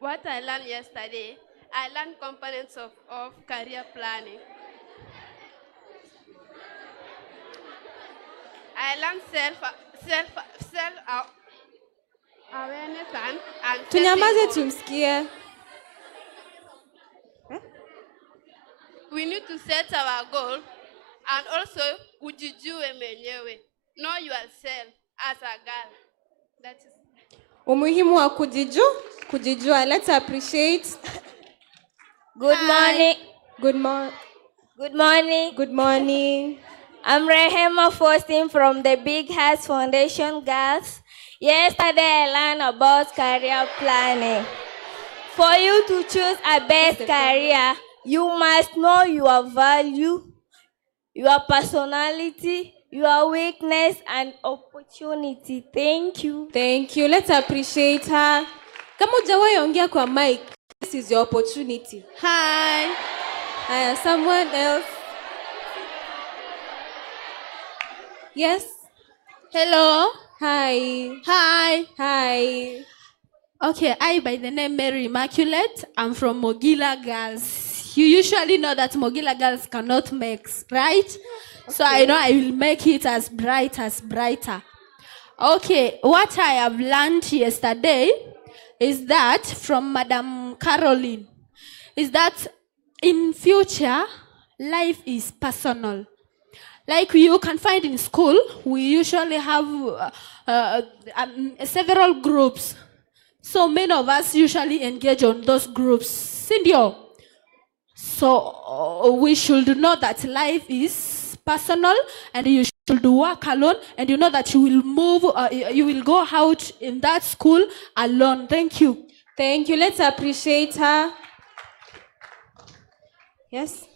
What I learned yesterday, I learned components of career planning. I learned self awareness and Tunyamaze setting goals. tumsikie. We need to set our goal and also ujijue mwenyewe. Know yourself as a girl. That is Umuhimu wa kujijua. Let's appreciate. Good morning. Good morning. Good morning. Good morning. I'm Rehema Faustin from the Big Hearts Foundation Girls. Yesterday I learned about career planning. For you to choose a best career, you must know your value, your personality, your weakness, and opportunity. Thank you. Thank you. Let's appreciate her. Kama hujawahi ongea kwa mic, this is your opportunity. hi. Someone else. Yes. Hello. Hi. Hi. Hi. Okay, I by the name Mary Immaculate. I'm from Mogila Girls. You usually know that Mogila Girls cannot mix, right? Okay. So I know I will make it as bright as brighter. Okay, what I have learned yesterday is that from Madam Caroline, is that in future, life is personal. Like you can find in school, we usually have several groups. So many of us usually engage on those groups. Sindio. So we should know that life is personal and you should work alone and you know that you will move, you will go out in that school alone. Thank you. Thank you. Let's appreciate her. Yes.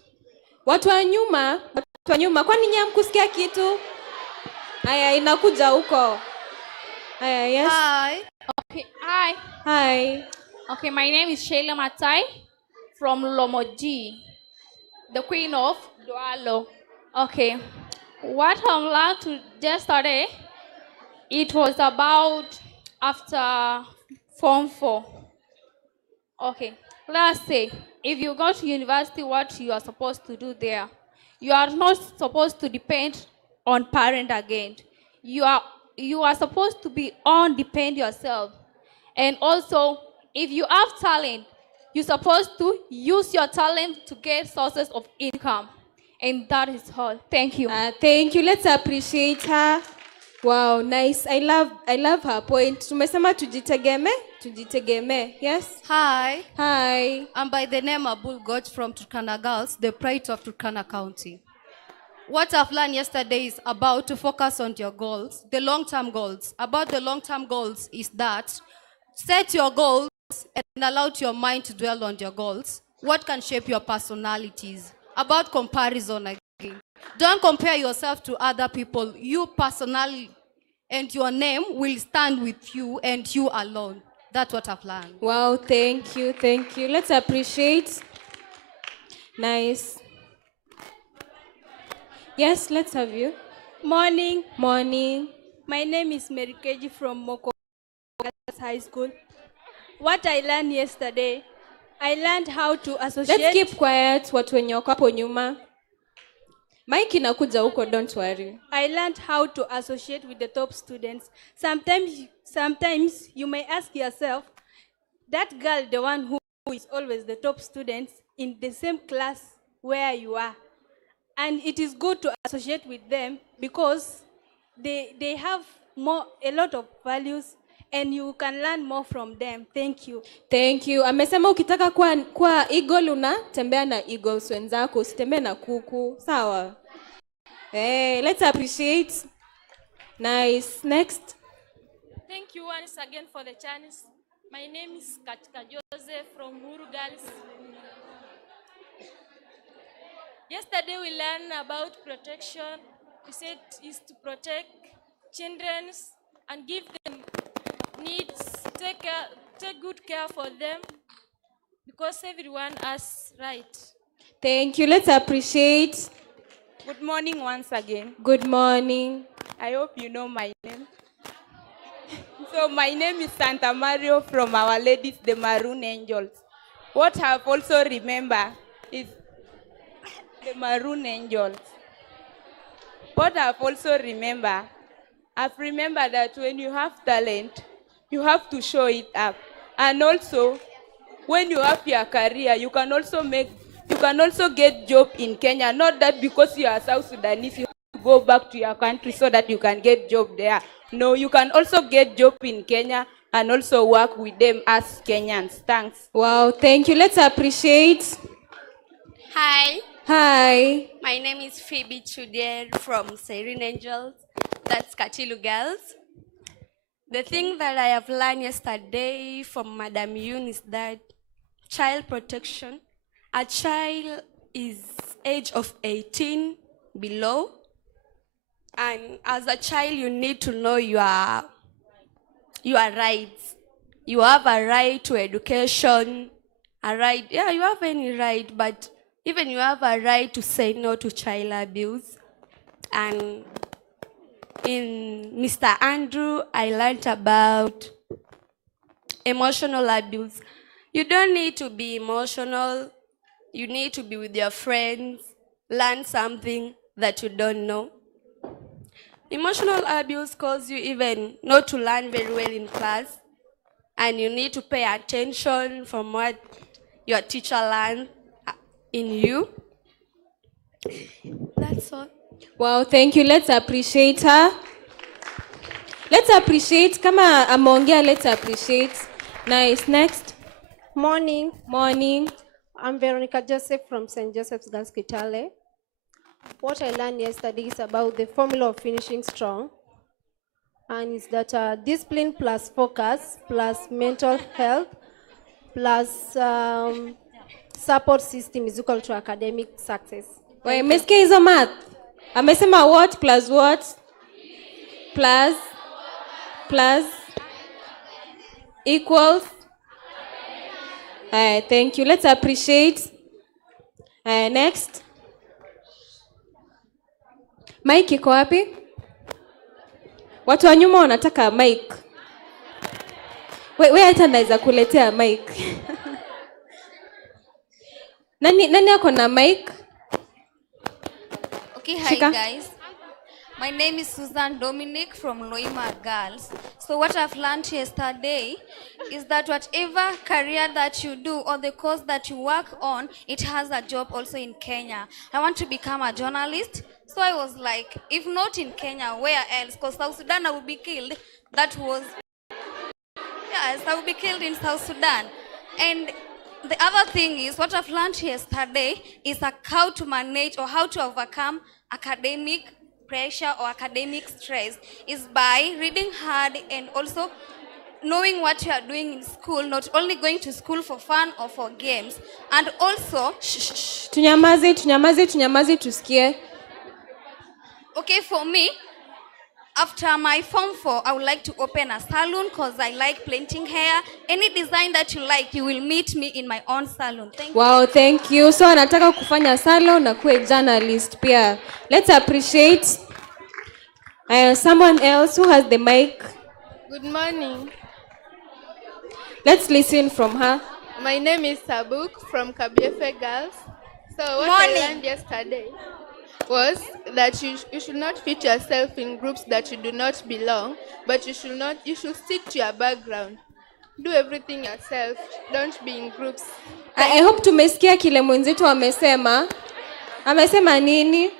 Watu wa nyuma, kwani nyinyi hamkusikia kitu? Haya, inakuja huko. Haya, yes. Hi. Okay, hi. Hi. Okay, my name is Sheila Matai from Lomoji, the queen of Doualo. Okay, what I learned yesterday, it was about after Form 4. Okay, let's say, if you go to university, what you are supposed to do there, you are not supposed to depend on parent again. You are supposed to be on depend yourself. And also, if you have talent, you're supposed to use your talent to get sources of income. And that is all. Thank you. Thank you. Let's appreciate her. Wow, nice. I love her point. Tumesema tujitegemee. Yes? Hi. Hi. I'm by the name Abul Goj from Turkana Girls, the pride of Turkana County. What I've learned yesterday is about to focus on your goals, the long-term goals. About the long-term goals is that set your goals and allow your mind to dwell on your goals. What can shape your personalities? About comparison again. Don't compare yourself to other people. You personally and your name will stand with you and you alone. That's what I've learned. Wow, thank you, thank you. Let's appreciate. Nice. Yes, let's have you. Morning. Morning. My name is Mary Keji from Moko High School. What I learned yesterday, I learned how to associate. Let's keep quiet, watu wenye wako hapo nyuma. Mike inakuja huko, don't worry. I learned how to associate with the top students. Sometimes you may ask yourself, that girl, the one who is always the top student in the same class where you are. And it is good to associate with them because they have a lot of values and you can learn more from them. Thank you. Thank you. Amesema ukitaka kuwa eagle unatembea na eagles wenzako, usitembee na kuku. Sawa? Hey, let's appreciate. Nice. Next. Thank you once again for the chance. My name is Katika Joseph from Huru Girls. Yesterday we learned about protection. We said is to protect children and give them needs, take good care for them because everyone has right. Thank you. Let's appreciate. Good morning once again. Good morning. I hope you know my name. So my name is Santa Mario from Our Ladies, the Maroon Angels. What I've also remember is the Maroon Angels. What I've also remember, I've remembered that when you have talent, you have to show it up. And also, when you have your career, you can also get job in Kenya. Not that because you are South Sudanese, you have to go back to your country so that you can get job there. No, you can also get job in Kenya and also work with them as Kenyans. Thanks. Wow, thank you. Let's appreciate. Hi, Hi. my name is Phoebe Chudier from Serene Angels. That's Katilu Girls. The thing that I have learned yesterday from Madam Yun is that child protection, a child is age of 18 below. And as a child, you need to know your rights. You have a right to education, a right, yeah, you have any right, but even you have a right to say no to child abuse. And in Mr. Andrew, I learned about emotional abuse. You don't need to be emotional. You need to be with your friends, learn something that you don't know. Emotional abuse causes you even not to learn very well in class, and you need to pay attention from what your teacher learned in you. That's all. Wow, thank you. Let's appreciate her. Let's appreciate. Kama ameongea, let's appreciate. Nice. Next. Morning. Morning. I'm Veronica Joseph from St. Joseph's Girls Kitale. What I learned yesterday is about the formula of finishing strong. And it's that discipline plus focus plus mental health plus support system is equal to academic success. Wait, umesikia hizo math? Amesema what plus what? Plus equals. Thank you. Let's appreciate. Next. Mike iko wapi? Watu wa nyuma wanataka mic. Wewe hata naweza kuletea mic. Nani ako na mic? Okay, hi guys. My name is Susan Dominic from Loima Girls. So what I've learned yesterday is that whatever career that you do or the course that you work on, it has a job also in Kenya. I want to become a journalist. So I was like, if not in Kenya, where else? Because South Sudan, I would be killed. That was, yes, I would be killed in South Sudan. And the other thing is, what I've learned yesterday is how to manage or how to overcome academic pressure or academic stress is by reading hard and also knowing what you are doing in school, not only going to school for fun or for games. And also, tunyamaze tusikie. Okay, for me, after my Form 4, I would like to open a salon because I like plaiting hair. Any design that you like, you will meet me in my own salon. Thank you. Wow, thank you. So anataka kufanya salon na kuwe journalist pia. Let's appreciate someone else who has the mic. Good morning. Let's listen from her. My name is Sabuk from Kabiefe Girls. So what I learned yesterday was that you should not fit yourself in groups that you do not belong, but you should stick to your background. Do everything yourself. Don't be in groups. I hope tumesikia kile mwenzetu amesema. Amesema nini?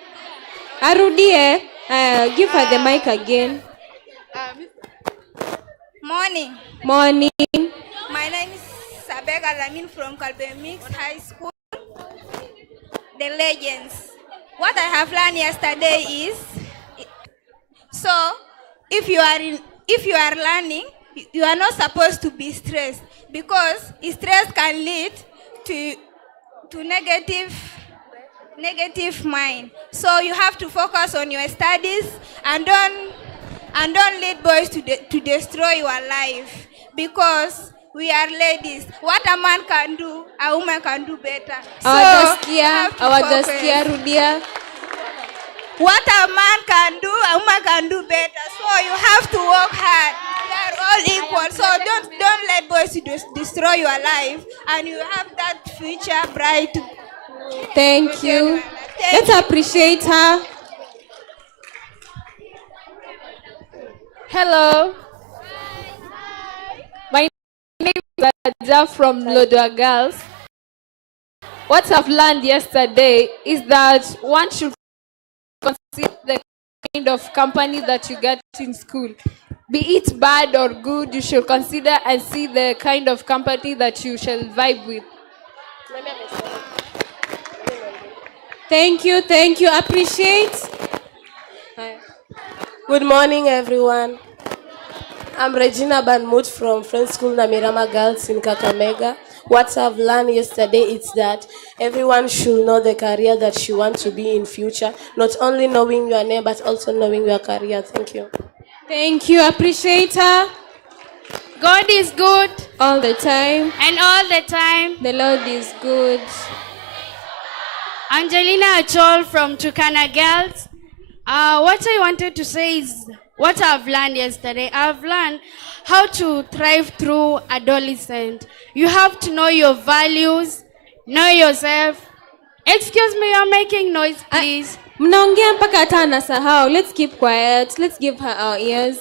Arudie. Give her the mic again. Morning. Morning. My name is Sabega Lamin from Kalbe Mix High School. The legends. What I have learned yesterday is, so if you are learning, you are not supposed to be stressed, because stress can lead to negative mind. So you have to focus on your studies and don't lead boys to destroy your life, because we are ladies. What a man can do, a woman can do better. Awajasikia rudia. What a man can do, a woman can do better. So you have to work hard. We are all equal. So don't let boys destroy your life, and you have that future bright. Thank you. Let's appreciate her. Hello. My name is Aja from Lodwar Girls. What I've learned yesterday is that one should consider the kind of company that you get in school. Be it bad or good, you should consider and see the kind of company that you shall vibe with. Thank you, thank you. Appreciate. Good morning, everyone. I'm Regina Banmut from Friends School Namirama Girls in Kakamega. What I've learned yesterday is that everyone should know the career that you want to be in future. Not only knowing your name, but also knowing your career. Thank you. Thank you. Appreciate her. God is good. All the time. And all the time. The Lord is good. Angelina Achol from Turkana Girls. What I wanted to say is what I've learned yesterday. I've learned how to thrive through adolescent. You have to know your values, know yourself. Excuse me, you're making noise, please. Mnaongea mpaka hata anasahau. Let's keep quiet. Let's give her our ears.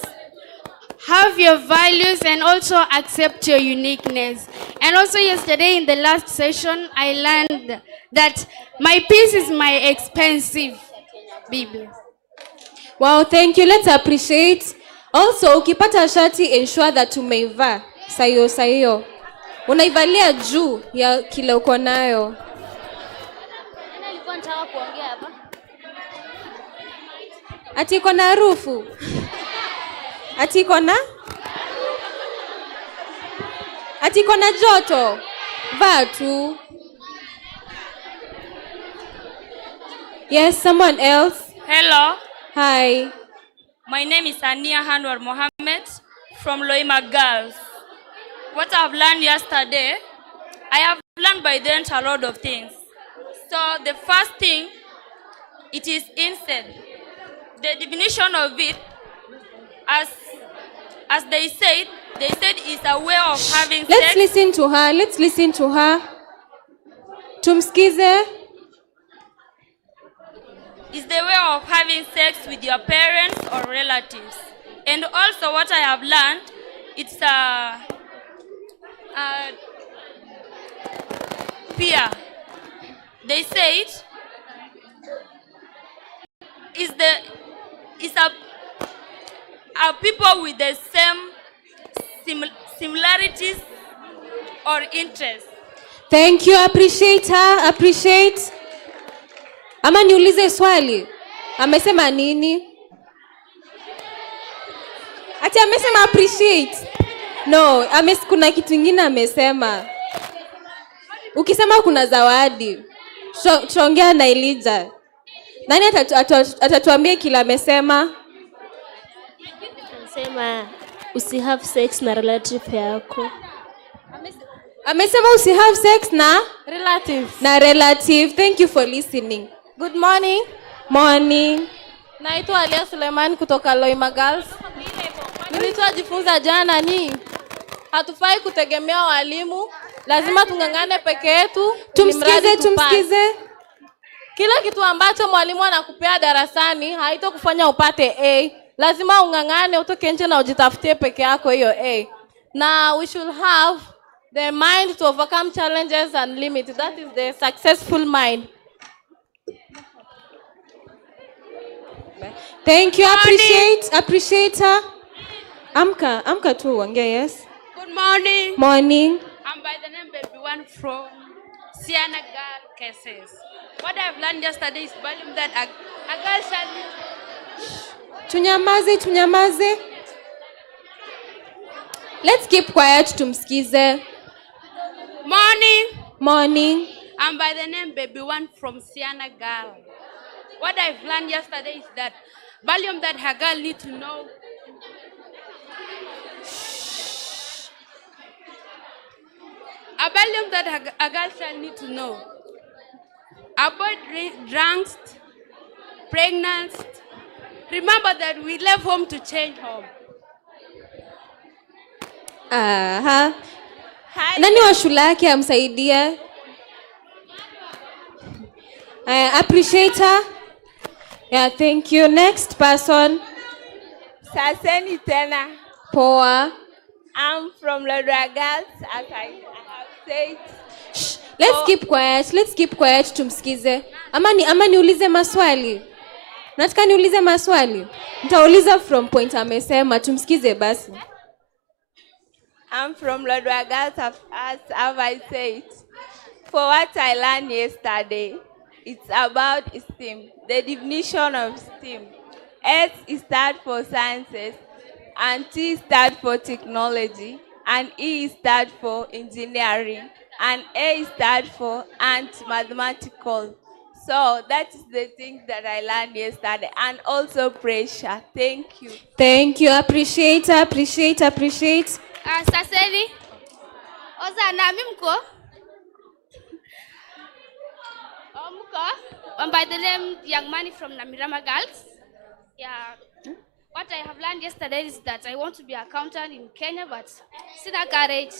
Have your values and also accept your uniqueness. And also yesterday in the last session, I learned that my peace is my expensive Bible. Wow, thank you. Let's appreciate. Also, ukipata shati, ensure that umeivaa. Sayo. Unaivalia juu ya kile uko nayo. Ati iko na harufu. Ati iko na joto. Vaa tu. Yes, someone else. Hello. Hi. My name is Ania Hanwar Mohammed from Loima Girls. What I've learned yesterday, I have learned by then a lot of things. So the first thing, it is incest. The definition of it, as they said is a way of having sex. Let's listen to her. Tumsikize. Is the way of having sex with your parents or relatives. And also what I have learned, it's a peer. They say it is a people with the same similarities or interests. Thank you. Appreciate her. Appreciate. Ama niulize swali. Amesema nini? Ati amesema appreciate. No, kuna kitu kingine amesema. Ukisema kuna zawadi, tutaongea na Elijah. Nani atatuambia kila amesema? Anasema usi have sex na relative yako. Amesema usi have sex na relative. Na relative. Thank you for listening. Good morning. Morning. Naitwa Alia Suleiman kutoka Loima Girls. Nilichojifunza jana ni hatufai kutegemea walimu, lazima tungangane peke yetu. Tumsikize. Kila kitu ambacho mwalimu anakupea darasani haitokufanya upate A. Lazima ungangane utoke nje na ujitafutie peke yako hiyo A. Na we should have the mind to overcome challenges and limits. That is the successful mind. Thank you. Appreciate her. Amka tu uongee, yes. Good morning. Morning. I'm by the name Baby One from Siena Girl Cases. What I've learned yesterday is volume that a girl shall... Tunyamaze. Let's keep quiet tumsikize. Morning. I'm by the name Baby One from Siena Girl. What I've learned yesterday is that volume that her girl need to know. A volume that a girl shall need to know. Avoid drunks, pregnant. Remember that we left home to change home. Aha. Nani wa shule yake amsaidie? Appreciator. Yeah, thank you. Next person. Saseni tena. Poa. I'm from Lodwar Girls, as I have said. Shh, let's keep quiet. Let's keep quiet tumsikize. Ama niulize maswali. Nataka niulize maswali. Nitauliza from point amesema tumsikize basi. I'm from Lodwar Girls, as have I said. For what I learned yesterday, it's about STEM, the definition of STEM. S stands for sciences, and T stands for technology, and E stands for engineering, and A stands for mathematical. So that is the thing that I learned yesterday, and also pressure. Thank you. Thank you. Appreciate. Saseni. Oza nami mko? Mko? I'm by the name Young Money from Namirama Girls. Yeah. What I have learned yesterday is that I want to be an accountant in Kenya, but sina courage.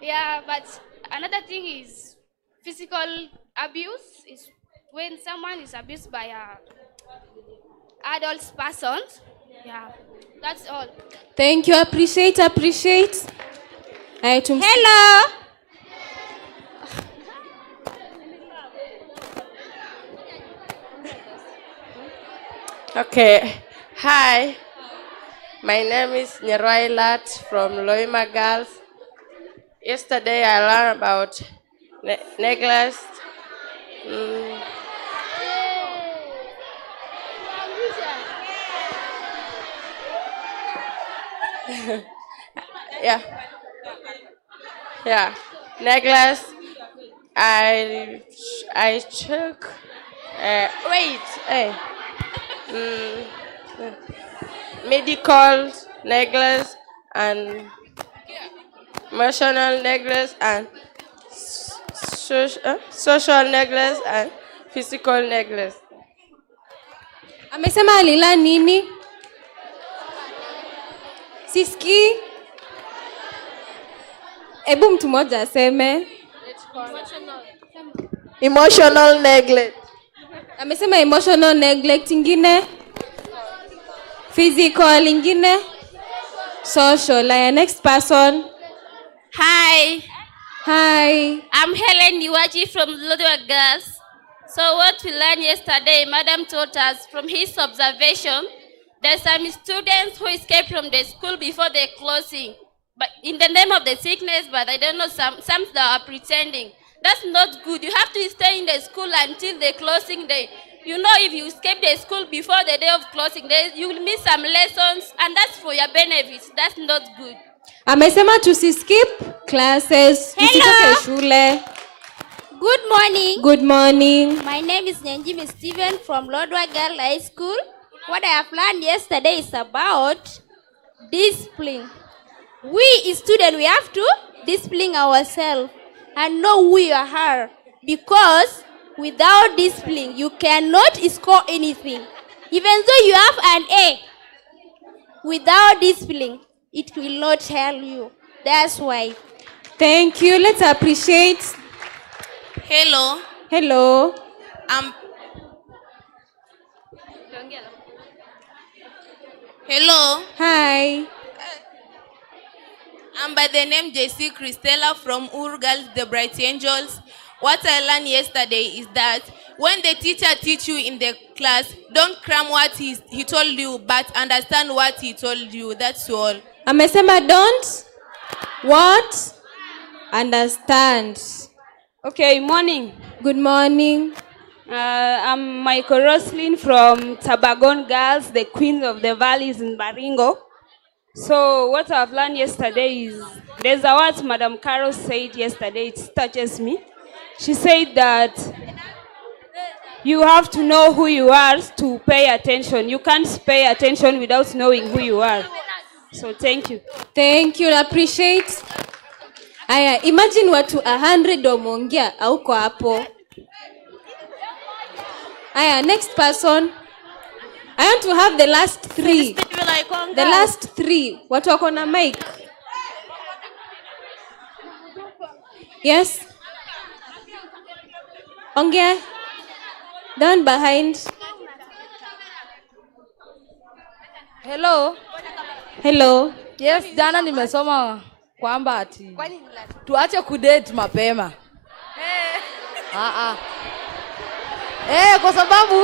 Yeah, but another thing is physical abuse is when someone is abused by a adult person. Yeah, that's all. Thank you. Appreciate. Hello. Okay. Hi. My name is Nyerwai Lat from Loima Girls. Yesterday I learned about necklace. Yeah. Necklace. I took. Medical necklace and emotional necklace and social necklace and physical necklace. Amesema alila nini? Siski? Ebu mtu mmoja aseme. Emotional neglect. Amesema emotional neglect, ingine? Physical, ingine? Social. Next person. Hi. Hi. I'm Helen Niwaji from Lodwar Girls. So what we learned yesterday, Madam taught us from his observation, there's some students who escaped from the school before the closing, but in the name of the sickness, but I don't know, some that are pretending. That's not good. You have to stay in the school until the closing day. You know, if you escape the school before the day of closing day, you will miss some lessons, and that's for your benefits. That's not good. Amesema tusiskip classes. Hello. Shule. Good morning. Good morning. My name is Nyanjimi Stephen from Lodwar Girls High School. What I have learned yesterday is about discipline. We students, we have to discipline ourselves and know who you are, because without discipline, you cannot score anything. Even though you have an A, without discipline, it will not help you. That's why. Thank you. Let's appreciate. Hello. Hello. Hello. Hi. I'm by the name JC Christella from Urgal, the Bright Angels. What I learned yesterday is that when the teacher teach you in the class, don't cram what he told you, but understand what he told you. That's all. Amesema don't what? Understand. Okay, morning. Good morning. I'm Michael Roslin from Tabagon Girls, the Queens of the Valleys in Baringo. So what I've learned yesterday is, there's a word Madam Carol said yesterday, it touches me. She said that you have to know who you are to pay attention. You can't pay attention without knowing who you are. So thank you. Thank you, appreciate. Aya, imagine watu 100 wameongea hauko hapo. Aya, next person. I want to have the last 3. The last 3. Watu wako na mic. Yes. Ongea. Down behind. Hello. Hello. Yes, jana nimesoma kwamba ati tuache kudate mapema. Kwa sababu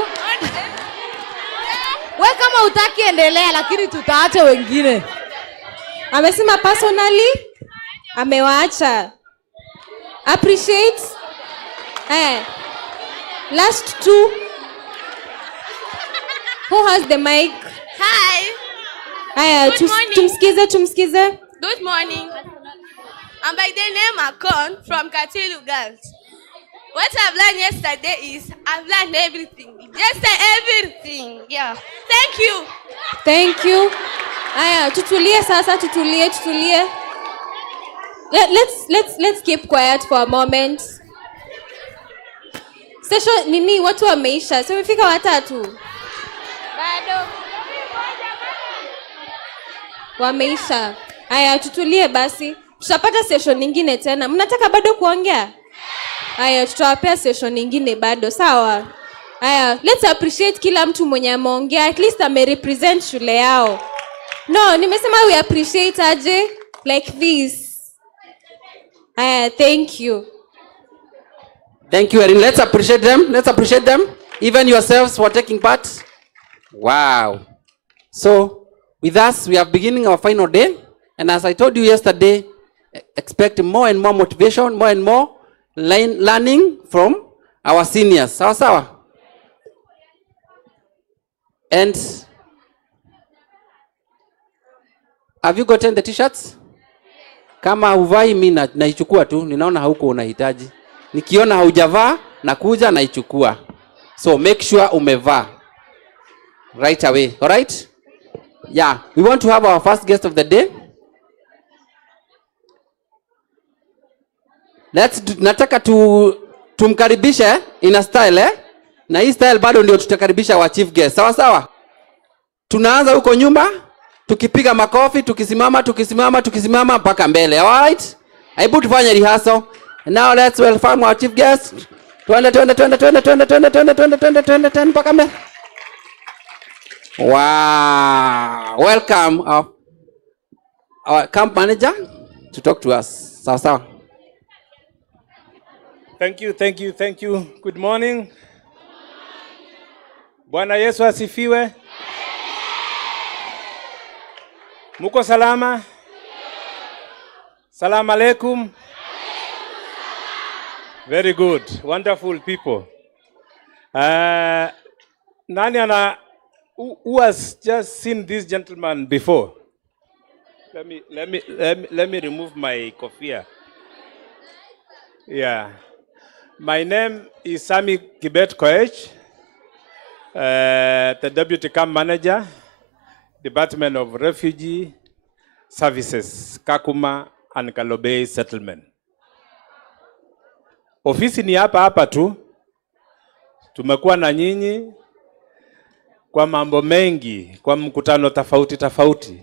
we kama utaki endelea, lakini tutaacha wengine. Amesema personally amewaacha. Appreciate. Last 2. Who has the mic? Hi. Good morning. Tumsikize. Good morning. I'm by the name Akon from Katilu Girls. What I've learned yesterday is I've learned everything. Just everything. Yeah. Thank you. Thank you. Tutulie sasa, tutulie. Let's keep quiet for a moment. Session nini watu wameisha. So umefika watatu. Bado. Wameisha. Tutulie basi. Tutapata session nyingine tena. Mnataka bado kuongea? Tutawapea session nyingine bado. Sawa? Let's appreciate kila mtu mwenye ameongea. At least amerepresent shule yao. No, nimesema we appreciate aje like this. Thank you. Thank you, Erin. Let's appreciate them. Even yourselves for taking part. Wow. So, with us, we are beginning our final day. And as I told you yesterday, expect more and more motivation, more and more learning from our seniors. Sawa. And have you gotten the t-shirts? Kama huvai mimi naichukua tu, ninaona hauko unahitaji. Nikiona haujavaa nakuja naichukua. So make sure umevaa right away. All right? Yeah, we want to have our first guest of the day. Nataka tumkaribishe in a style na hii style bado ndio tutakaribisha wa chief guest. Sawa. Tunaanza huko nyuma tukipiga makofi, tukisimama mpaka mbele. All right? Hebu tufanye rehearsal. And now let's welcome our chief guest. Twende mpaka mbele. Wow. Welcome our camp manager to talk to us. Sawa. Thank you. Good morning. Bwana Yesu asifiwe. Muko salama? Salaam alaikum. Very good. Wonderful people. Nani who has just seen this gentleman before? Let me remove my kofia. Yeah. My name is Sami Kibet Koech, the Deputy Camp Manager, Department of Refugee Services, Kakuma and Kalobey Settlement. Ofisi ni hapa tu. Tumekuwa na nyinyi kwa mambo mengi, kwa mkutano tofauti.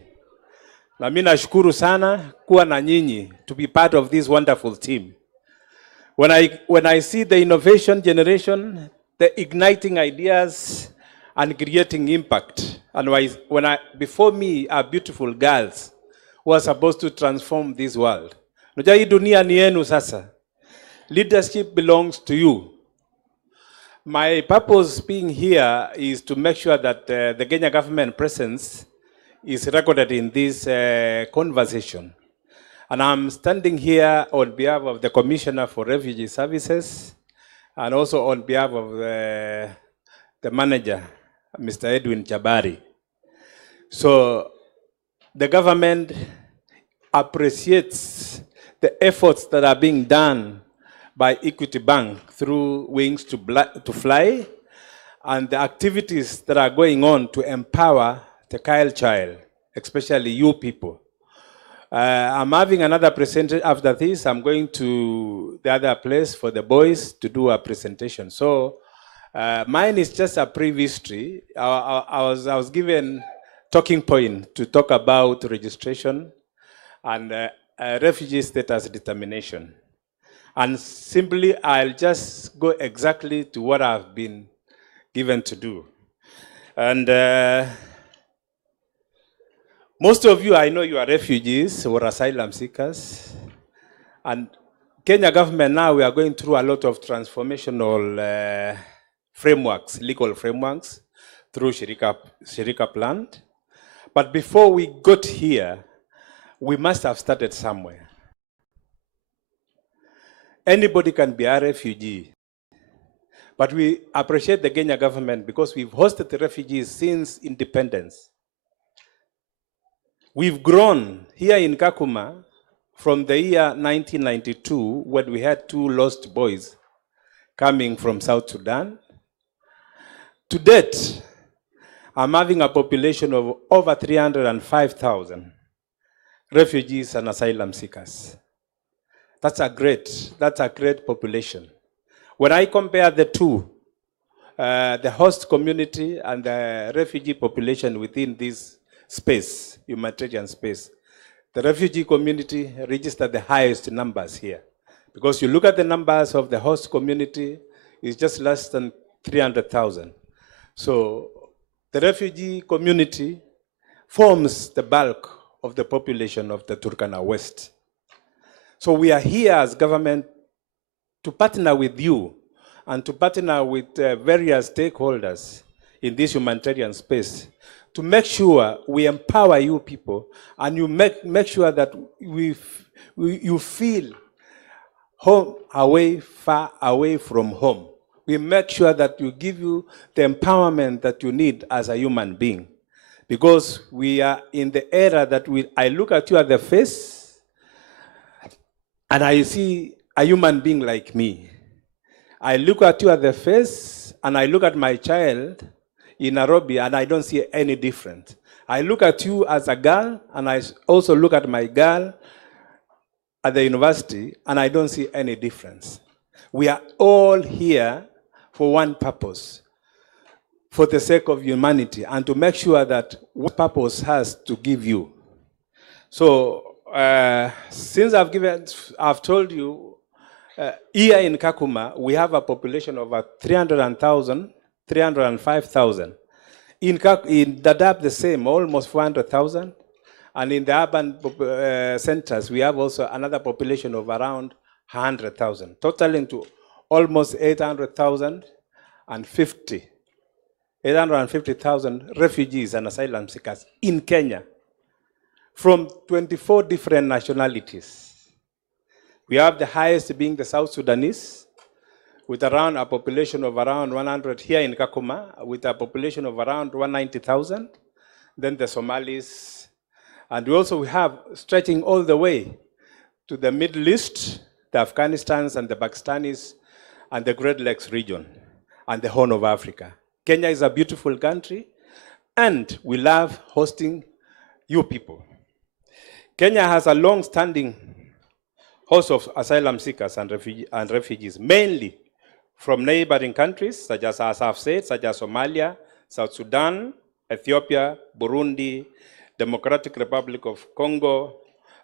Na mimi nashukuru sana kuwa na nyinyi, to be part of this wonderful team. When I see the innovation generation, the igniting ideas and creating impact, and before me are beautiful girls who are supposed to transform this world. Unajua hii dunia ni yenu sasa. Leadership belongs to you. My purpose being here is to make sure that the Kenya government presence is recorded in this conversation. And I'm standing here on behalf of the Commissioner for Refugee Services and also on behalf of the manager, Mr. Edwin Jabari. So the government appreciates the efforts that are being done by Equity Bank through Wings to Fly and the activities that are going on to empower the child, especially you people. I'm having another presentation after this. I'm going to the other place for the boys to do a presentation. So mine is just a prehistory. I was given talking point to talk about registration and refugee status determination. And simply, I'll just go exactly to what I've been given to do. And most of you, I know you are refugees or asylum seekers. And Kenya government now, we are going through a lot of transformational frameworks, legal frameworks, through Shirika Plan. But before we got here, we must have started somewhere. Anybody can be a refugee. But we appreciate the Kenya government because we've hosted the refugees since independence. We've grown here in Kakuma from the year 1992, when we had 2 lost boys coming from South Sudan. To date, I'm having a population of over 305,000 refugees and asylum seekers. That's a great population. When I compare the two, the host community and the refugee population within this space, humanitarian space, the refugee community registered the highest numbers here. Because you look at the numbers of the host community, it's just less than 300,000. So the refugee community forms the bulk of the population of the Turkana West. So we are here as government to partner with you and to partner with various stakeholders in this humanitarian space to make sure we empower you people and you make sure that you feel home away, far away from home. We make sure that we give you the empowerment that you need as a human being. Because we are in the era that I look at you at the face and I see a human being like me. I look at you at the face and I look at my child in Nairobi and I don't see any difference. I look at you as a girl and I also look at my girl at the university and I don't see any difference. We are all here for one purpose, for the sake of humanity and to make sure that what purpose has to give you. So since I've told you, here in Kakuma, we have a population of 305,000. In Dadaab, the same, almost 400,000. And in the urban centers, we have also another population of around 100,000, totaling to almost 850,000 refugees and asylum seekers in Kenya from 24 different nationalities. We have the highest being the South Sudanese, with around a population of around 100 here in Kakuma, with a population of around 190,000. Then the Somalis. And we also have stretching all the way to the Middle East, the Afghanistans and the Pakistanis, and the Great Lakes region, and the Horn of Africa. Kenya is a beautiful country, and we love hosting you people. Kenya has a long-standing host of asylum seekers and refugees, mainly from neighboring countries, such as I've said, such as Somalia, South Sudan, Ethiopia, Burundi, Democratic Republic of Congo,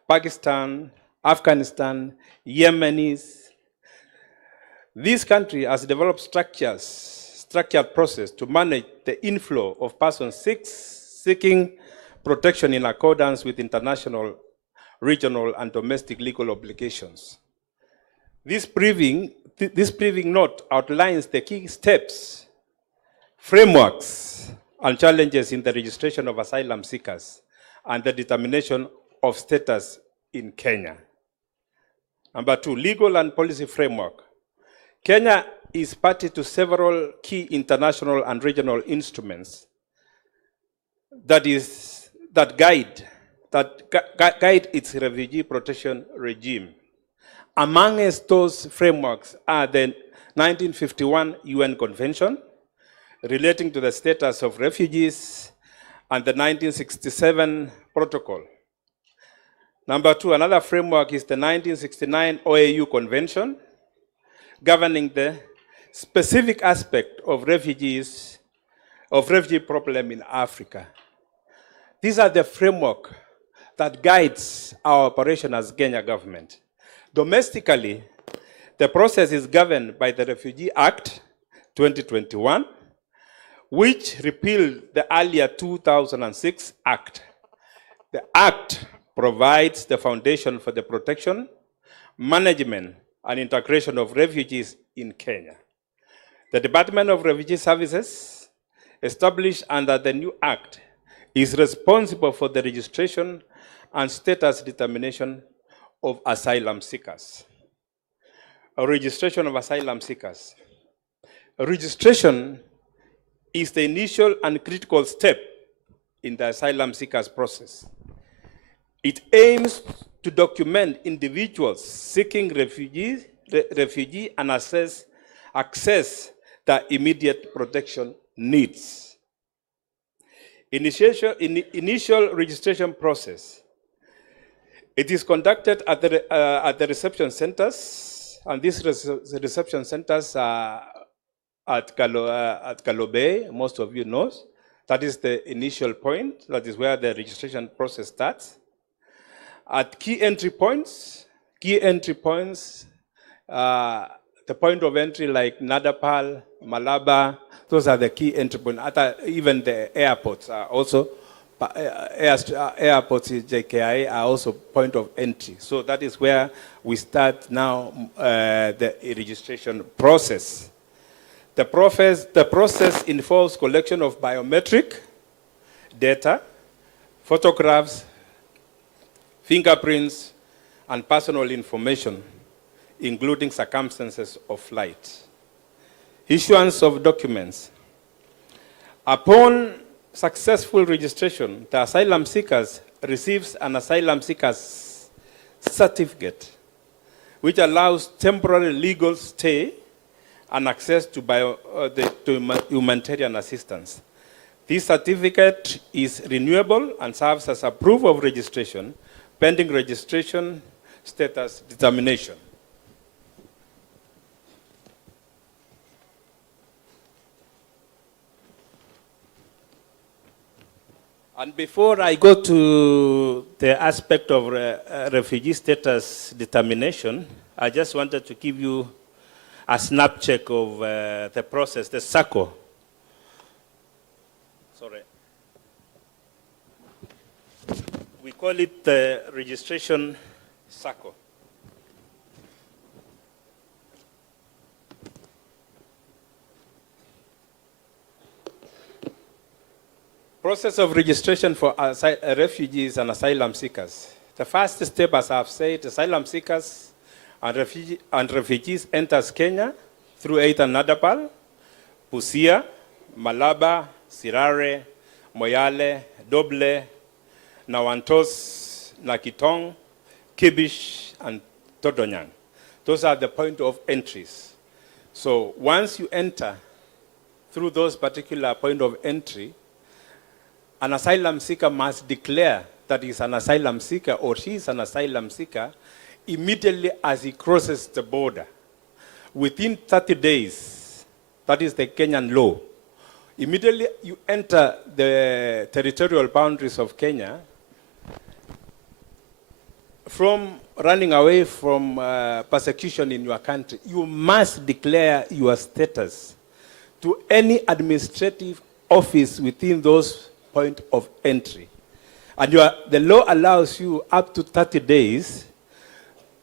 Pakistan, Afghanistan, Yemenis. This country has developed structured process to manage the inflow of persons seeking protection in accordance with international, regional, and domestic legal obligations. This briefing note outlines the key steps, frameworks, and challenges in the registration of asylum seekers and the determination of status in Kenya. Number 2, legal and policy framework. Kenya is party to several key international and regional instruments that guide its refugee protection regime. Amongst those frameworks are the 1951 UN Convention relating to the status of refugees and the 1967 Protocol. Number 2, another framework is the 1969 OAU Convention governing the specific aspect of refugee problem in Africa. These are the framework that guides our operation as Kenya government. Domestically, the process is governed by the Refugee Act 2021, which repealed the earlier 2006 Act. The Act provides the foundation for the protection, management, and integration of refugees in Kenya. The Department of Refugee Services, established under the new Act, is responsible for the registration and status determination of asylum seekers. A registration of asylum seekers. A registration is the initial and critical step in the asylum seekers process. It aims to document individuals seeking refugee and access the immediate protection needs. Initial registration process. It is conducted at the reception centers, and these reception centers are at Kalobe, most of you know. That is the initial point. That is where the registration process starts. At key entry points, the point of entry like Nadapal, Malaba, those are the key entry points. Even the airports are also, airports in JKI are also point of entry. So that is where we start now the registration process. The process involves collection of biometric data, photographs, fingerprints, and personal information, including circumstances of flight. Issuance of documents. Upon successful registration, the asylum seekers receives an asylum seekers certificate, which allows temporary legal stay and access to humanitarian assistance. This certificate is renewable and serves as a proof of registration, pending registration status determination. And before I go to the aspect of refugee status determination, I just wanted to give you a snapshot of the process, the SACCO. Sorry. We call it the registration SACCO. Process of registration for refugees and asylum seekers. The first step, as I've said, asylum seekers and refugees enters Kenya through either Nadapal, Busia, Malaba, Sirare, Moyale, Doble, Nawantos, Nakitong, Kibish, and Todonyang. Those are the point of entries. So once you enter through those particular point of entry, an asylum seeker must declare that he's an asylum seeker or she is an asylum seeker immediately as he crosses the border. Within 30 days, that is the Kenyan law, immediately you enter the territorial boundaries of Kenya, from running away from persecution in your country, you must declare your status to any administrative office within those point of entry. And the law allows you up to 30 days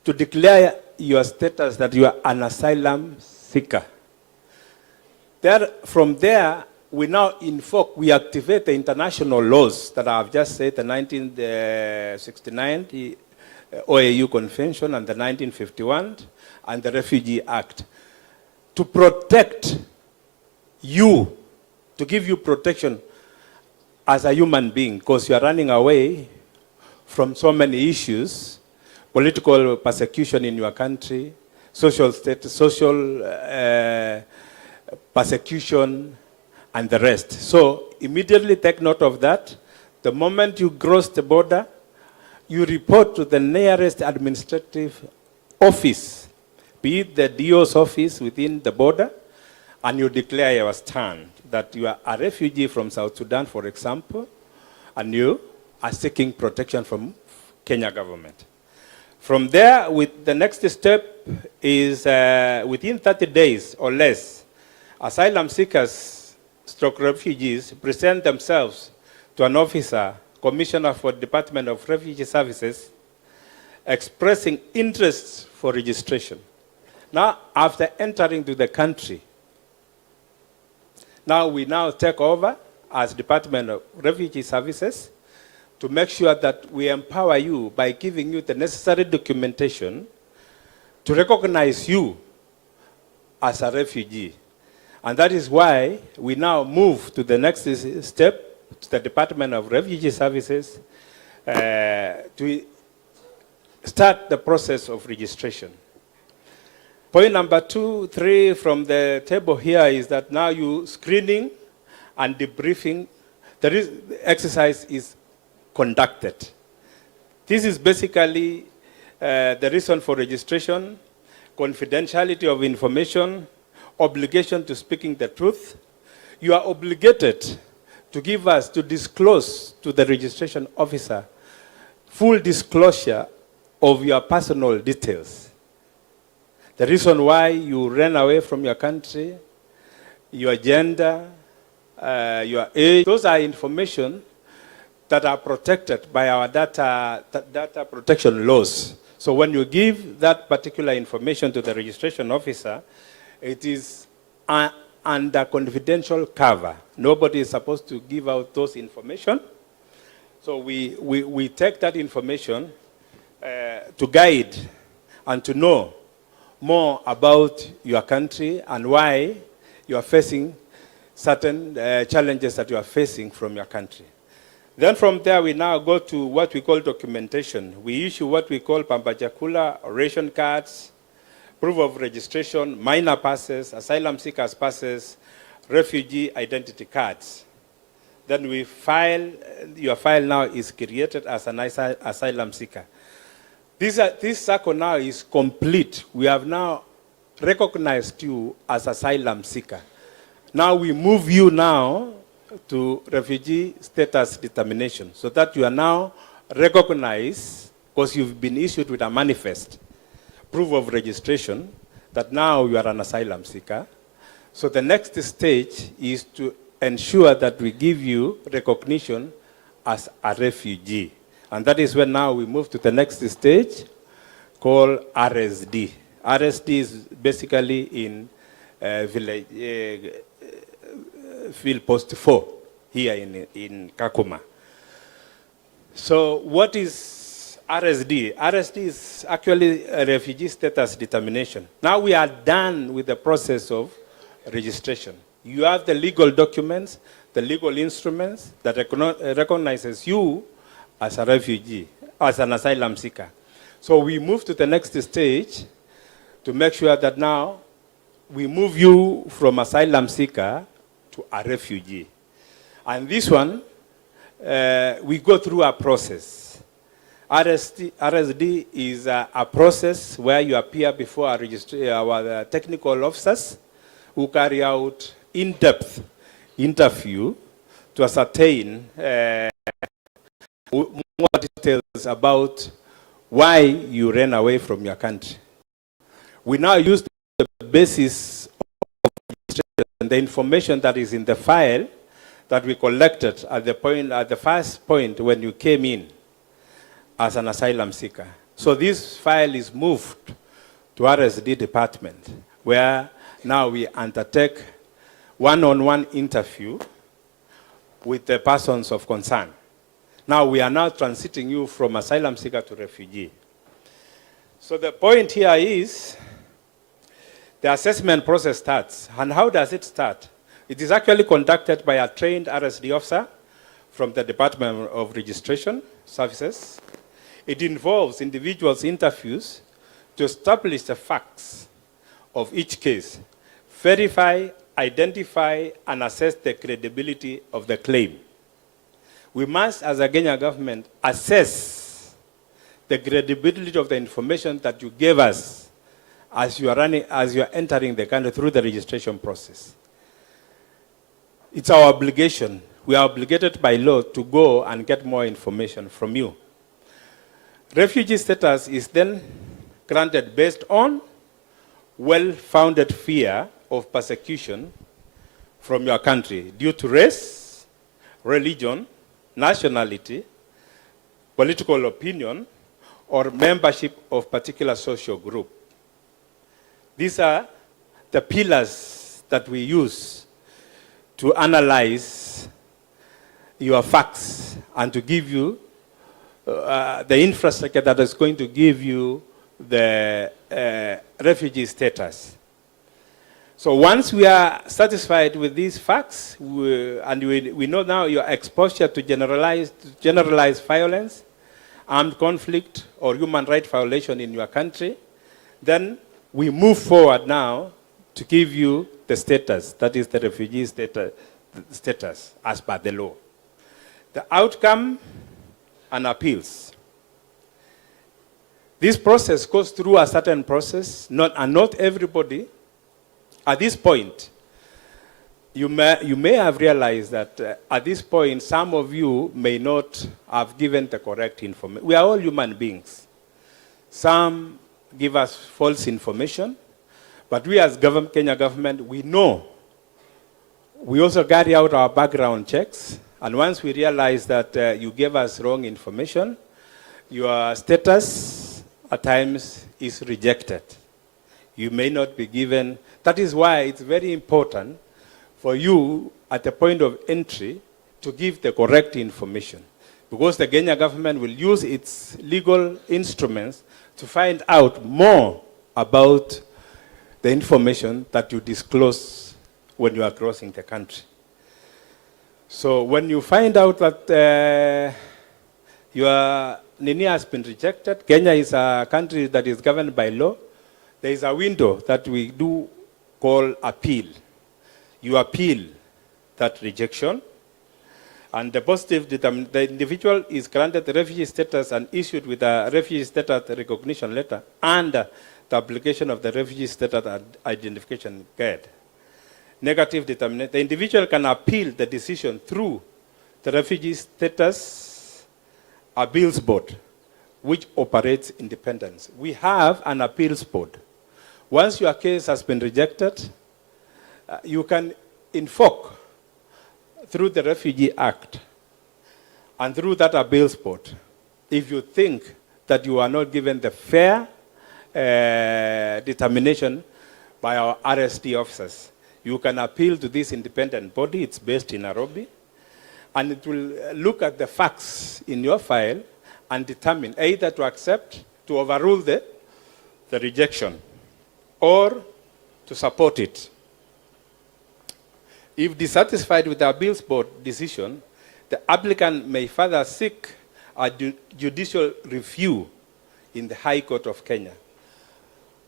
to declare your status that you are an asylum seeker. From there, we now invoke, we activate the international laws that I have just said, the 1969, the OAU Convention, and the 1951, and the Refugee Act, to protect you, to give you protection as a human being, because you are running away from so many issues, political persecution in your country, social persecution, and the rest. So immediately take note of that. The moment you cross the border, you report to the nearest administrative office, be it the DO's office within the border, and you declare your stand that you are a refugee from South Sudan, for example, and you are seeking protection from Kenya government. From there, with the next step is within 30 days or less, asylum seekers stroke refugees present themselves to an officer, Commissioner for Department of Refugee Services, expressing interest for registration. Now, after entering to the country, we take over as Department of Refugee Services to make sure that we empower you by giving you the necessary documentation to recognize you as a refugee. And that is why we now move to the next step, to the Department of Refugee Services, to start the process of registration. Point number 2, 3 from the table here is that now you screening and debriefing. The exercise is conducted. This is basically the reason for registration, confidentiality of information, obligation to speaking the truth. You are obligated to to disclose to the registration officer full disclosure of your personal details. The reason why you ran away from your country, your gender, your age, those are information that are protected by our data protection laws. So when you give that particular information to the registration officer, it is under confidential cover. Nobody is supposed to give out those information. So we take that information to guide and to know more about your country and why you are facing certain challenges that you are facing from your country. Then from there, we now go to what we call documentation. We issue what we call Pambajakula, ration cards, proof of registration, minor passes, asylum seekers passes, refugee identity cards. Then we file, your file now is created as an asylum seeker. This circle now is complete. We have now recognized you as asylum seeker. Now we move you now to refugee status determination so that you are now recognized because you've been issued with a manifest, proof of registration, that now you are an asylum seeker. So the next stage is to ensure that we give you recognition as a refugee. And that is when now we move to the next stage called RSD. RSD is basically in village, field post 4 here in Kakuma. So what is RSD? RSD is actually a refugee status determination. Now we are done with the process of registration. You have the legal documents, the legal instruments that recognizes you as a refugee, as an asylum seeker. So we move to the next stage to make sure that now we move you from asylum seeker to a refugee. And this one, we go through a process. RSD is a process where you appear before our technical officers who carry out in-depth interview to ascertain more details about why you ran away from your country. We now use the basis of registration, the information that is in the file that we collected at the first point when you came in as an asylum seeker. So this file is moved to RSD department, where now we undertake one-on-one interview with the persons of concern. Now we are now transiting you from asylum seeker to refugee. So the point here is the assessment process starts. And how does it start? It is actually conducted by a trained RSD officer from the Department of Registration Services. It involves individuals' interviews to establish the facts of each case, verify, identify, and assess the credibility of the claim. We must, as a Kenya government, assess the credibility of the information that you gave us as you are entering the country through the registration process. It's our obligation we are obligated by law to go and get more information from you. Refugee status is then granted based on well-founded fear of persecution from your country due to race, religion, nationality, political opinion, or membership of particular social group. These are the pillars that we use to analyze your facts and to give you the infrastructure that is going to give you the refugee status. So once we are satisfied with these facts, we know now your exposure to generalized violence, armed conflict, or human rights violation in your country, then we move forward now to give you the status, that is the refugee status as per the law. The outcome and appeals. This process goes through a certain process, and not everybody. At this point, you may have realized that at this point, some of you may not have given the correct information. We are all human beings. Some give us false information, but we as Kenya government, we know. We also carry out our background checks, and once we realize that you gave us wrong information, your status at times is rejected. You may not be given. That is why it's very important for you at the point of entry to give the correct information, because the Kenya government will use its legal instruments to find out more about the information that you disclose when you are crossing the country. So when you find out that your Nini has been rejected, Kenya is a country that is governed by law, there is a window that we do call appeal. You appeal that rejection, and the individual is granted the refugee status and issued with a refugee status recognition letter and the application of the refugee status identification card. Negative determination. The individual can appeal the decision through the refugee status appeals board, which operates independence. We have an appeals board. Once your case has been rejected, you can invoke through the Refugee Act and through that appeals board, if you think that you are not given the fair determination by our RSD officers, you can appeal to this independent body. It's based in Nairobi, and it will look at the facts in your file and determine either to accept, to overrule the rejection, or to support it. If dissatisfied with the appeals board decision, the applicant may further seek a judicial review in the High Court of Kenya.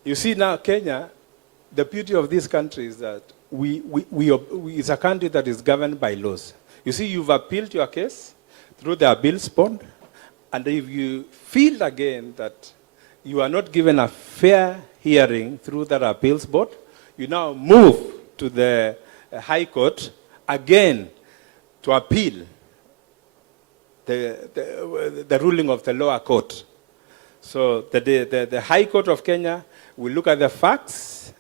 You see now, Kenya, the beauty of this country is that it's a country that is governed by laws. You see, you've appealed your case through the appeals board, and if you feel again that you are not given a fair hearing through that appeals board, you now move to the High Court again to appeal the ruling of the lower court. So the High Court of Kenya will look at the facts.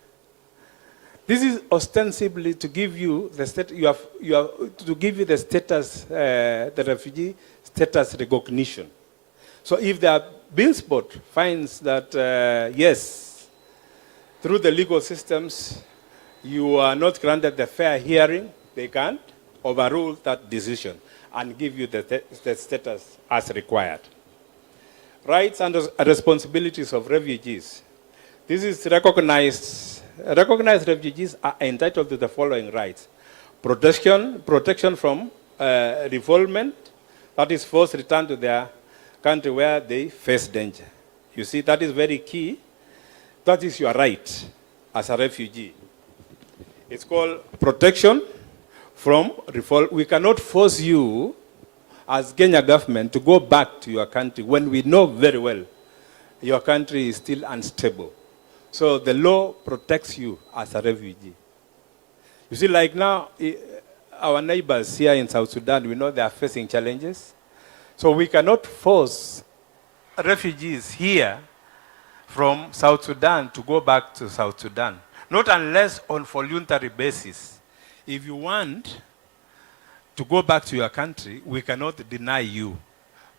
This is ostensibly to give you the the status, the refugee status recognition. So if the appeals board finds that yes, through the legal systems, you are not granted the fair hearing, they can overrule that decision and give you the status as required. Rights and responsibilities of refugees. This is recognized. Recognized refugees are entitled to the following rights: protection from revolvement, that is forced return to their country where they face danger. You see, that is very key. That is your right as a refugee. It's called protection from revolt. We cannot force you as Kenya government to go back to your country when we know very well your country is still unstable. So the law protects you as a refugee. You see, like now, our neighbors here in South Sudan, we know they are facing challenges. So we cannot force refugees here from South Sudan to go back to South Sudan. Not unless on voluntary basis. If you want to go back to your country, we cannot deny you.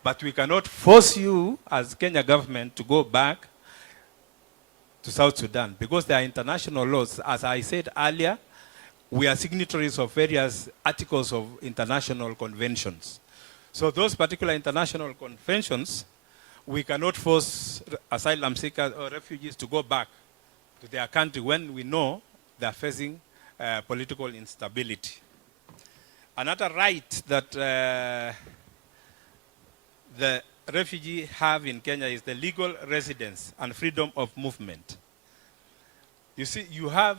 But we cannot force you as Kenya government to go back to South Sudan because there are international laws. As I said earlier, we are signatories of various articles of international conventions. So those particular international conventions, we cannot force asylum seekers or refugees to go back to their country when we know they are facing political instability. Another right that the refugee have in Kenya is the legal residence and freedom of movement. You see, you have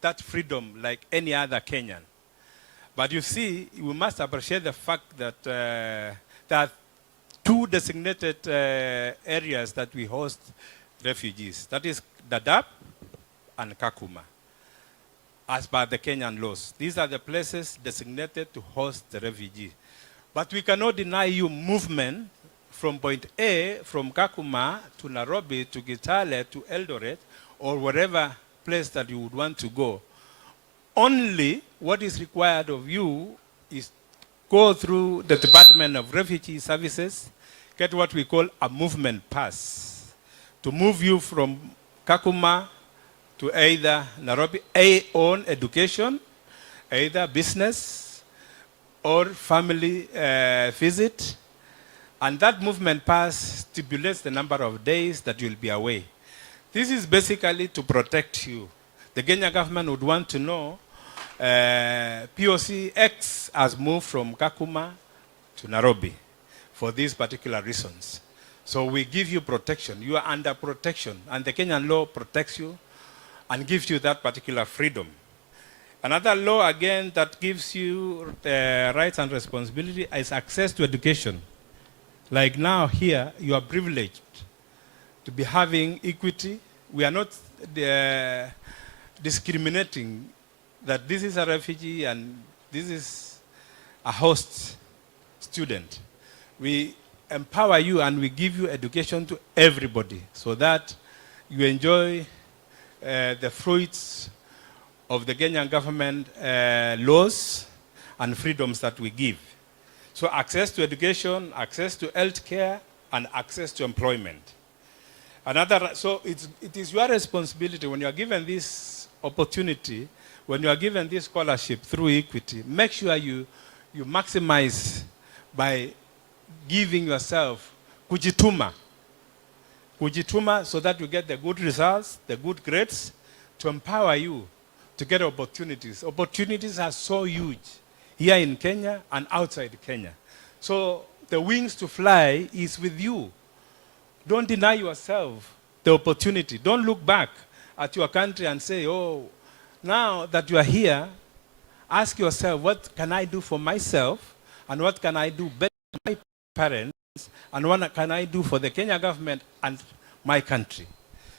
that freedom like any other Kenyan. But you see, we must appreciate the fact that there are two designated areas that we host refugees. That is Dadaab and Kakuma, as per the Kenyan laws. These are the places designated to host the refugee. But we cannot deny you movement from point A, from Kakuma to Nairobi to Kitale to Eldoret, or wherever place that you would want to go. Only what is required of you is go through the Department of Refugee Services, get what we call a movement pass, to move you from Kakuma to either Nairobi, on education, either business or family visit. And that movement pass stipulates the number of days that you'll be away. This is basically to protect you. The Kenya government would want to know POC X has moved from Kakuma to Nairobi for these particular reasons. So we give you protection. You are under protection, and the Kenyan law protects you and gives you that particular freedom. Another law, again, that gives you rights and responsibility is access to education. Like now here, you are privileged to be having equity. We are not discriminating that this is a refugee and this is a host student. We empower you and we give you education to everybody so that you enjoy the fruits of the Kenyan government laws and freedoms that we give. So access to education, access to health care, and access to employment. So it is your responsibility when you are given this opportunity, when you are given this scholarship through equity, make sure you maximize by giving yourself kujituma. Kujituma so that you get the good results, the good grades, to empower you to get opportunities. Opportunities are so huge here in Kenya and outside Kenya. So the wings to fly is with you. Don't deny yourself the opportunity. Don't look back at your country and say, oh, now that you are here, ask yourself, what can I do for myself? And what can I do better for my parents? And what can I do for the Kenya government and my country?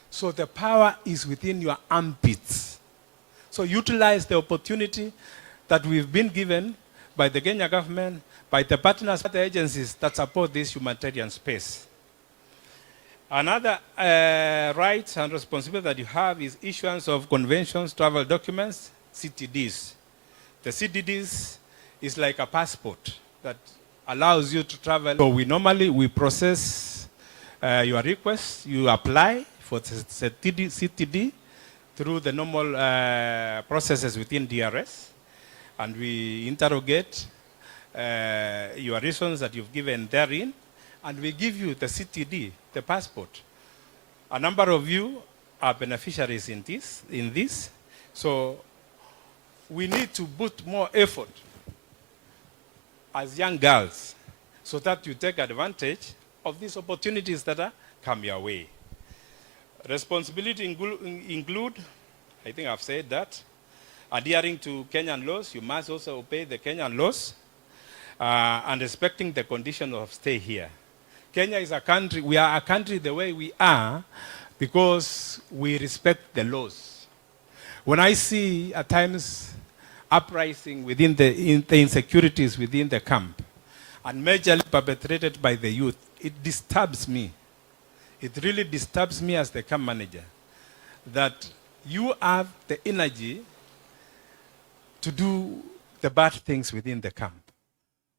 So the power is within your armpits. So utilize the opportunity that we've been given by the Kenya government, by the partners, the agencies that support this humanitarian space. Another right and responsibility that you have is issuance of conventions, travel documents, CTDs. The CTDs is like a passport that allows you to travel. So we process your request, you apply for the CTD through the normal processes within DRS, and we interrogate your reasons that you've given therein, and we give you the CTD, the passport. A number of you are beneficiaries in this. So we need to put more effort as young girls so that you take advantage of these opportunities that come your way. Responsibility include, I think I've said that, adhering to Kenyan laws. You must also obey the Kenyan laws and respecting the condition of stay here. Kenya is a country, we are a country the way we are because we respect the laws. When I see at times uprising within the insecurities within the camp, and majorly perpetrated by the youth, it disturbs me. It really disturbs me as the camp manager that you have the energy to do the bad things within the camp.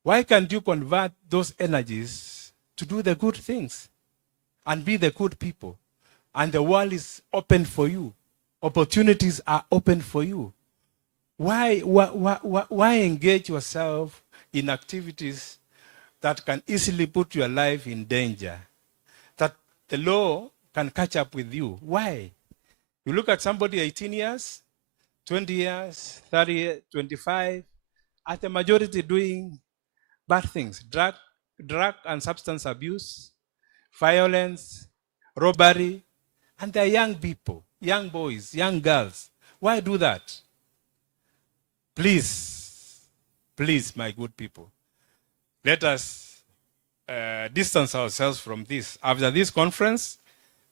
Why can't you convert those energies to do the good things and be the good people? And the world is open for you. Opportunities are open for you. Why engage yourself in activities that can easily put your life in danger? That the law can catch up with you. Why? You look at somebody 18 years, 20 years, 30, 25, at the majority doing bad things, drug and substance abuse, violence, robbery, and they're young people, young boys, young girls. Why do that? Please, please, my good people, let us distance ourselves from this. After this conference,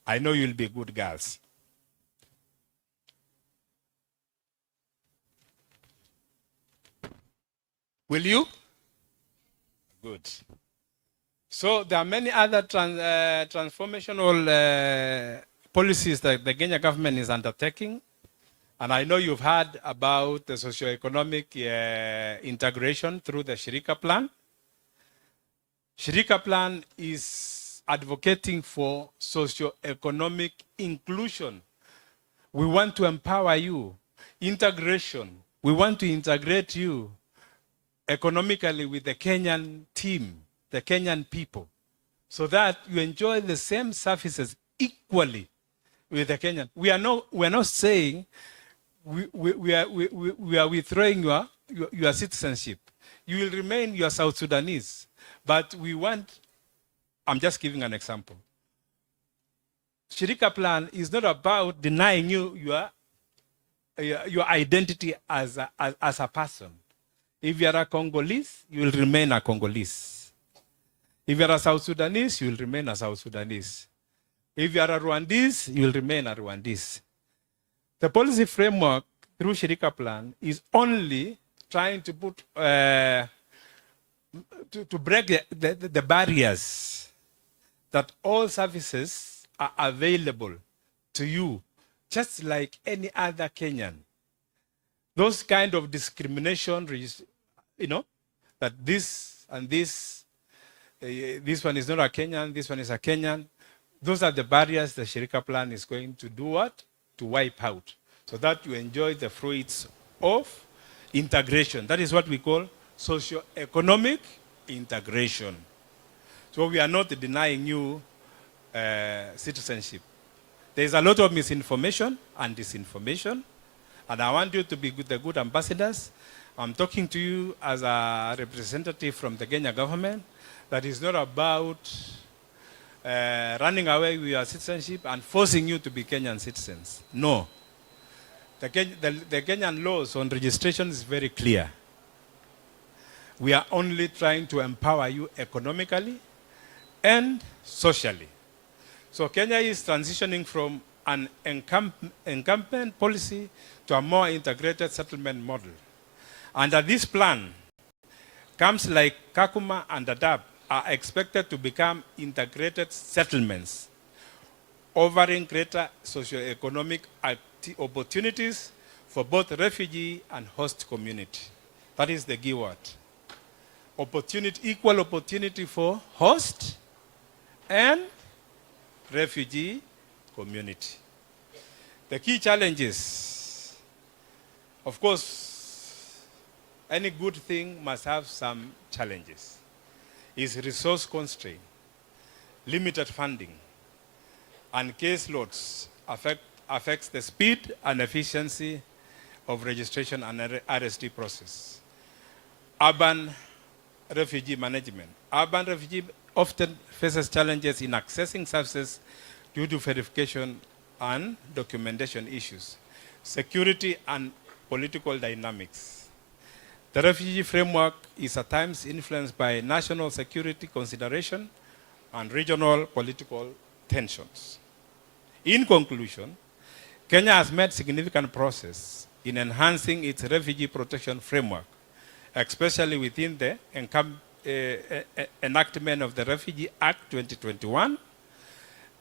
I know you'll be good girls. Will you? Good. So there are many other transformational policies that the Kenya government is undertaking. And I know you've heard about the socioeconomic integration through the Shirika Plan. Shirika Plan is advocating for socioeconomic inclusion. We want to empower you. Integration. We want to integrate you economically with the Kenyan team, the Kenyan people, so that you enjoy the same services equally with the Kenyan. We are not saying we are withdrawing your citizenship. You will remain your South Sudanese, but we want, I'm just giving an example. Shirika Plan is not about denying you your identity as a person. If you are a Congolese, you will remain a Congolese. If you are a South Sudanese, you will remain a South Sudanese. If you are a Rwandese, you will remain a Rwandese. The policy framework through Shirika Plan is only trying to put to break the barriers that all services are available to you, just like any other Kenyan. Those kind of discrimination, you know, that this and this one is not a Kenyan, this one is a Kenyan. Those are the barriers the Shirika Plan is going to do what? To wipe out, so that you enjoy the fruits of integration. That is what we call socio-economic integration. So we are not denying you citizenship. There is a lot of misinformation and disinformation, and I want you to be the good ambassadors. I'm talking to you as a representative from the Kenya government. That is not about running away with your citizenship and forcing you to be Kenyan citizens. No. The Kenyan laws on registration is very clear. We are only trying to empower you economically and socially. So Kenya is transitioning from an encampment policy to a more integrated settlement model. Under this plan, camps like Kakuma and Dadaab are expected to become integrated settlements, offering greater socioeconomic opportunities for both refugee and host community. That is the key word. Equal opportunity for host and refugee community. The key challenges, of course, any good thing must have some challenges. Is resource constraint, limited funding, and case loads affects the speed and efficiency of registration and RSD process. Urban refugee management. Urban refugee often faces challenges in accessing services due to verification and documentation issues, security and political dynamics. The refugee framework is at times influenced by national security consideration and regional political tensions. In conclusion, Kenya has made significant progress in enhancing its refugee protection framework, especially within the enactment of the Refugee Act 2021.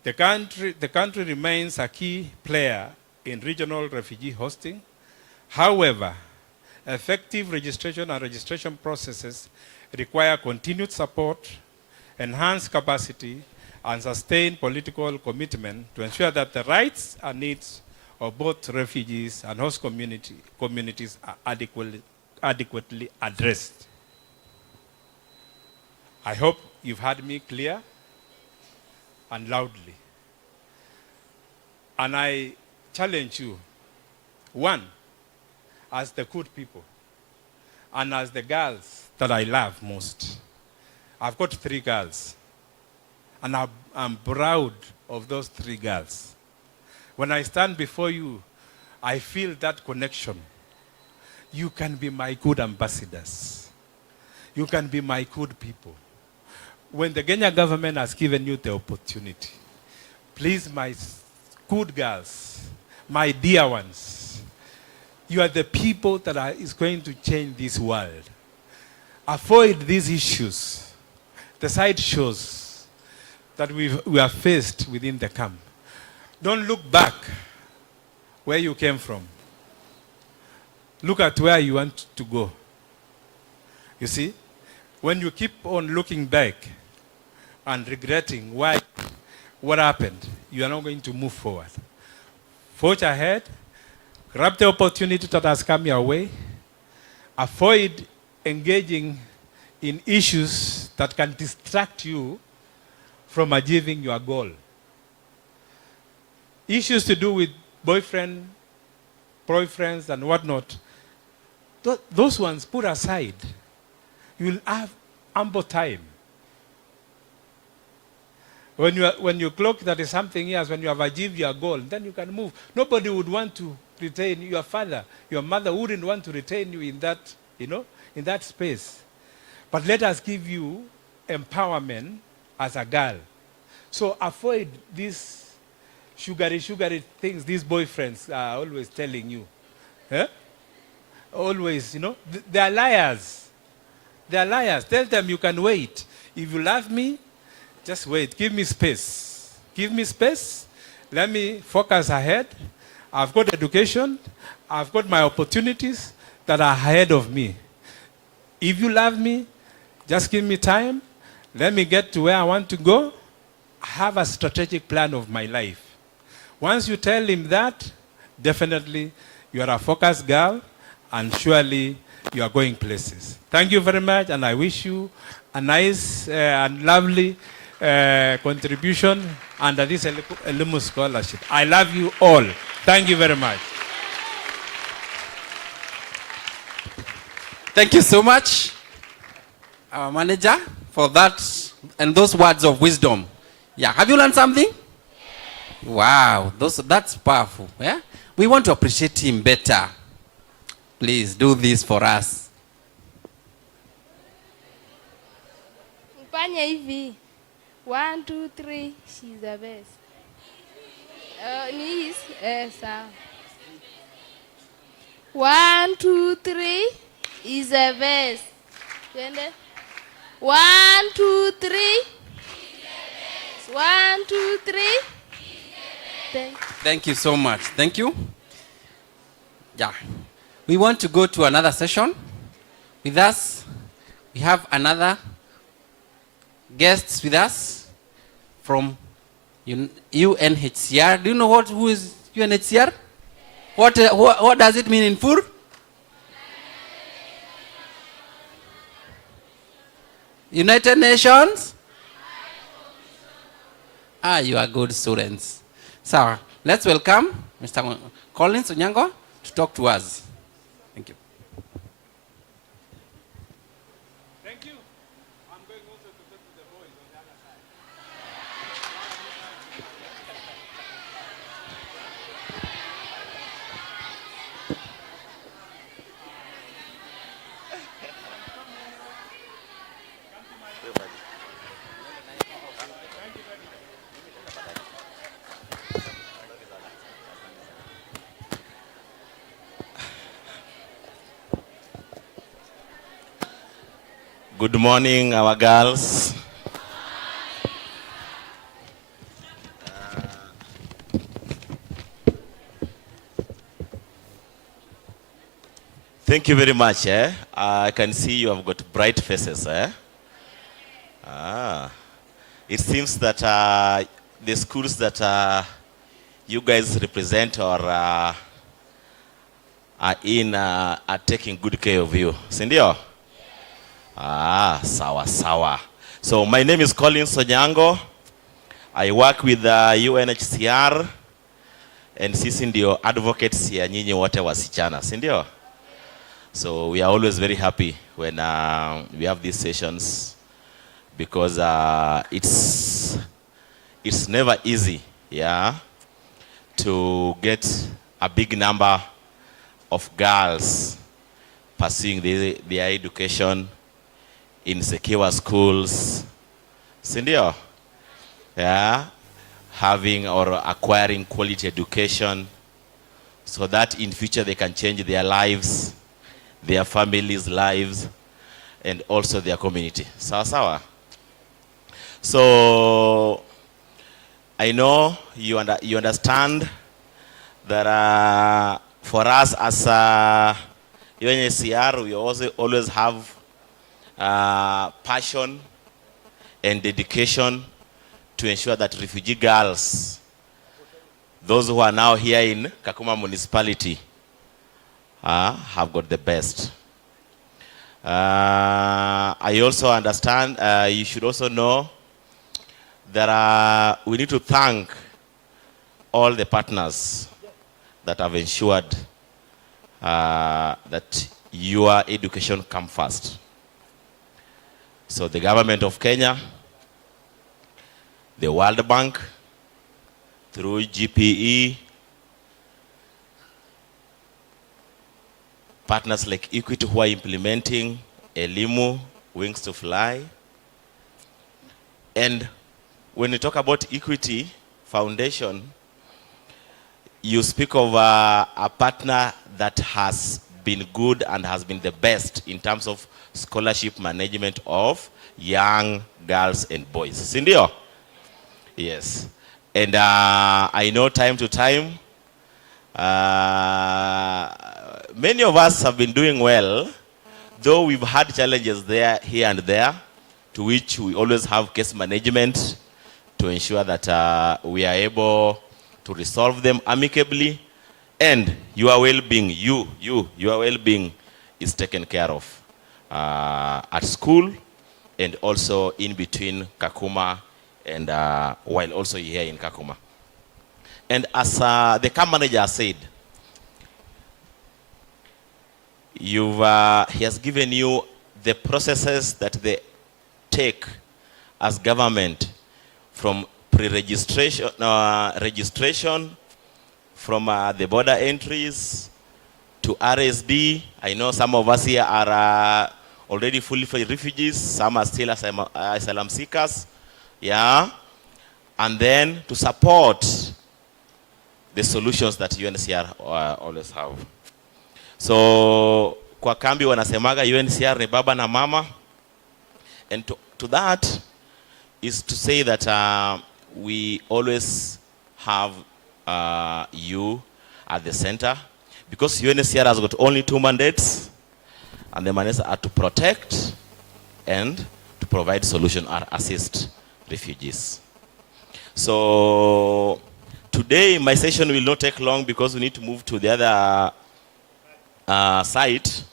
The country remains a key player in regional refugee hosting. However, effective registration and registration processes require continued support, enhanced capacity, and sustained political commitment to ensure that the rights and needs of both refugees and host communities are adequately addressed. I hope you've heard me clear and loudly. And I challenge you, one, as the good people, and as the girls that I love most. I've got 3 girls, and I'm proud of those 3 girls. When I stand before you, I feel that connection. You can be my good ambassadors. You can be my good people. When the Kenya government has given you the opportunity, please, my good girls, my dear ones, you are the people that is going to change this world. Avoid these issues, the side shows that we are faced within the camp. Don't look back where you came from. Look at where you want to go. You see, when you keep on looking back and regretting what happened, you are not going to move forward. Forge ahead, grab the opportunity that has come your way, avoid engaging in issues that can distract you from achieving your goal. Issues to do with boyfriends and whatnot, those ones put aside. You'll have ample time. When you clock that is something years, when you have achieved your goal, then you can move. Nobody would want to retain your father, your mother wouldn't want to retain you in that, in that space. But let us give you empowerment as a girl. So avoid these sugary things these boyfriends are always telling you. Eh? Always, they are liars. They are liars. Tell them you can wait. If you love me, just wait. Give me space. Give me space. Let me focus ahead. I've got education. I've got my opportunities that are ahead of me. If you love me, just give me time. Let me get to where I want to go. I have a strategic plan of my life. Once you tell him that, definitely you are a focused girl, and surely you are going places. Thank you very much, and I wish you a nice and lovely contribution under this Elimu Scholarship. I love you all. Thank you very much. Thank you so much, our manager, for that and those words of wisdom. Yeah, have you learned something? Wow, that's powerful. Yeah, we want to appreciate him better. Please do this for us. Mfanye hivi. 1, 2, 3, she's the best. Ni sawa. 1, 2, 3 is the best. Twende. 1, 2, 3. 1, 2, 3. Thank you so much. Thank you. Yeah. We want to go to another session. With us, we have another guest with us from UNHCR. Do you know who is UNHCR? What does it mean in Fur? United Nations? You are good students. So, let's welcome Mr. Collins Onyango to talk to us. Thank you. Thank you. I'm going also to talk to the boys on the other side. Good morning, our girls. Thank you very much. I can see you have got bright faces. It seems that the schools that you guys represent or are in are taking good care of you. Sindio? Sawa, sawa. So my name is Colin Sonyango. I work with UNHCR and sisi ndio advocates ya nyinyi wote wasichana. Sindio? So we are always very happy when we have these sessions because it's never easy, to get a big number of girls pursuing their education in secure schools, sindio? Having or acquiring quality education so that in future they can change their lives, their families' lives, and also their community. Sawa sawa. So I know you understand that for us as UNHCR, we also always have passion and dedication to ensure that refugee girls, those who are now here in Kakuma municipality, have got the best. I also understand, you should also know that we need to thank all the partners that have ensured that your education come first. So the government of Kenya, the World Bank, through GPE, partners like Equity who are implementing Elimu, Wings to Fly. And when you talk about Equity Foundation, you speak of a partner that has been good and has been the best in terms of scholarship management of young girls and boys. Sindio? Yes. And I know time to time, many of us have been doing well, though we've had challenges there, here and there, to which we always have case management to ensure that we are able to resolve them amicably, and your well-being, your well-being is taken care of at school and also in between Kakuma and while also here in Kakuma. And as the camp manager said, he has given you the processes that they take as government from pre-registration, registration, from the border entries to RSD. I know some of us here are already fully fledged refugees, some are still asylum seekers, and then to support the solutions that UNHCR always have. So kwa kambi wanasemaga UNHCR ni baba na mama, and to that is to say that we always have you at the center, because UNHCR has got only 2 mandates, and the mandates are to protect and to provide solution or assist refugees. So today my session will not take long because we need to move to the other site.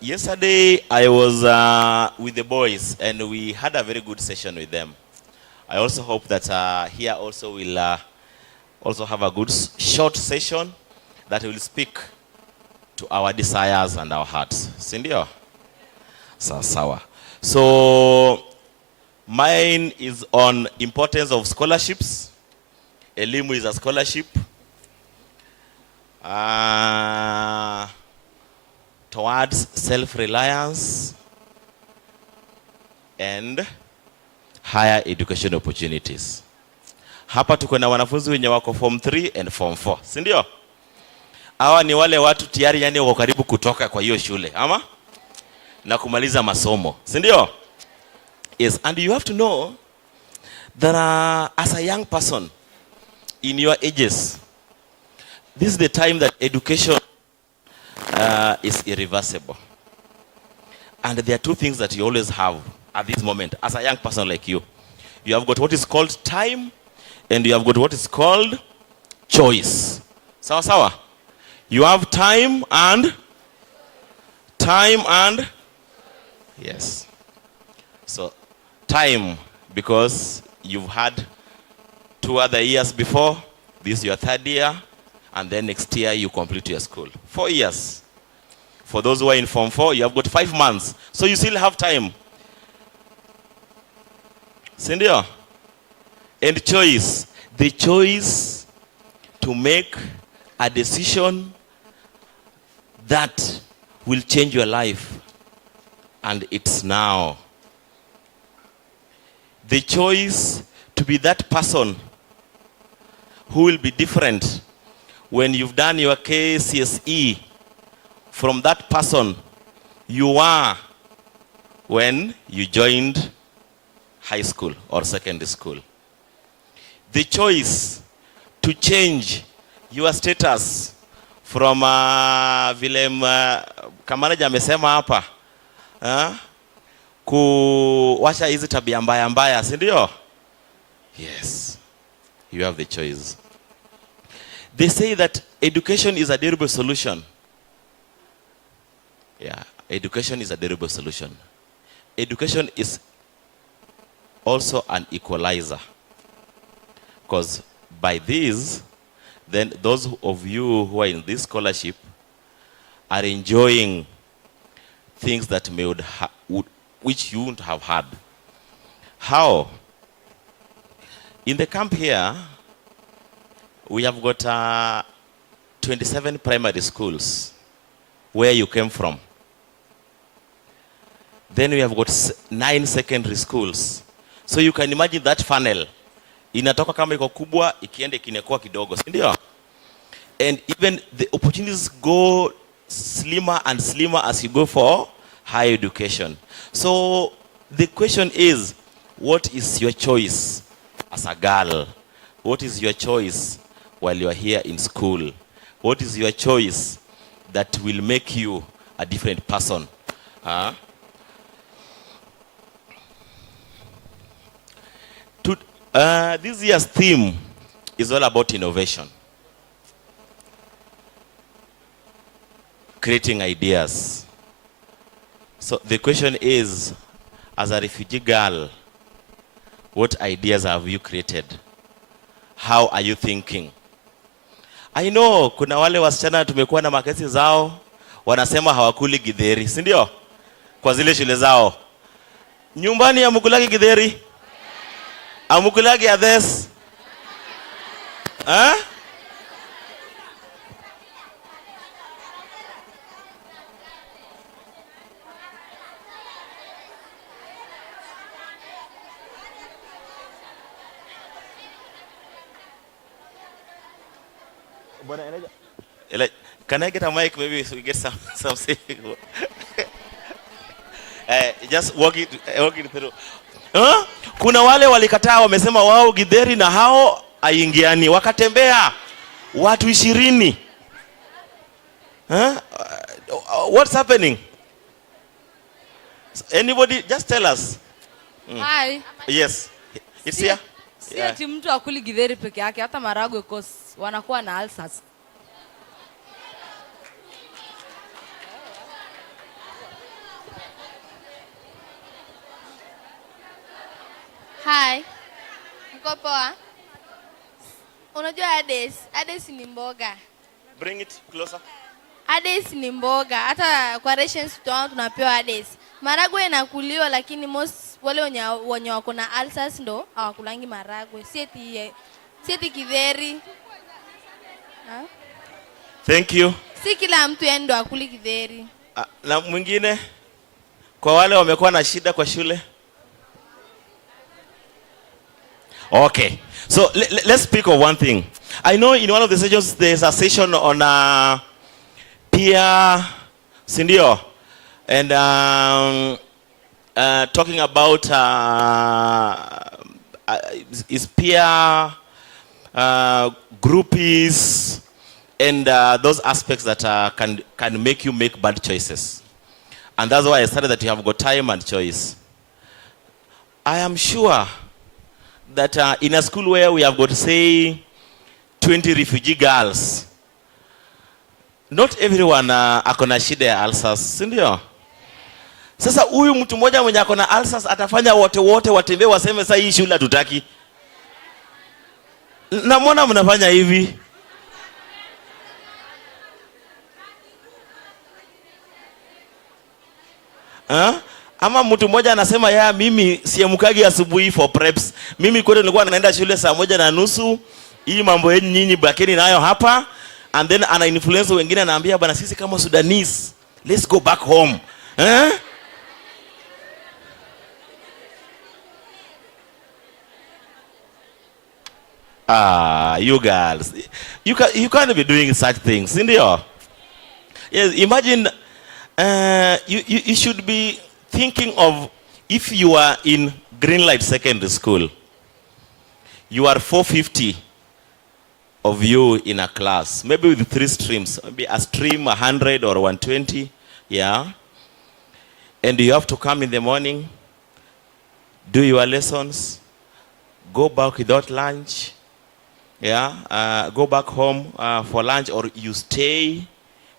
Yesterday I was with the boys and we had a very good session with them. I also hope that here also we'll also have a good short session that will speak to our desires and our hearts. Sindio? Sawa. So mine is on importance of scholarships. Elimu is a scholarship. Towards self-reliance and higher education opportunities. Hapa tuko na wanafunzi wenye wako form 3 and form 4. Si ndio? Hawa ni wale watu tayari yani wako karibu kutoka kwa hiyo shule, ama? na kumaliza masomo, si ndio? Yes, and you have to know that as a young person in your ages, this is the time that education is irreversible. And there are two things that you always have at this moment as a young person like you. You have got what is called time, and you have got what is called choice. Sawa sawa? You have time and yes. So time, because you've had 2 other years before, this is your 3rd year, and then next year you complete your school. 4 years. For those who are in Form 4, you have got 5 months. So you still have time. Sindio? And choice. The choice to make a decision that will change your life. And it's now. The choice to be that person who will be different when you've done your KCSE from that person you are when you joined high school or secondary school. The choice to change your status from vile Kamanaja amesema hapa, kuwacha hizi tabia mbaya mbaya, si ndio? Yes, you have the choice. They say that education is a durable solution. Yeah, education is a durable solution. Education is also an equalizer. Because by this, then those of you who are in this scholarship are enjoying things that which you wouldn't have had. How? In the camp here, we have got 27 primary schools where you came from. Then we have got 9 secondary schools. So you can imagine that funnel. Inatoka kama iko kubwa, ikienda kinekua kidogo, si ndio? And even the opportunities go slimmer and slimmer as you go for higher education. So the question is, what is your choice as a girl? What is your choice while you are here in school? What is your choice that will make you a different person? This year's theme is all about innovation. Creating ideas. So the question is, as a refugee girl, what ideas have you created? How are you thinking? I know kuna wale wasichana tumekuwa na makesi zao wanasema hawakuli githeri, si ndio? Kwa zile shule zao. Nyumbani amukulagi githeri? Amukulagi adhes? Huh? Can I get a mic maybe so we get some just walk it through. Huh? Kuna wale walikataa wamesema wao githeri na hao aingiani, wakatembea watu 20. Huh? What's happening? Anybody just tell us. Hi. Yes. It's here. Si ati mtu akuli githeri peke yake, hata maragwe wanakuwa na ulcers. Hi. Mko poa? Unajua Ades ni mboga. Bring it closer. Ades ni mboga. Hata kwa rations tunapewa Ades. Maragwe inakuliwa, lakini wale wenye wako na ulcers ndo hawakulangi maragwe. Si eti githeri. Thank you. Si kila mtu endo akuli githeri. Na mwingine kwa wale wamekuwa na shida kwa shule. Okay, so let's speak of one thing. I know in one of the sessions there's a session on peer, sindio, And talking about his peer groupies and those aspects that can make you make bad choices. And that's why I started that you have got time and choice. I am sure that in a school where we have got, say, 20 refugee girls, not everyone akona shida ya ulcers, si ndio? Sasa huyu mtu mmoja mwenye akona ulcers atafanya wote watembee waseme sasa hii shule hatutaki. Na mbona mnafanya hivi? Ama mtu mmoja anasema ya mimi siamkagi asubuhi for preps. Mimi kwetu nilikuwa naenda shule saa 1:30. Hii mambo yenu nyinyi bakeni nayo hapa. And then ana influence wengine anaambia bana sisi kama Sudanese, let's go back home. You girls, you can't be doing such things, ndio? Yes, imagine you should be thinking of if you are in Greenlight Secondary School, you are 450 of you in a class, maybe with 3 streams, maybe a stream 100 or 120, yeah? And you have to come in the morning, do your lessons, go back without lunch, yeah? Go back home for lunch, or you stay,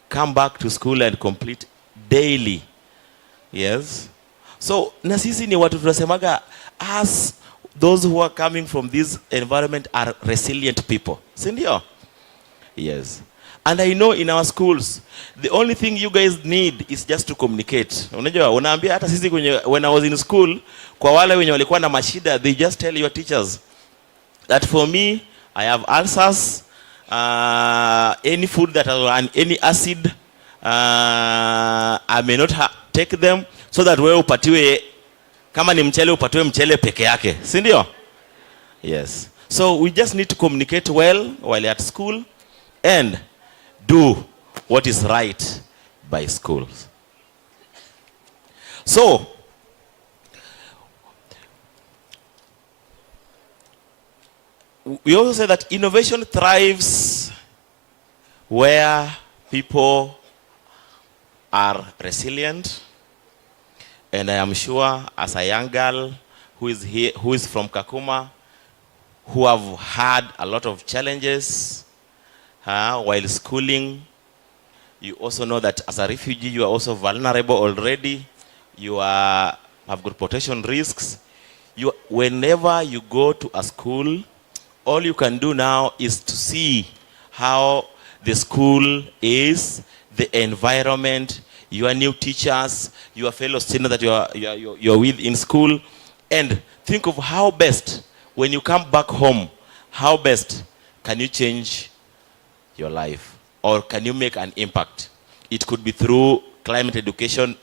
come back to school and complete daily. Yes? So, na sisi ni watu tunasemaga, as those who are coming from this environment are resilient people. Sindio? Yes. And I know in our schools, the only thing you guys need is just to communicate. Unajua, unaambia hata sisi when I was in school, kwa wale wenye walikuwa na mashida, they just tell your teachers that for me, I have ulcers, any food that has any acid, I may not take them, so that wewe upatiwe, kama ni mchele upatiwe mchele peke yake, si ndio? Yes. So we just need to communicate well while at school and do what is right by schools. So we also say that innovation thrives where people are resilient. And I am sure as a young girl who is here, who is from Kakuma, who have had a lot of challenges while schooling, you also know that as a refugee, you are also vulnerable already. You have got protection risks. Whenever you go to a school, all you can do now is to see how the school is, the environment, your new teachers, your fellow students that you're with in school, and think of how best, when you come back home, how best can you change your life, or can you make an impact? It could be through climate education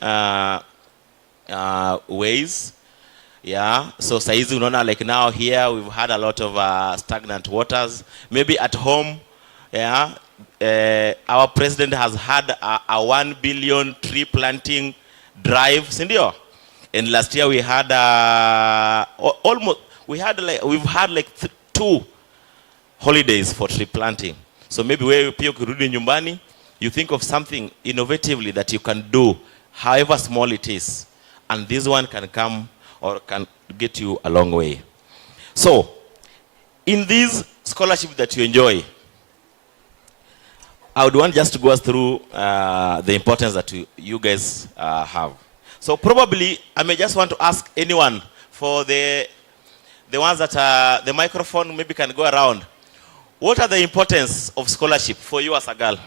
ways. Yeah, so saizi unaona, like now here we've had a lot of stagnant waters. Maybe at home, yeah, our president has had a 1 billion tree planting drive, sindio? And last year we had we've had like 2 holidays for tree planting. So maybe wewe pia ukirudi nyumbani, you think of something innovatively that you can do, however small it is, and this one can come or can get you a long way. So, in this scholarship that you enjoy, I would want just to go us through the importance that you guys have. So probably, I may just want to ask anyone for the ones that the microphone maybe can go around. What are the importance of scholarship for you as a girl?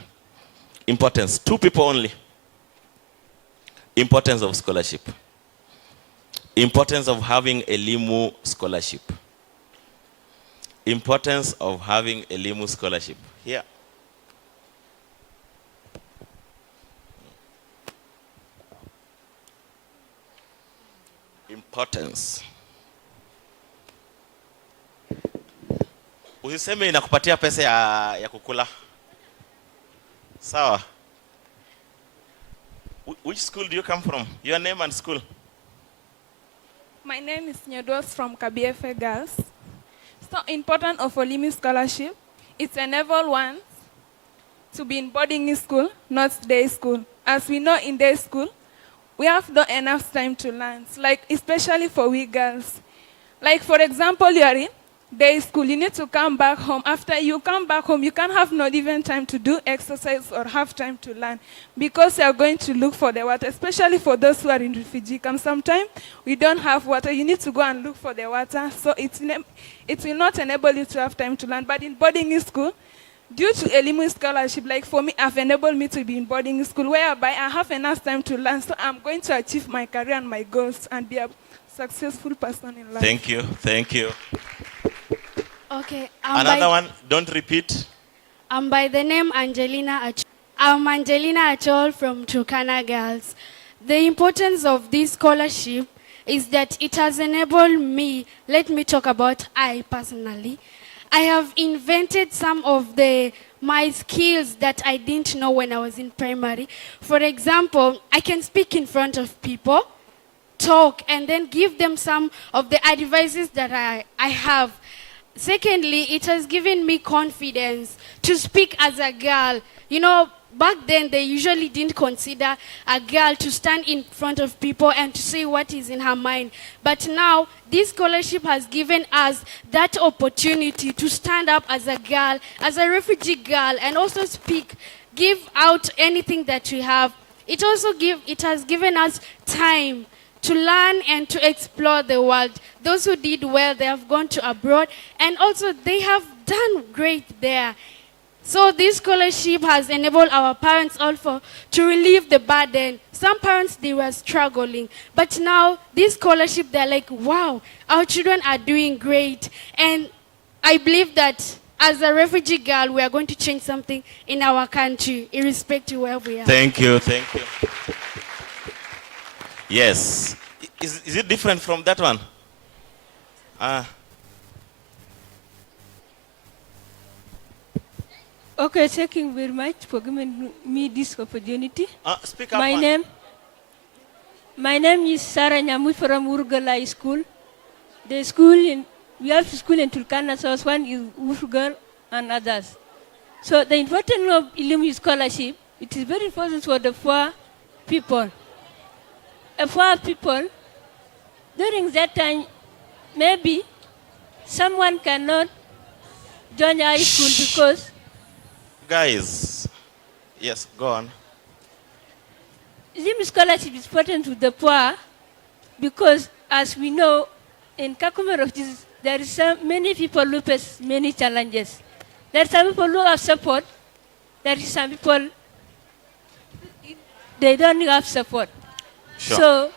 Importance. 2 people only. Importance of scholarship. Importance of having a Elimu scholarship. Importance of having a Elimu scholarship. Here. Importance. Usiseme inakupatia pesa ya kukula. Sawa? Which school do you come from? Your name and school. My name is Nyodos from Kabiefe Girls. So important of Olimi scholarship, it's enable one to be in boarding school, not day school. As we know in day school, we have not enough time to learn, like especially for we girls. Like for example, you are in day school, you need to come back home. After you come back home, you can't have not even time to do exercise or have time to learn because you are going to look for the water, especially for those who are in refugee camps. Sometimes we don't have water. You need to go and look for the water. So it will not enable you to have time to learn. But in boarding school, due to Elimu scholarship, like for me, have enabled me to be in boarding school, whereby I have enough time to learn. So I'm going to achieve my career and my goals and be a successful person in life. Thank you. Thank you. Okay. Another one, don't repeat. I'm by the name Angelina Achol. I'm Angelina Achol from Turkana Girls. The importance of this scholarship is that it has enabled me, let me talk about I personally. I have invented some of my skills that I didn't know when I was in primary. For example, I can speak in front of people, talk, and then give them some of the advices that I have. Secondly, it has given me confidence to speak as a girl. You know, back then they usually didn't consider a girl to stand in front of people and to say what is in her mind. But now, this scholarship has given us that opportunity to stand up as a girl, as a refugee girl, and also speak, give out anything that we have. It has given us time to learn and to explore the world. Those who did well, they have gone to abroad, and also they have done great there. So this scholarship has enabled our parents also to relieve the burden. Some parents, they were struggling, but now this scholarship, they're like, wow, our children are doing great. And I believe that as a refugee girl, we are going to change something in our country, irrespective of where we are. Thank you, thank you. Yes. Is it different from that one? Okay, thank you very much for giving me this opportunity. Speak up. My name is Sarah Nyamui from Urugala High School. We have school in Turkana, so one is Urugala and others. So the importance of Elimu scholarship, it is very important for the poor people. For people, during that time, maybe someone cannot join high school because... Guys, yes, go on. Elimu scholarship is important to the poor because, as we know, in Kakumero, there is many people who face many challenges. There are some people who have support. There are some people, they don't have support. Sure. So,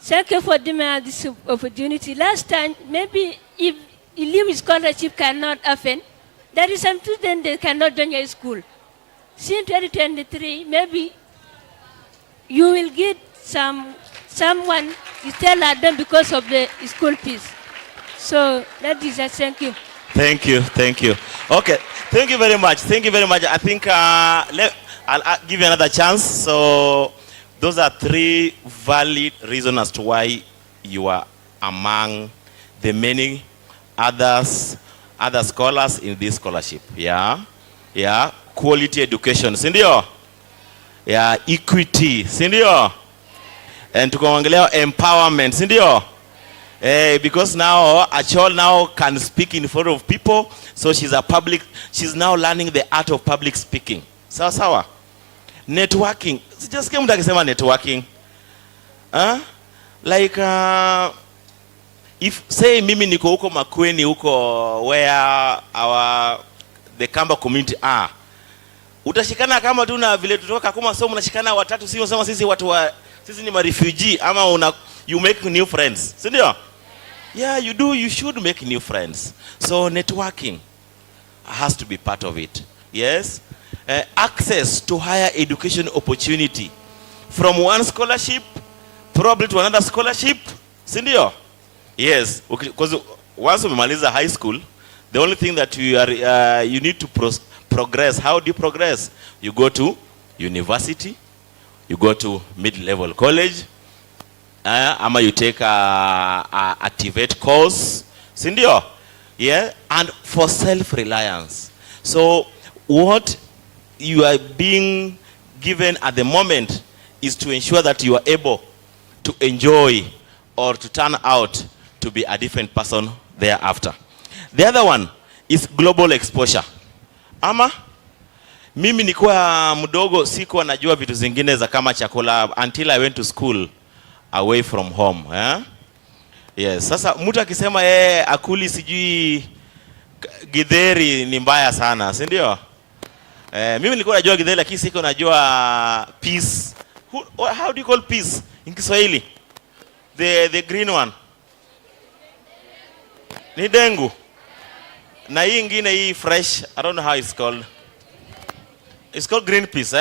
thank you for giving me this opportunity. Last time, maybe if Elimu scholarship cannot happen, there is some students that cannot join your school. Since 2023, maybe you will get someone to tell them because of the school fees. So that is a thank you. Thank you, thank you. Okay, thank you very much. Thank you very much. I think I'll give you another chance. So those are 3 valid reasons as to why you are among the many other scholars in this scholarship. Yeah, yeah. Quality education, sindio? Yeah, equity, sindio? And tukaongelea empowerment, sindio? Because now Achol now can speak in front of people, so she's now learning the art of public speaking. Sawa sawa. Networking. Just came to say networking. Like if say mimi niko huko Makueni huko where the Kamba community are. Utashikana kama tu na vile tutoka kama somo unashikana watatu, sio sema sisi ni refugee ama you make new friends. Si ndio? Yeah, you should make new friends. So networking has to be part of it. Yes. Access to higher education opportunity from one scholarship probably to another scholarship. Si ndio? Yes, because once umemaliza high school, the only thing that you need to progress. How do you progress? You go to university, you go to mid-level college, ama you take a TVET course, sindio? Yeah, and for self-reliance. So what you are being given at the moment is to ensure that you are able to enjoy or to turn out to be a different person thereafter. The other one is global exposure. Ama mimi nikuwa mdogo sikuwa najua vitu zingine za kama chakula until I went to school away from home. Yes, sasa mtu akisema akuli sijui githeri ni mbaya sana, si ndio? Mimi nilikuwa najua githeri lakini siko najua peas. How do you call peas in Kiswahili? The green one. Ni dengu. Na hii ingine hii fresh, I don't know how it's called. It's called green peas,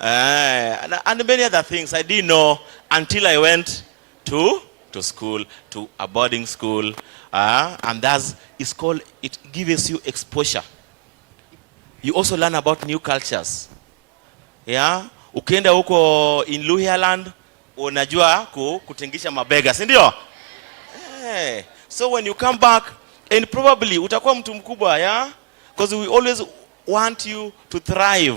and many other things I didn't know until I went to school, to a boarding school, and it's called, it gives you exposure. You also learn about new cultures. Yeah, ukienda huko in Luhyaland, unajua kutingisha mabega, si ndio? So when you come back, and probably utakuwa mtu mkubwa, yeah? Because we always want you to thrive.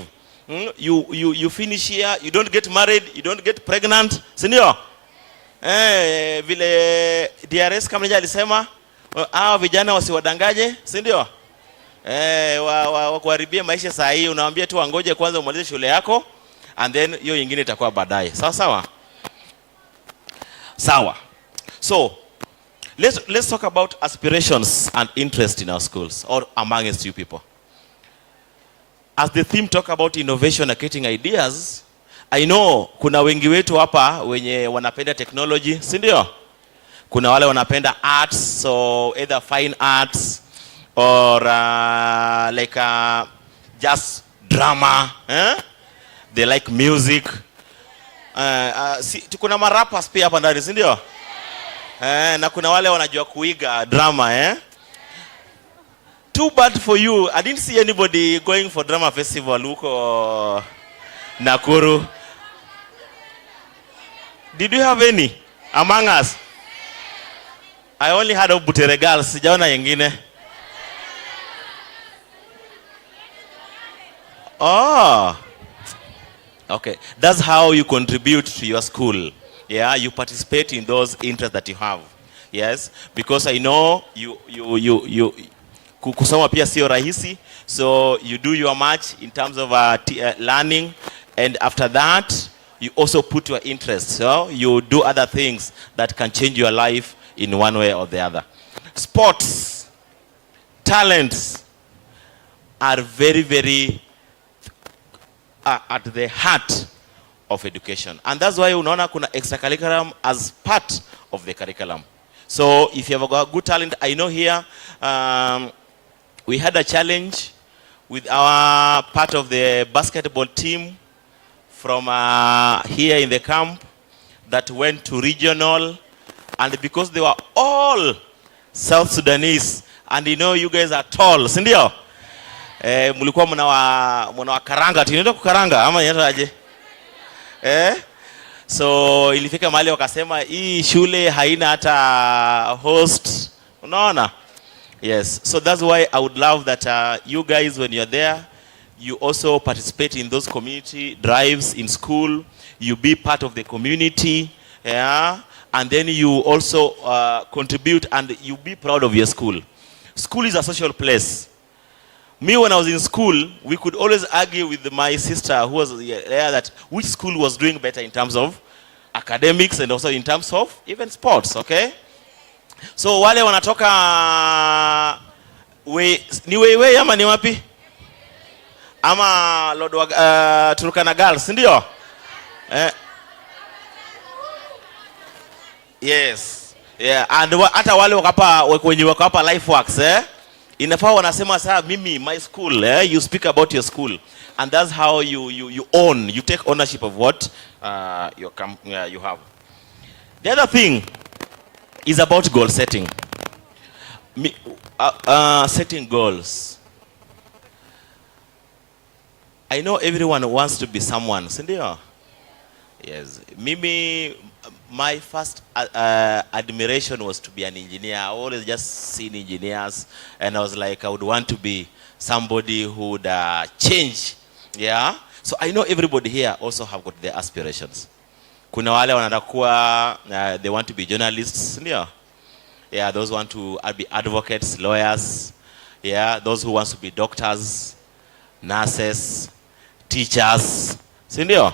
You finish here, you don't get married, you don't get pregnant, si ndio? Vile DRS kama nje alisema, vijana wasiwadangaje, si ndio? Kuharibia maisha saa hii, unawaambia tu wangoje kwanza umalize shule yako, and then hiyo nyingine itakuwa baadaye. Sawa sawa? Sawa. So, let's talk about aspirations and interest in our schools or amongst you people. As the theme talk about innovation and creating ideas, I know kuna wengi wetu hapa wenye wanapenda technology, si ndio? Kuna wale wanapenda arts, so either fine arts or like just drama, they like music. Kuna marappers pia hapa ndani, si ndio? Na kuna wale wanajua kuiga drama, Too bad for you. I didn't see anybody going for drama festival huko Nakuru. Did you have any among us? I only heard of Butere Girls. Sijaona yengine. Oh. Okay. That's how you contribute to your school. Yeah, you participate in those interests that you have. Yes, because I know you kusoma pia sio rahisi, so you do your much in terms of learning, and after that you also put your interest, so you do other things that can change your life in one way or the other. Sports, talents are very, very at the heart of education, and that's why unaona kuna extracurriculum as part of the curriculum. So if you have a good talent, I know here we had a challenge with our part of the basketball team from here in the camp that went to regional, and because they were all South Sudanese, and you know you guys are tall, si ndio? Mlikuwa mna karanga, tunaenda kukaranga ama inaitwa aje? So ilifika mahali wakasema hii shule haina hata host, unaona? Yes, so that's why I would love that you guys, when you're there, you also participate in those community drives in school. You be part of the community, yeah, and then you also contribute, and you be proud of your school. School is a social place. Me, when I was in school, we could always argue with my sister who was there that which school was doing better in terms of academics and also in terms of even sports, okay? So wale wanatoka ni wewe ama ni wapi? Ama Turkana Girls, ndio? Yes. Yeah, and hata wale wenye wako hapa Lifeworks, inafaa wanasema saa mimi my school, you speak about your school, and that's how you own, you take ownership of what you have. The other thing is about goal setting. Setting goals. I know everyone wants to be someone, sindio? Yes. Mimi, my first admiration was to be an engineer. I always just seen engineers, and I was like, I would want to be somebody who would change. Yeah. So I know everybody here also have got their aspirations. Kuna wale wanataka kuwa, they want to be journalists, sindio? Yeah, those want to be advocates, lawyers. Yeah, those who want to be doctors, nurses, teachers, sindio?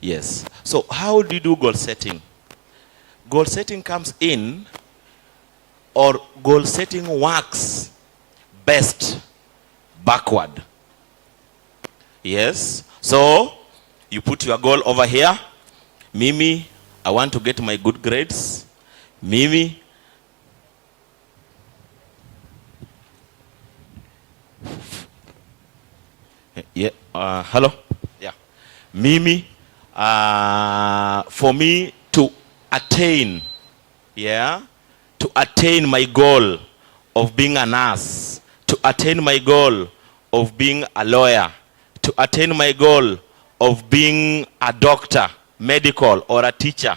Yes. So how do you do goal setting? Goal setting comes in, or goal setting works best backward. Yes. So you put your goal over here. Mimi, I want to get my good grades. Mimi, yeah, hello? Yeah. Mimi, for me to attain, yeah, to attain my goal of being a nurse, to attain my goal of being a lawyer, to attain my goal of being a doctor, medical, or a teacher,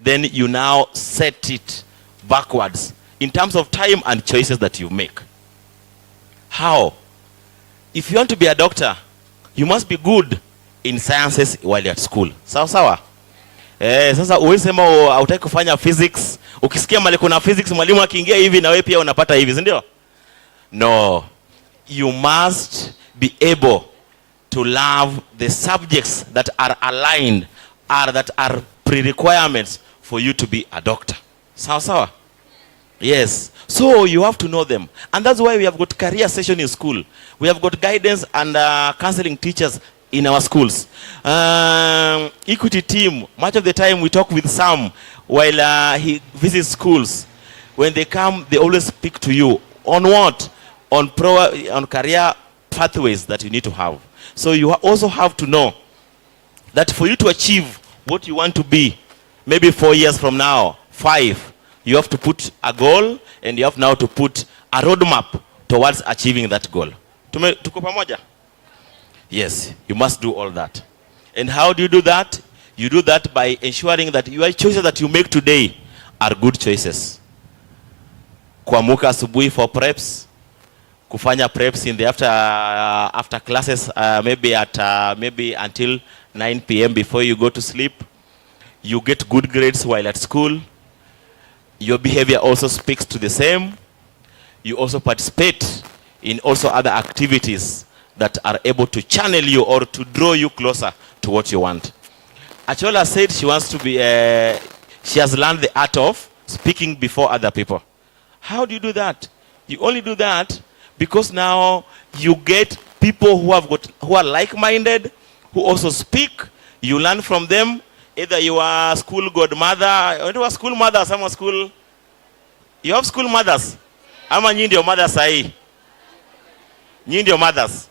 then you now set it backwards in terms of time and choices that you make. How? If you want to be a doctor, you must be good in sciences while you're at school. Sawa sawa? Sasa uwezi sema hautaki kufanya physics, ukisikia mali kuna physics mwalimu akiingia hivi na wewe pia unapata hivi, si ndio? No. You must be able to love the subjects that are aligned, or that are pre-requirements for you to be a doctor. Sawa sawa? Yes. So you have to know them. And that's why we have got career session in school. We have got guidance and counseling teachers in our schools. Equity team, much of the time we talk with Sam while he visits schools. When they come, they always speak to you. On what? On career pathways that you need to have. So you also have to know that for you to achieve what you want to be, maybe 4 years from now, 5, you have to put a goal, and you have now to put a roadmap towards achieving that goal. Tuko pamoja? Yes, you must do all that. And how do you do that? You do that by ensuring that your choices that you make today are good choices. Kuamuka asubuhi for preps, kufanya preps in the after classes, maybe until 9 p.m. before you go to sleep. You get good grades while at school. Your behavior also speaks to the same. You also participate in also other activities that are able to channel you or to draw you closer to what you want. Achola said she wants to be, she has learned the art of speaking before other people. How do you do that? You only do that because now you get people who are like-minded, who also speak. You learn from them. Either you are school godmother, or you are school mother, some school. You have school mothers. Ama nyinyi ndio mothers sahi. Nyinyi ndio mothers.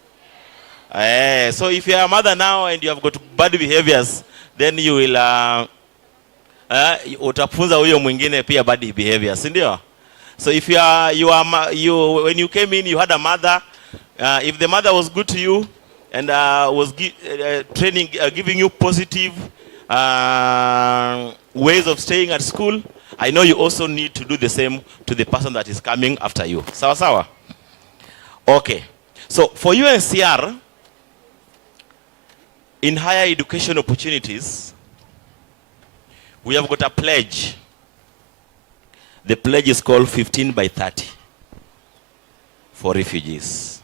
So if you are a mother now and you have got bad behaviors, then you will utafunza huyo mwingine pia bad behaviors, si ndio? So if when you came in, you had a mother. If the mother was good to you and was giving you positive ways of staying at school, I know you also need to do the same to the person that is coming after you. Sawa sawa? Okay. So for UNCR, in higher education opportunities, we have got a pledge. The pledge is called 15 by 30 for refugees.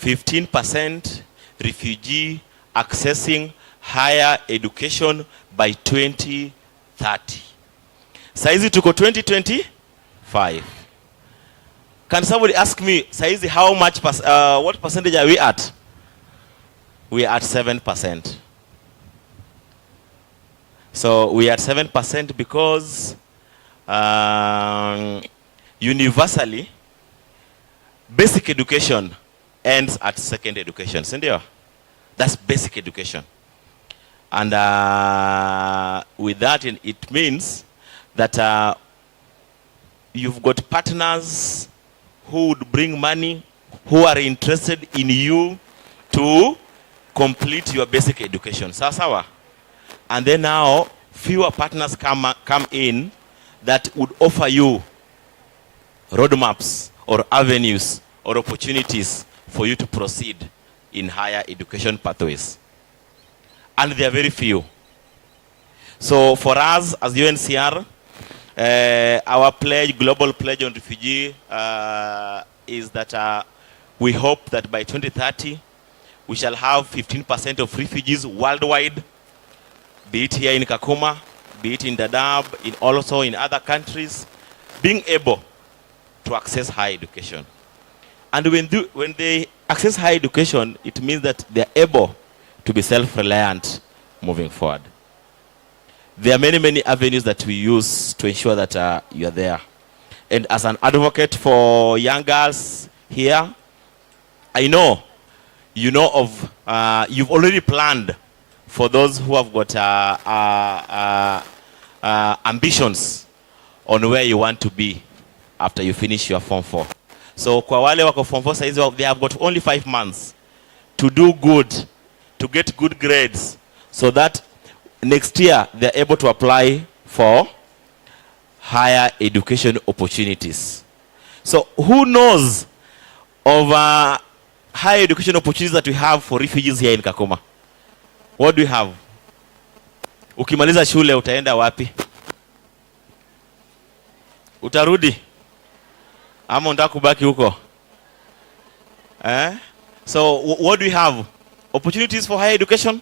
15% refugee accessing higher education by 2030. Saizi tuko 2025. Can somebody ask me, saizi how much, what percentage are we at? We are at 7%. So we are at 7% because universally, basic education ends at second education. Sindio? That's basic education. And with that, it means that you've got partners who would bring money, who are interested in you to complete your basic education. Sawa. And then now fewer partners come in that would offer you roadmaps or avenues or opportunities for you to proceed in higher education pathways. And they are very few. So for us as UNCR, our pledge, global pledge on refugee, is that we hope that by 2030, we shall have 15% of refugees worldwide, be it here in Kakuma, be it in Dadaab, also in other countries, being able to access higher education. And when they access higher education, it means that they are able to be self-reliant moving forward. There are many, many avenues that we use to ensure that you are there. And as an advocate for young girls here, I know you know of, you've already planned for those who have got ambitions on where you want to be after you finish your Form 4. So kwa wale wako Form 4 saizi, they have got only 5 months to do good, to get good grades, so that next year they're able to apply for higher education opportunities. So who knows of higher education opportunities that we have for refugees here in Kakuma? What do we have? Ukimaliza shule utaenda wapi? Utarudi? Ama unataka kubaki huko? So what do we have? Opportunities for higher education?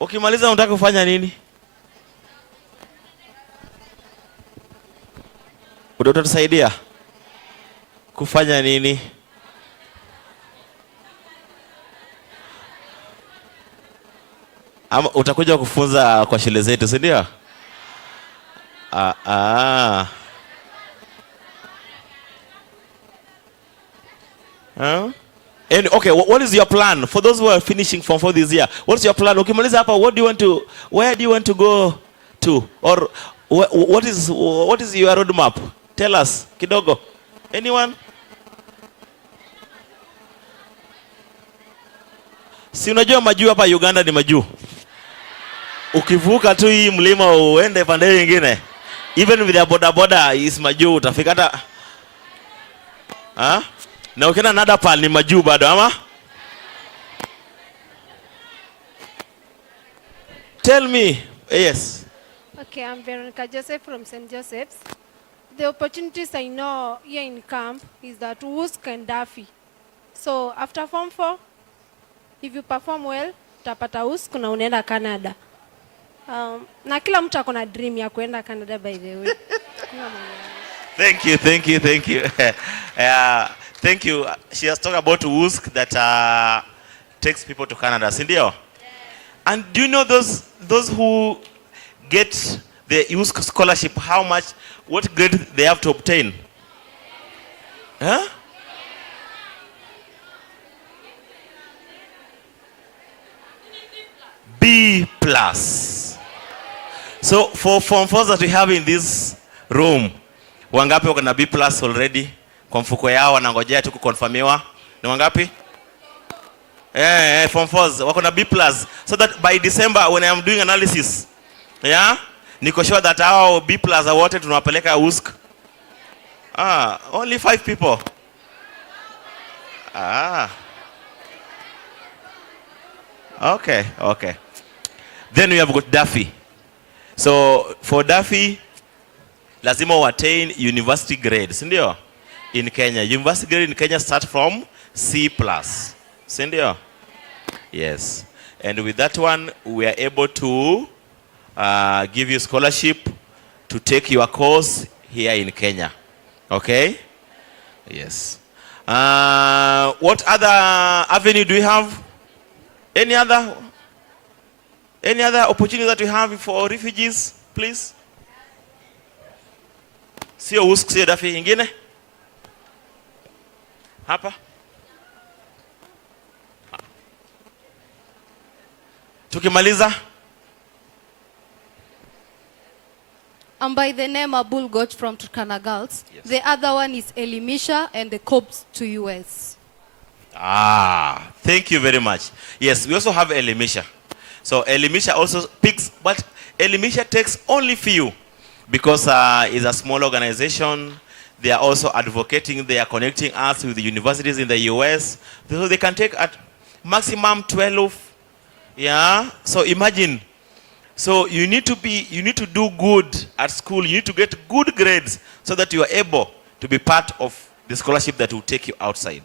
Ukimaliza unataka kufanya nini? Utatusaidia kufanya nini? Ama utakuja kufunza kwa shule zetu, si ndio? And okay, what is your plan for those who are finishing Form 4 this year? What's your plan? Ukimaliza hapa, where do you want to go to? Or what is your roadmap? Tell us kidogo. Anyone? Si unajua majuu hapa Uganda ni majuu. Ukivuka tu hii mlima uende pande nyingine, even with the boda is majuu, utafika hata na ukienda Nadapal ni majuu bado ama? Tell me. Yes. Okay, I'm Veronica Joseph from St. Joseph's. The opportunities I know here in camp is that WUSC and DAFI. So after Form 4, if you perform well, utapata WUSC na unaenda Canada. Na kila mtu ako na dream ya kuenda Canada, by the way. Thank you. Thank you. She has talked about WUSC that takes people to Canada, sindio? And do you know those who get the WUSC scholarship, what grade they have to obtain? B+. So for Form 4s that we have in this room, wangapi wako na B+ already? Kwa mfuko yao wanangojea tu kukonfirmiwa. Ni wangapi? Form 4s wako na B+, so that by December when I am doing analysis, niko sure that our B+ wote tunawapeleka WUSC. Only 5 people. Okay. Then we have got DAFI. So for DAFI, lazima attain university grade, sindio? In Kenya. University grade in Kenya start from C+. Sindio? Yes. And with that one, we are able to give you scholarship to take your course here in Kenya. Okay? Yes. What other avenue do we have? Any other opportunity that we have for refugees, please? Sio WUSC, sio DAFI, ingine? Hapa? Tukimaliza? I'm by the name Abul Goch from Turkana Girls. Yes. The other one is Elimisha and the Cobs to US. Ah, thank you very much. Yes, we also have Elimisha. So Elimisha also picks, but Elimisha takes only few because it's a small organization. They are also advocating, they are connecting us with the universities in the US. So they can take at maximum 12. Yeah, so imagine. So you need to do good at school. You need to get good grades so that you are able to be part of the scholarship that will take you outside.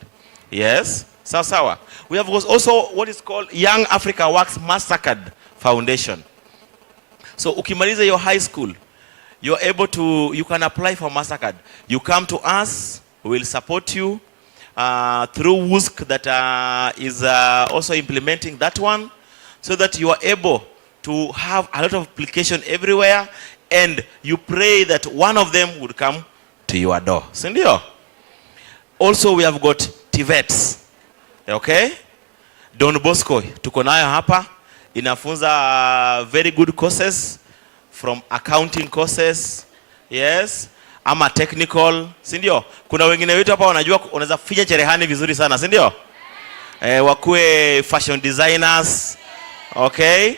Yes, sawa. We have also what is called Young Africa Works Mastercard Foundation. So ukimaliza your high school, you can apply for Mastercard. You come to us, we will support you through WUSC that is also implementing that one, so that you are able to have a lot of application everywhere, and you pray that one of them would come to your door. Sindio? Also, we have got TVETs. Okay? Don Bosco, tuko nayo hapa. Inafunza very good courses, from accounting courses, yes, ama technical, sindio? Kuna wengine wetu hapa wanajua unaweza finya cherehani vizuri sana, sindio? Wakue fashion designers, okay?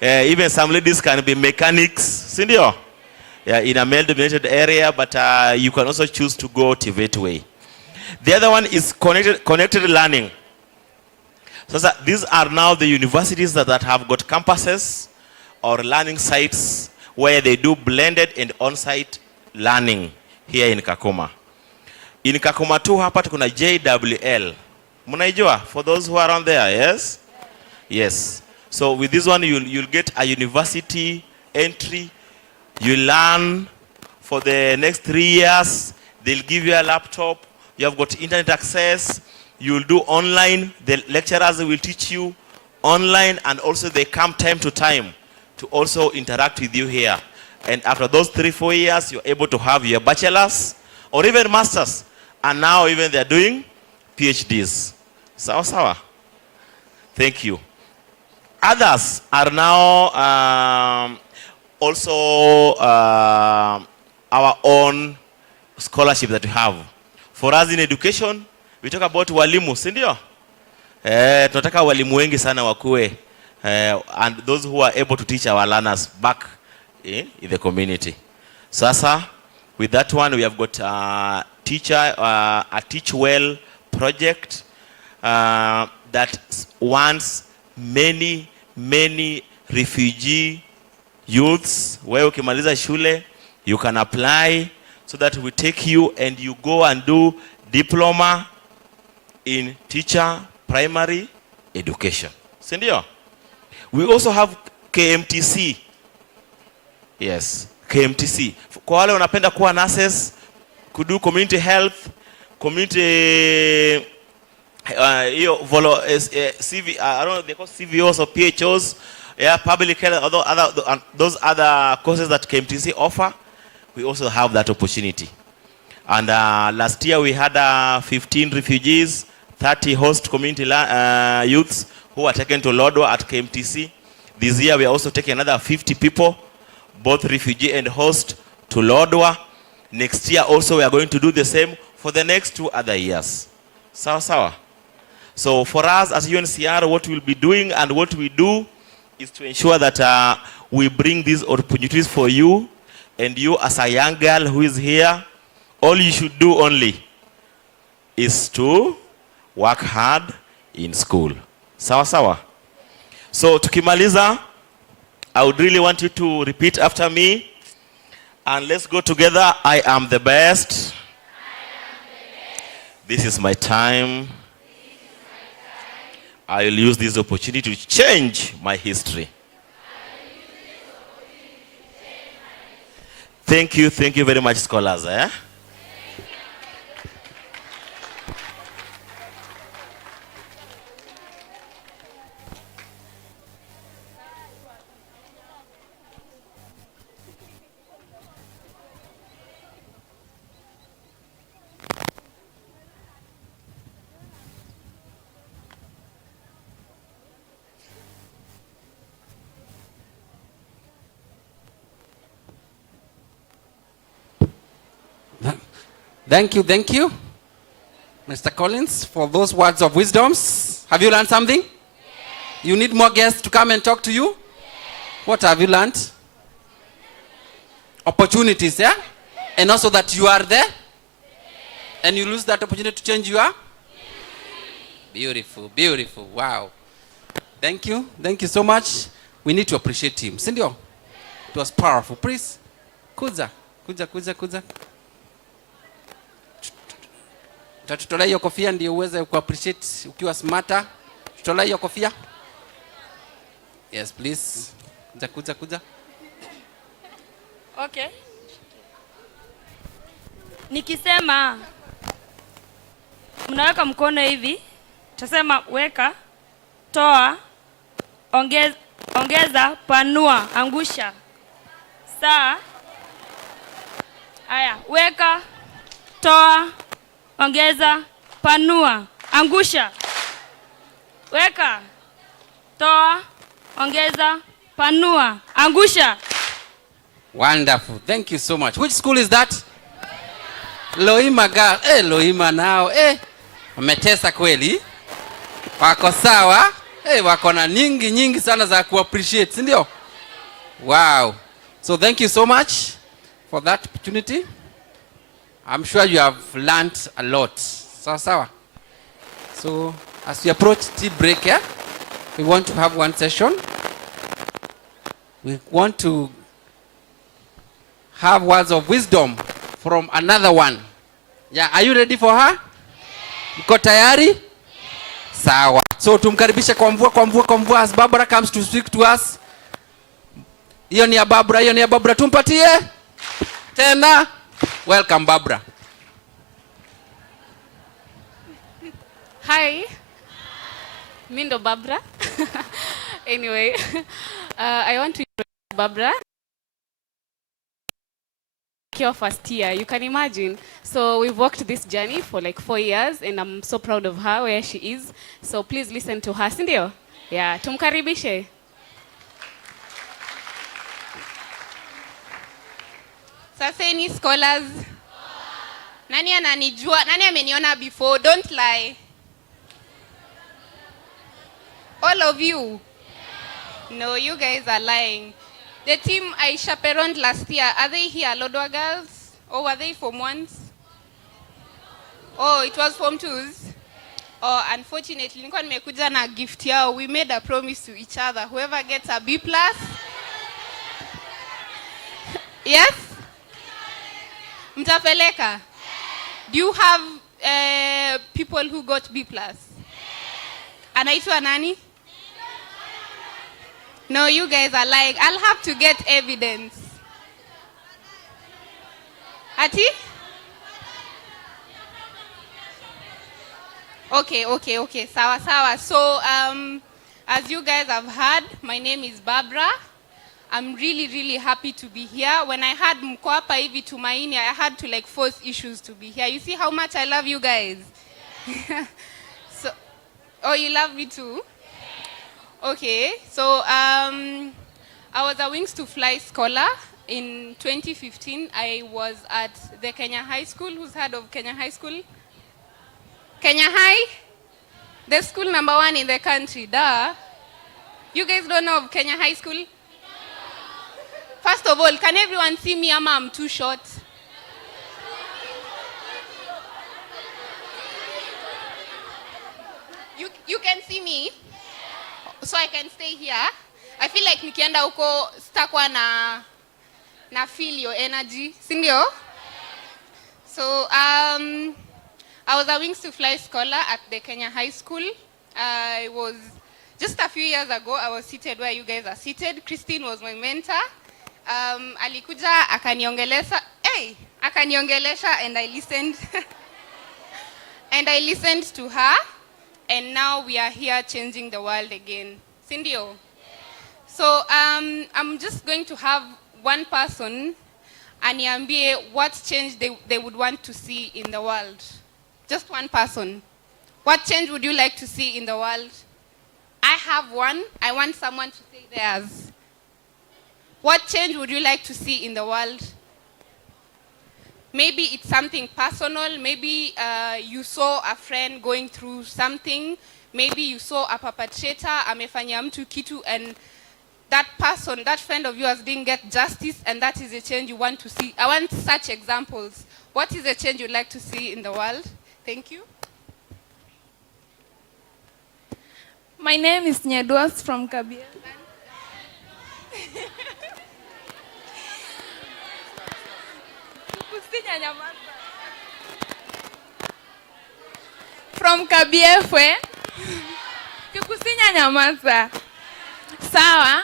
Even some ladies can be mechanics, sindio? Yeah, in a male-dominated area, but you can also choose to go TVET way. The other one is connected learning. So these are now the universities that have got campuses or learning sites where they do blended and on-site learning here in Kakuma. In Kakuma too, hapa kuna JWL. Munaijua, for those who are around there, yes? Yes. So with this one, you'll get a university entry. You learn for the next 3 years. They'll give you a laptop. You have got internet access. You'll do online. The lecturers will teach you online, and also they come time to time to also interact with you here. And after those 3-4 years, you're able to have your bachelor's or even master's. And now even they're doing PhDs. Sawa. Thank you. Others are now also our own scholarship that we have. For us in education, we talk about walimu, si ndio? Tunataka walimu wengi sana wakue, and those who are able to teach our learners back in the community. Sasa, with that one, we have got a Teach Well project that wants many refugee youths where ukimaliza shule you can apply, so that we take you and you go and do diploma in teacher primary education. Sindio? We also have KMTC. Yes, KMTC. Kwa wale wanapenda kuwa nurses, could do community health, community CV, I don't know, they call CVOs or PHOs, yeah, public health, those other courses that KMTC offer. We also have that opportunity. And last year we had 15 refugees, 30 host community youths who were taken to Lodwar at KMTC. This year we are also taking another 50 people, both refugee and host, to Lodwar. Next year also we are going to do the same for the next 2 other years. Sawa. So for us as UNCR, what we'll be doing and what we do is to ensure that we bring these opportunities for you, and you as a young girl who is here, all you should do only is to work hard in school. Sawa. So tukimaliza, I would really want you to repeat after me, and let's go together. I am the best. This is my time. I will use this opportunity to change my history. Thank you very much, scholars. Thank you, Mr. Collins, for those words of wisdoms. Have you learned something? Yes. You need more guests to come and talk to you? Yes. What have you learned? Opportunities, yeah? And also that you are there? And you lose that opportunity to change you are? Beautiful, beautiful, wow. Thank you so much. We need to appreciate him. Sindio? It was powerful. Please, kuja. Tutolea hiyo kofia ndio uweze kuappreciate ukiwa smarter. Tutolea hiyo kofia. Yes, please. Kuja. Okay. Nikisema mnaweka mkono hivi, tutasema weka, toa, ongeza, panua, angusha. Sawa? Haya, weka, toa, ongeza, panua, angusha. Weka, toa, ongeza, panua, angusha. Wonderful. Thank you so much. Which school is that? Loima Girl. Loima nao. Wametesa kweli. Wako sawa. Wako na nyingi sana za ku-appreciate, si ndio? Wow. So thank you so much for that opportunity. I'm sure you have learned a lot. Sawa. So as we approach tea break, we want to have one session. We want to have words of wisdom from another one. Yeah, are you ready for her? Mko tayari? Sawa. So tumkaribishe kwa mvua as Barbara comes to speak to us. Hiyo ni ya Barbara, tumpatie tena. Welcome Barbara. Hi. Mindo Barbara. Anyway, I want to introduce Barbara. Your first year, you can imagine. So we've walked this journey for like 4 years and I'm so proud of her where she is. So please listen to her, sindio? Yeah, tumkaribishe. Saseni scholars. Nani ananijua? Nani ameniona before? Don't lie. All of you? No, you guys are lying. The team I chaperoned last year, are they here, Lodwar girls? Or were they Form 1s? Oh, it was Form 2s? Oh, unfortunately, nilikuwa nimekuja na gift yao. We made a promise to each other. Whoever gets a B+. Yes? Mtapeleka? Do you have people who got B+? Anaitwa nani? No, you guys are lying. I'll have to get evidence. Ati? Okay. Sawa. So, as you guys have heard, my name is Barbara. I'm really happy to be here. When I had mko hapa hivi Tumaini, I had to like force issues to be here. You see how much I love you guys? So, oh, you love me too? Okay, so I was a Wings to Fly scholar. In 2015, I was at the Kenya High School. Who's heard of Kenya High School? Kenya High? The school number 1 in the country, duh. You guys don't know of Kenya High School? First of all, can everyone see me? I'm too short. You can see me? So I can stay here. I feel like nikienda huko sitakuwa na feel your energy. Sindio? So I was a Wings to Fly scholar at the Kenya High School. I was just a few years ago. I was seated where you guys are seated. Christine was my mentor. Alikuja akaniongelesha. Akaniongelesha and I listened. And I listened to her. And now we are here changing the world again. Sindio? So I'm just going to have one person aniambie what change they would want to see in the world. Just one person. What change would you like to see in the world? I have one. I want someone to say theirs. What change would you like to see in the world? Maybe it's something personal. Maybe you saw a friend going through something. Maybe you saw a perpetrator, amefanya mtu kitu, and that person, that friend of yours didn't get justice, and that is a change you want to see. I want such examples. What is a change you'd like to see in the world? Thank you. My name is Nyeduas from Kabia. From Kabiefwe. Kikusinya Nyamaza. Sawa.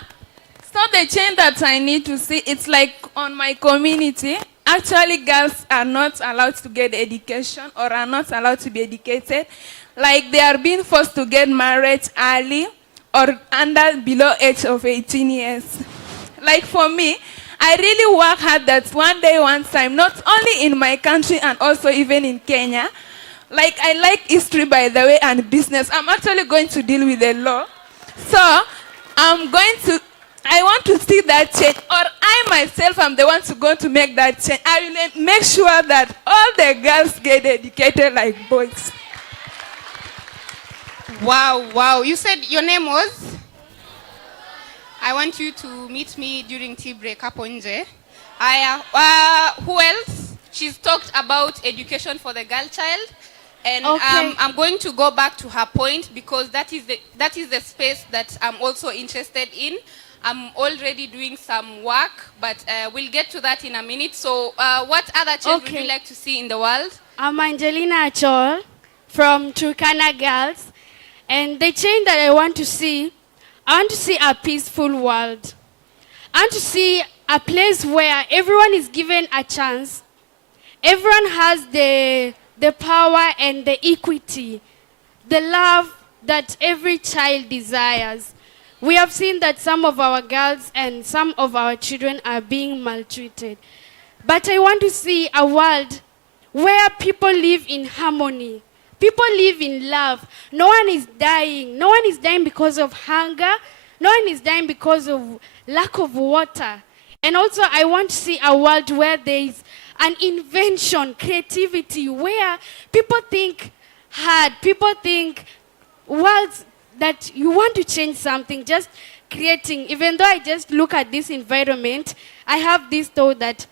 So the change that I need to see, it's like on my community. Actually, girls are not allowed to get education or are not allowed to be educated. Like they are being forced to get married early or below age of 18 years. Like for me, I really work hard that one day, one time, not only in my country and also even in Kenya. Like I like history, by the way, and business. I'm actually going to deal with the law. So I want to see that change, or I myself am the one going to make that change. I will make sure that all the girls get educated like boys. Wow, wow. You said your name was? I want you to meet me during tea break hapo nje. Who else? She's talked about education for the girl child. And Okay. I'm going to go back to her point because that is the space that I'm also interested in. I'm already doing some work, but we'll get to that in a minute. So what other change would you like to see in the world? I'm Angelina Achol from Turkana Girls. And the change that I want to see a peaceful world. I want to see a place where everyone is given a chance. Everyone has the power and the equity, the love that every child desires. We have seen that some of our girls and some of our children are being maltreated. But I want to see a world where people live in harmony. People live in love. No one is dying. No one is dying because of hunger. No one is dying because of lack of water. And also I want to see a world where there is an invention, creativity, where people think hard, people think worlds that you want to change something, just creating. Even though I just look at this environment, I have this thought that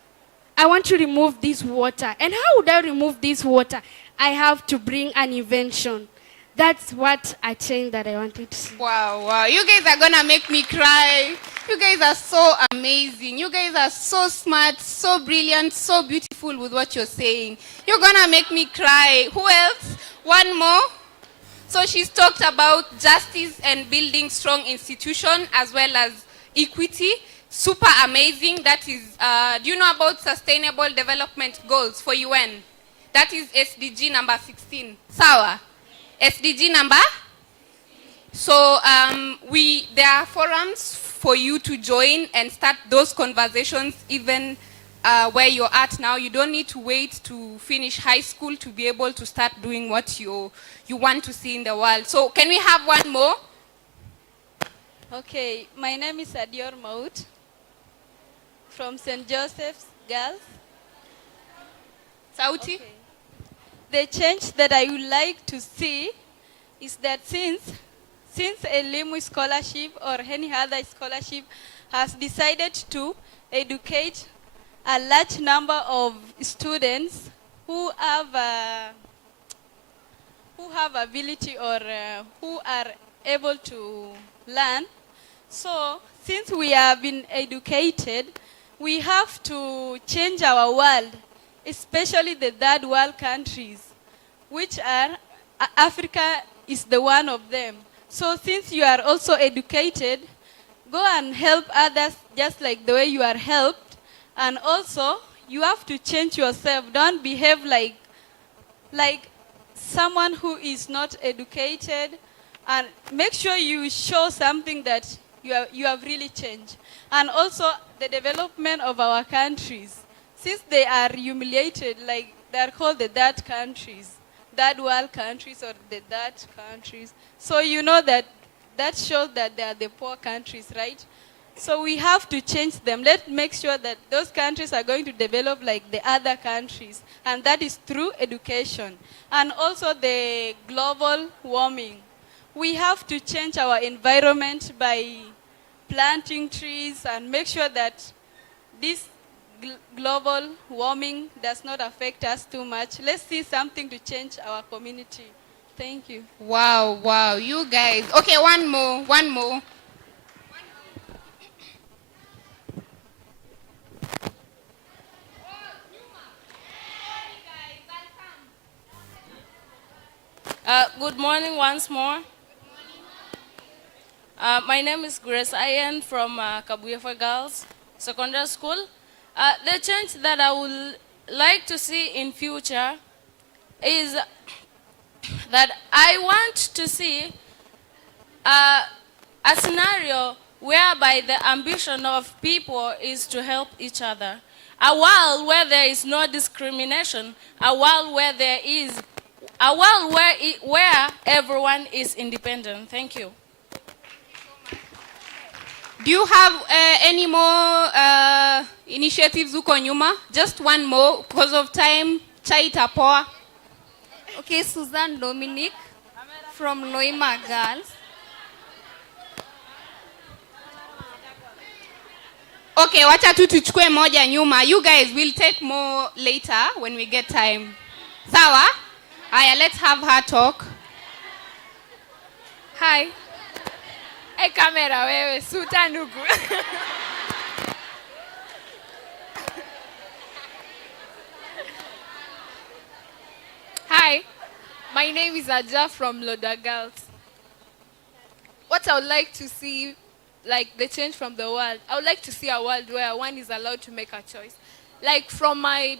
I want to remove this water. And how would I remove this water? I have to bring an invention. That's what a change that I wanted to see. Wow, wow. You guys are going to make me cry. You guys are so amazing. You guys are so smart, so brilliant, so beautiful with what you're saying. You're going to make me cry. Who else? One more. So she's talked about justice and building strong institutions as well as equity. Super amazing. That is, do you know about Sustainable Development Goals for UN? That is SDG number 16. Sawa? SDG number? So there are forums for you to join and start those conversations even where you're at now. You don't need to wait to finish high school to be able to start doing what you want to see in the world. So can we have one more? Okay, my name is Adior Maut from St. Joseph's Girls. Sauti? Okay. The change that I would like to see is that since Elimu Scholarship or any other scholarship has decided to educate a large number of students who have ability or who are able to learn. So since we have been educated, we have to change our world, especially the third world countries, which are, Africa is the one of them. So since you are also educated, go and help others just like the way you are helped. And also, you have to change yourself. Don't behave like someone who is not educated. And make sure you show something that you have really changed. And also, the development of our countries. Since they are humiliated, like they are called the third countries, third world countries or the third countries. So you know that shows that they are the poor countries, right? So we have to change them. Let's make sure that those countries are going to develop like the other countries. And that is through education. And also the global warming. We have to change our environment by planting trees and make sure that this global warming does not affect us too much. Let's see something to change our community. Thank you. Wow, wow, you guys. Okay, one more. Good morning once more. My name is Grace Ayen from Kabuyefa Girls Secondary School. The change that I would like to see in future is that I want to see a scenario whereby the ambition of people is to help each other. A world where there is no discrimination, a world where where everyone is independent. Thank you. Do you have any more initiatives huko nyuma? Just one more because of time. Chai itapoa. Okay, Susan Dominic from Loima Girls. Okay, wacha tu tuchukue moja nyuma. You guys will take more later when we get time. Sawa? Aya, let's have her talk. Hi. Hey, camera wewe, suta ndugu. Hi, my name is Aja from Loda Girls. What I would like to see, like the change from the world, I would like to see a world where one is allowed to make a choice. Like from my,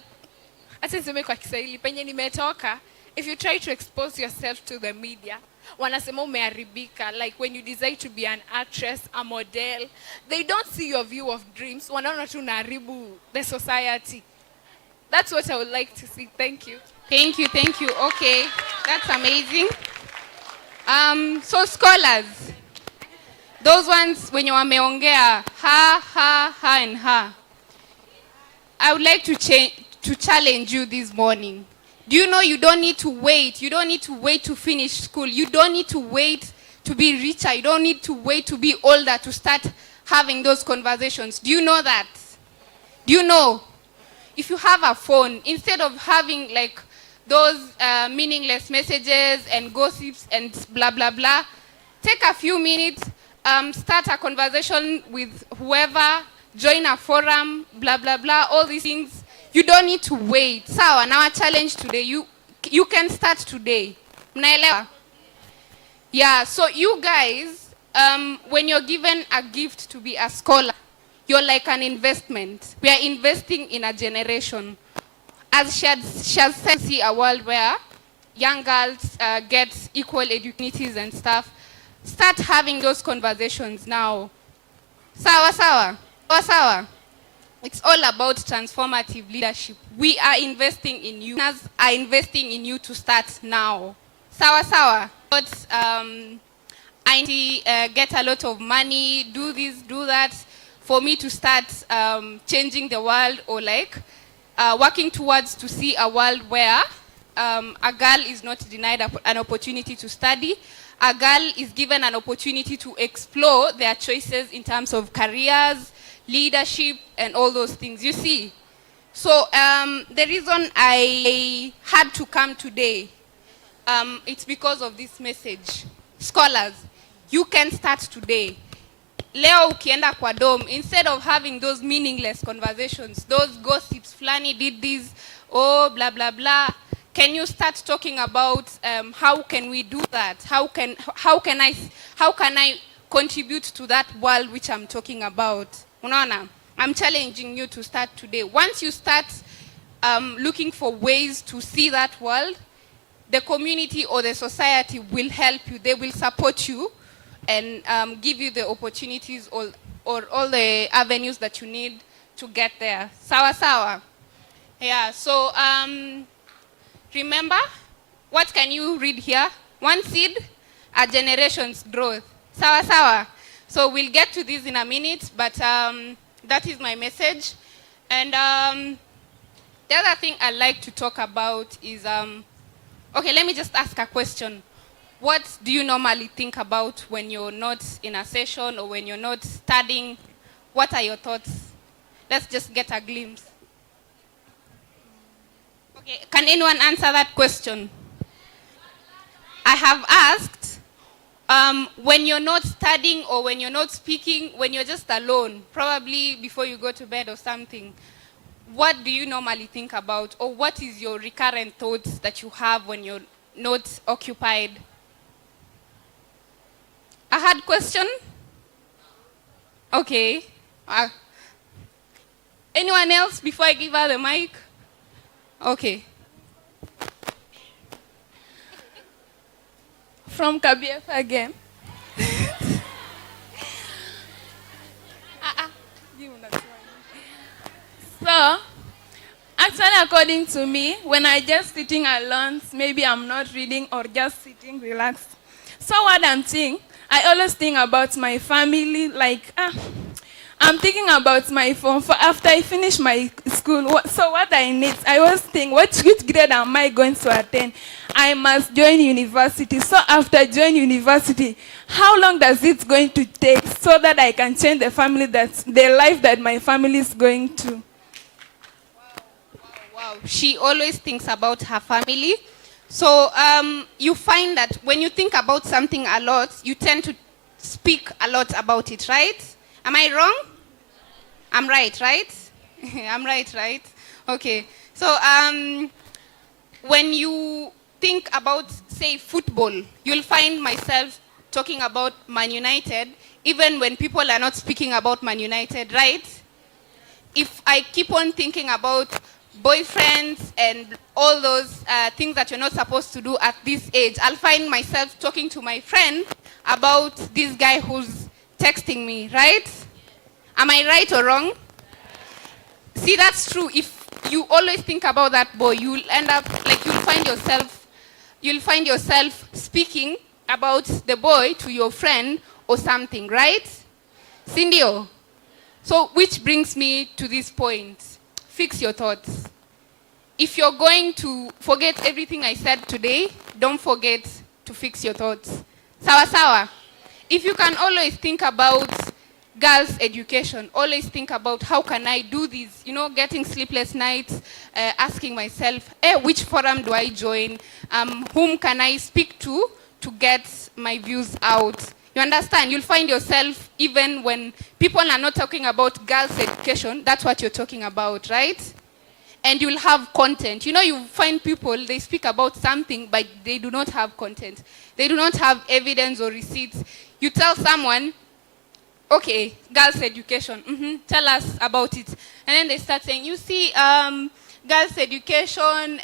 acha niseme kwa Kiswahili, penye nimetoka, if you try to expose yourself to the media, wanasema umeharibika. Like when you decide to be an actress, a model, they don't see your view of dreams. Wanaona tu unaharibu the society. That's what I would like to see. Thank you. Thank you. Okay, that's amazing. So scholars, those ones when you wameongea ha and ha, I would like to challenge you this morning. Do you know you don't need to wait? You don't need to wait to finish school. You don't need to wait to be richer. You don't need to wait to be older to start having those conversations. Do you know that? Do you know? If you have a phone, instead of having like those meaningless messages and gossips and blah, blah, blah, take a few minutes, start a conversation with whoever, join a forum, blah, blah, blah, all these things. You don't need to wait. Sawa, now a challenge today. You can start today. Mnaelewa? Yeah, so you guys, when you're given a gift to be a scholar, you're like an investment. We are investing in a generation. As she has said, see a world where young girls get equal opportunities and stuff. Start having those conversations now. Sawa. It's all about transformative leadership. We are investing in you. Us are investing in you to start now. Sawa. But I need to get a lot of money, do this, do that, for me to start changing the world, or like working towards to see a world where a girl is not denied an opportunity to study. A girl is given an opportunity to explore their choices in terms of careers, leadership, and all those things, you see. So the reason I had to come today, it's because of this message. Scholars, you can start today. Leo ukienda kwa dom, instead of having those meaningless conversations, those gossips, Flani did this, oh, blah, blah, blah, can you start talking about how can we do that? How can I contribute to that world which I'm talking about? Unaona? I'm challenging you to start today. Once you start looking for ways to see that world, the community or the society will help you. They will support you and give you the opportunities or all the avenues that you need to get there. Sawa. Yeah, so remember, what can you read here? One seed, a generation's growth. Sawa. So we'll get to this in a minute, but that is my message. And the other thing I'd like to talk about is, okay, let me just ask a question. What do you normally think about when you're not in a session or when you're not studying? What are your thoughts? Let's just get a glimpse. Okay, can anyone answer that question? I have asked, when you're not studying or when you're not speaking, when you're just alone, probably before you go to bed or something, what do you normally think about? Or what is your recurrent thoughts that you have when you're not occupied? A hard question? Okay. Anyone else before I give her the mic? Okay. From KBF again. So, actually, according to me, when I just sitting alone, maybe I'm not reading or just sitting relaxed. So what I'm thinking, I always think about my family, like, I'm thinking about my phone for after I finish my school. So what I need, I always think, which grade am I going to attend? I must join university. So after join university, how long does it going to take so that I can change the family, the life that my family is going to? Wow. She always thinks about her family. So you find that when you think about something a lot, you tend to speak a lot about it, right? Am I wrong? I'm right, right? I'm right? Okay. So when you think about, say, football, you'll find myself talking about Man United, even when people are not speaking about Man United, right? If I keep on thinking about boyfriends and all those things that you're not supposed to do at this age, I'll find myself talking to my friend about this guy who's texting me, right? Am I right or wrong? See, that's true. If you always think about that boy, you'll end up, like, you'll find yourself speaking about the boy to your friend or something, right? Cindy? So, which brings me to this point. Fix your thoughts. If you're going to forget everything I said today, don't forget to fix your thoughts. Sawa sawa. If you can always think about girls' education, always think about how can I do this, getting sleepless nights, asking myself, which forum do I join? Whom can I speak to get my views out? You understand? You'll find yourself, even when people are not talking about girls' education, that's what you're talking about, right? And you'll have content. You find people, they speak about something, but they do not have content. They do not have evidence or receipts. You tell someone, okay, girls' education, tell us about it. And then they start saying, you see, girls' education,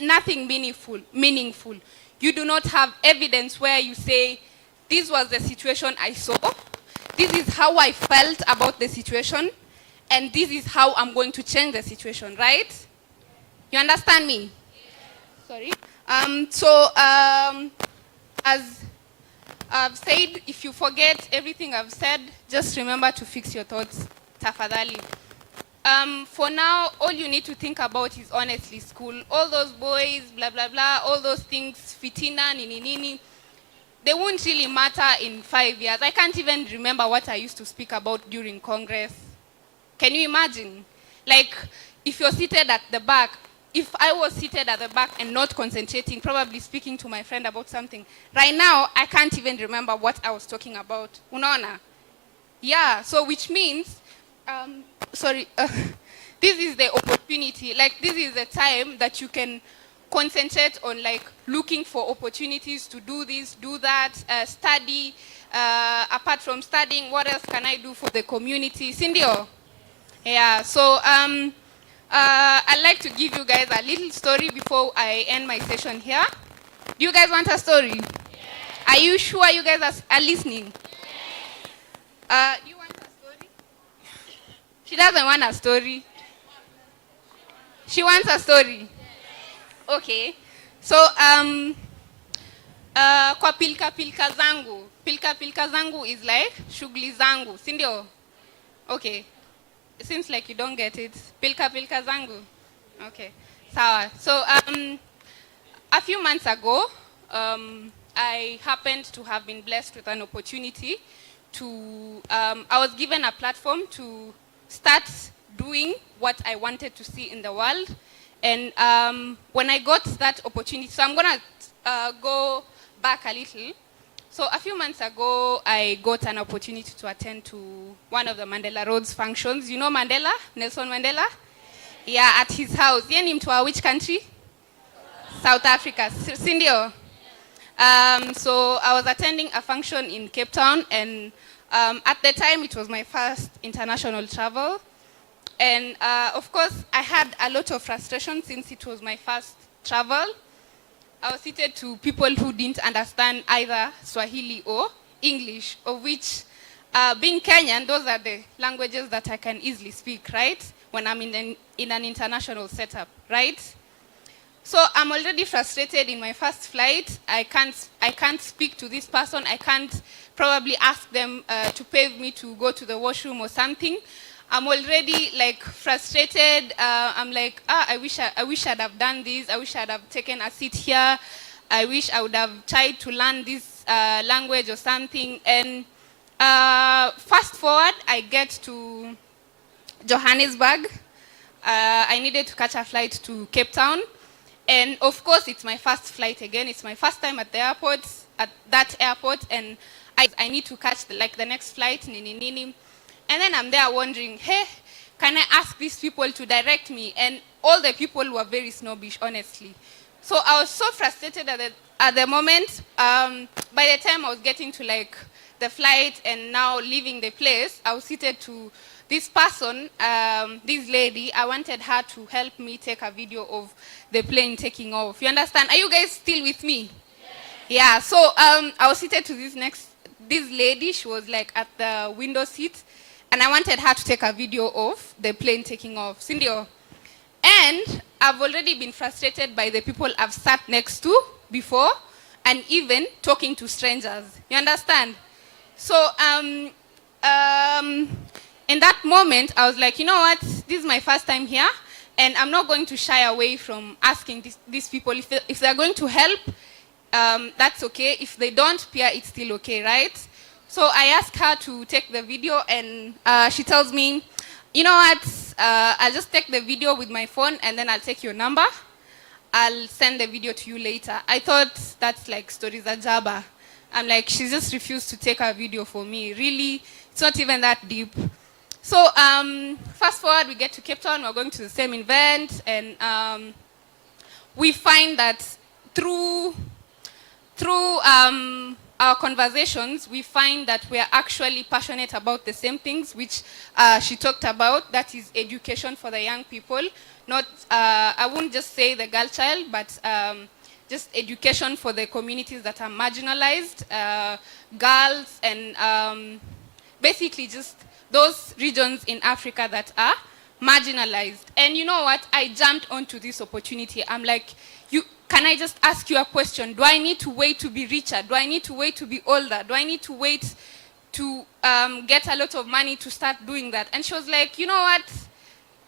nothing meaningful. You do not have evidence where you say, this was the situation I saw, this is how I felt about the situation, and this is how I'm going to change the situation, right? You understand me? Sorry. As I've said, if you forget everything I've said, just remember to fix your thoughts, tafadhali. For now, all you need to think about is honestly school. All those boys, blah, blah, blah, all those things, fitina, nini, they won't really matter in 5 years. I can't even remember what I used to speak about during Congress. Can you imagine? Like, if you're seated at the back, if I was seated at the back and not concentrating, probably speaking to my friend about something, right now, I can't even remember what I was talking about. Unaona? Yeah, so which means, this is the opportunity. Like, this is the time that you can concentrate on, like, looking for opportunities to do this, do that, study. Apart from studying, what else can I do for the community? Cindy? Yeah, so I'd like to give you guys a little story before I end my session here. Do you guys want a story? Yes. Are you sure you guys are listening? Yes. Do you want a story? She doesn't want a story. She wants a story. Yes. Okay. So Kwa pilka pilka zangu. Pilka pilka zangu is like shughuli zangu, si ndio? Okay. It seems like you don't get it. Pilka pilka zangu. Okay. Sawa. So a few months ago, I happened to have been blessed with an opportunity to, I was given a platform to start doing what I wanted to see in the world. And when I got that opportunity, so I'm gonna go back a little. So a few months ago, I got an opportunity to attend to one of the Mandela Rhodes functions. You know Mandela, Nelson Mandela? Yeah, at his house. Yeye ni mtu wa which country? South Africa, Sindio. So I was attending a function in Cape Town, and at the time it was my first international travel. And of course, I had a lot of frustration since it was my first travel. I was seated to people who didn't understand either Swahili or English, of which, being Kenyan, those are the languages that I can easily speak, right? When I'm in an international setup, right? So I'm already frustrated in my first flight. I can't speak to this person. I can't probably ask them to pay me to go to the washroom or something. I'm already like frustrated. I'm like, I wish I'd have done this. I wish I'd have taken a seat here. I wish I would have tried to learn this language or something. And fast forward, I get to Johannesburg. I needed to catch a flight to Cape Town. And of course, it's my first flight again. It's my first time at the airport, at that airport. And I need to catch the next flight, nini. And then I'm there wondering, hey, can I ask these people to direct me? And all the people were very snobbish, honestly. So I was so frustrated at the moment. By the time I was getting to like the flight and now leaving the place, I was seated to this person, this lady. I wanted her to help me take a video of the plane taking off. You understand? Are you guys still with me? Yeah. So I was seated to this lady. She was like at the window seat. And I wanted her to take a video of the plane taking off. Sindio. And I've already been frustrated by the people I've sat next to before, and even talking to strangers. You understand? So in that moment, I was like, you know what? This is my first time here, and I'm not going to shy away from asking these people if they're going to help. That's okay. If they don't, Pia, it's still okay, right? So I asked her to take the video, and she tells me, you know what, I'll just take the video with my phone, and then I'll take your number. I'll send the video to you later. I thought that's like stories at Jabba. I'm like, she just refused to take a video for me. Really, it's not even that deep. So fast forward, we get to Cape Town. We're going to the same event, and we find that through our conversations, we find that we are actually passionate about the same things, which she talked about. That is education for the young people. Not, I wouldn't just say the girl child, but just education for the communities that are marginalized, girls, and basically just those regions in Africa that are marginalized. And you know what? I jumped onto this opportunity. I'm like, can I just ask you a question? Do I need to wait to be richer? Do I need to wait to be older? Do I need to wait to get a lot of money to start doing that? And she was like, you know what?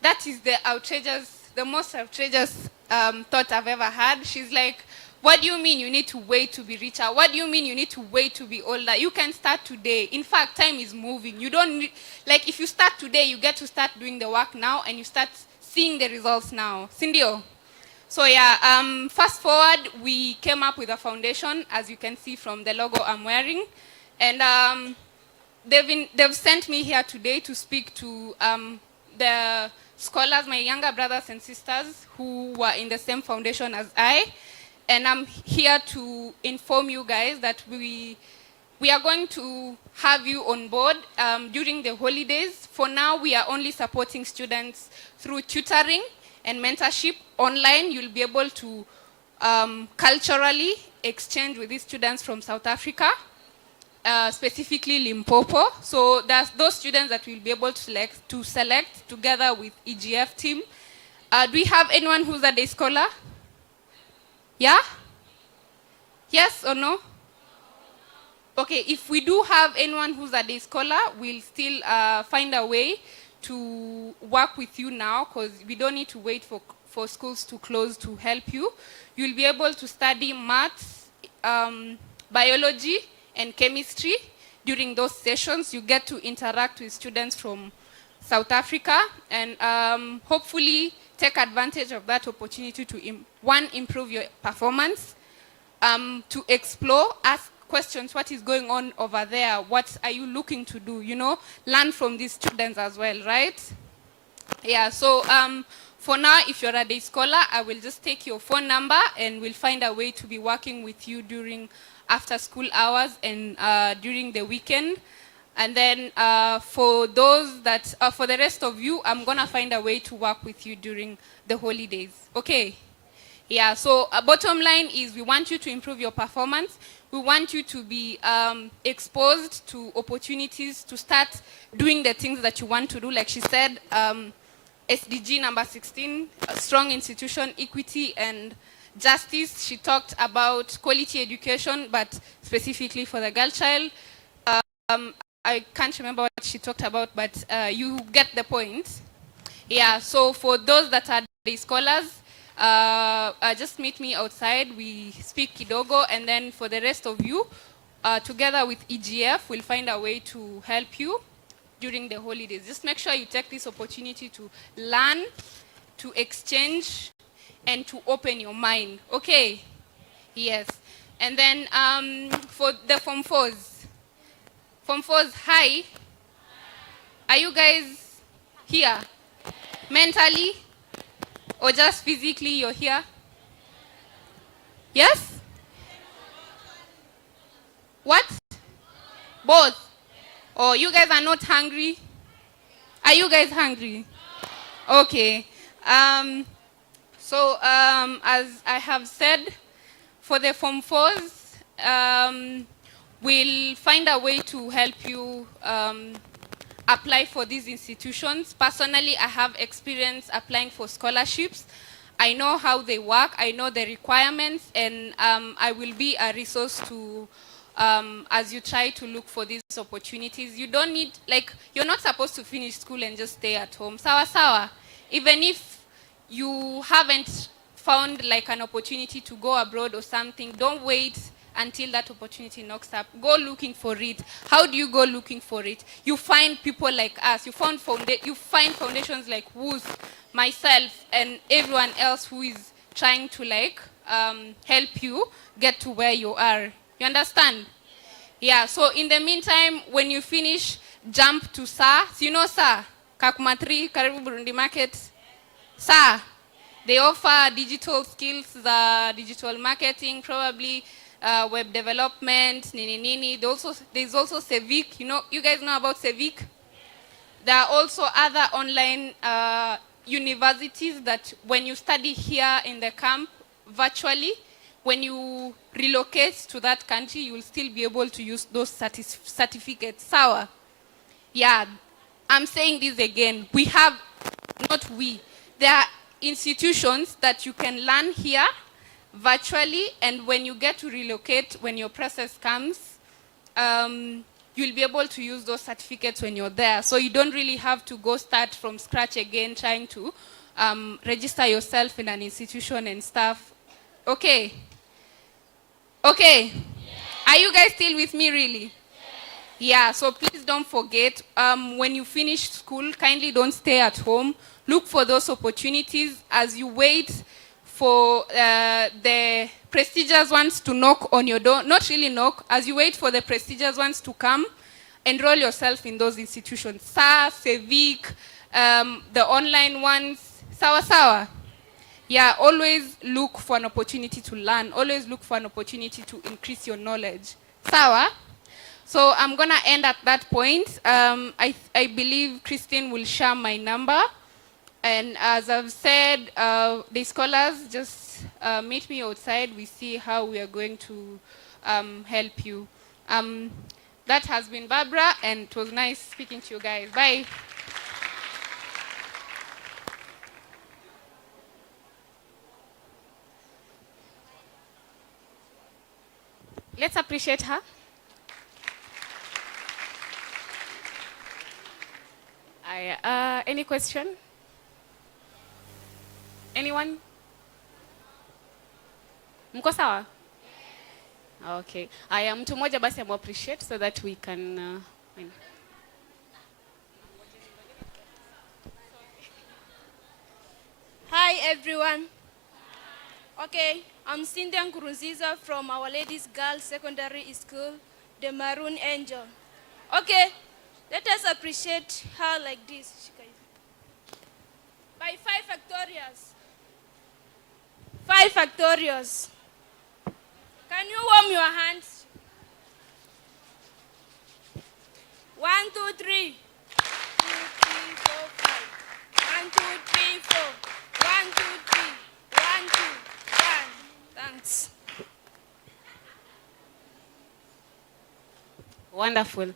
That is the most outrageous thought I've ever had. She's like, what do you mean you need to wait to be richer? What do you mean you need to wait to be older? You can start today. In fact, time is moving. You don't need, like, if you start today, you get to start doing the work now, and you start seeing the results now. Sindio? So yeah, fast forward, we came up with a foundation, as you can see from the logo I'm wearing. And they've sent me here today to speak to the scholars, my younger brothers and sisters who were in the same foundation as I. And I'm here to inform you guys that we are going to have you on board during the holidays. For now, we are only supporting students through tutoring and mentorship online. You'll be able to culturally exchange with these students from South Africa, specifically Limpopo. So there's those students that we'll be able to select together with EGF team. Do we have anyone who's a day scholar? Yeah? Yes or no? Okay, if we do have anyone who's a day scholar, we'll still find a way to work with you now, because we don't need to wait for schools to close to help you. You'll be able to study maths, biology, and chemistry. During those sessions, you get to interact with students from South Africa, and hopefully take advantage of that opportunity to, improve your performance, to explore, ask questions, what is going on over there, what are you looking to do, learn from these students as well, right? Yeah, so for now, if you're a day scholar, I will just take your phone number and we'll find a way to be working with you during after school hours and during the weekend. And then for those that, for the rest of you, I'm gonna find a way to work with you during the holidays, okay? Yeah, so bottom line is we want you to improve your performance. We want you to be exposed to opportunities to start doing the things that you want to do. Like she said, SDG number 16, strong institution, equity, and justice. She talked about quality education, but specifically for the girl child. I can't remember what she talked about, but you get the point. Yeah, so for those that are day scholars, just meet me outside, we speak Kidogo, and then for the rest of you, together with EGF, we'll find a way to help you during the holidays. Just make sure you take this opportunity to learn, to exchange, and to open your mind, okay? Yes, and then for the Form 4s, hi. Are you guys here? Mentally? Or just physically you're here? Yes? What? Both? Oh, you guys are not hungry? Are you guys hungry? Okay. So as I have said, for the Form 4s, we'll find a way to help you apply for these institutions. Personally, I have experience applying for scholarships. I know how they work, I know the requirements, and I will be a resource to, as you try to look for these opportunities. You don't need, like, you're not supposed to finish school and just stay at home. Sawa sawa. Even if you haven't found like an opportunity to go abroad or something, don't wait until that opportunity knocks up. Go looking for it. How do you go looking for it? You find people like us. You find foundations like WOOS, myself, and everyone else who is trying to like help you get to where you are. You understand? Yeah, so in the meantime, when you finish, jump to SAR. So you know SAR? Kakuma 3, Karibu Burundi Market. SAR. They offer digital skills, digital marketing, probably web development, nini. There's also Civic. You guys know about Civic? There are also other online universities that when you study here in the camp virtually, when you relocate to that country, you will still be able to use those certificates. Sawa? Yeah, I'm saying this again. There are institutions that you can learn here virtually, and when you get to relocate, when your process comes, you'll be able to use those certificates when you're there. So you don't really have to go start from scratch again trying to register yourself in an institution and stuff. Okay? Okay? Yeah. Are you guys still with me really? Yeah, so please don't forget, when you finish school, kindly don't stay at home. Look for those opportunities as you wait for the prestigious ones to knock on your door. Not really knock, as you wait for the prestigious ones to come, enroll yourself in those institutions. SAR, Civic, the online ones, sawa sawa. Yeah, always look for an opportunity to learn. Always look for an opportunity to increase your knowledge. Sawa? So I'm gonna end at that point. I believe Christine will share my number. And as I've said, the scholars, just meet me outside. We see how we are going to help you. That has been Barbara, and it was nice speaking to you guys. Bye. Let's appreciate her. Any question? Anyone? Mko sawa? Okay. Mtu mmoja basi appreciate so that we can Hi everyone. Okay, I'm Cynthia Nkurunziza from Our Ladies Girls Secondary School, the Maroon Angel. Okay, let us appreciate her like this. By 5 factorials. 5 factorials. Can you warm your hands? 1, 2, 3. 2, 3, 4, 5. 1, 2, 3, 4. 1, 2, 3. 1, 2, 1. Thanks. Wonderful.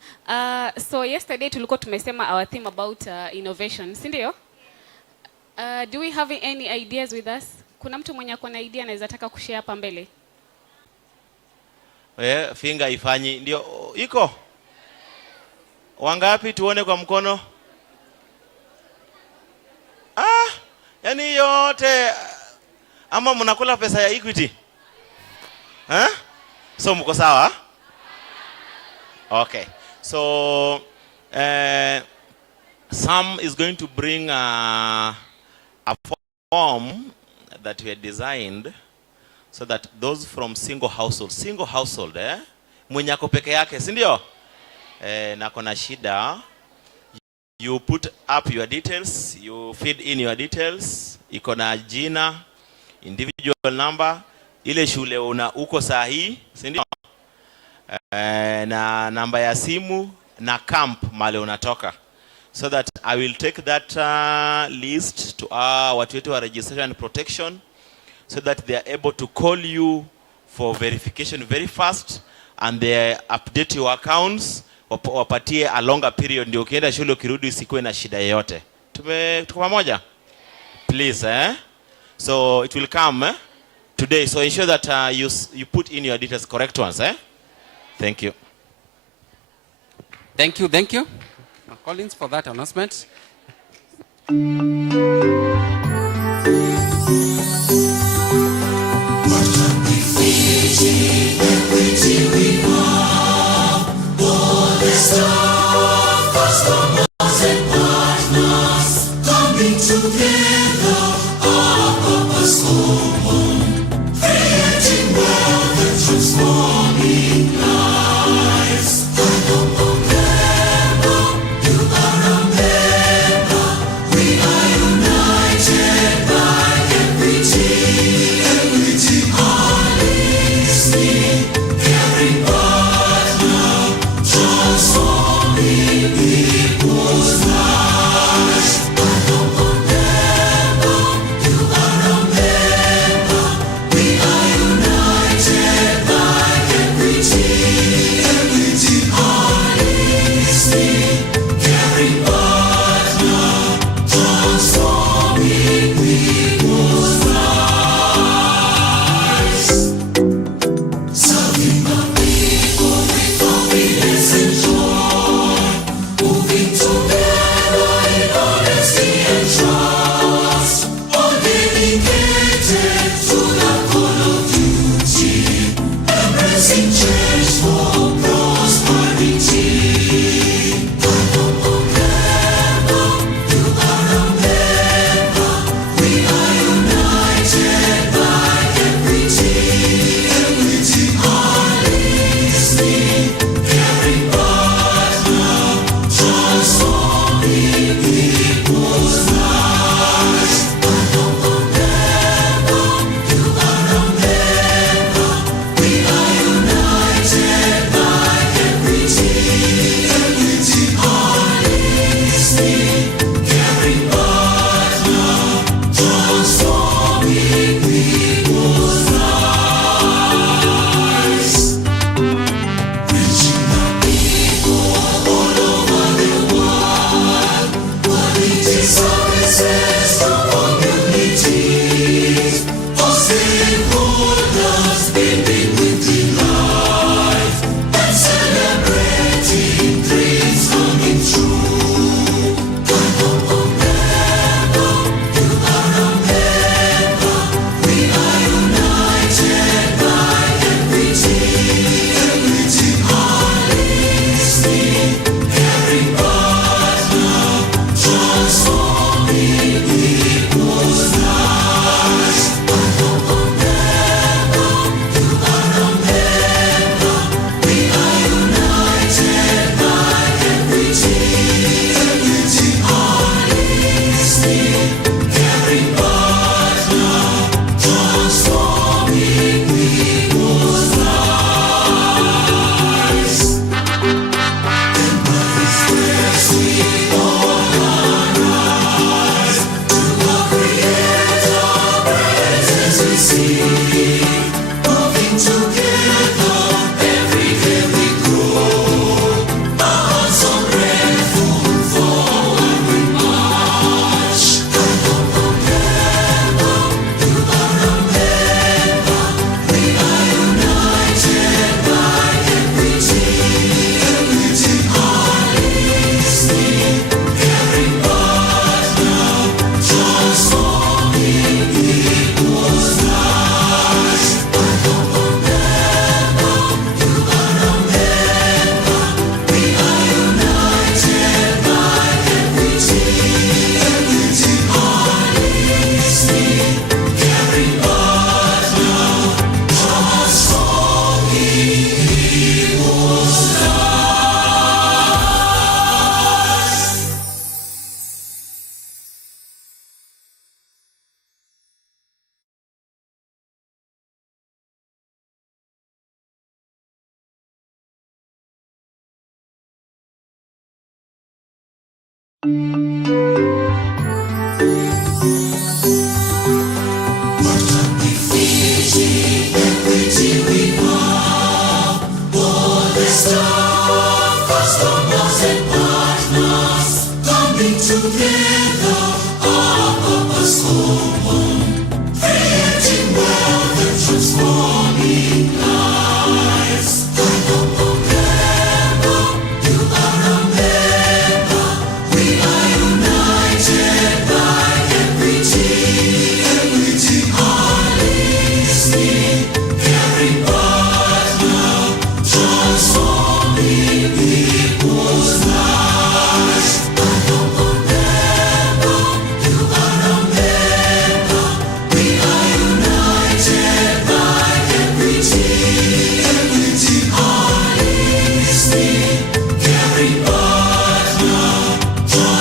So yesterday tulikuwa tumesema our theme about innovation, si ndio? Do we have any ideas with us? Kuna mtu mwenye ako na idea anaweza taka kushare hapa mbele? Finga ifanyi ndio iko. Wangapi tuone kwa mkono? Yani yote ama mnakula pesa ya Equity? So mko sawa? Okay. So Sam is going to bring a form that we had designed so that those from single household mwenye ako peke yake, si ndio? Na kona shida, you put up your details, you feed in your details, iko na jina, individual number, ile shule uko sahihi, si ndio? Na namba ya simu na camp mali unatoka, so that I will take that list to watu wetu wa registration and protection, so that they are able to call you for verification very fast, and they update your accounts, wapatie a longer period, ndio ukienda shule ukirudi usikuwe na shida yoyote. Tuko pamoja? Please, so it will come today, so ensure that you put in your details, correct ones. Thank you. Thank you. Collins, for that announcement. Transform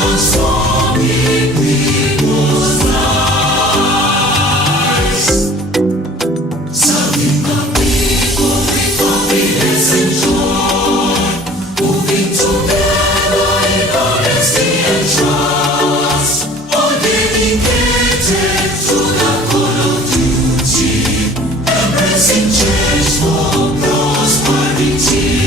transforming people's lives. Serving the people with confidence and joy, moving together in honesty and trust, all dedicated to the call of duty, embracing change for prosperity.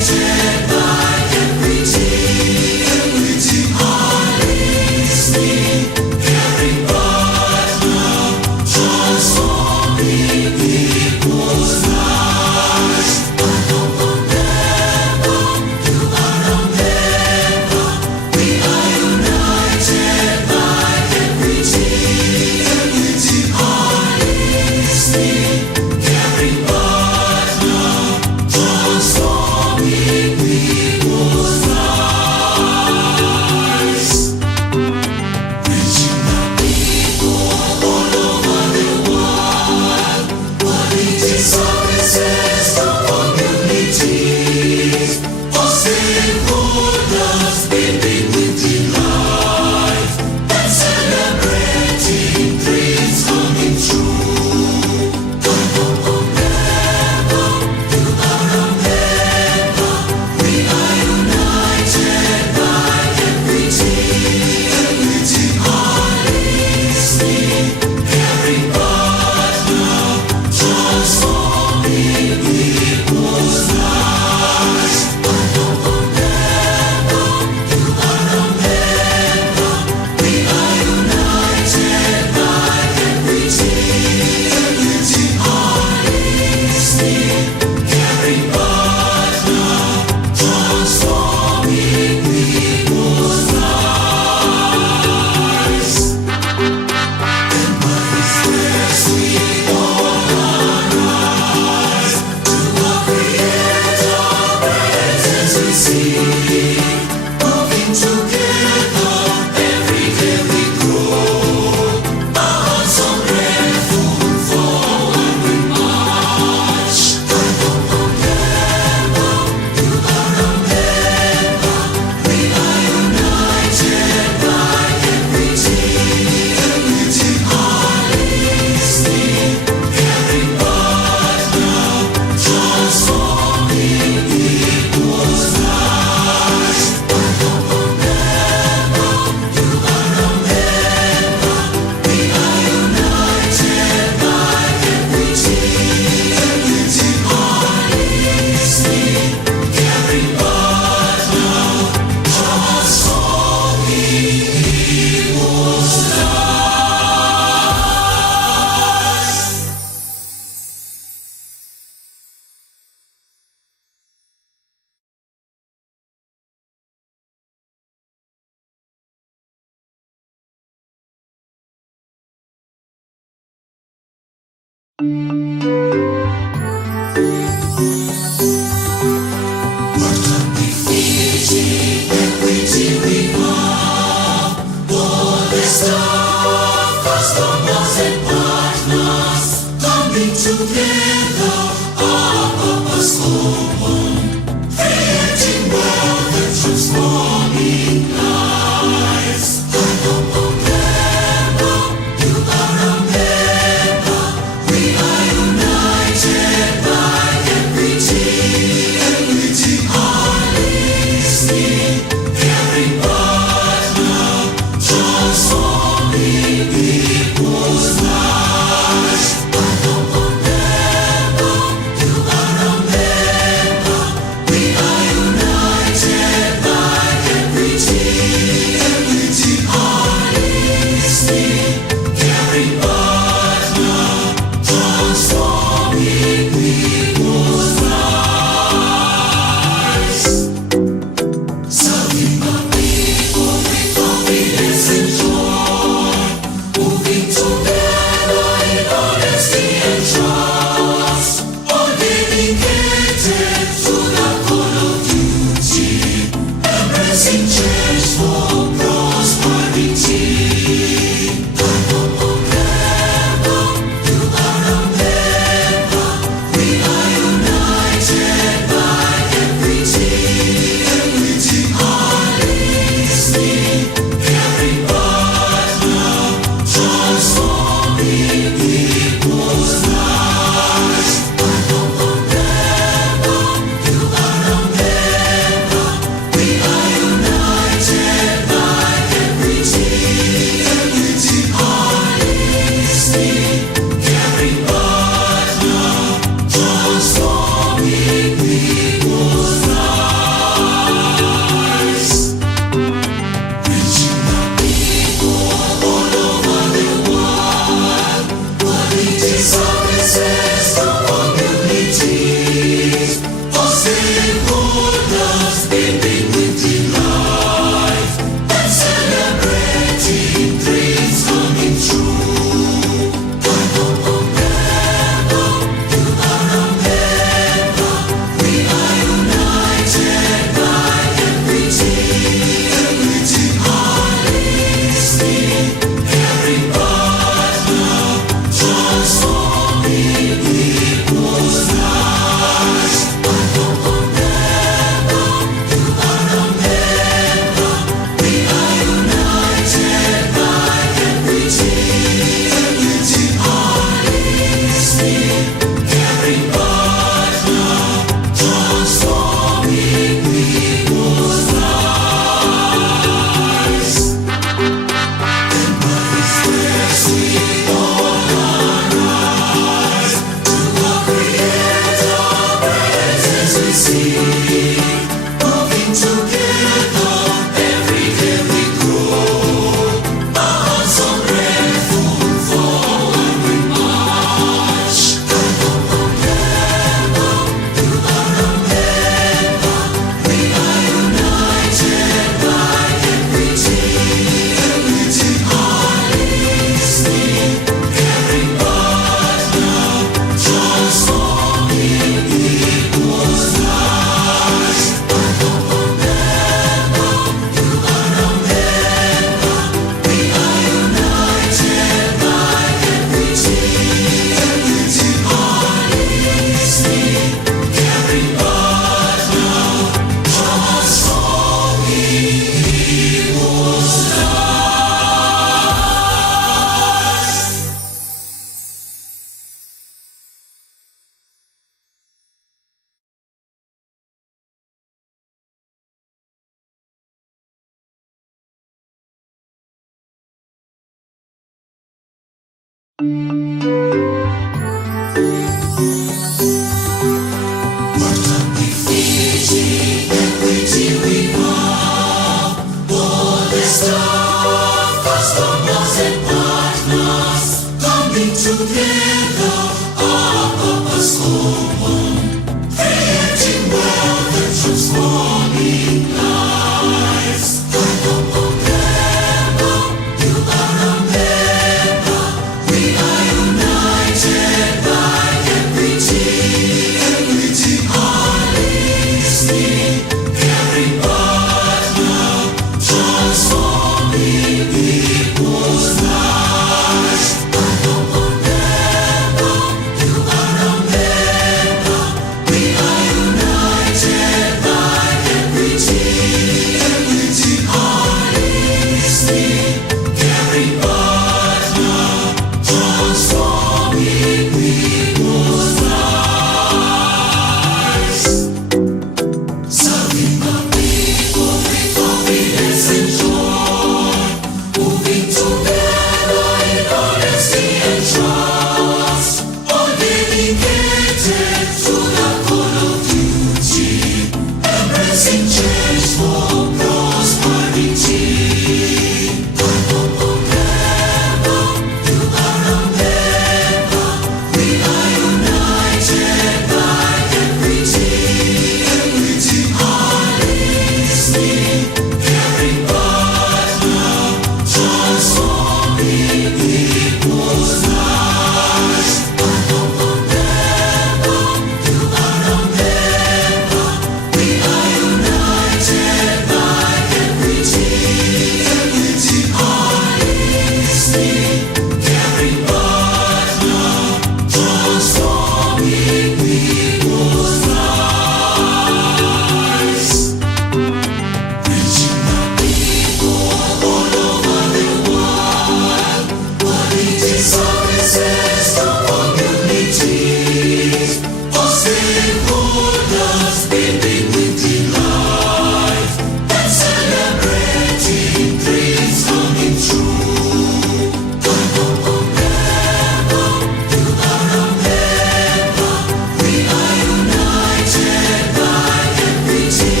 stakeholders building with delight and celebrating dreams coming true. Honorable member, you are a member. We are united by equity.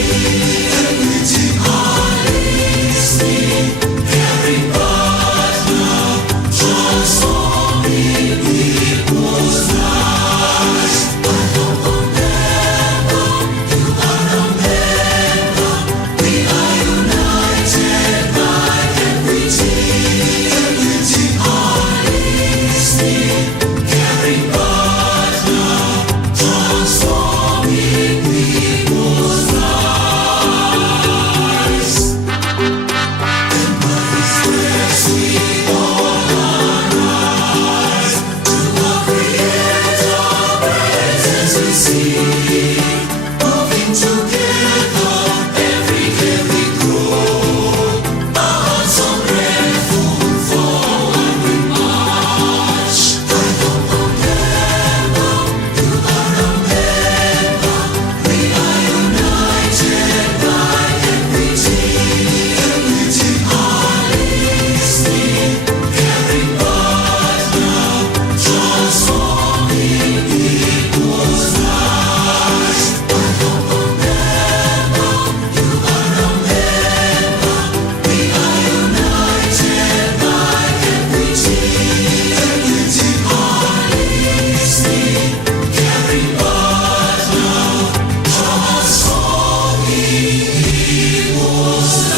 Equity are listening, caring partner, transforming people's lives. Honorable member, you are a member. We are united by equity. Equity are listening, caring partner, transforming people's lives. And by His grace we all arise to our Creator, praises we sing, moving together every day we grow. Our hearts are grateful, forward we march. Honorable member, you are a member. We are united by equity. Equity are listening, caring partner, transforming people's lives. Honorable member, you are a member. We are united by equity. Equity are listening, caring partner, transforming people's lives.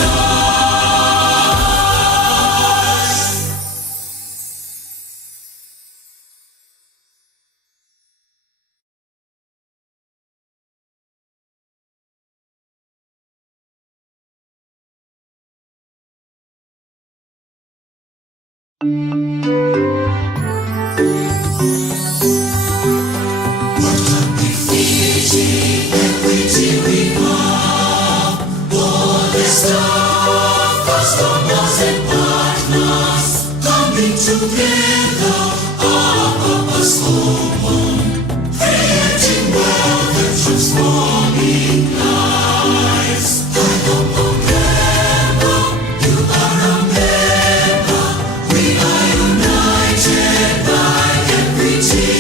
Equity we have, all the staff, customers and partners coming together, our purpose common, creating wealth and transforming lives. Honorable member, you are a member. We are united by equity.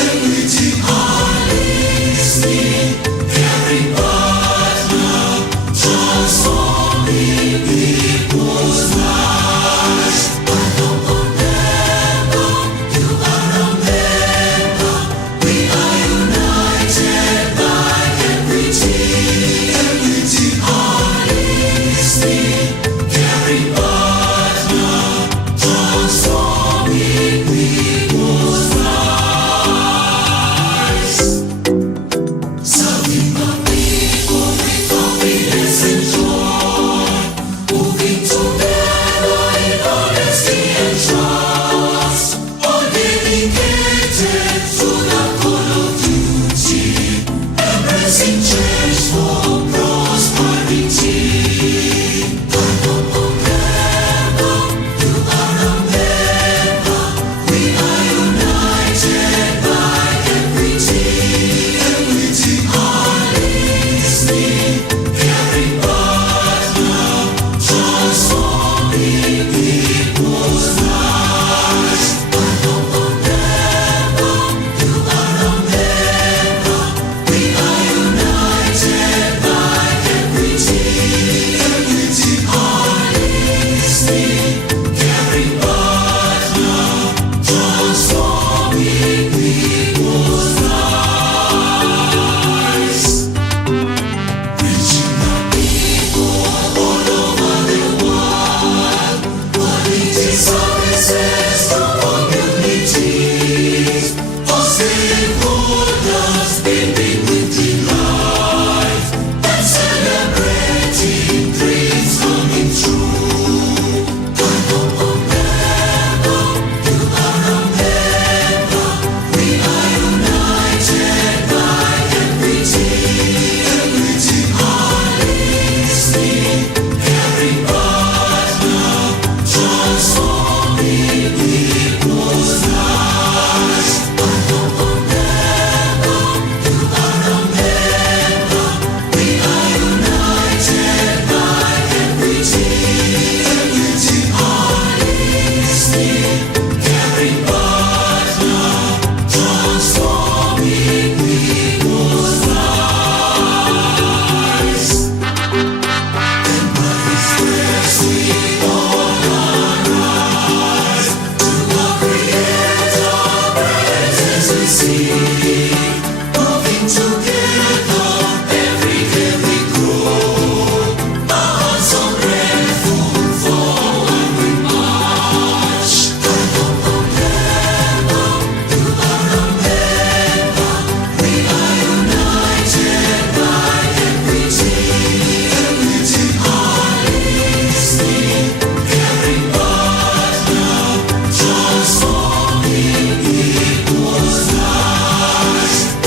Equity are listening, caring partner, transforming people's lives. Honorable member, you are a member. We are united by equity. Equity are listening, caring partner, transforming people's lives. Serving the people with confidence and joy, moving together in honesty and trust, all dedicated to the call of duty, embracing change for prosperity. Honorable member, you are a member. We are united by equity. Equity are listening, caring partner, transforming people's lives. Honorable member, you are a member. We are united by equity. Equity are listening, caring partner, transforming people's lives. Reaching the people all over the world, quality services to communities, all stakeholders building with delight and celebrating dreams coming true. Honorable member, you are a member. We are united by equity. Equity are listening, caring partner, transforming people's lives. Honorable member, you are Transforming equals life.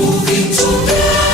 Moving together.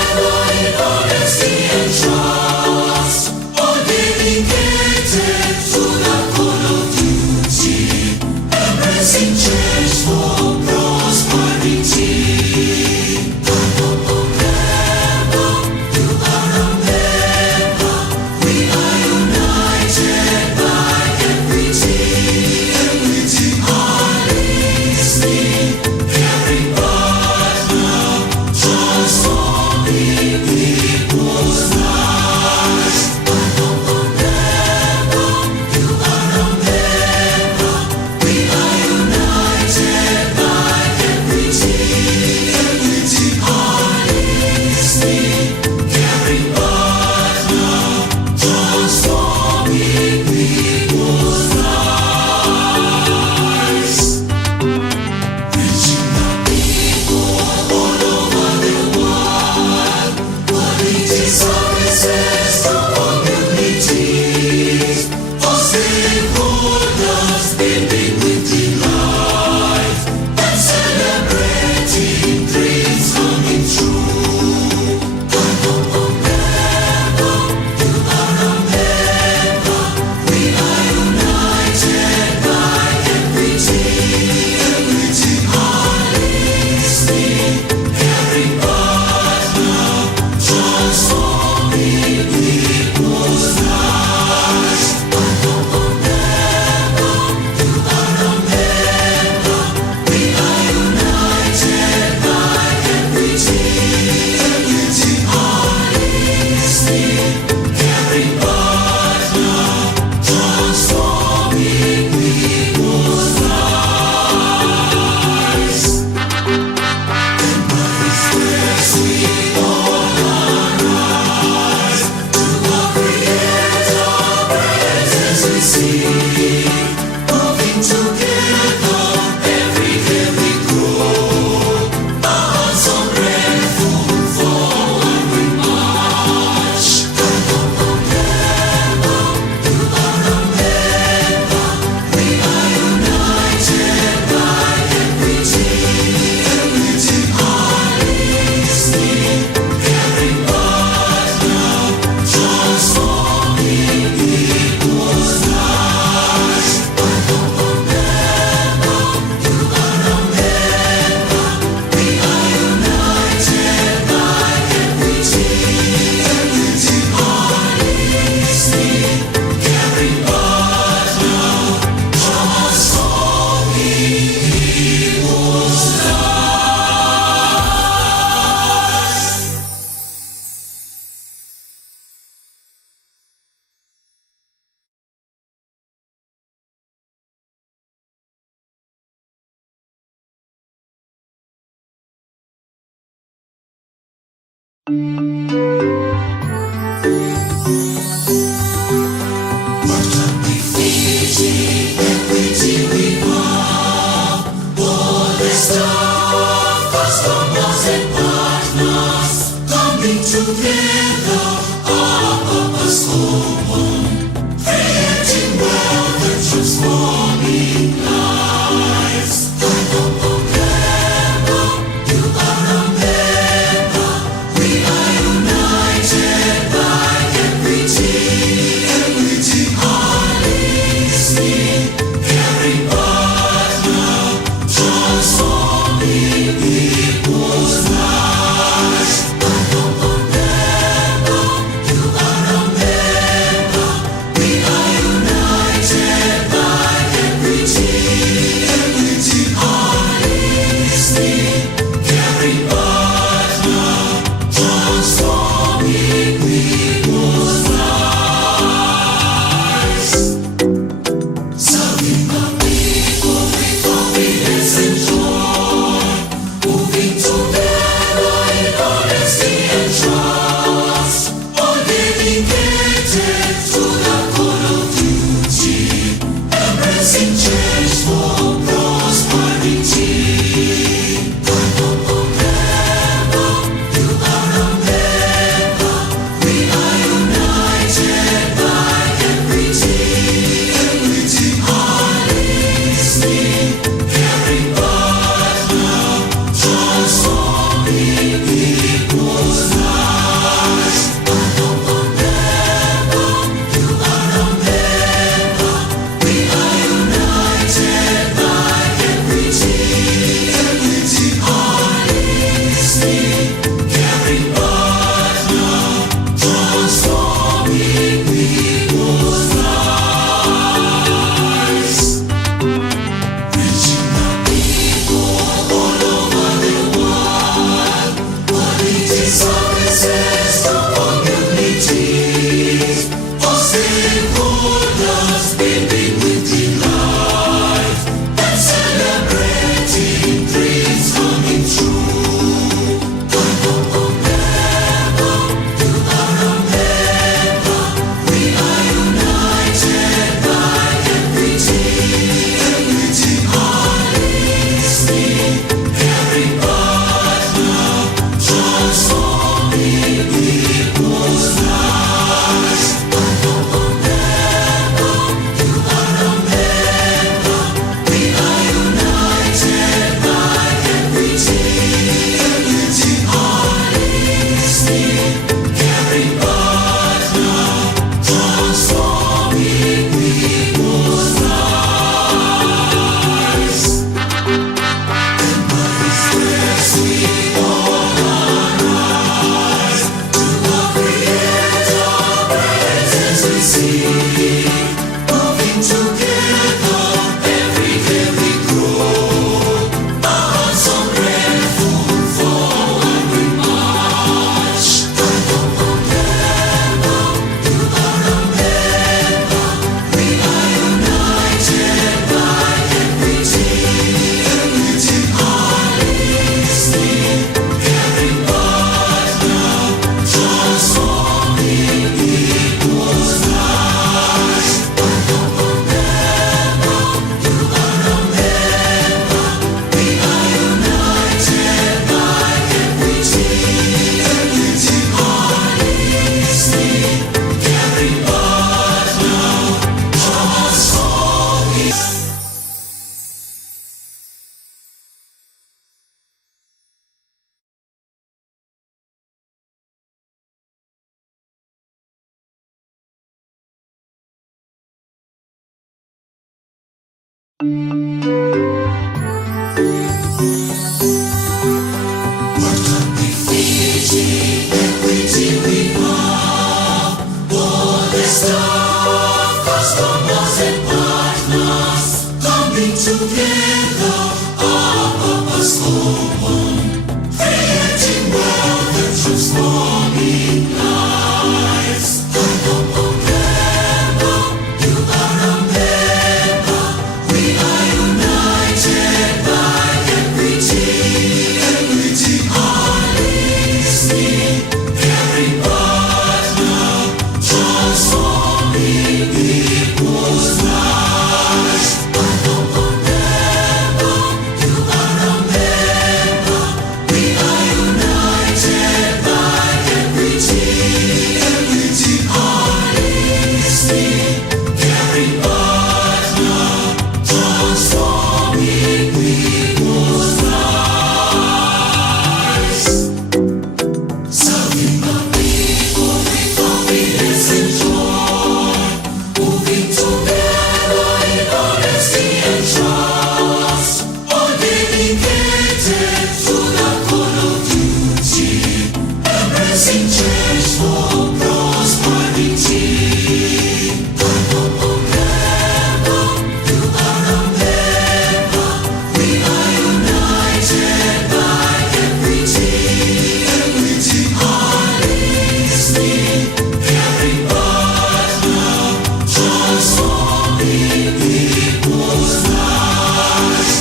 creating wealth and transforming lives. You are a member. We are united by every team are listening, caring partner, transforming people's lives. You are a member. We are united by every team are listening, caring partner, transforming people's lives. Serving the people with confidence and joy, moving together in honesty and trust, all dedicated to the call of duty, embracing change for prosperity. You are a member. We are united by every team are listening, caring partner, transforming people's lives.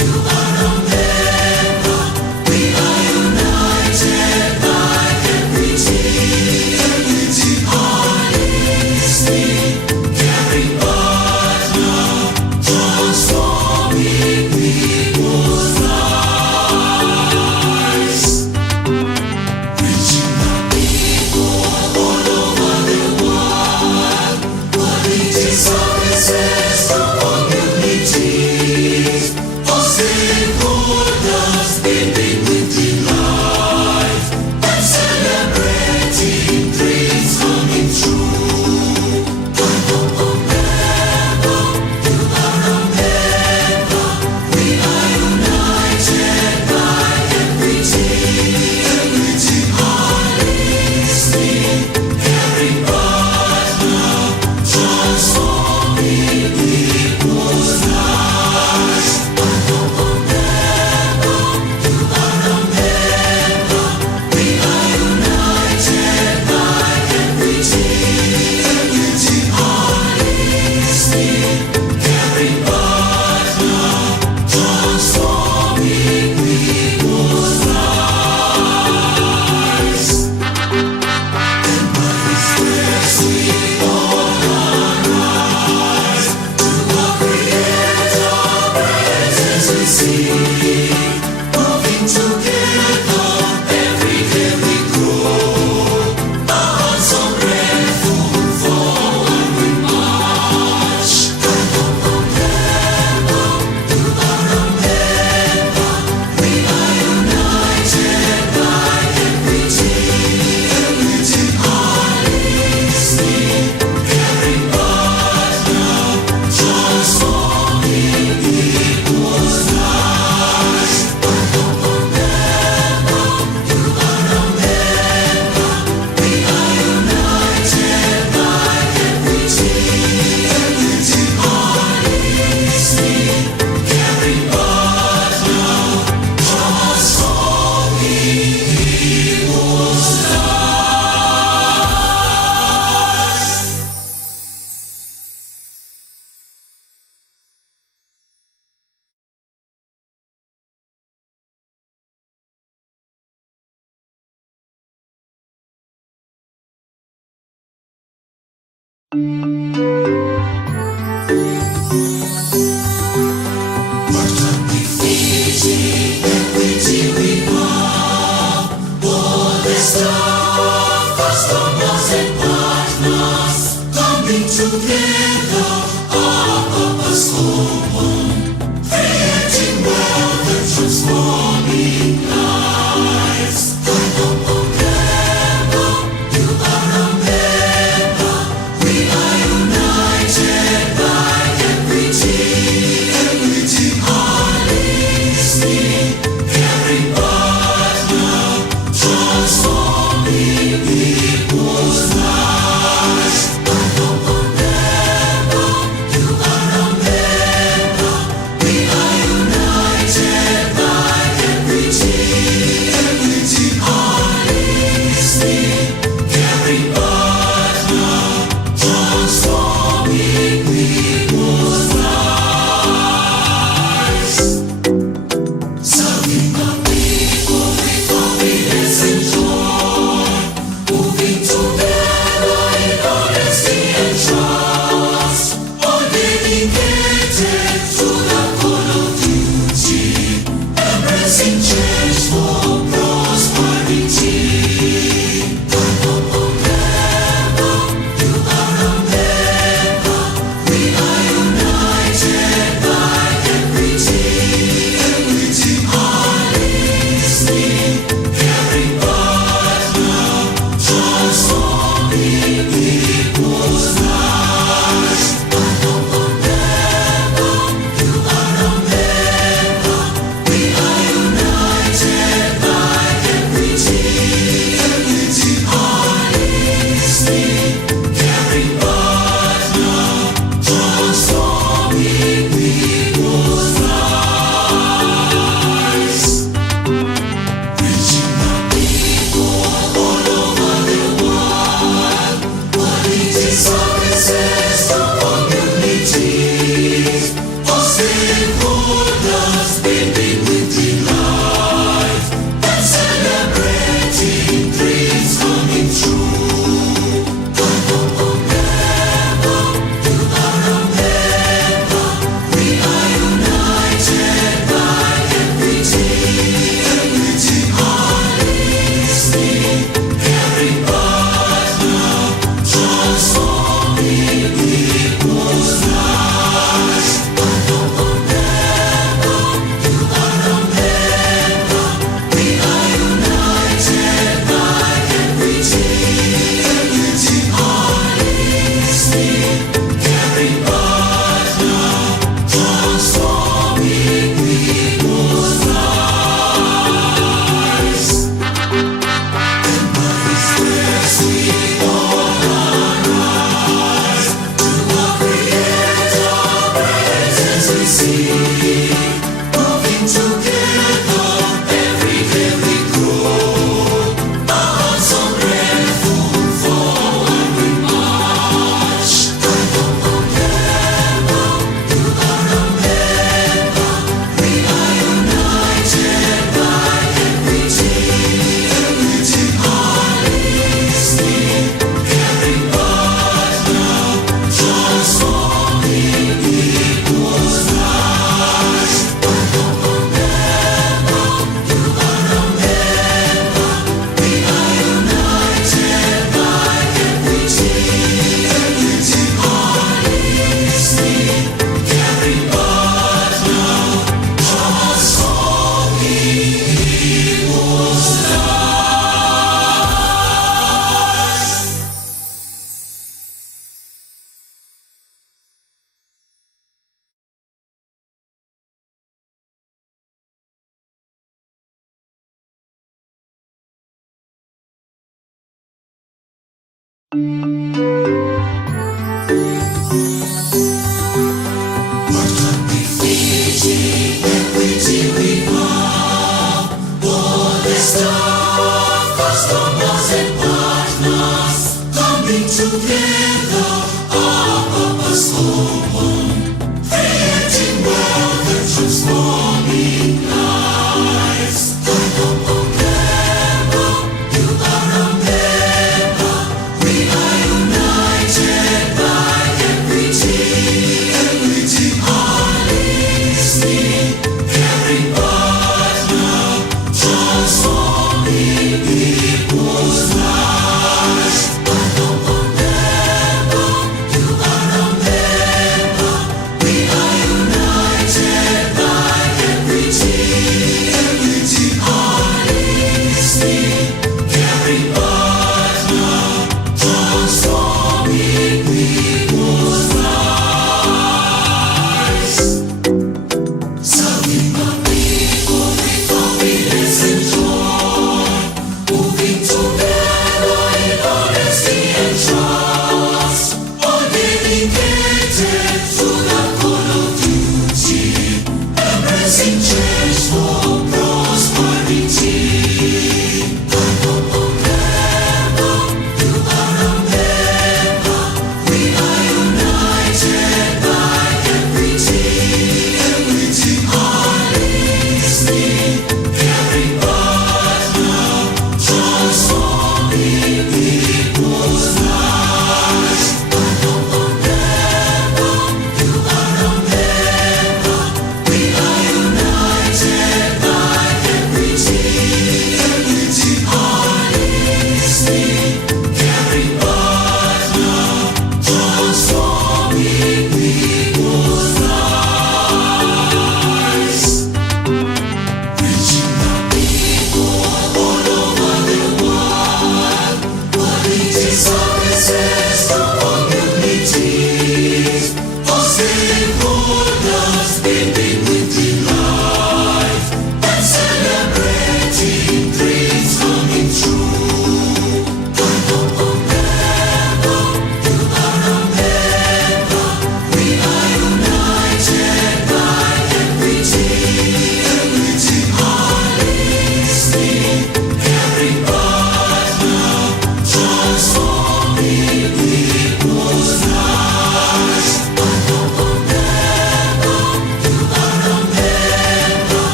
You are a member. We are united by every team are listening, caring partner, transforming people's lives. Reaching the people all over the world, quality services to communities, all stakeholders beaming with delight and celebrating dreams coming true. You are a member. We are united by every team are listening, caring partner, transforming people's lives. You are a member. We are united by every team are listening, caring partner, transforming people's lives. And by His grace we all arise, to our Creator praises we sing, moving together every day we grow, our hearts so grateful forward we march. You are a member. We are united by every team are listening, caring partner, transforming people's lives.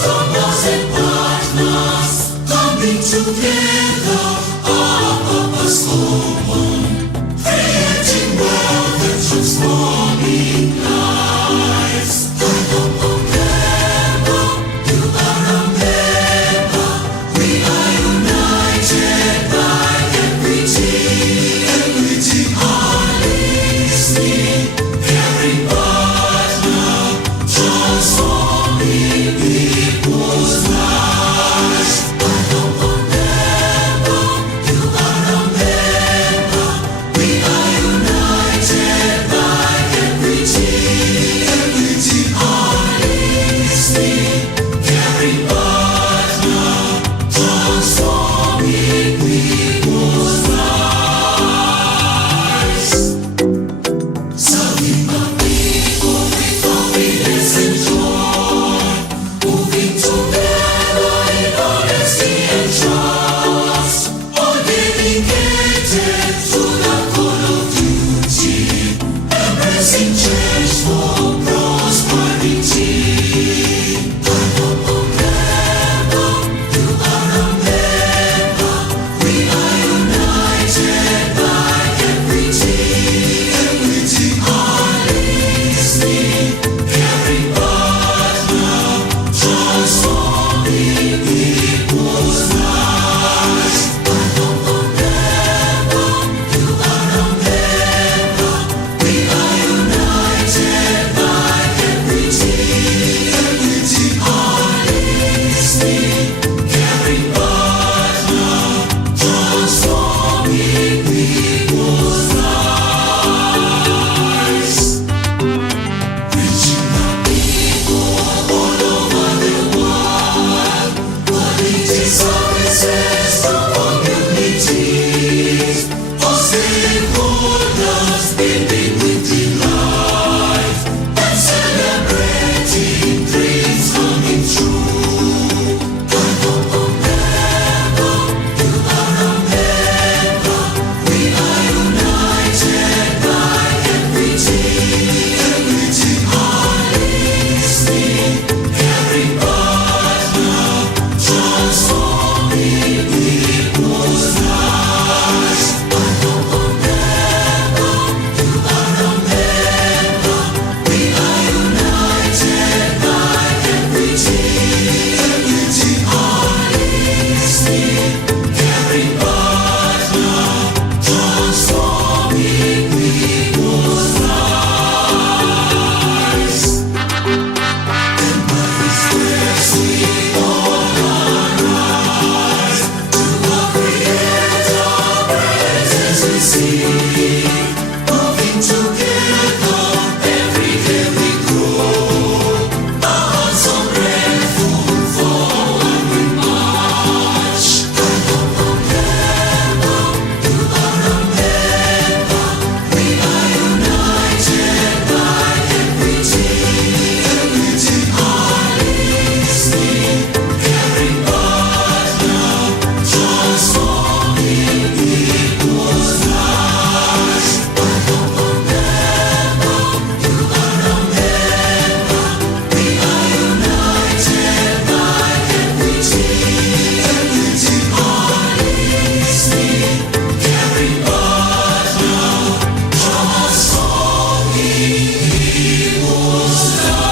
customers and partners, coming together, our purpose common, creating wealth and transforming lives. I don't remember, you are a member, we are united by equity, are listening, caring partner, transforming people's lives. I don't remember, you are a member, we are united by equity, are listening, caring partner, transforming people's lives. Serving the people with confidence and joy, moving together in honesty and trust, all dedicated to the call of duty, embracing change for prosperity. I don't remember, you are a member, we are united by equity, are listening, caring partner, transforming people's lives. I don't remember, you are a member, we are united by equity, are listening, caring partner, transforming people's lives. Reaching the people all over the world, quality services to communities, all stakeholders building with delight, and celebrating dreams coming true. I don't remember, you are a member, we are united by equity, are listening, caring partner, transforming people's lives. I don't remember, you are a member, we are united by equity, are listening, caring partner, transforming people's lives. And by His grace we all arise, to our Creator praises we sing, moving together every day we grow, our hearts so grateful forward we march. I don't remember, you are a member, we are united by equity, are listening, caring partner, transforming people's lives. I don't remember, you are a member, we are united by equity, are listening, caring partner, transforming people's lives.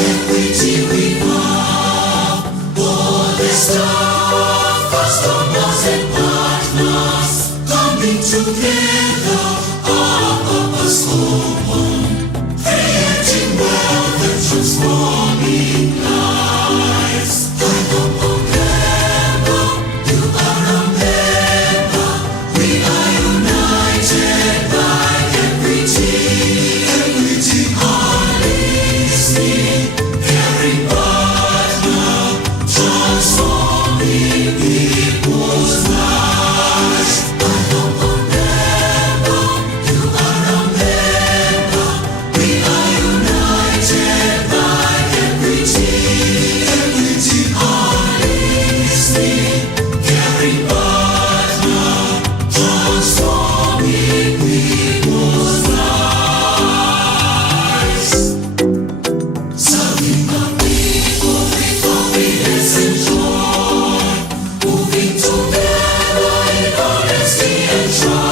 Equity we have, all the staff, customers and partners, coming together, our purpose common, creating wealth and transforming lives. I don't remember, you are a member, we are united by equity, are listening, caring partner, transforming people's lives. Creator.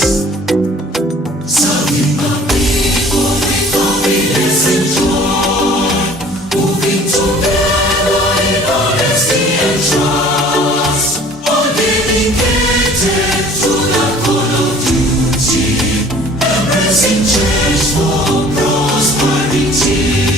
Serving the people with confidence and joy, moving together in honesty and trust, all dedicated to the call of duty, embracing change for prosperity.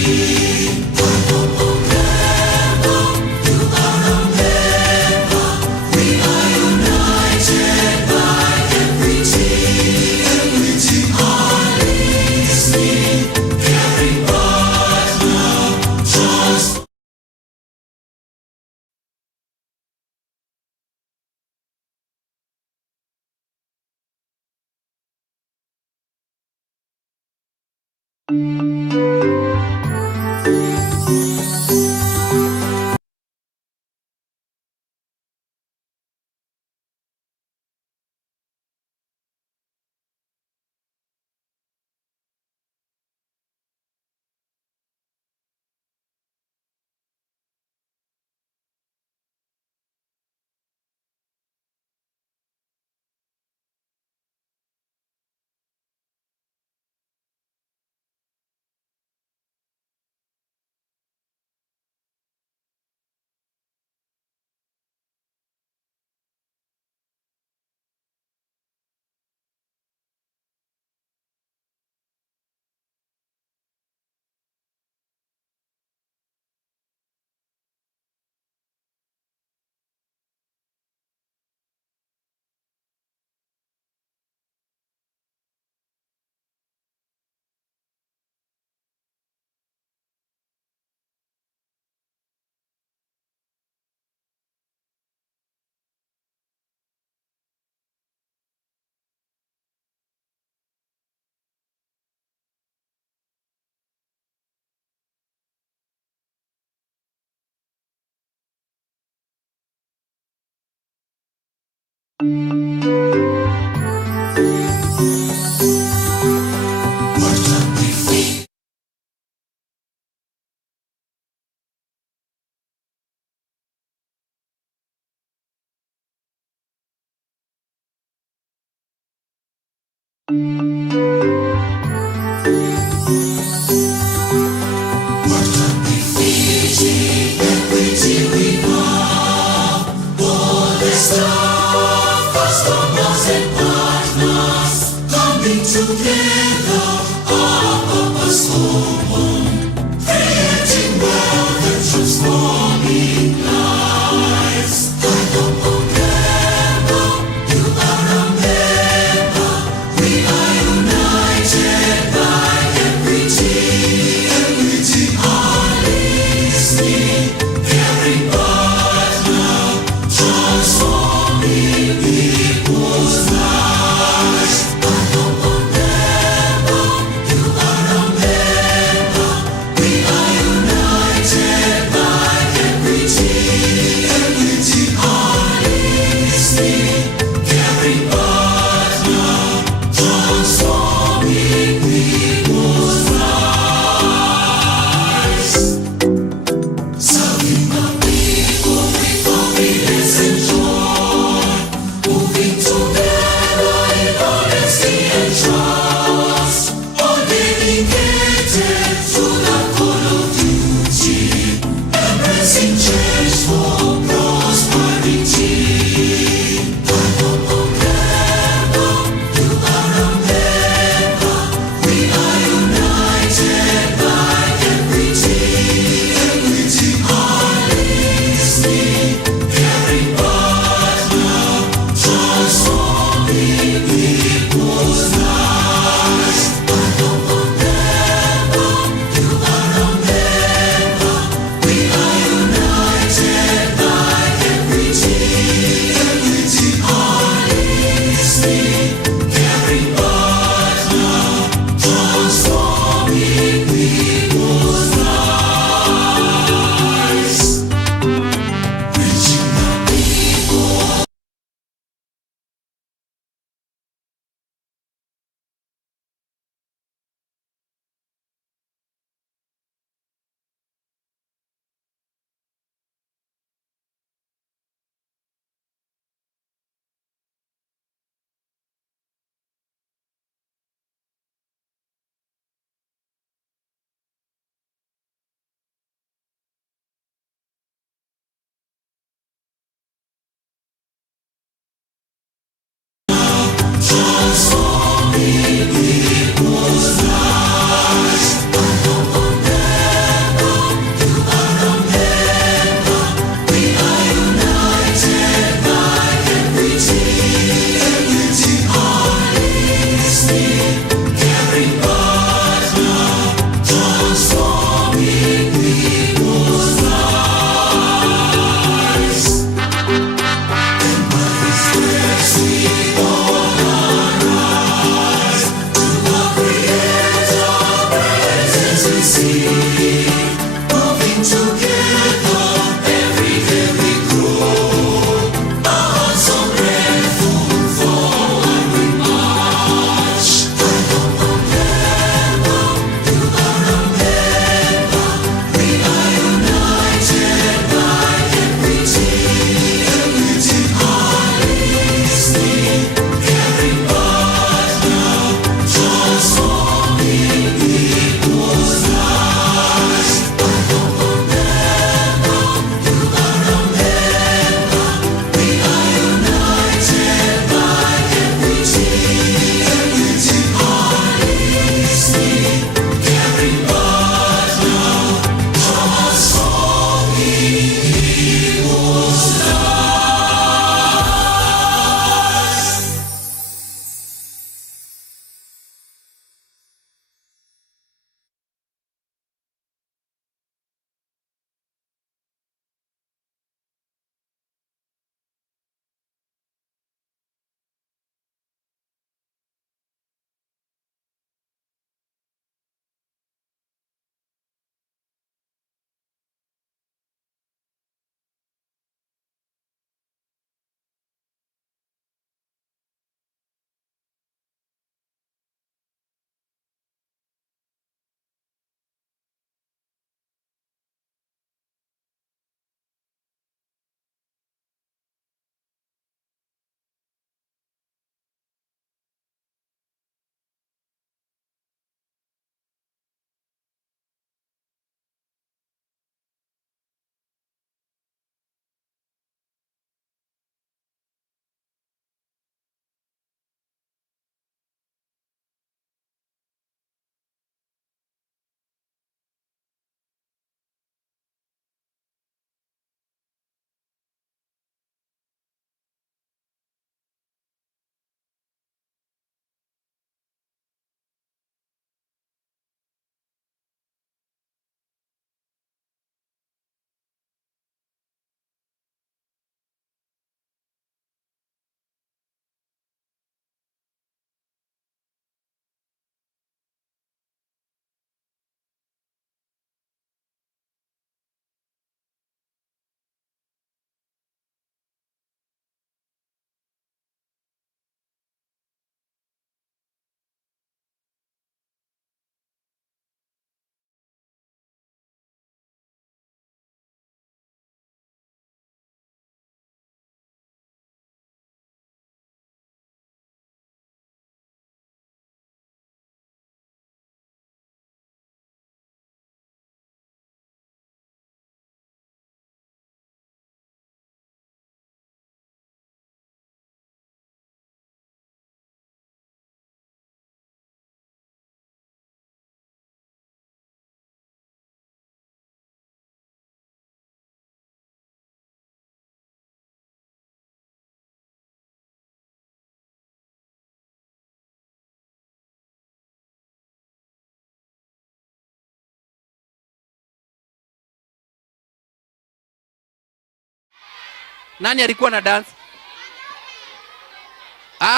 Nani alikuwa na dance?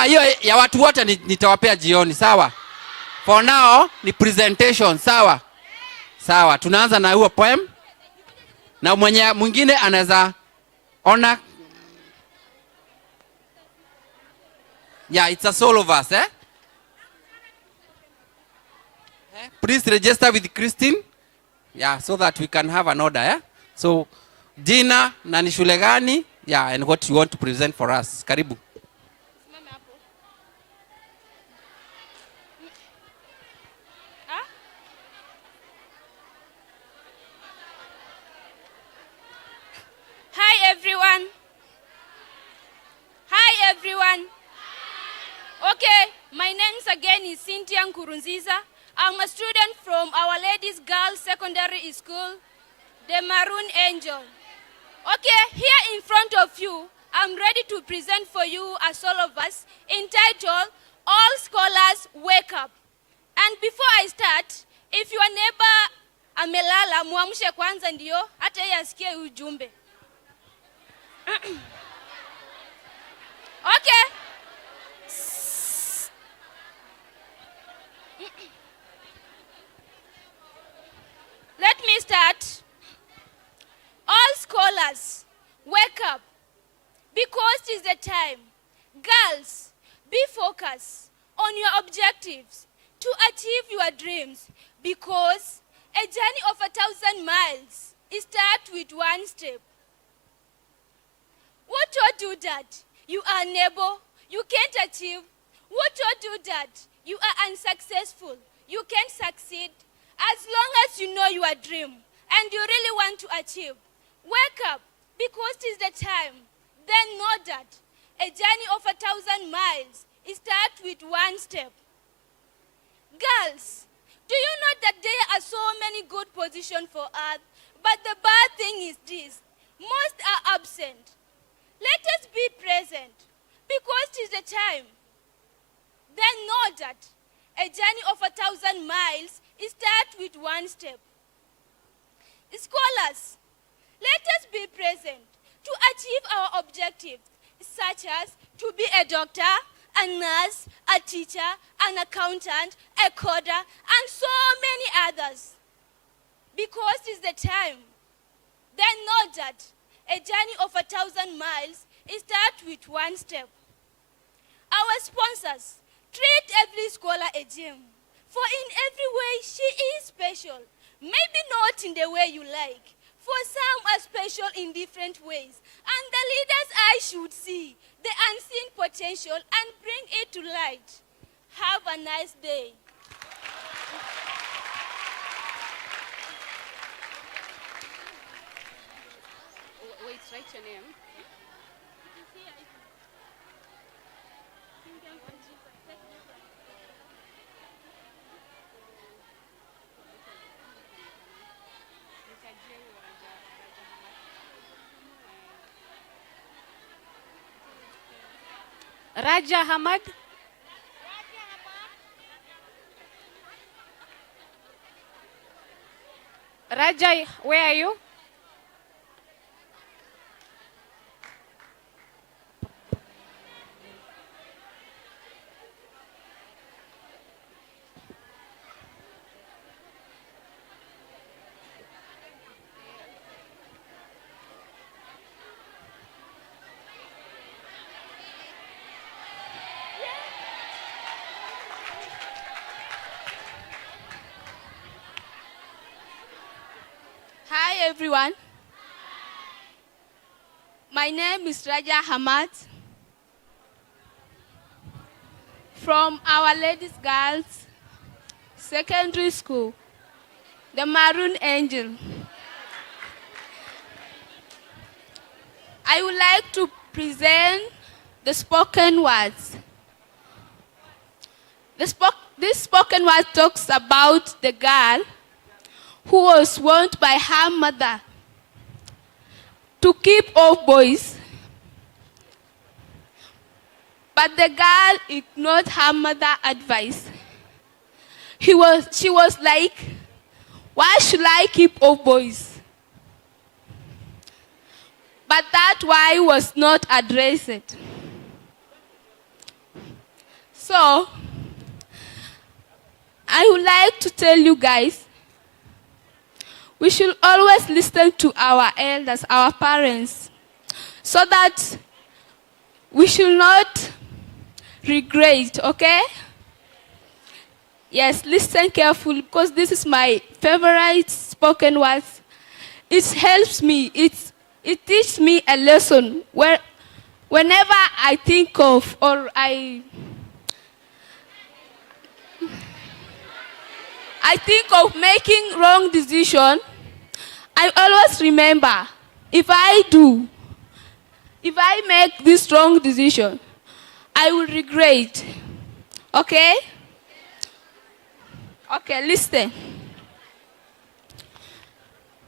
Hiyo ya watu wote nitawapea jioni, sawa? For now ni presentation, sawa? Sawa, tunaanza na huo poem. Na mwingine anaweza ona. Yeah, it's a solo verse, eh? Please register with Christine. Yeah, so that we can have an order, eh? So, jina na ni shule gani? Yeah, and what you want to present for us. Karibu. Hi everyone. Hi everyone. Okay, is Cynthia Nkurunziza. I'm a student from Our Lady's Girls Secondary School, the Maroon Angel. Okay, here in front of you, I'm ready to present for you a solo verse entitled, All Scholars Wake Up. And before I start, if your neighbor amelala, muamshe kwanza ndio, hata yeye asikie ujumbe. Okay. Let me start. All scholars, wake up, because it is the time. Girls, be focused on your objectives to achieve your dreams, because a journey of 1,000 miles starts with one step. What told you that you are unable, you can't achieve? What told you that you are unsuccessful, you can't succeed? As long as you know your dream and you really want to achieve, wake up, because it is the time. Then know that a journey of 1,000 miles starts with one step. Girls, do you know that there are so many good positions for us, but the bad thing is this: most are absent. Let us be present, because it is the time. Then know that a journey of 1,000 miles starts with one step. Scholars, let us be present to achieve our objectives, such as to be a doctor, a nurse, a teacher, an accountant, a coder, and so many others. Because it's the time. Then know that a journey of 1,000 miles starts with one step. Our sponsors, treat every scholar a gem, for in every way she is special. Maybe not in the way you like, for some are special in different ways, and the leaders' eyes should see the unseen potential and bring it to light. Have a nice day. Wait, write your name. Raja Hamad. Raja, where are you? Hi everyone. My name is Raja Hamad from Our Lady's Girls Secondary School, the Maroon Angel. I would like to present the spoken words. This spoken word talks about the girl who was warned by her mother to keep off boys. But the girl ignored her mother's advice. She was like, why should I keep off boys? But that why was not addressed. So, I would like to tell you guys, we should always listen to our elders, our parents, so that we should not regret, okay? Yes, listen carefully, because this is my favorite spoken words. It helps me, it teaches me a lesson whenever I think of or I think of making wrong decision, I always remember, if I make this wrong decision, I will regret. Okay? Okay, listen.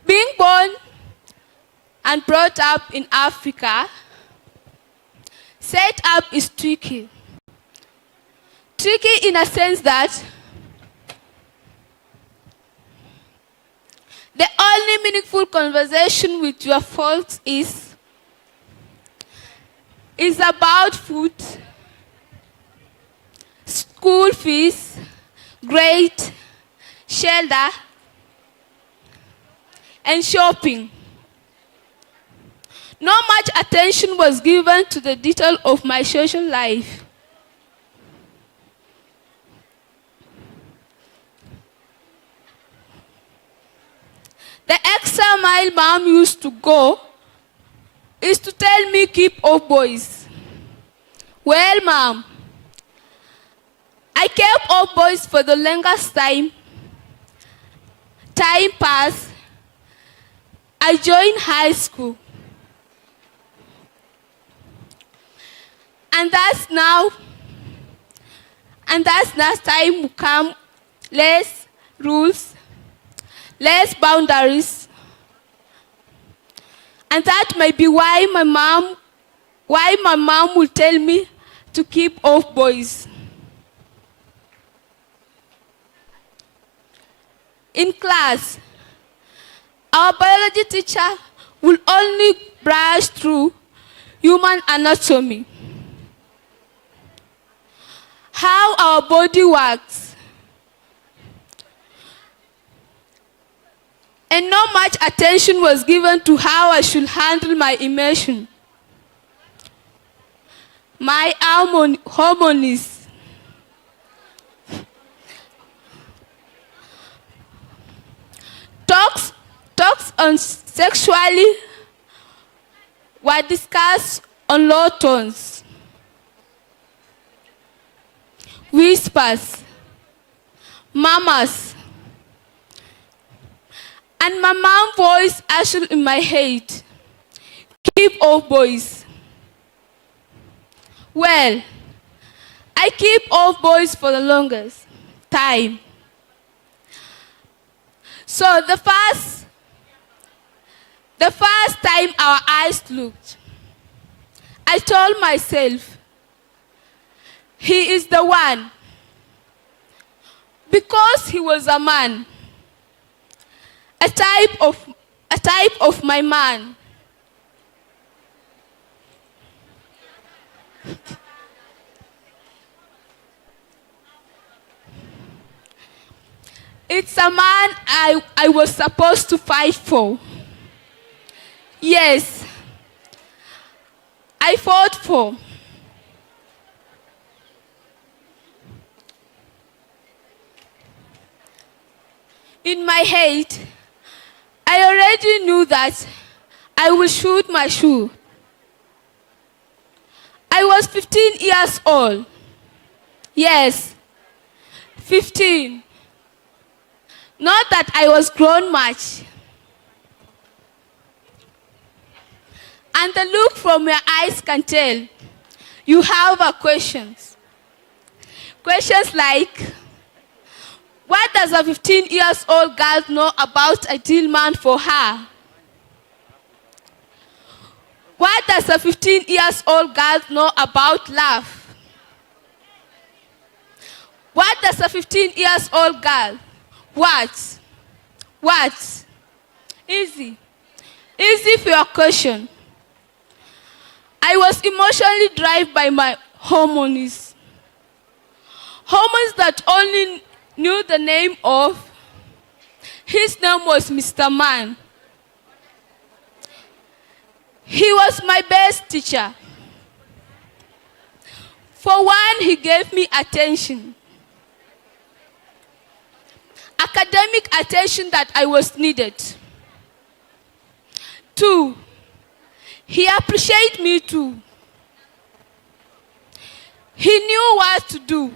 Being born and brought up in Africa, set up is tricky. Tricky in a sense that the only meaningful conversation with your folks is about food, school fees, grade, shelter, and shopping. No much attention was given to the detail of my social life. The extra mile mom used to go is to tell me, keep off boys. Well, mom, I kept off boys for the longest time. Time passed. I joined high school. And that's now time will come, less rules, less boundaries. And that might be why my mom will tell me to keep off boys. In class, our biology teacher will only brush through human anatomy, how our body works, and not much attention was given to how I should handle my emotion, my hormones. Talks on sexuality were discussed on low tones, whispers, murmurs, and my mom's voice ushered in my head, keep off boys. Well, I keep off boys for the longest time. So the first time our eyes looked, I told myself, he is the one. Because he was a man, a type of my man. It's a man I was supposed to fight for. Yes, I fought for. In my head, I already knew that I would shoot my shoe. I was 15 years old. Yes, 15. Not that I was grown much. And the look from your eyes can tell you have questions. Questions like, what does a 15-year-old girl know about a ideal man for her? What does a 15-year-old girl know about love? What does a 15-year-old girl? What? Easy for your question. I was emotionally driven by my hormones. Hormones that only knew the name of. His name was Mr. Man. He was my best teacher. For one, he gave me attention. Academic attention that I was needed. 2, he appreciated me too. He knew what to do.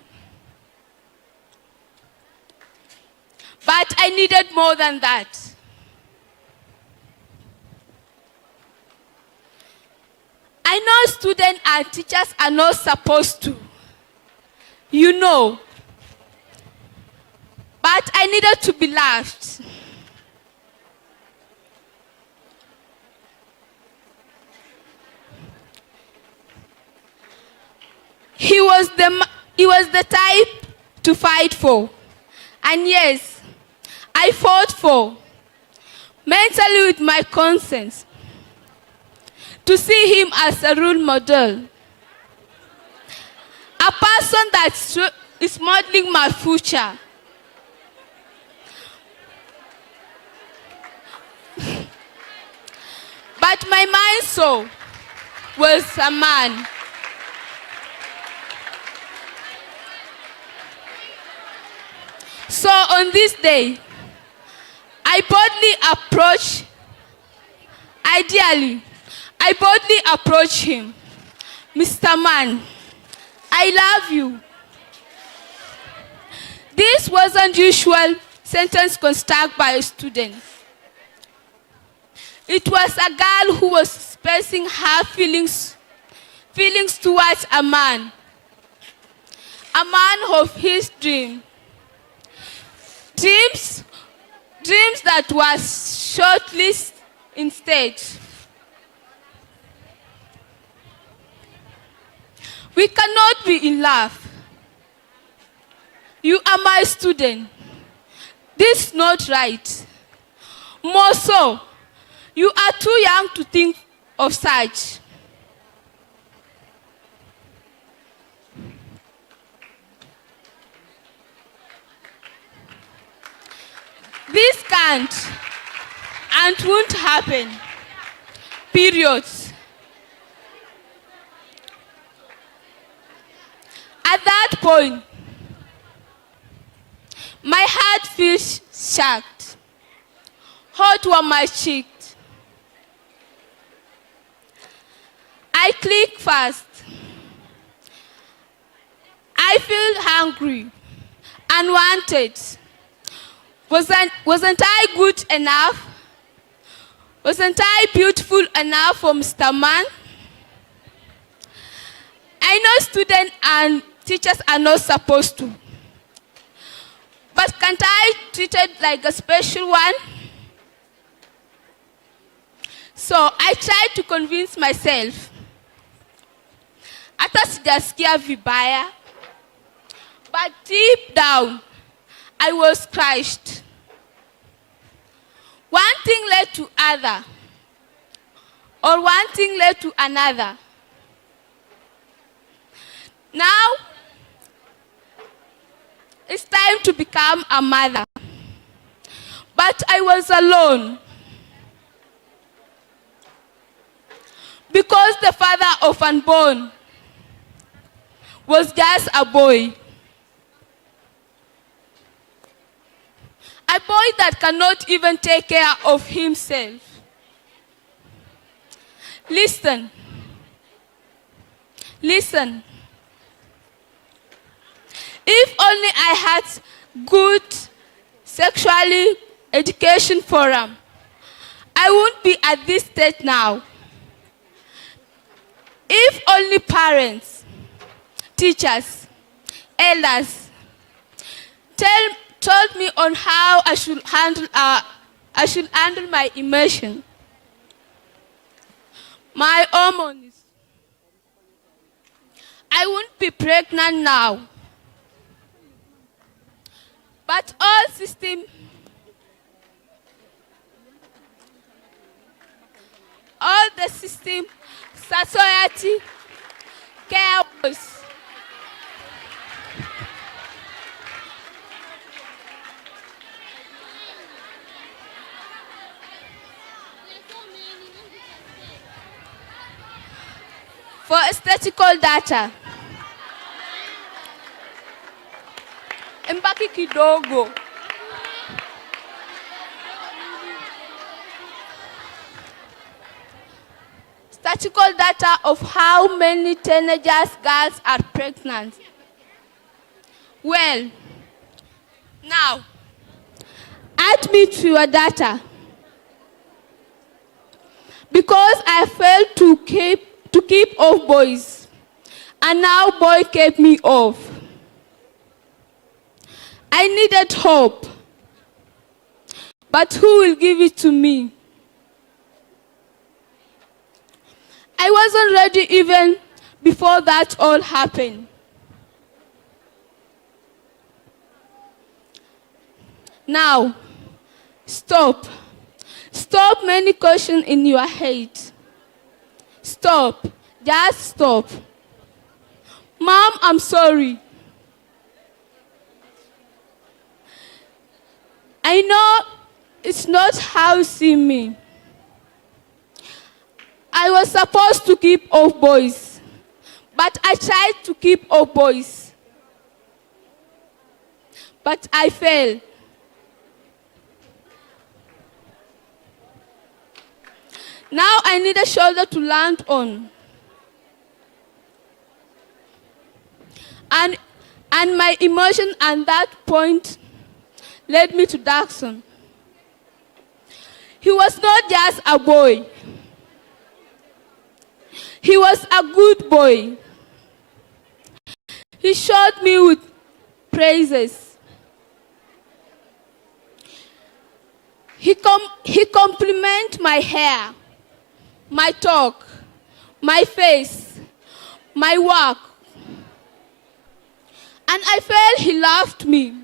But I needed more than that. I know students and teachers are not supposed to. You know. but I needed to be loved. He was the type to fight for. And yes, I fought for, mentally with my conscience, to see him as a role model. A person that is modeling my future. But my mind soul was a man. So on this day, I boldly approach him. Mr. Man, I love you. This wasn't usual sentence constructed by a student. It was a girl who was expressing her feelings towards a man of his dream. Dreams that was shortlisted instead. We cannot be in love. You are my student. This is not right. More so, you are too young to think of such. This can't and won't happen. Period. At that point, my heart feels shocked. Hot on my cheek. I click fast. I feel hungry, unwanted. Wasn't I good enough? Wasn't I beautiful enough for Mr. Man? I know students and teachers are not supposed to. But can't I be treated like a special one? So I tried to convince myself. Hata sijasikia vibaya. But deep down, I was crushed. One thing led to other, or one thing led to another. Now, it's time to become a mother. But I was alone. Because the father of unborn was just a boy. A boy that cannot even take care of himself. Listen. Listen. If only I had good sexuality education forum, I wouldn't be at this stage now. If only parents, teachers, elders told me on how I should handle my emotion, my hormones, I wouldn't be pregnant now. But all the system, society, chaos. For statistical data, mbaki kidogo. Statistical data of how many teenagers girls are pregnant. Well, now, add me to your data. Because I failed to keep off boys, and now boy kept me off. I needed hope. But who will give it to me? I wasn't ready even before that all happened. Now, stop. Stop many questions in your head. Stop. Just stop. Mom, I'm sorry. I know it's not how you see me. I was supposed to keep off boys, but I tried to keep off boys. But I failed. Now I need a shoulder to land on. And my emotion at that point led me to Jackson. He was not just a boy. He was a good boy. He showed me with praises. He complimented my hair, my talk, my face, my work. And I felt he loved me.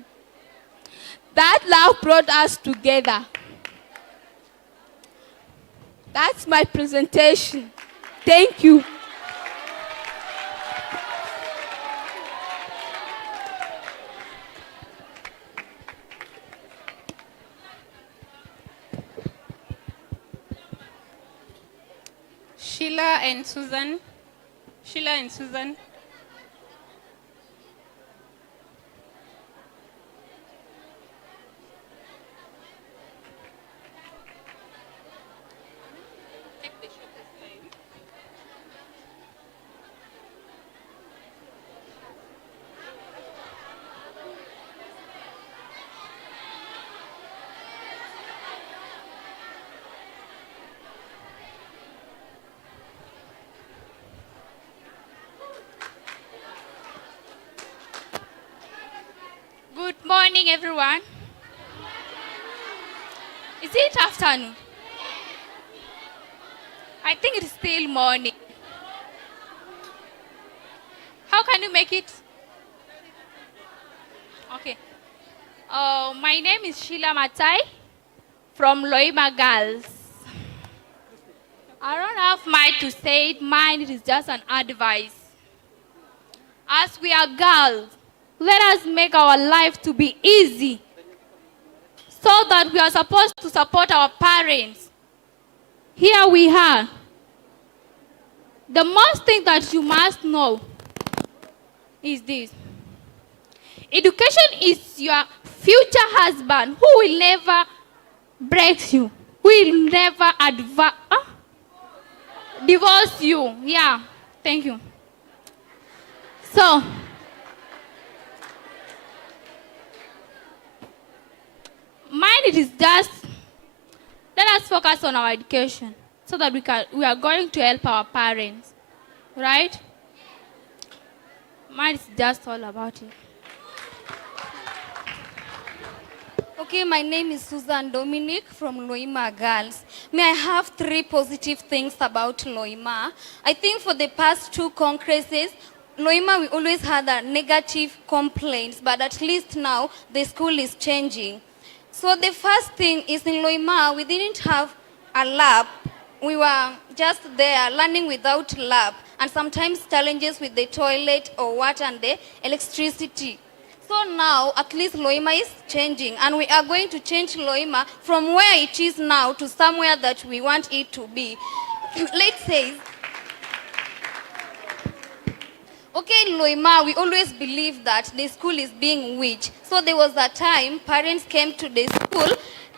That love brought us together. That's my presentation. Thank you. Sheila and Susan. Sheila and Susan. Good morning, everyone. Is it afternoon? I think it's still morning. How can you make it? Okay. My name is Sheila Matai from Loima Girls. I don't have much to say. Mine is just an advice. As we are girls, let us make our life to be easy so that we are supposed to support our parents. Here we are. The most thing that you must know is this. Education is your future husband who will never break you, who will never divorce you. Yeah, thank you. So, mine it is just, let us focus on our education so that we are going to help our parents, right? Mine is just all about it. Okay, my name is Susan Dominic from Loima Girls. May I have 3 positive things about Loima? I think for the past 2 congresses, Loima, we always had a negative complaints, but at least now the school is changing. So the first thing is in Loima, we didn't have a lab. We were just there learning without lab, and sometimes challenges with the toilet or water and the electricity. So now, at least Loima is changing, and we are going to change Loima from where it is now to somewhere that we want it to be. Let's say, okay, in Loima, we always believe that the school is being witch. So there was a time parents came to the school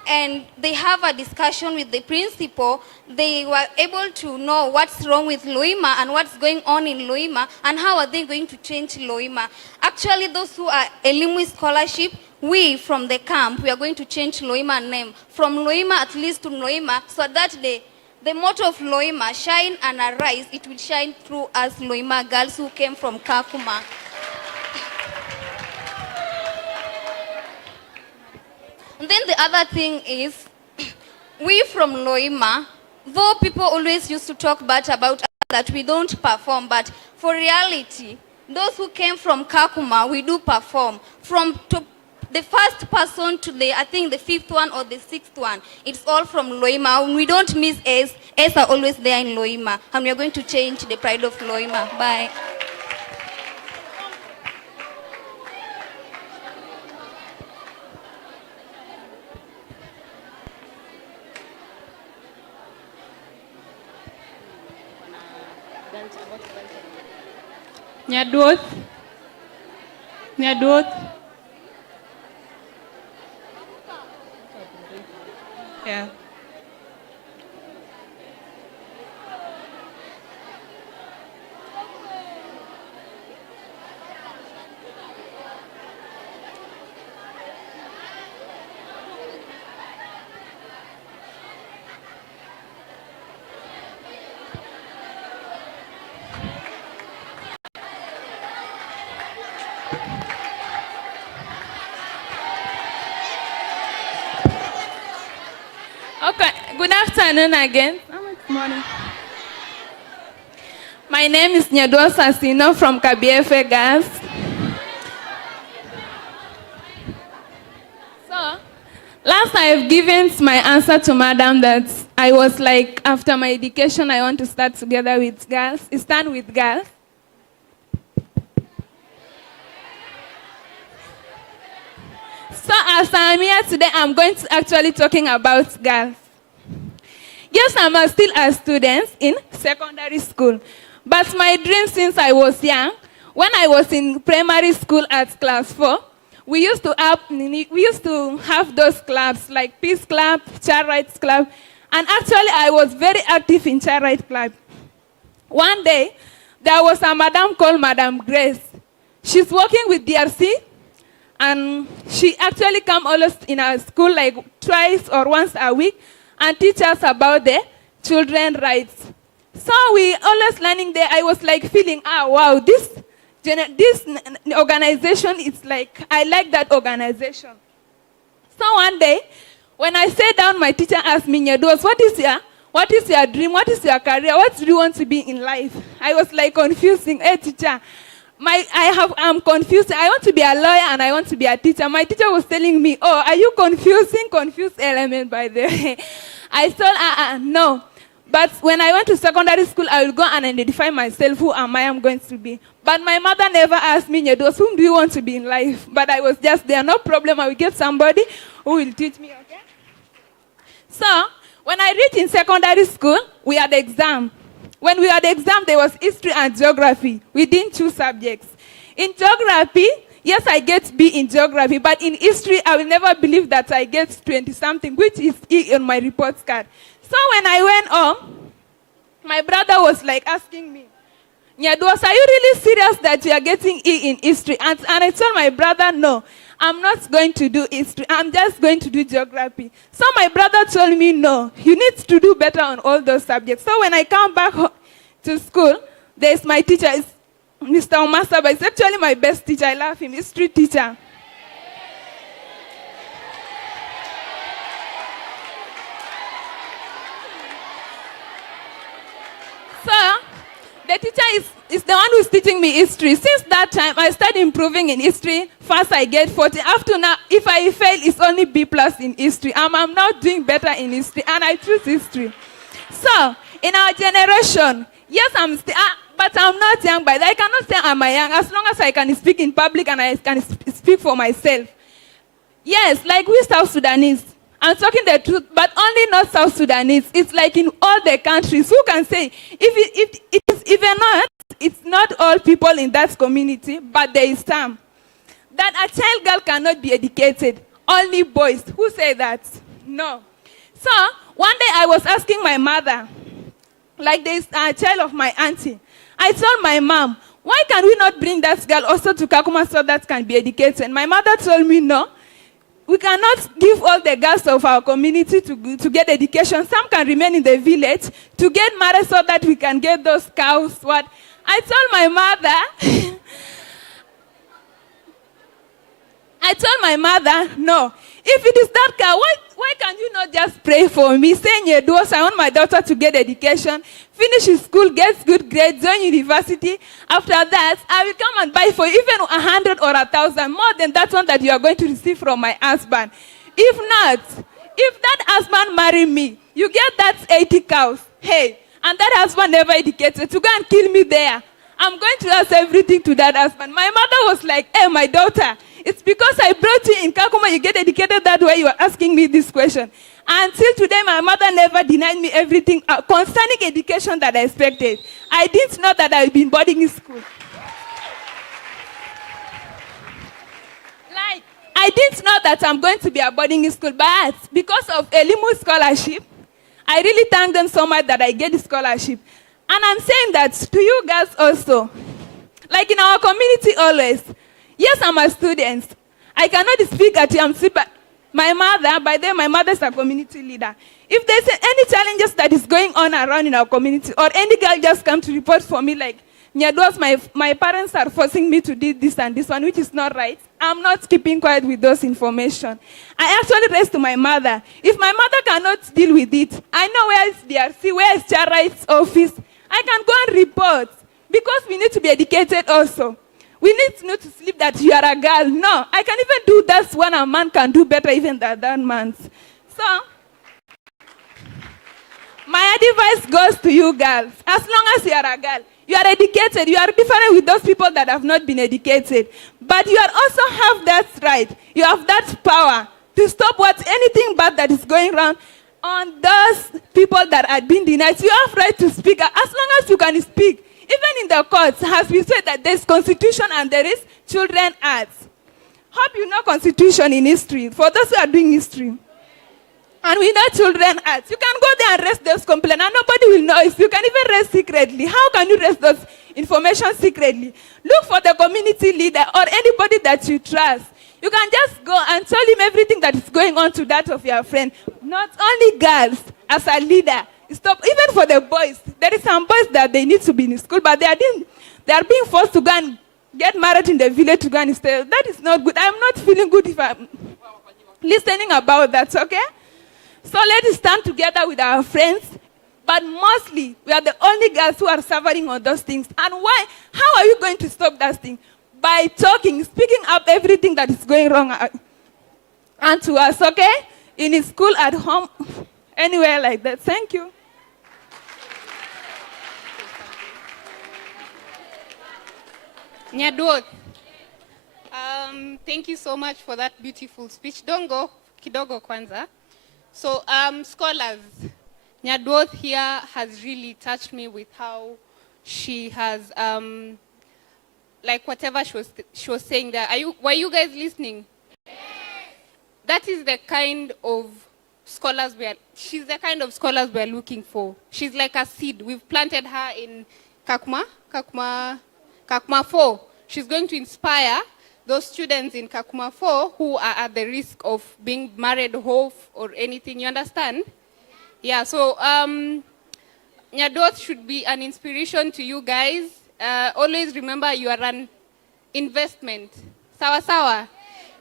and they have a discussion with the principal. They were able to know what's wrong with Loima and what's going on in Loima and how are they going to change Loima. Actually, those who are Elimu Scholarship, we from the camp, we are going to change Loima name. From Loima at least to Loima, so that the motto of Loima, shine and arise, it will shine through us Loima girls who came from Kakuma. And then the other thing is, we from Loima, though people always used to talk bad about us, that we don't perform, but for reality, those who came from Kakuma, we do perform. From the first person to I think the 5th one or the 6th one, it's all from Loima. We don't miss S. S are always there in Loima. And we are going to change the pride of Loima. Bye. Nyaduoth. Yeah. Okay, good afternoon again. Good morning. My name is Nyaduoth Sasino from Kabiefe Girls. So, last I've given my answer to Madam that I was like, after my education, I want to start together with girls, stand with girls. So as I'm here today, I'm going to actually talking about girls. Yes, I'm still a student in secondary school. But my dream since I was young, when I was in primary school at class 4, we used to have those clubs like Peace Club, Child Rights Club, and actually I was very active in Child Rights Club. One day, there was a madam called Madam Grace. She's working with DRC, and she actually come always in our school like twice or once a week and teach us about the children's rights. So we always learning there. I was like feeling, wow, this organization is like, I like that organization. So one day, when I sat down, my teacher asked me, Nyaduoth, what is your dream? What is your career? What do you want to be in life? I was like confusing, hey teacher, I'm confused. I want to be a lawyer and I want to be a teacher. My teacher was telling me, oh, are you confusing? Confused element, by the way. I thought, no. But when I went to secondary school, I will go and identify myself, who am I going to be. But my mother never asked me, Nyaduoth, whom do you want to be in life? But I was just there, no problem. I will get somebody who will teach me, okay? So, when I reached in secondary school, we had the exam. When we had the exam, there was history and geography. We didn't choose subjects. In geography, yes, I get B in geography, but in history, I will never believe that I get 20-something, which is E on my report card. So when I went home, my brother was like asking me, Nyaduoth, are you really serious that you are getting E in history? And I told my brother, no, I'm not going to do history. I'm just going to do geography. So my brother told me, no, you need to do better on all those subjects. So when I come back to school, there's my teacher, Mr. Omasaba. It's actually my best teacher. I love him. History teacher. So, the teacher is the one who's teaching me history. Since that time, I started improving in history. First, I get 40. After now, if I fail, it's only B+ in history. I'm not doing better in history, and I choose history. So, in our generation, yes, I'm still, but I'm not young. But I cannot say I'm young as long as I can speak in public and I can speak for myself. Yes, like we South Sudanese. I'm talking the truth, but only not South Sudanese. It's like in all the countries. Who can say, if it is even not, it's not all people in that community, but there is some. That a child girl cannot be educated. Only boys. Who say that? No. So, one day I was asking my mother, like this child of my auntie. I told my mom, why can we not bring that girl also to Kakuma so that can be educated? My mother told me, no. We cannot give all the girls of our community to get education. Some can remain in the village to get married so that we can get those cows. What? I told my mother, I told my mother, no. If it is that car, why can you not just pray for me? Saying your doors, I want my daughter to get education, finish school, get good grades, join university. After that, I will come and buy for you even 100 or 1,000, more than that one that you are going to receive from my husband. If not, if that husband marry me, you get that 80 cows. Hey, and that husband never educated to go and kill me there. I'm going to ask everything to that husband. My mother was like, hey, my daughter, it's because I brought you in Kakuma, you get educated that way, you are asking me this question. Until today, my mother never denied me everything concerning education that I expected. I didn't know that I've been boarding in school. Like, I didn't know that I'm going to be a boarding in school, but because of Elimu scholarship, I really thank them so much that I get the scholarship. And I'm saying that to you guys also, like in our community always, yes, I'm a student. I cannot speak at TMC, but my mother, by then my mother is a community leader. If there's any challenges that is going on around in our community, or any girl just come to report for me like, Nyados, my parents are forcing me to do this and this one, which is not right, I'm not keeping quiet with those information. I actually raised to my mother. If my mother cannot deal with it, I know where is DRC, where is Child Rights Office. I can go and report, because we need to be educated also. We need not to sleep that you are a girl. No, I can even do that when a man can do better even than that man. So, my advice goes to you girls. As long as you are a girl, you are educated, you are different with those people that have not been educated. But you are also have that right. You have that power to stop anything bad that is going around on those people that are being denied. You have right to speak as long as you can speak. Even in the courts, as we said that there's constitution and there is children acts. Hope you know constitution in history, for those who are doing history. And we know children acts. You can go there and raise those complaints and nobody will know if you can even raise secretly. How can you raise those information secretly? Look for the community leader or anybody that you trust. You can just go and tell him everything that is going on to that of your friend. Not only girls, as a leader. Stop. Even for the boys, there is some boys that they need to be in school, but they are being forced to go and get married in the village to go and stay. That is not good. I'm not feeling good if I'm listening about that, okay? So let's stand together with our friends, but mostly we are the only girls who are suffering on those things. And why? How are you going to stop that thing? By talking, speaking up everything that is going wrong and to us, okay? In school, at home, anywhere like that. Thank you. Nyaduoth, thank you so much for that beautiful speech. Don't go, kidogo kwanza. So, scholars, Nyaduoth here has really touched me with how she has, like whatever she was saying there. Were you guys listening? Yes. That is the kind of scholars she's the kind of scholars we're looking for. She's like a seed. We've planted her in Kakuma 4. She's going to inspire those students in Kakuma 4 who are at the risk of being married off or anything. You understand? Yeah, so Nyaduoth should be an inspiration to you guys. Always remember you are an investment. Sawa sawa?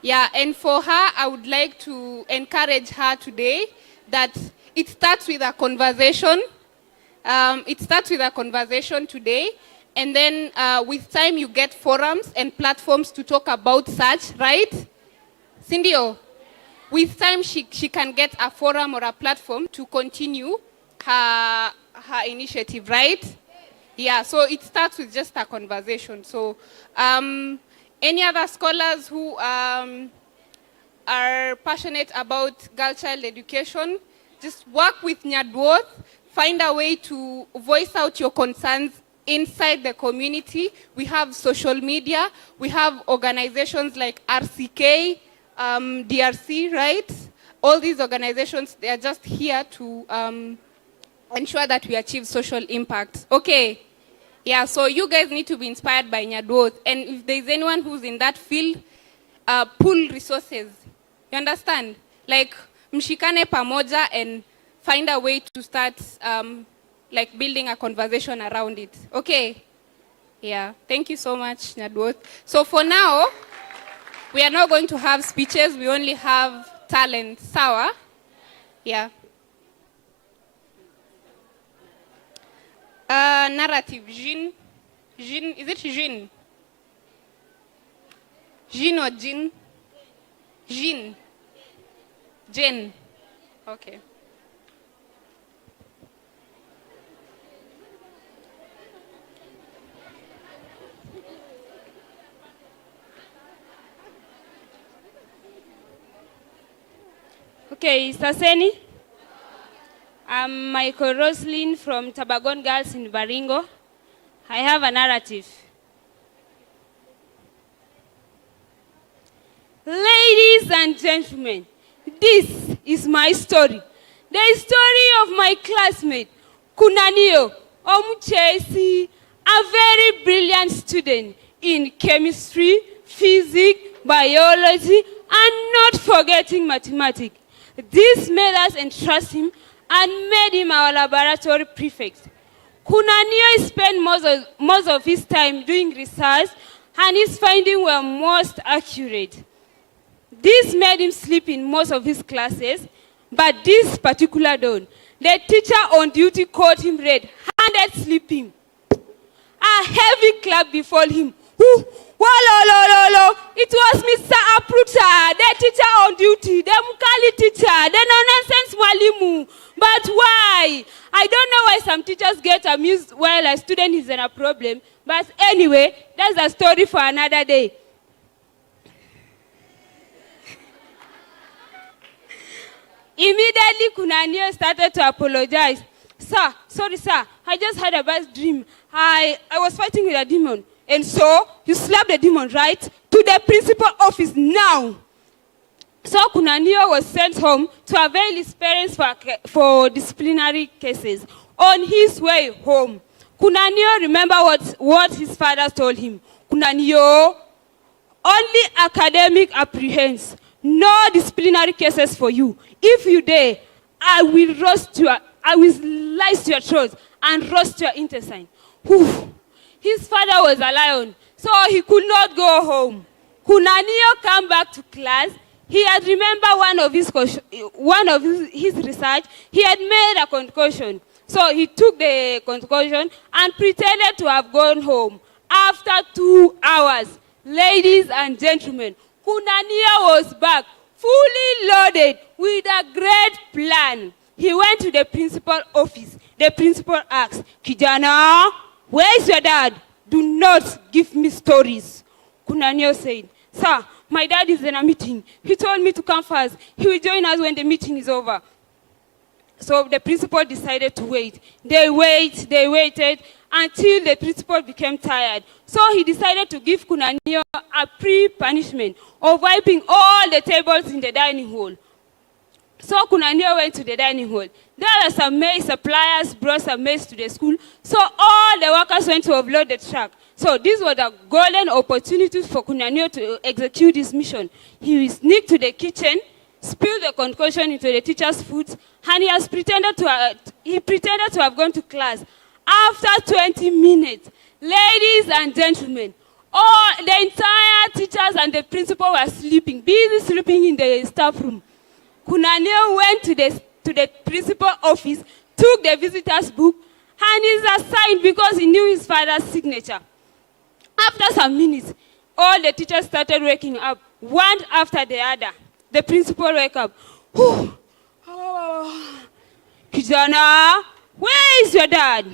Yeah, and for her, I would like to encourage her today that it starts with a conversation. It starts with a conversation today. And then with time, you get forums and platforms to talk about such, right? Cindy, with time, she can get a forum or a platform to continue her initiative, right? Yeah, so it starts with just a conversation. So any other scholars who are passionate about girl child education, just work with Nyaduoth, find a way to voice out your concerns inside the community. We have social media, we have organizations like RCK, DRC, right? All these organizations, they are just here to ensure that we achieve social impact. Okay. Yeah, so you guys need to be inspired by Nyaduoth. And if there's anyone who's in that field, pull resources. You understand? Like, mshikane pamoja and find a way to start like building a conversation around it. Okay? Yeah, thank you so much, Nyaduoth. So for now, We are not going to have speeches, we only have talent. Sawa? Yeah. Narrative. Jean, is it Jean? Jean or Jean? Jean. Jen. Okay. Okay, Saseni. I'm Michael Roslin from Tabagon Girls in Baringo. I have a narrative. Ladies and gentlemen, this is my story. The story of my classmate, Kunanio Omuchesi, a very brilliant student in chemistry, physics, biology, and not forgetting mathematics. This made us entrust him and made him our laboratory prefect. Kunanio spent most of his time doing research, and his findings were most accurate. This made him sleep in most of his classes, but this particular dawn, the teacher on duty caught him red-handed sleeping. A heavy clap before him. It was Mr. Apruta, the teacher on duty, the Mukali teacher, the nonsense Mwalimu. But why? I don't know why some teachers get amused while a student is in a problem. But anyway, that's a story for another day. Immediately, Kunanio started to apologize. Sir, sorry, sir. I just had a bad dream. I was fighting with a demon. And so, you slapped the demon, right? To the principal office now. So, Kunanio was sent home to avail his parents for disciplinary cases. On his way home, Kunanio remembered what his father told him. Kunanio, only academic apprehends. No disciplinary cases for you. If you dare, I will slice your throat and roast your intestine. Whew. His father was a lion, so he could not go home. Kunanio came back to class. He had remembered one of his research. He had made a concoction. So he took the concoction and pretended to have gone home. After 2 hours, ladies and gentlemen, Kunanio was back, fully loaded with a great plan. He went to the principal office. The principal asked, Kijana, where is your dad? Do not give me stories. Kunanio said, sir, my dad is in a meeting. He told me to come first. He will join us when the meeting is over. So the principal decided to wait. They waited until the principal became tired. So he decided to give Kunanio a pre-punishment of wiping all the tables in the dining hall. So Kunanio went to the dining hall. There were some maize suppliers brought some maize to the school. So all the workers went to offload the truck. So this was a golden opportunity for Kunanio to execute his mission. He sneaked to the kitchen, spilled the concoction into the teacher's food, and he pretended to have gone to class. After 20 minutes, ladies and gentlemen, all the entire teachers and the principal were sleeping, busy sleeping in the staff room. Kunanio went to the principal office, took the visitor's book, and is assigned because he knew his father's signature. After some minutes, all the teachers started waking up, one after the other. The principal woke up. Kijana, where is your dad?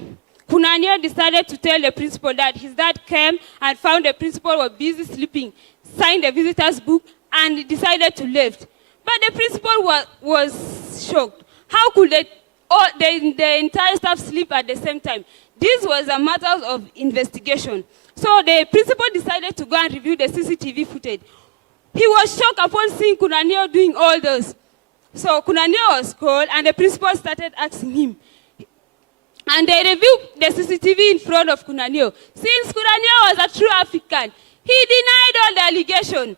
Kunanio decided to tell the principal that his dad came and found the principal was busy sleeping, signed the visitor's book, and decided to leave. But the principal was shocked. How could the entire staff sleep at the same time? This was a matter of investigation. So the principal decided to go and review the CCTV footage. He was shocked upon seeing Kunanio doing all those. So Kunanio was called and the principal started asking him. And they reviewed the CCTV in front of Kunanio. Since Kunanio was a true African, he denied all the allegations.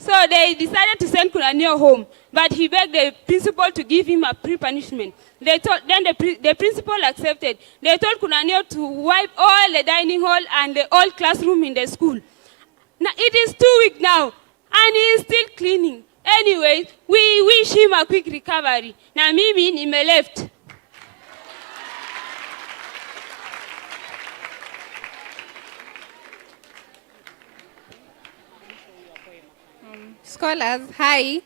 So they decided to send Kunanio home. but he begged the principal to give him a pre-punishment. Then the principal accepted. They told Kunanio to wipe all the dining hall and the old classroom in the school. Now, it is 2 weeks now, and he is still cleaning. Anyway, we wish him a quick recovery. Na mimi nime left. Scholars, hi.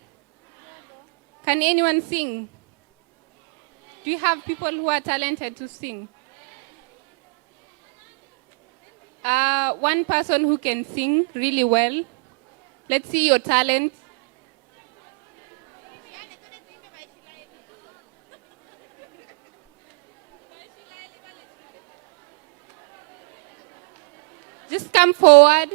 Can anyone sing? Do you have people who are talented to sing? One person who can sing really well. Let's see your talent. Just come forward.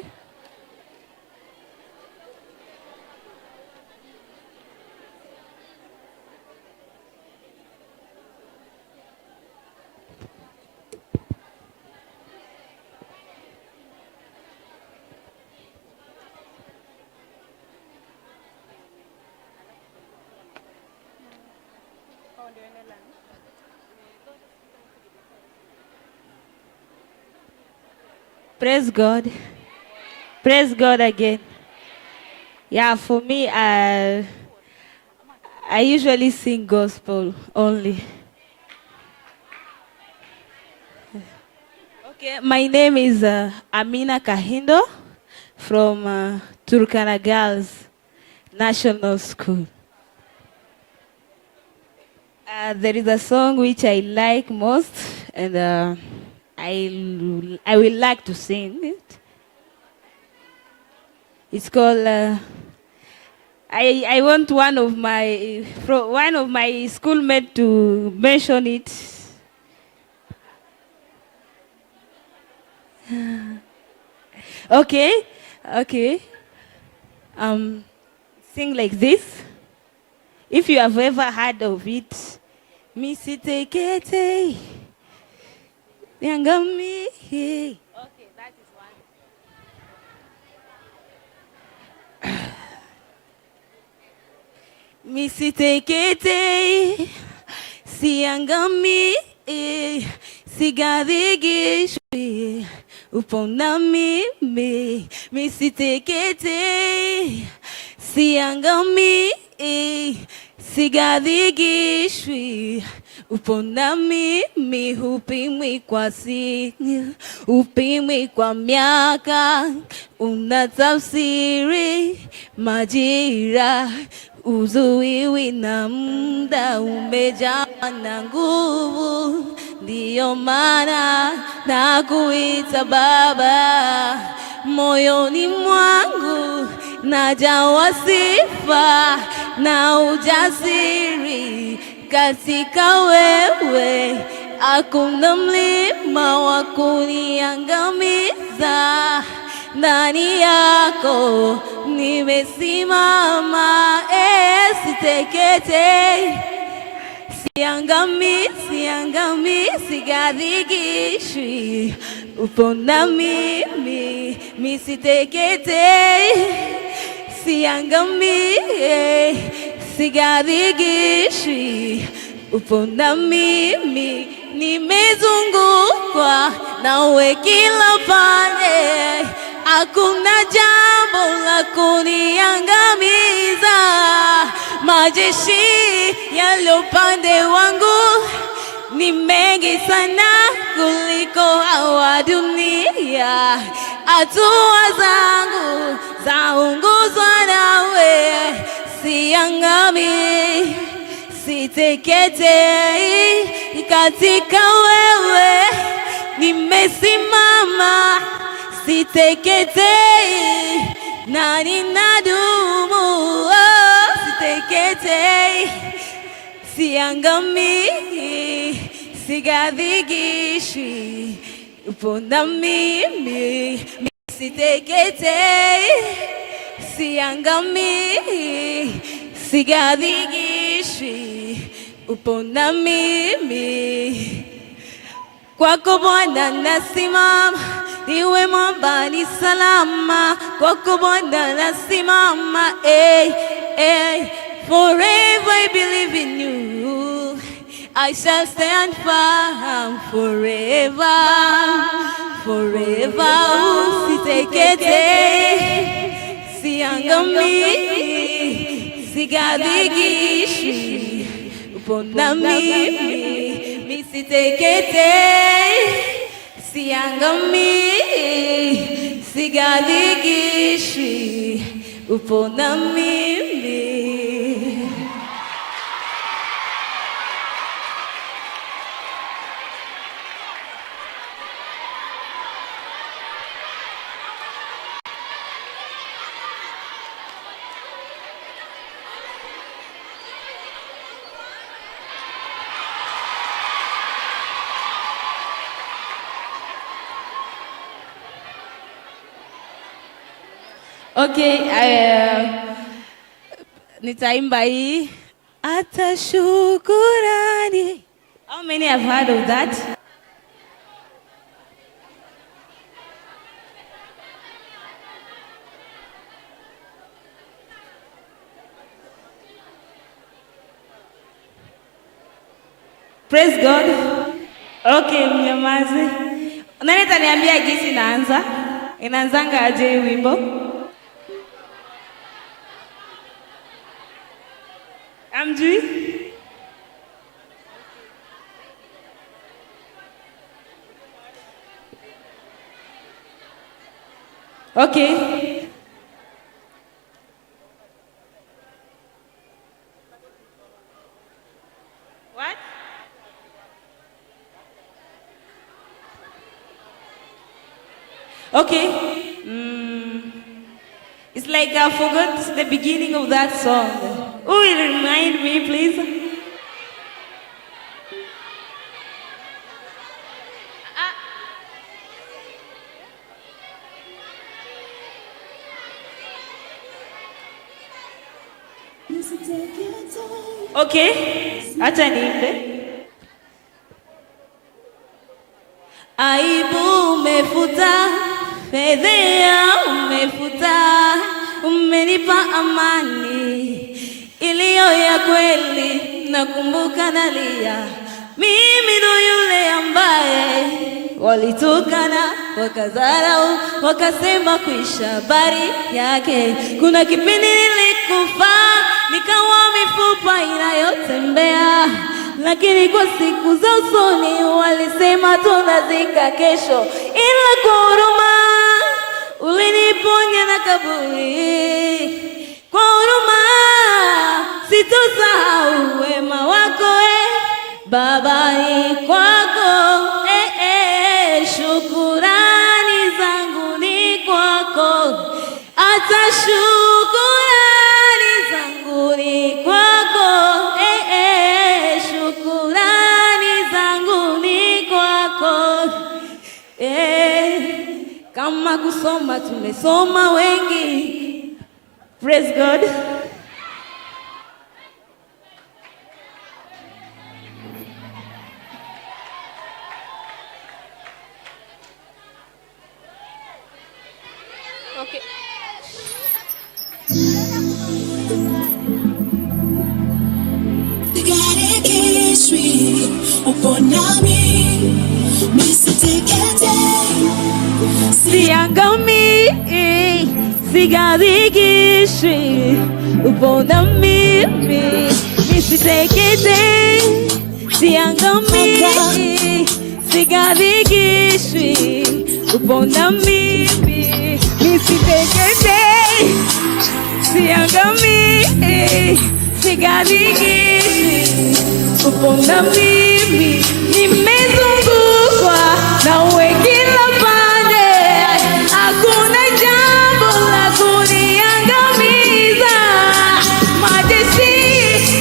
Praise God. Praise God again. Yeah, for me, I usually sing gospel only. Okay, my name is Amina Kahindo from Turkana Girls National School. There is a song which I like most, and I will like to sing it. It's called. I want one of my schoolmates to mention it. Okay. Sing like this. If you have ever heard of it, Missy Tekete. Yangami. Okay, that is one. Missy Tekete. Siangami. Sigadigi. Uponami. Missy Tekete. Siangami. Sigadigi. Uponami mi hupimwi kwa siku, upimwi kwa miaka, unatafsiri majira, uzuiwi na muda, umejaa na nguvu, ndiyo maana nakuita Baba, moyoni mwangu najawa sifa na ujasiri. Katika wewe hakuna mlima wa kuniangamiza, ndani yako nimesimama. Sitekete, siangami, sigadhigishwi, upo na mimi, misitekete, siangami, sigadhigishwi, upo na mimi, nimezungukwa nawe kila pande, hakuna jambo la kuniangamiza. Majeshi yaliyo upande wangu ni mengi sana kuliko hawa dunia, hatua zangu zaongozwa nawe, siangami, siteketei, katika wewe nimesimama, siteketei na ninadumu, siteketei, siangami, sigadhigishwi, upo na mimi, siteketei, siangami, sigadhigishwi, upo na mimi. Kwako Bwana nasimama, niwe mwamba ni salama. Kwako Bwana nasimama, Forever I believe in you. I shall stand firm forever. Forever usitekete. Siangami, sigadhigishi. Upona mimi, misitekete. Siangami, sigadhigishi. Upona mimi. Okay, nitaimba hii hata shukurani. How many have heard of that? Praise God. Okay, mnyamaze. Nani ataniambia gisi inaanza? Inaanzanga aje hii wimbo? Amjui? Okay. What? Okay. It's like I forgot the beginning of that song. Who will remind me, please? Okay, acha niimbe. Aibu umefuta, fedhea umefuta, umenipa amani iliyo ya kweli. Nakumbuka nalia, mimi ndo yule ambaye walitukana, wakadharau, wakasema kuisha habari yake. Kuna kipindi nilikufa, nikawa mifupa inayotembea, lakini kwa siku za usoni walisema tunazika kesho. Ila kwa huruma uliniponya na kaburi, kwa huruma sitosahau wema wako Baba, ni kwako shukurani zangu ni kwako, hata shukurani zangu ni kwako, shukurani zangu ni kwako. Kama kusoma tumesoma wengi. Praise God. Okay. Siangami, sigadhigishi, upona mimi, misitekete. Siangami, sigadhigishi, upona mimi, misitekete. Siangami, sigadhigishi, upona mimi, nimezungukwa nawe kila pande, hakuna jambo la kuniangamiza. Majeshi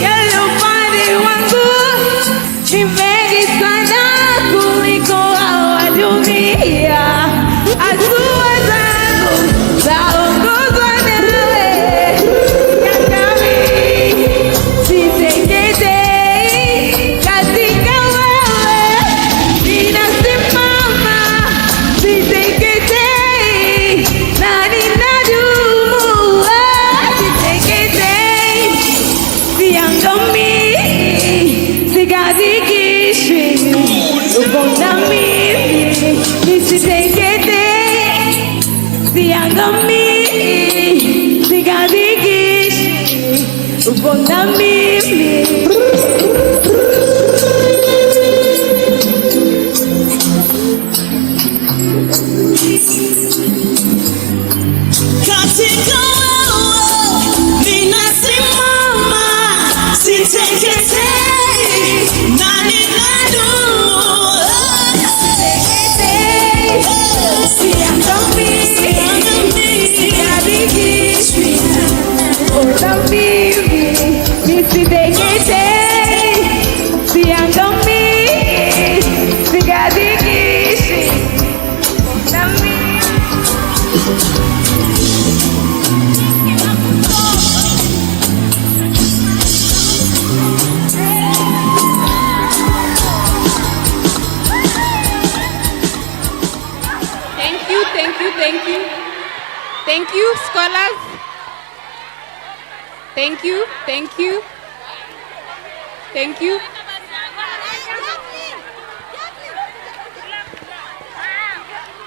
yaliyo upande wangu ni mengi sana kuliko hawa dunia. Hatua zangu zaongozwa nawe, Yangami, siteketei katika wewe. Ninasimama mimi sigarigishi ubona mimi Katika wewe ninasimama, siteketei na ninadumu. Siteketei, siangamii, siharibishwi. Ona mimi nisiteketei, siangamii, sigadikishi. Ona mimi. Thank you, thank you, thank you. Thank you, scholars. Thank you, thank you. Thank you.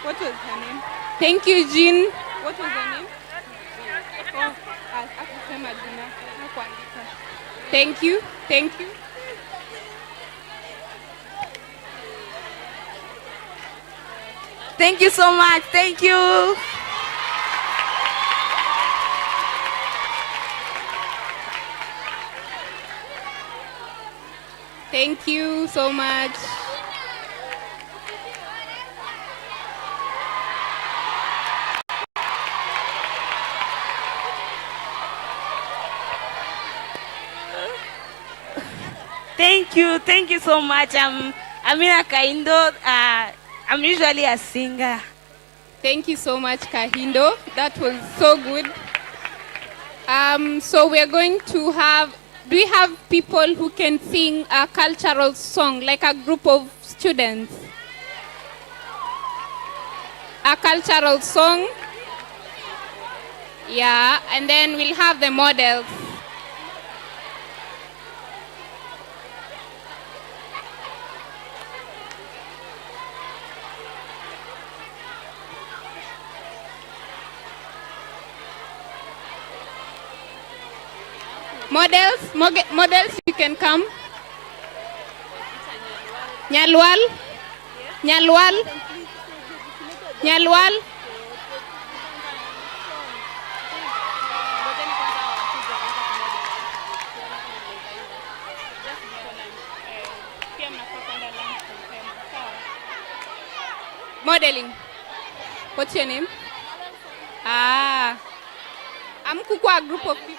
What was her name? Thank you, Jean. What was her name? Oh, hakusema jina. Hakuandika. Thank you, thank you. Thank you so much. Thank you. Thank you so much. Thank you so much. I'm Amina Kaindo. I'm usually a singer. Thank you so much, Kahindo. That was so good. So we're going to have, do we have people who can sing a cultural song, like a group of students? A cultural song? Yeah, and then we'll have the models. Models, you can come. Nyalwal, Nyalwal, Nyalwal. Modeling. What's your name? I'm kukua a group of people.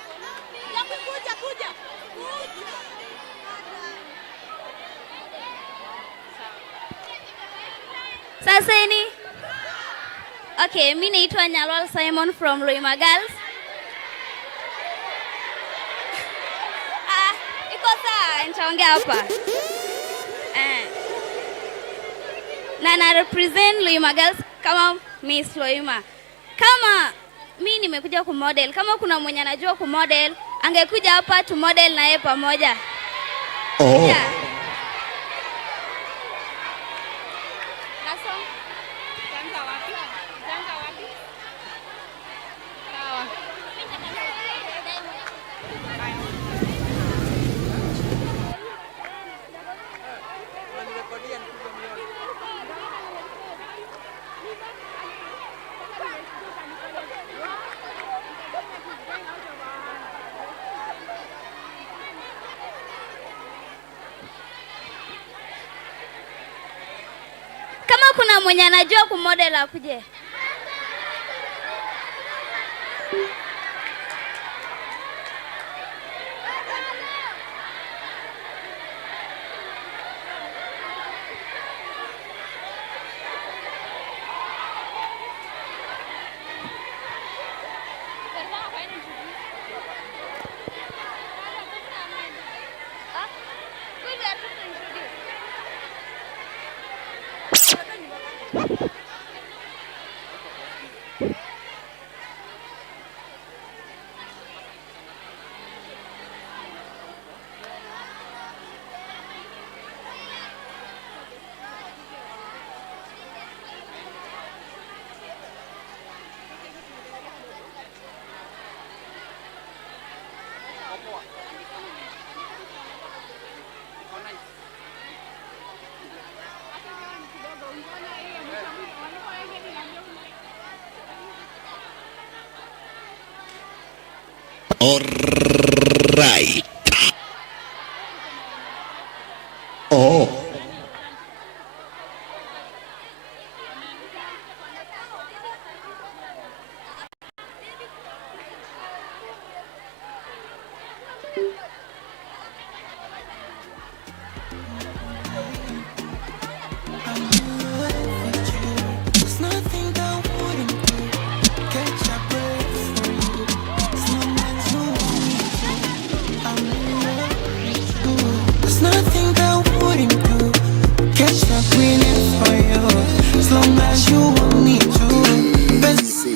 Saseni. Okay, mi naitwa Nyalwal Simon from Loima Girls. Iko sawa, nitaongea hapa. Na represent Loima Girls kama Miss Loima. Kama mi nimekuja kumodel, kama kuna mwenye anajua kumodel, angekuja hapa tu model na yeye pamoja. Oh. Yeah. Kama kuna mwenye anajua kumodel akuje. All right. Oh. There's nothing I wouldn't do. Catch up waiting for you. As long as you want me to. Best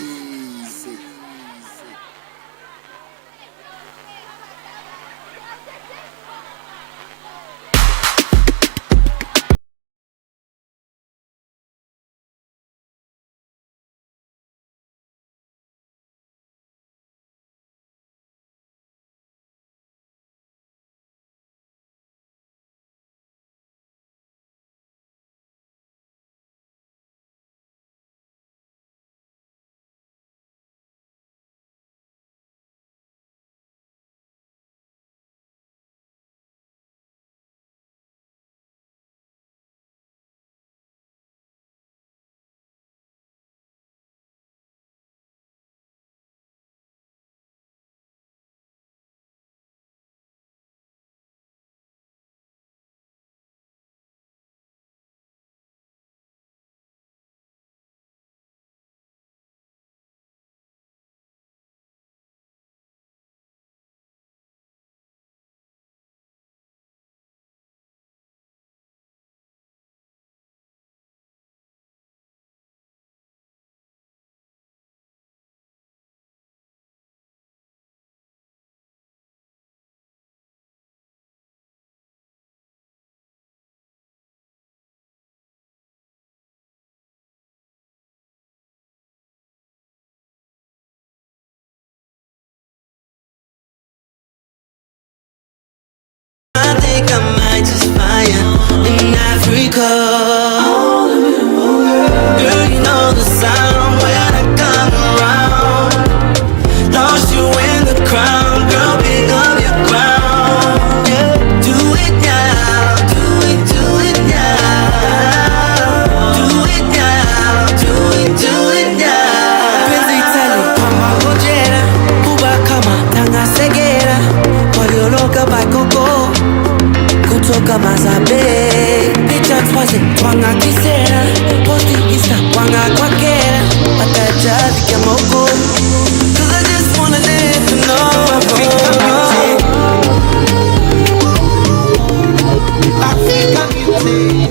I think I might just find you in Africa. Girl, you know the sound when I come around. Lost you in the crowd, girl, pick up your crown. Yeah, do it now, do it now. Do it now, do it now. Penzi tali kama ngojera, kuba kama tanga segera. Walioloka bakoko. Kutoka Mazabe, picha twaze, twanga kisera, posti insta, wanga kwa kera, atajazi kemoko. Cause I just wanna live to know Africa beauty.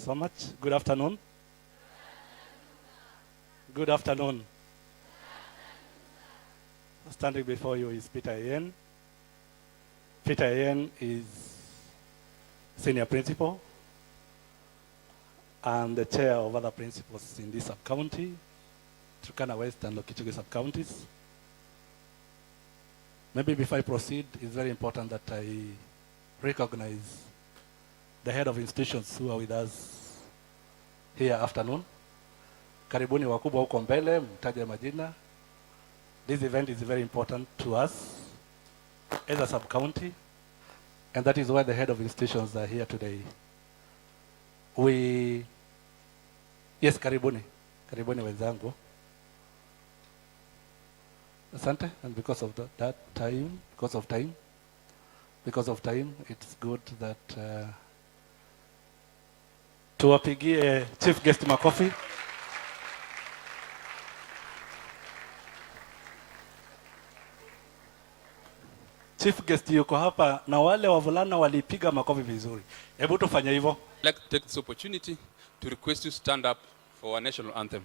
so much. Good afternoon. Good afternoon. Standing before you is Peter Yen. Peter Yen is senior principal and the chair of other principals in this sub-county, Turkana West and Lokichigi sub-counties. Maybe before I proceed, it's very important that I recognize the head of institutions who are with us here afternoon. Karibuni wakubwa huko mbele, mtaje majina. This event is very important to us as a sub-county, and that is why the head of institutions are here today. Yes, karibuni. Karibuni wenzangu. Asante, and because of time, it's good that tuwapigie chief guest makofi. Chief guest yuko hapa na wale wavulana walipiga makofi vizuri. Hebu tufanye hivyo. I'd like to take this opportunity to request you to stand up for our national anthem.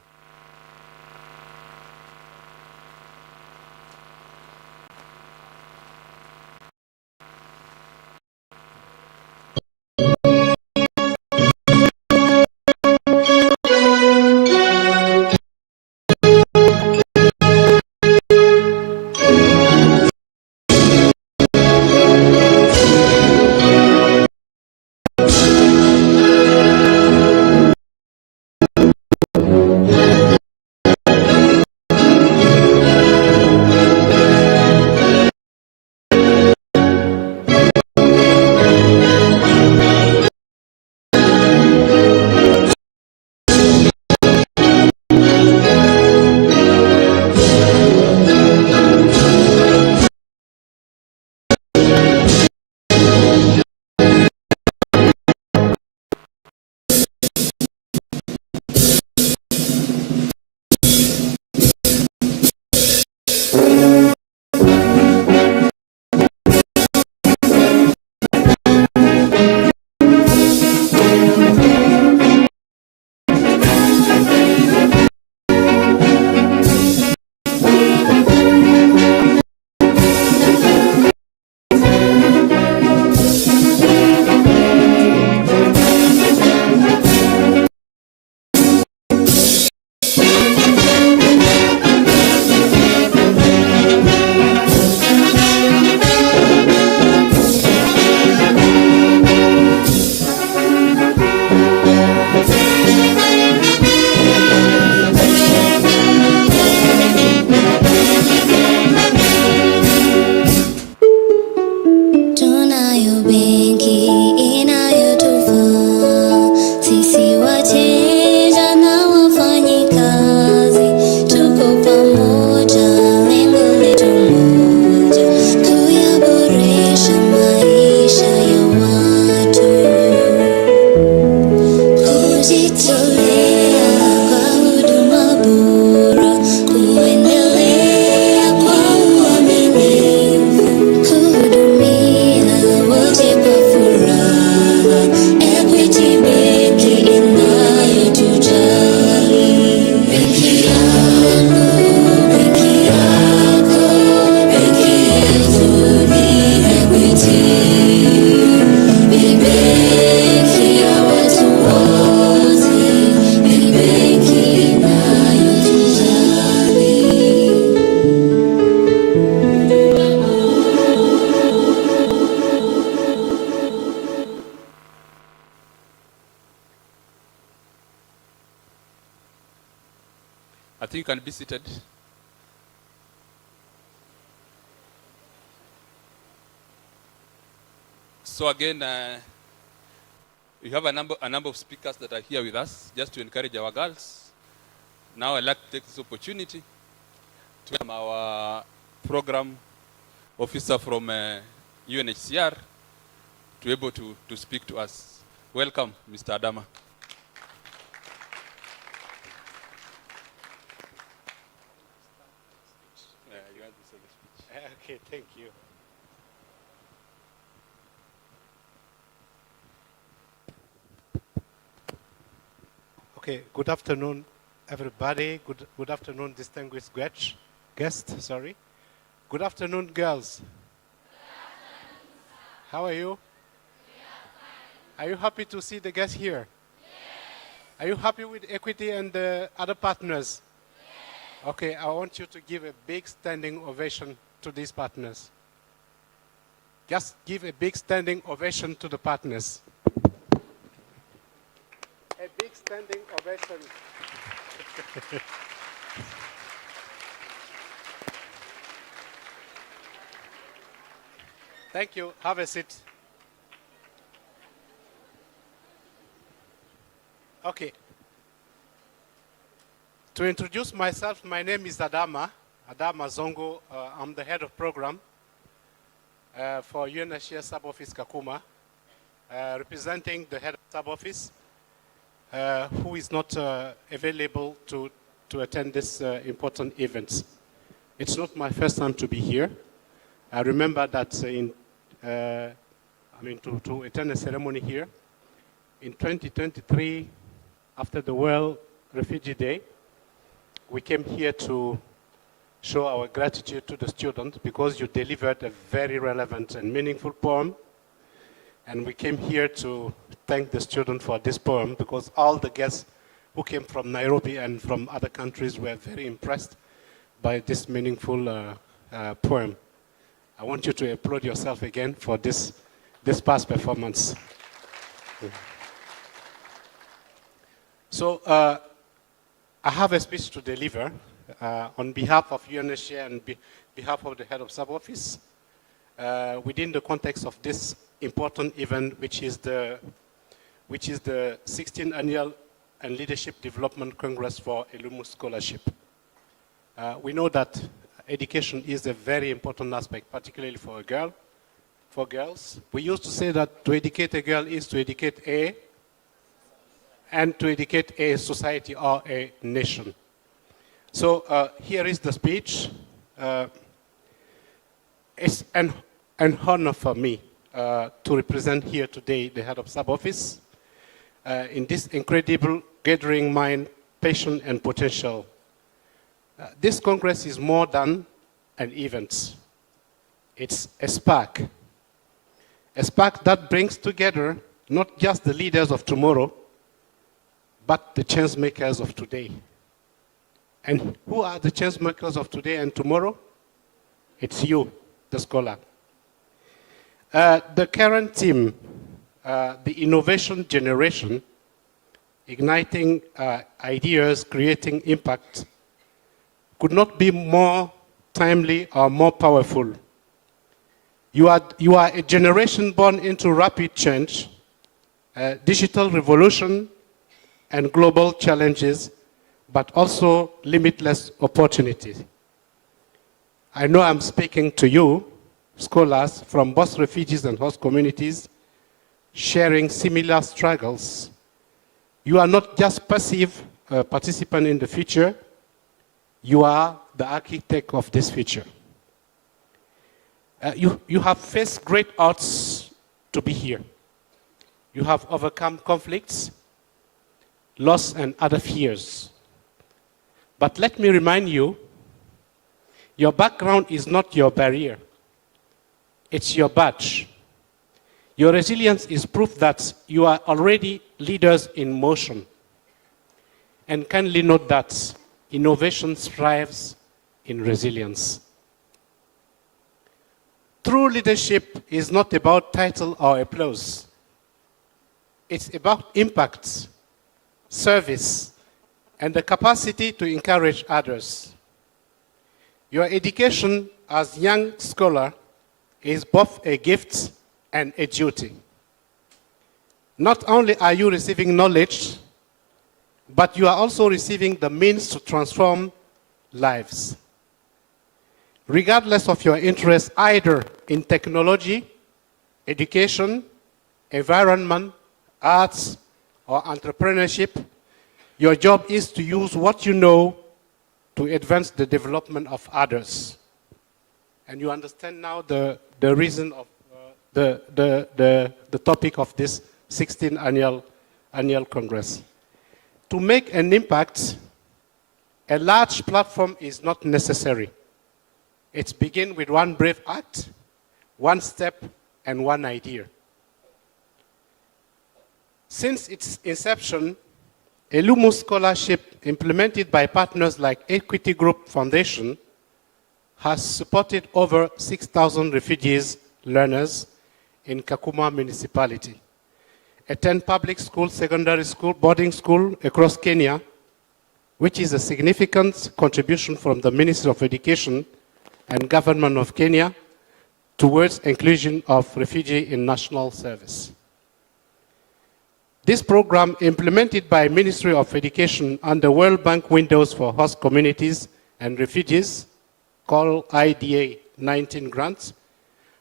I think you can be seated. So again, we have a number of speakers that are here with us just to encourage our girls. Now I'd like to take this opportunity to welcome our program officer from UNHCR to be able to speak to us. Welcome, Mr. Adama. Okay, thank you. Okay, good afternoon, everybody. Good afternoon, distinguished guest, sorry. Good afternoon, girls. How are you? Are you happy to see the guests here? Are you happy with Equity and the other partners? Okay, I want you to give a big standing ovation to these partners. Just give a big standing ovation to the partners. A big standing ovation. Thank you. Have a seat. Okay. To introduce myself, my name is Adama Zongo. I'm the head of program for UNHCR Sub-Office Kakuma, representing the head of sub-office, who is not available to attend this important event. It's not my first time to be here. I remember that to attend a ceremony here in 2023, after the World Refugee Day, we came here to show our gratitude to the student because you delivered a very relevant and meaningful poem. And we came here to thank the student for this poem because all the guests who came from Nairobi and from other countries were very impressed by this meaningful poem. I want you to applaud yourself again for this past performance. So I have a speech to deliver on behalf of UNHCR and behalf of the head of sub-office within the context of this important event, which is the 16th Annual and Leadership Development Congress for Elumu Scholarship. We know that education is a very important aspect, particularly for girls. We used to say that to educate a girl is to educate and to educate a society or a nation. So here is the speech. It's an honor for me to represent here today the head of sub-office in this incredible gathering mind, passion, and potential. This Congress is more than an event. It's a spark that brings together not just the leaders of tomorrow, but the change makers of today. And who are the change makers of today and tomorrow? It's you, the scholar. The current team, the innovation generation, igniting ideas, creating impact, could not be more timely or more powerful. You are a generation born into rapid change, digital revolution, and global challenges, but also limitless opportunities. I know I'm speaking to you, scholars from both refugees and host communities, sharing similar struggles. You are not just passive participants in the future, you are the architect of this future. You have faced great odds to be here. You have overcome conflicts, loss, and other fears. But let me remind you, your background is not your barrier. It's your badge. Your resilience is proof that you are already leaders in motion. And kindly note that innovation thrives in resilience. True leadership is not about title or applause. It's about impact, service, and the capacity to encourage others. Your education as young scholar is both a gift and a duty. Not only are you receiving knowledge, but you are also receiving the means to transform lives. Regardless of your interest either in technology, education, environment, arts, or entrepreneurship, your job is to use what you know to advance the development of others. And you understand now the reason of the topic of this 16th annual Congress. To make an impact, a large platform is not necessary. It begins with one brave act, one step, and one idea. Since its inception, Elumu Scholarship, implemented by partners like Equity Group Foundation, has supported over 6,000 refugees learners in Kakuma municipality. Attend public school, secondary school, boarding school across Kenya, which is a significant contribution from the Ministry of Education and Government of Kenya towards inclusion of refugees in national service. This program, implemented by Ministry of Education under World Bank Windows for Host Communities and Refugees, called IDA 19 grants,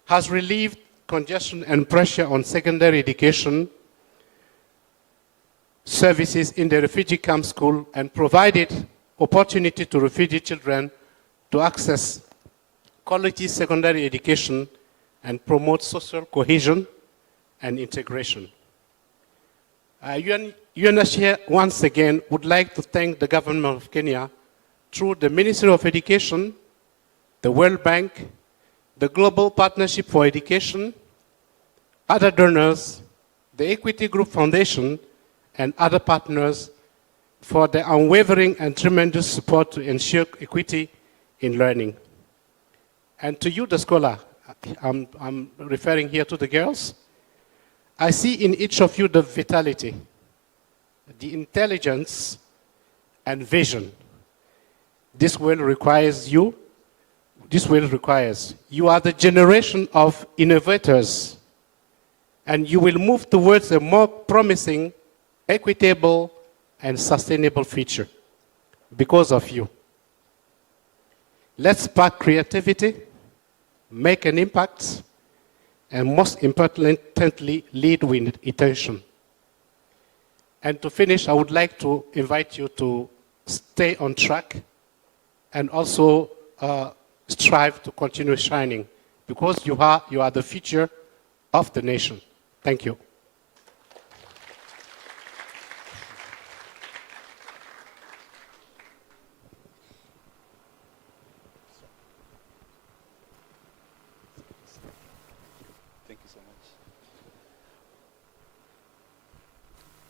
has relieved congestion and pressure on secondary education services in the refugee camp school and provided opportunity to refugee children to access quality secondary education and promote social cohesion and integration. UNHCR once again would like to thank the government of Kenya through the Ministry of Education, the World Bank, the Global Partnership for Education, other donors, the Equity Group Foundation, and other partners for their unwavering and tremendous support to ensure equity in learning. And to you, the scholar, I'm referring here to the girls, I see in each of you the vitality, the intelligence, and vision. This will requires you. This will requires. You are the generation of innovators, and you will move towards a more promising, equitable, and sustainable future because of you. Let's spark creativity, make an impact, and most importantly, lead with intention. And to finish, I would like to invite you to stay on track and also strive to continue shining because you are the future of the nation. Thank you.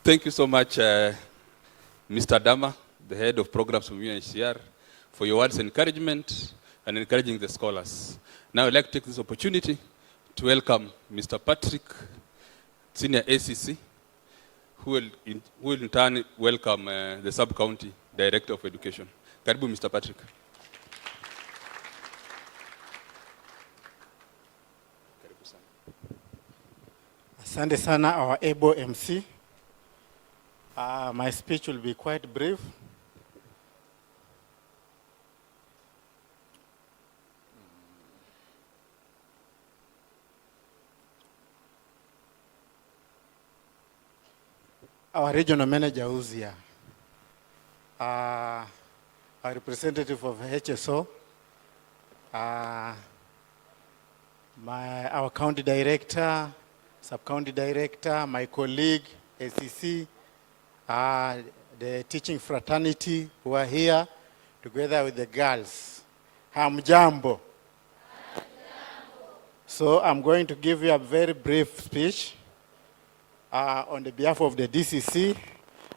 Thank you so much, Mr. Dama, the head of programs from UNHCR, for your words of encouragement and encouraging the scholars. Now I'd like to take this opportunity to welcome Mr. Patrick, Senior ACC, who will in turn welcome the Sub-County Director of Education. Karibu, Mr. Patrick. Asante sana, our able MC. My speech will be quite brief. Our regional manager who's here, our representative of HSO, our county director, sub-county director, my colleague, ACC, the teaching fraternity who are here together with the girls. Hamjambo. So I'm going to give you a very brief speech on the behalf of the DCC,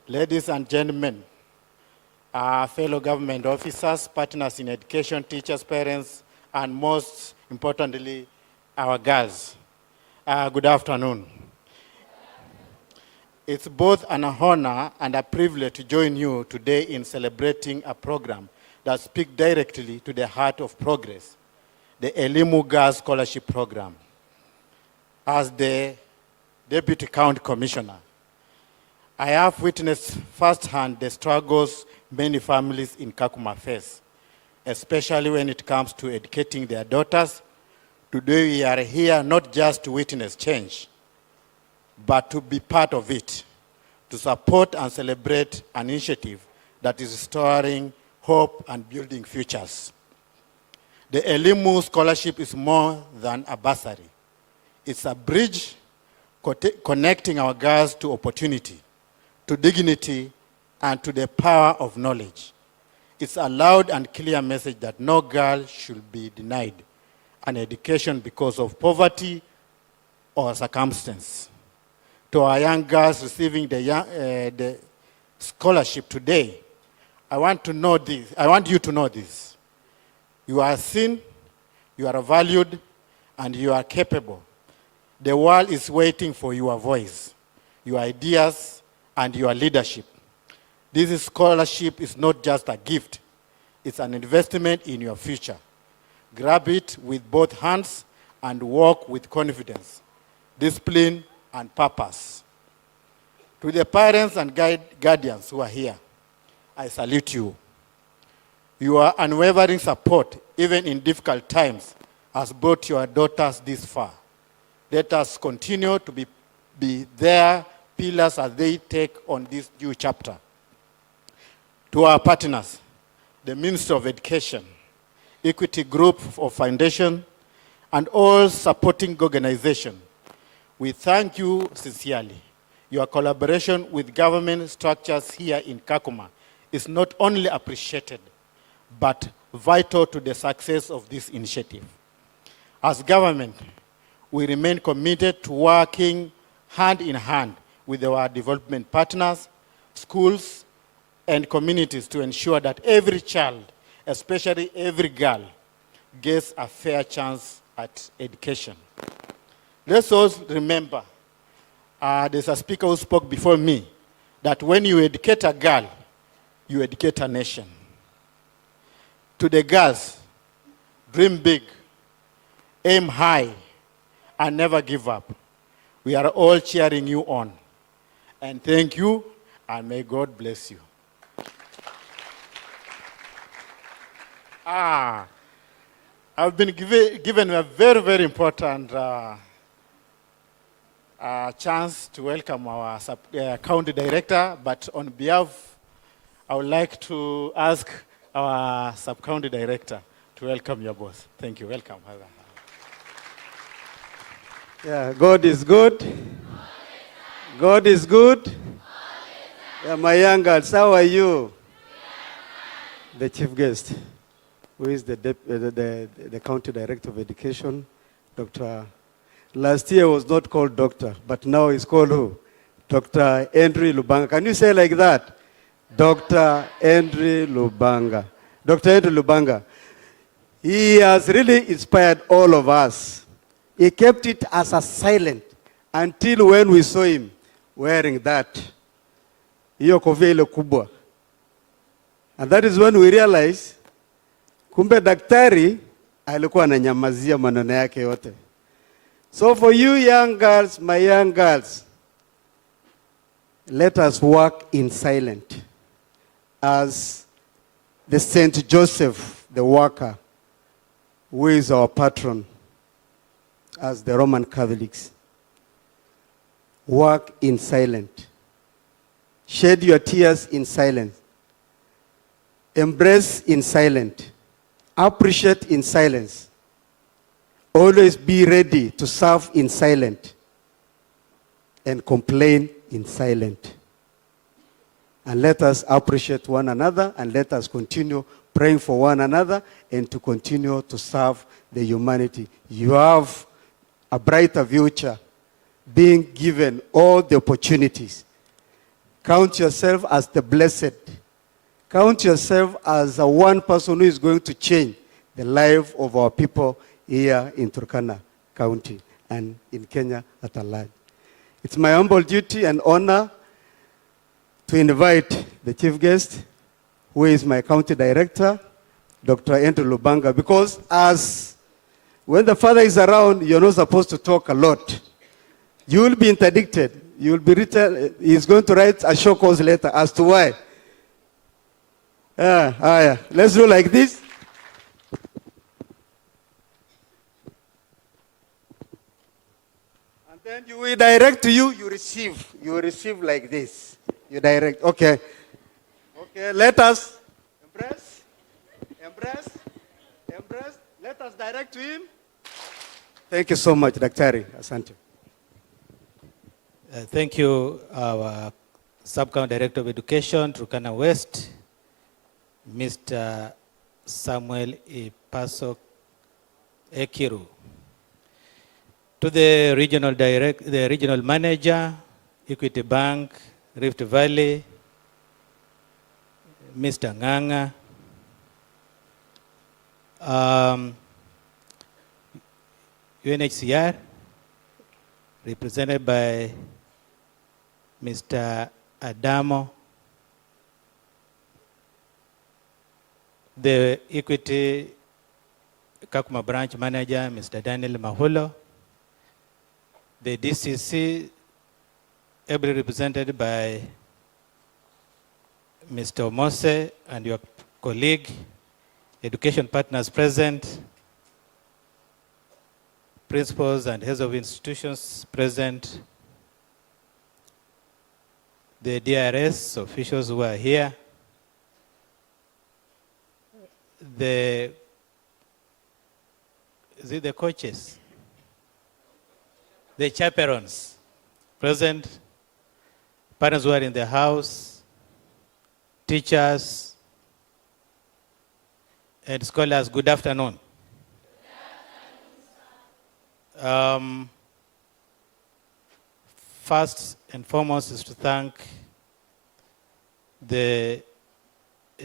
ladies and gentlemen, fellow government officers, partners in education, teachers, parents, and most importantly, our girls. Good afternoon. It's both an honor and a privilege to join you today in celebrating a program that speaks directly to the heart of progress, the Elimu Girls Scholarship Program. As the Deputy County Commissioner, I have witnessed firsthand the struggles many families in Kakuma face, especially when it comes to educating their daughters. Today we are here not just to witness change, but to be part of it, to support and celebrate an initiative that is restoring hope and building futures. The Elimu Scholarship is more than a bursary. It's a bridge connecting our girls to opportunity, to dignity, and to the power of knowledge. It's a loud and clear message that no girl should be denied an education because of poverty or circumstance. To our young girls receiving the scholarship today, I want you to know this. You are seen, you are valued, and you are capable. The world is waiting for your voice, your ideas, and your leadership. This scholarship is not just a gift, it's an investment in your future. Grab it with both hands and walk with confidence, discipline, and purpose. To the parents and guardians who are here, I salute you. Your unwavering support, even in difficult times, has brought your daughters this far. Let us continue to be their pillars as they take on this new chapter. To our partners, the Ministry of Education, Equity Group of Foundation, and all supporting organizations, we thank you sincerely. Your collaboration with government structures here in Kakuma is not only appreciated, but vital to the success of this initiative. As government, we remain committed to working hand in hand with our development partners, schools, and communities to ensure that every child, especially every girl, gets a fair chance at education. Let's also remember, there's a speaker who spoke before me, that when you educate a girl, you educate a nation. To the girls, dream big, aim high, and never give up. We are all cheering you on. And thank you, and may God bless you. I've been given a very, very important chance to welcome our county director, but on behalf, I would like to ask our sub-county director to welcome your boss. Thank you. Welcome. Yeah, God is good. God is good. Yeah, my young girls, how are you? The chief guest, who is the county director of education, Dr. Last year was not called doctor, but now he's called who? Dr. Andrew Lubanga. Can you say like that? Dr. Andrew Lubanga. Dr. Andrew Lubanga. He has really inspired all of us. He kept it as a silent until when we saw him wearing that. Hiyo kofia ile kubwa. And that is when we realized, kumbe daktari alikuwa ananyamazia maneno yake yote. So for you young girls, my young girls, let us work in silence as the Saint Joseph, the worker, who is our patron, as the Roman Catholics. Work in silence. Shed your tears in silence. Embrace in silence. Appreciate in silence. Always be ready to serve in silence and complain in silence. And let us appreciate one another, and let us continue praying for one another and to continue to serve the humanity. You have a brighter future, being given all the opportunities. Count yourself as the blessed. Count yourself as a one person who is going to change the life of our people here in Turkana County and in Kenya at large. It's my humble duty and honor to invite the chief guest, who is my county director, Dr. Andrew Lubanga, because when the father is around, you're not supposed to talk a lot. You will be interdicted. You will be written, he's going to write a short cause letter as to why. Let's do like this. And then you will direct to you, you receive. You receive like this. You direct, okay. Okay, let us embrace, embrace, embrace. Let us direct to him. Thank you so much, Daktari. Asante. Thank you, our Sub-County Director of Education, Turkana West, Mr. Samuel Ipaso Ekiru. To the regional manager, Equity Bank, Rift Valley, Mr. Nganga, UNHCR, represented by Mr. Adamo, the Equity Kakuma branch manager, Mr. Daniel Mahulo, the DCC, ably represented by Mr. Mose and your colleague, education partners present, principals and heads of institutions present, the DRS officials who are here, the coaches, the chaperones present, parents who are in the house, teachers, and scholars, good afternoon. First and foremost is to thank the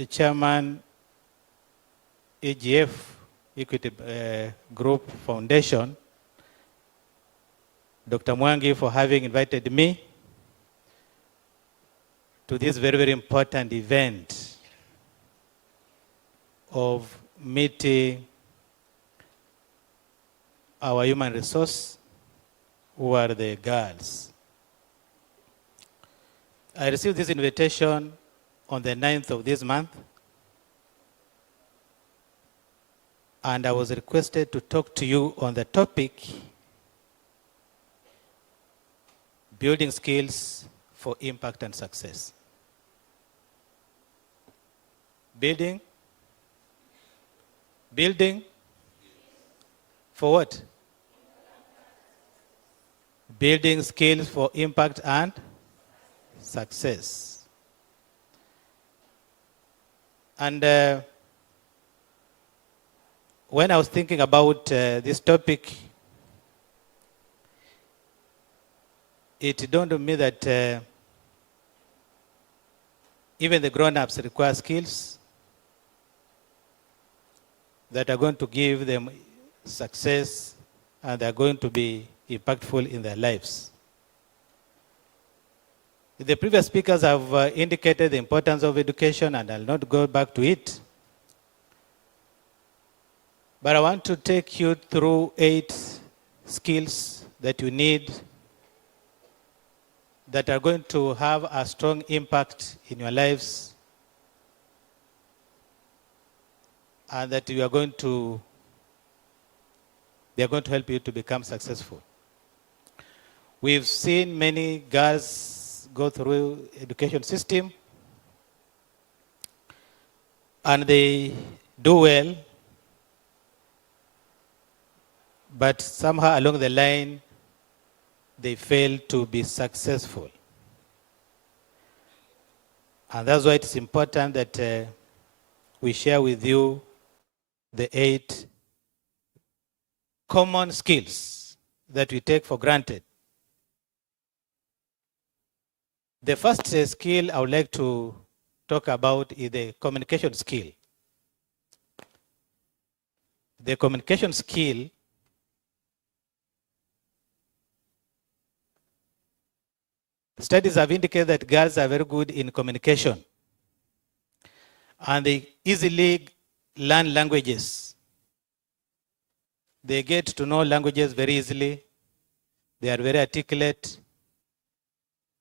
chairman, EGF, Equity Group Foundation, Dr. Mwangi, for having invited me to this very, very important event of meeting our human resource, who are the girls. I received this invitation on the 9th of this month, and I was requested to talk to you on the topic, building skills for impact and success. Building for what? Building skills for impact and success. And when I was thinking about this topic, it dawned on me that even the grown-ups require skills that are going to give them success and they are going to be impactful in their lives. The previous speakers have indicated the importance of education, and I'll not go back to it. But I want to take you through 8 skills that you need that are going to have a strong impact in your lives and that they are going to help you to become successful. We've seen many girls go through education system and they do well, but somehow along the line they fail to be successful. And that's why it's important that we share with you the 8 common skills that we take for granted. The first skill I would like to talk about is the communication skill. The communication skill studies have indicated that girls are very good in communication and they easily learn languages. They get to know languages very easily. They are very articulate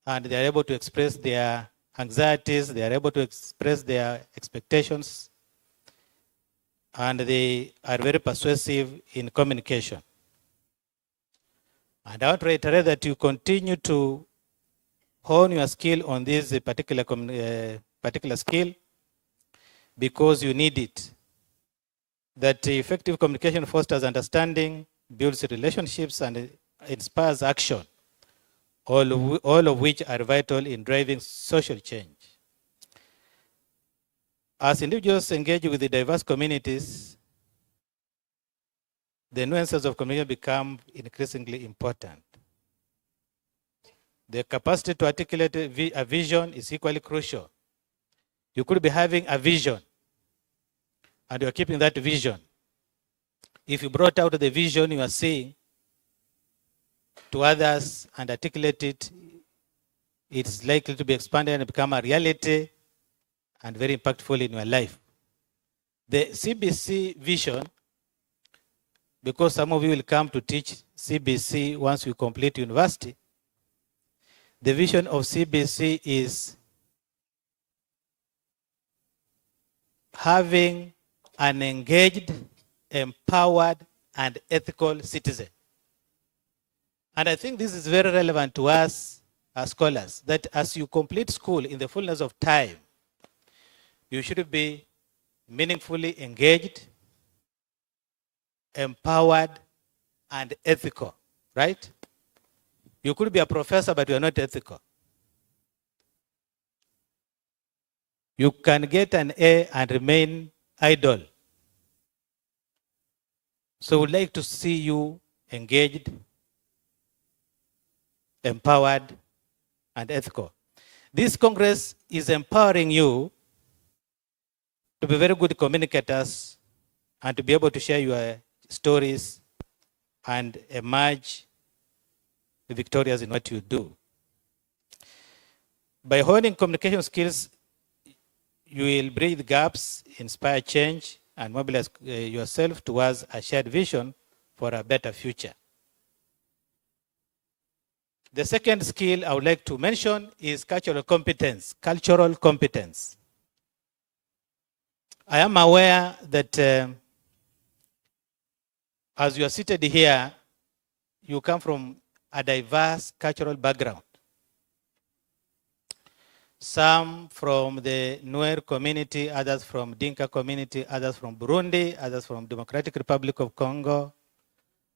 and they are able to express their anxieties, they are able to express their expectations, and they are very persuasive in communication. And I want to reiterate that you continue to hone your skill on this particular skill because you need it. That effective communication fosters understanding, builds relationships, and inspires action. all of which are vital in driving social change. As individuals engage with the diverse communities, the nuances of communication become increasingly important. The capacity to articulate a vision is equally crucial. You could be having a vision and you're keeping that vision. If you brought out the vision you are seeing to others and articulate it, it's likely to be expanded and become a reality and very impactful in your life. The CBC vision, because some of you will come to teach CBC once you complete university, the vision of CBC is having an engaged, empowered, and ethical citizen. And I think this is very relevant to us as scholars, that as you complete school in the fullness of time, you should be meaningfully engaged, empowered, and ethical, right? You could be a professor, but you are not ethical. You can get an A and remain idle. So we'd like to see you engaged, empowered, and ethical. This Congress is empowering you to be very good communicators and to be able to share your stories and emerge victorious in what you do. By honing communication skills, you will bridge gaps, inspire change, and mobilize yourself towards a shared vision for a better future. The second skill I would like to mention is cultural competence. Cultural competence. I am aware that as you are seated here, you come from a diverse cultural background. Some from the Nuer community, others from Dinka community, others from Burundi, others from Democratic Republic of Congo,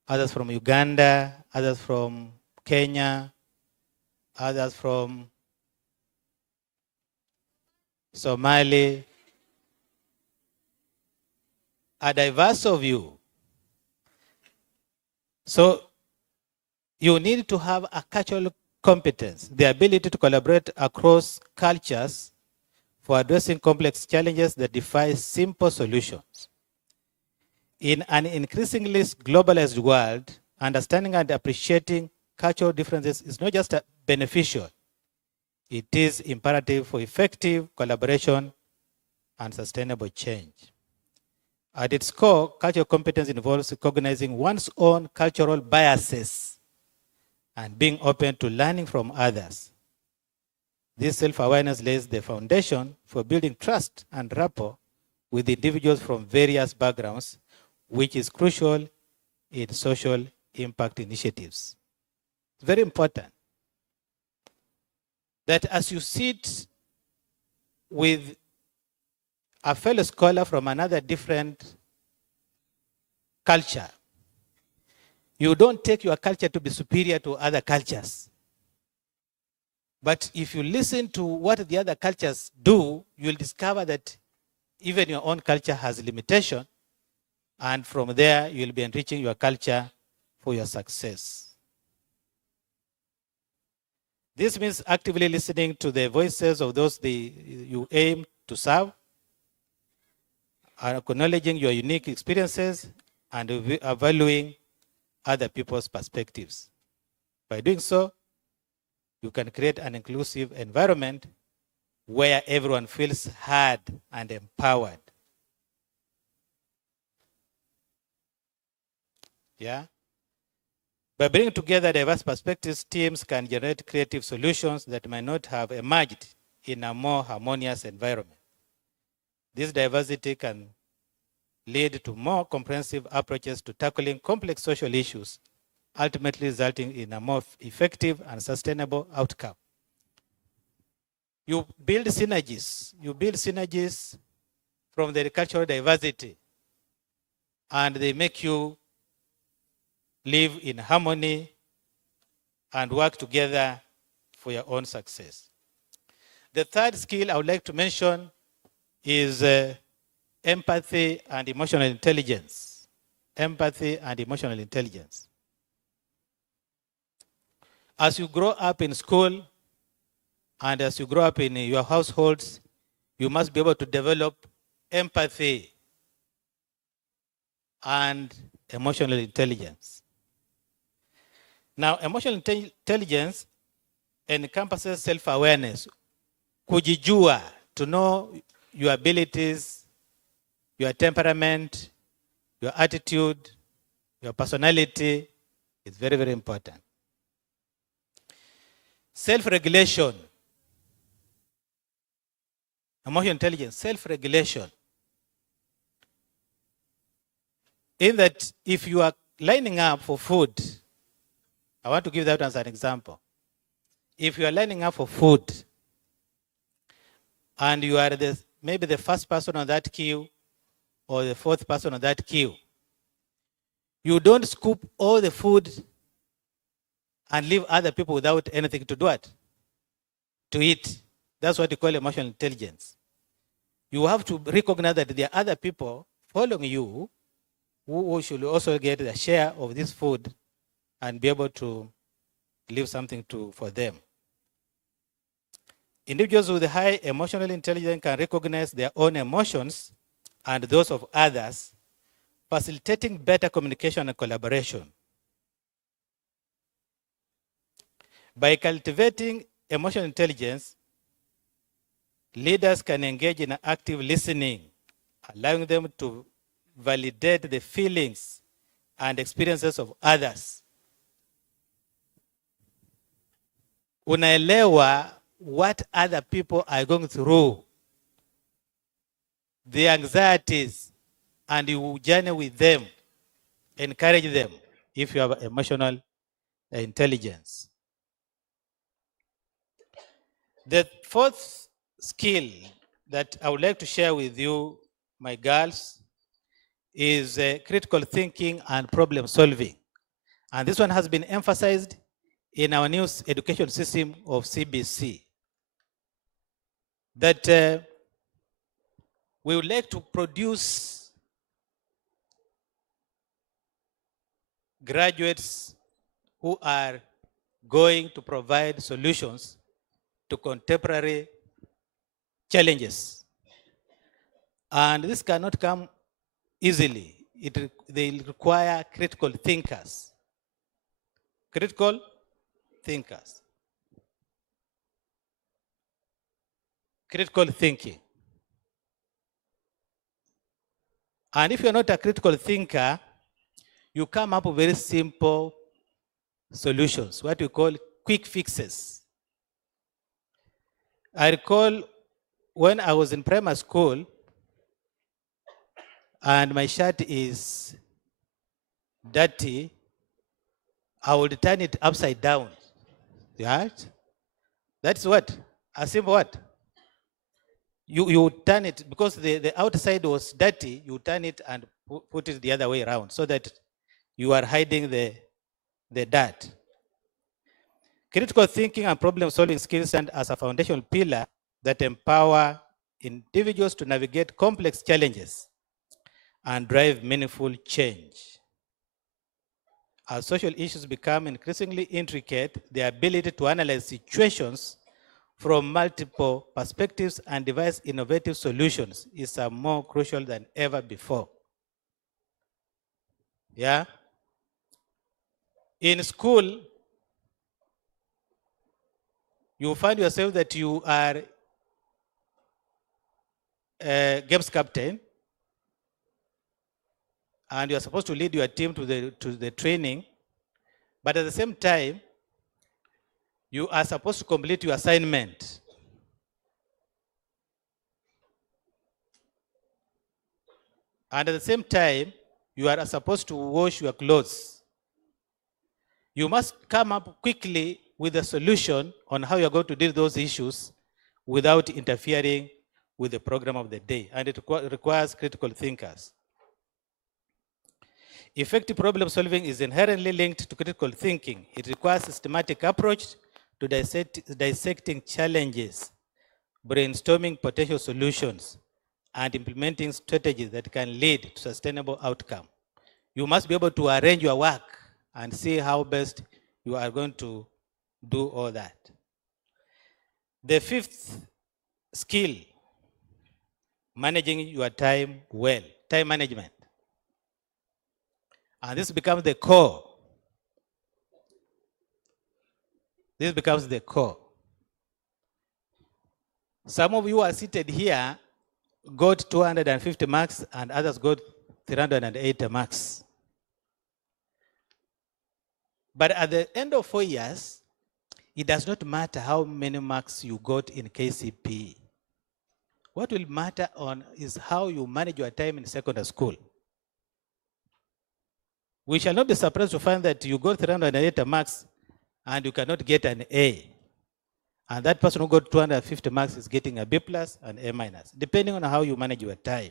others from Uganda, others from Kenya, others from Somali. A diverse of you. So you need to have a cultural competence, the ability to collaborate across cultures for addressing complex challenges that defy simple solutions. In an increasingly globalized world, understanding and appreciating cultural differences is not just beneficial, it is imperative for effective collaboration and sustainable change. At its core, cultural competence involves recognizing one's own cultural biases and being open to learning from others. This self-awareness lays the foundation for building trust and rapport with individuals from various backgrounds, which is crucial in social impact initiatives. It's very important that as you sit with a fellow scholar from another different culture, you don't take your culture to be superior to other cultures. But if you listen to what the other cultures do, you'll discover that even your own culture has limitation, and from there you'll be enriching your culture for your success. This means actively listening to the voices of those you aim to serve, acknowledging your unique experiences, and valuing other people's perspectives. By doing so, you can create an inclusive environment where everyone feels heard and empowered. Yeah? By bringing together diverse perspectives, teams can generate creative solutions that might not have emerged in a more harmonious environment. This diversity can lead to more comprehensive approaches to tackling complex social issues, ultimately resulting in a more effective and sustainable outcome. You build synergies. You build synergies from the cultural diversity, and they make you live in harmony and work together for your own success. The third skill I would like to mention is empathy and emotional intelligence. Empathy and emotional intelligence. As you grow up in school and as you grow up in your households, you must be able to develop empathy and emotional intelligence. Now, emotional intelligence encompasses self-awareness, kujijua, to know your abilities, your temperament, your attitude, your personality is very, very important. Self-regulation, emotional intelligence, self-regulation. In that, if you are lining up for food, I want to give that as an example. If you are lining up for food and you are maybe the first person on that queue or the fourth person on that queue, you don't scoop all the food and leave other people without anything to do it, to eat. That's what you call emotional intelligence. You have to recognize that there are other people following you who should also get a share of this food and be able to leave something for them. Individuals with high emotional intelligence can recognize their own emotions and those of others, facilitating better communication and collaboration. By cultivating emotional intelligence, leaders can engage in active listening, allowing them to validate the feelings and experiences of others. Unaelewa what other people are going through, the anxieties, and you journey with them, encourage them if you have emotional intelligence. The fourth skill that I would like to share with you, my girls, is critical thinking and problem solving. And this one has been emphasized in our new education system of CBC. That we would like to produce graduates who are going to provide solutions to contemporary challenges. And this cannot come easily. They require critical thinkers. Critical thinkers. Critical thinking. And if you're not a critical thinker, you come up with very simple solutions, what we call quick fixes. I recall when I was in primary school and my shirt is dirty, I would turn it upside down. Right? That's what? A simple what? You turn it, because the outside was dirty, you turn it and put it the other way around so that you are hiding the dirt. Critical thinking and problem solving skills stand as a foundational pillar that empower individuals to navigate complex challenges and drive meaningful change. As social issues become increasingly intricate, the ability to analyze situations from multiple perspectives and devise innovative solutions is more crucial than ever before. Yeah? In school, you find yourself that you are a games captain and you are supposed to lead your team to the training, but at the same time, you are supposed to complete your assignment. And at the same time, you are supposed to wash your clothes. You must come up quickly with a solution on how you're going to deal with those issues without interfering with the program of the day. And it requires critical thinkers. Effective problem solving is inherently linked to critical thinking. It requires a systematic approach to dissecting challenges, brainstorming potential solutions, and implementing strategies that can lead to sustainable outcome. You must be able to arrange your work and see how best you are going to do all that. The fifth skill, managing your time well, time management. And this becomes the core. This becomes the core. Some of you are seated here got 250 marks and others got 380 marks. But at the end of 4 years, it does not matter how many marks you got in KCPE. What will matter is how you manage your time in secondary school. We shall not be surprised to find that you got 380 marks and you cannot get an A. And that person who got 250 marks is getting a B plus and A minus, depending on how you manage your time.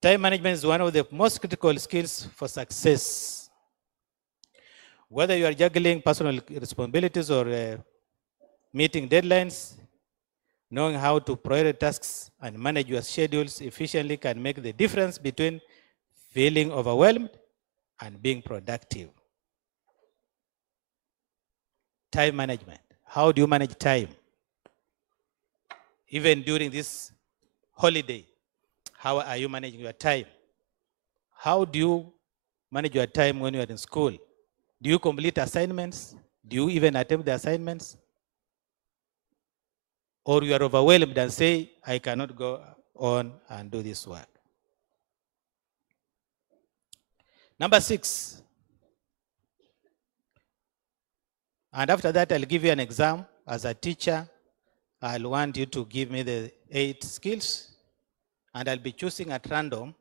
Time management is one of the most critical skills for success. Whether you are juggling personal responsibilities or meeting deadlines, knowing how to prioritize tasks and manage your schedules efficiently can make the difference between feeling overwhelmed and being productive. Time management. How do you manage time? Even during this holiday, how are you managing your time? How do you manage your time when you are in school? Do you complete assignments? Do you even attempt the assignments? Or you are overwhelmed and say, I cannot go on and do this work. Number 6. And after that, I'll give you an exam. As a teacher, I'll want you to give me the 8 skills, and I'll be choosing at random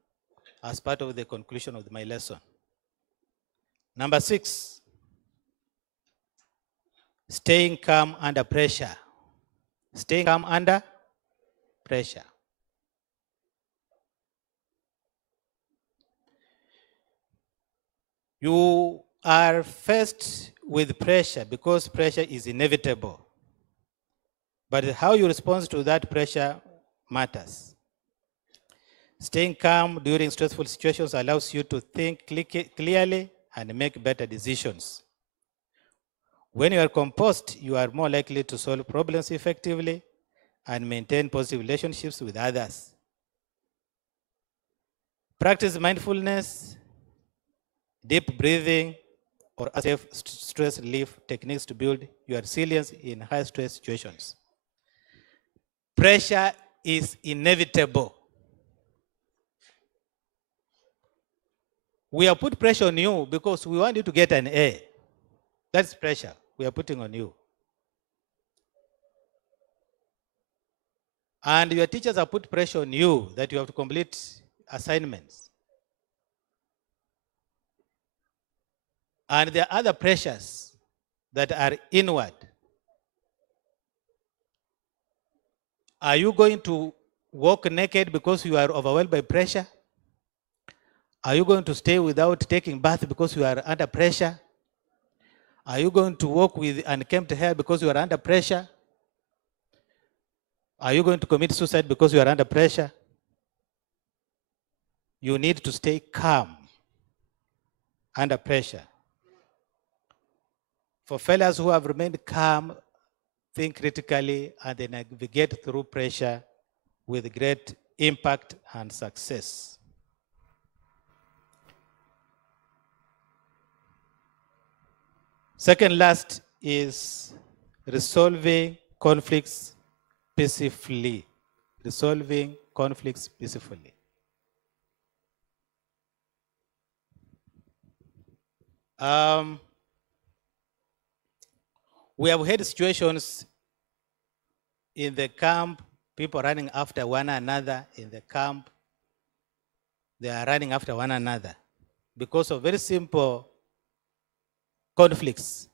as part of the conclusion of my lesson. Number 6, staying calm under pressure. Staying calm under pressure. You are faced with pressure because pressure is inevitable. But how you respond to that pressure matters. Staying calm during stressful situations allows you to think clearly and make better decisions. When you are composed, you are more likely to solve problems effectively and maintain positive relationships with others. Practice mindfulness, deep breathing, or safe stress relief techniques to build your resilience in high stress situations. Pressure is inevitable. We have put pressure on you because we want you to get an A. That's pressure we are putting on you. And your teachers have put pressure on you that you have to complete assignments. And there are other pressures that are inward. Are you going to walk naked because you are overwhelmed by pressure? Are you going to stay without taking bath because you are under pressure? Are you going to walk with unkempt hair because you are under pressure? Are you going to commit suicide because you are under pressure? You need to stay calm under pressure. For fellows who have remained calm, think critically, and they navigate through pressure with great impact and success. Second last is resolving conflicts peacefully. Resolving conflicts peacefully. We have had situations in the camp, people running after one another in the camp. They are running after one another because of very simple conflicts.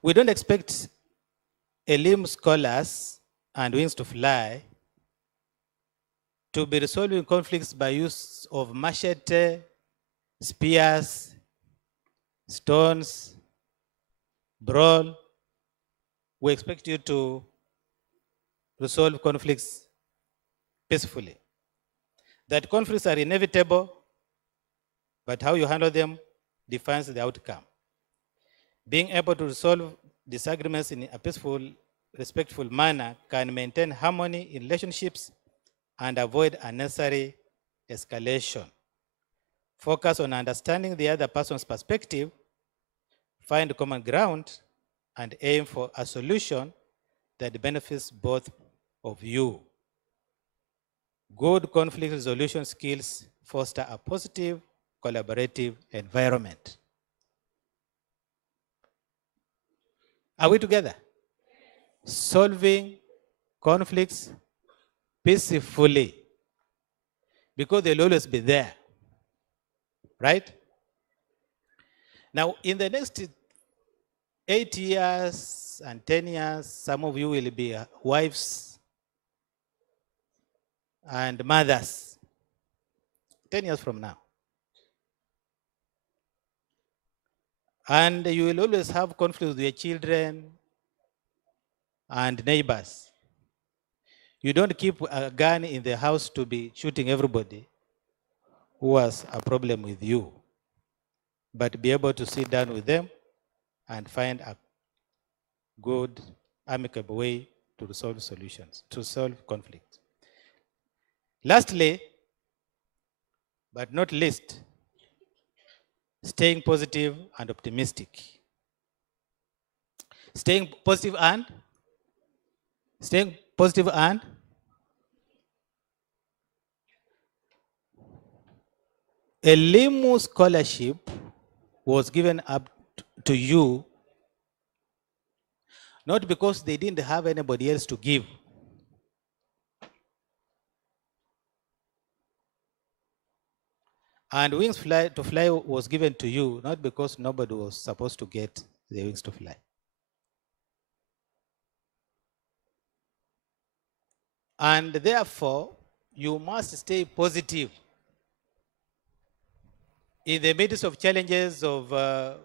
We don't expect a limb scholars and wings to fly to be resolving conflicts by use of machete, spears, stones, brawl. We expect you to resolve conflicts peacefully. That conflicts are inevitable, but how you handle them defines the outcome. Being able to resolve disagreements in a peaceful, respectful manner can maintain harmony in relationships and avoid unnecessary escalation. Focus on understanding the other person's perspective, find common ground, and aim for a solution that benefits both of you. Good conflict resolution skills foster a positive, collaborative environment. Are we together? Solving conflicts peacefully, because they'll always be there, right? Now, in the next 8 years and 10 years, some of you will be wives and mothers. 10 years from now. And you will always have conflicts with your children and neighbors. You don't keep a gun in the house to be shooting everybody who has a problem with you, but be able to sit down with them and find a good, amicable way to resolve solutions, to solve conflicts. Lastly, but not least, staying positive and optimistic. Staying positive and a Limu scholarship was given up to you not because they didn't have anybody else to give. And wings to fly was given to you not because nobody was supposed to get the wings to fly. And therefore, you must stay positive. In the midst of challenges of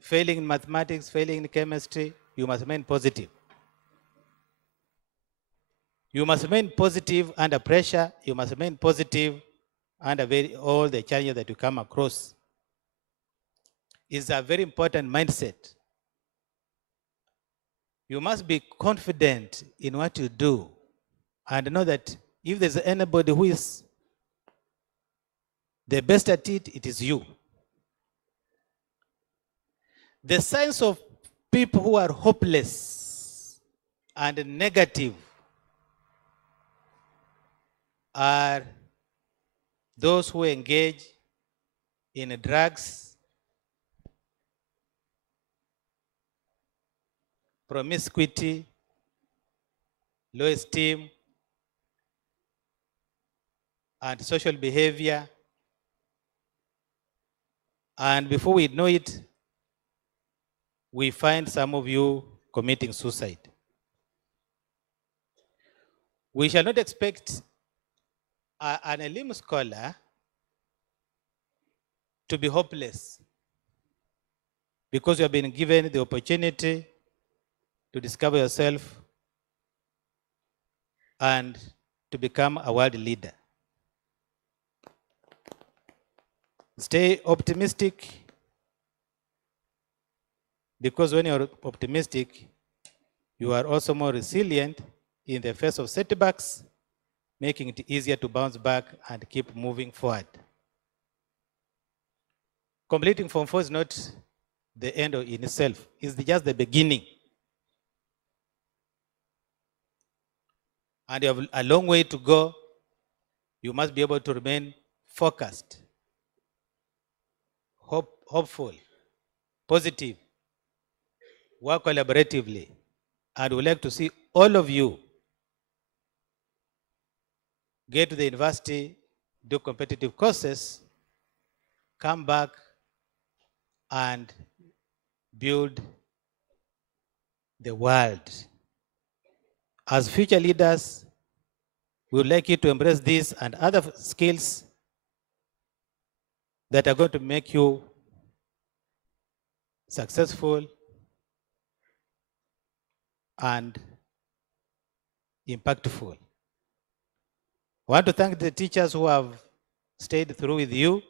failing in mathematics, failing in chemistry, you must remain positive. You must remain positive under pressure. You must remain positive under all the challenges that you come across. It's a very important mindset. You must be confident in what you do and know that if there's anybody who is the best at it, it is you. The signs of people who are hopeless and negative are those who engage in drugs, promiscuity, low esteem, and social behavior. And before we know it, we find some of you committing suicide. We shall not expect an Elim scholar to be hopeless because you have been given the opportunity to discover yourself and to become a world leader. Stay optimistic, because when you're optimistic, you are also more resilient in the face of setbacks, making it easier to bounce back and keep moving forward. Completing Form 4 is not the end in itself. It's just the beginning. And you have a long way to go. You must be able to remain focused, hopeful, positive, work collaboratively. And we'd like to see all of you get to the university, do competitive courses, come back and build the world. As future leaders, We would like you to embrace these and other skills that are going to make you successful and impactful. I want to thank the teachers who have stayed through with you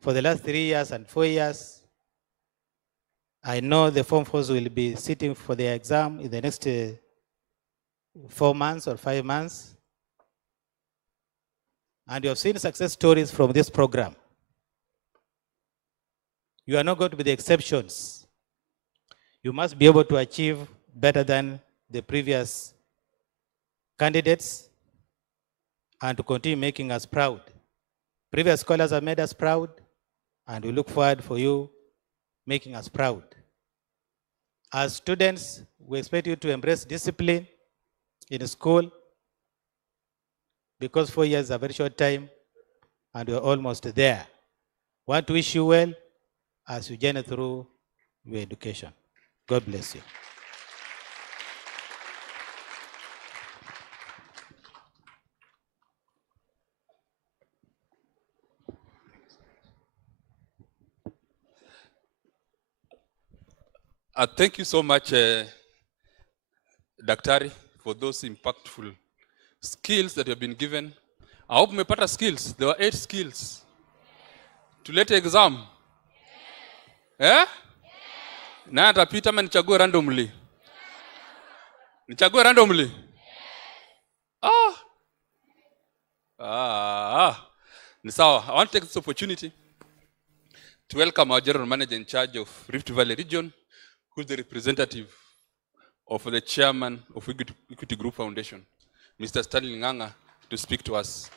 for the last 3 years and 4 years. I know the Form 4s will be sitting for their exam in the next 4 months or 5 months. And you have seen success stories from this program. You are not going to be the exceptions. You must be able to achieve better than the previous candidates and to continue making us proud. Previous scholars have made us proud, and we look forward for you making us proud. As students, we expect you to embrace discipline in school, because 4 years is a very short time and we're almost there. I want to wish you well as you journey through your education. God bless you. Thank you so much, Daktari, for those impactful skills that you have been given. I hope umepata skills. There were 8 skills. Tulete exam. Eh? Na atapita ama nichague randomly? Nichague randomly? Ni sawa. I want to take this opportunity to welcome our General Manager in charge of Rift Valley Region, who is the representative of the chairman of Equity Group Foundation, Mr. Stanley Nganga, to speak to us.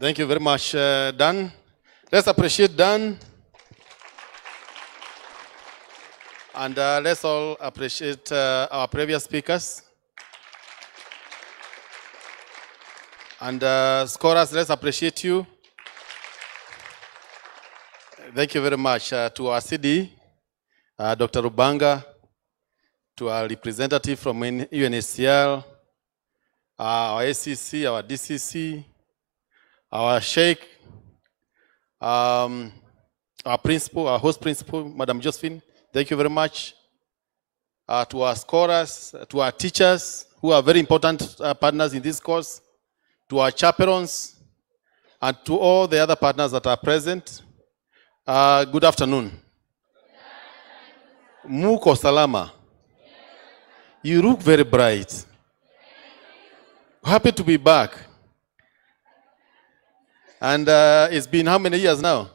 Thank you very much, Dan. Let's appreciate Dan. And let's all appreciate our previous speakers. And scholars, let's appreciate you. Thank you very much to our CD, Dr. Rubanga, to our representative from UNHCR, our ACC, our DCC, our Sheikh, our principal, our host principal, Madam Josephine. Thank you very much. To our scholars, to our teachers, who are very important partners in this course, to our chaperones, and to all the other partners that are present. Good afternoon. Muko salama. You look very bright. Happy to be back. And it's been how many years now?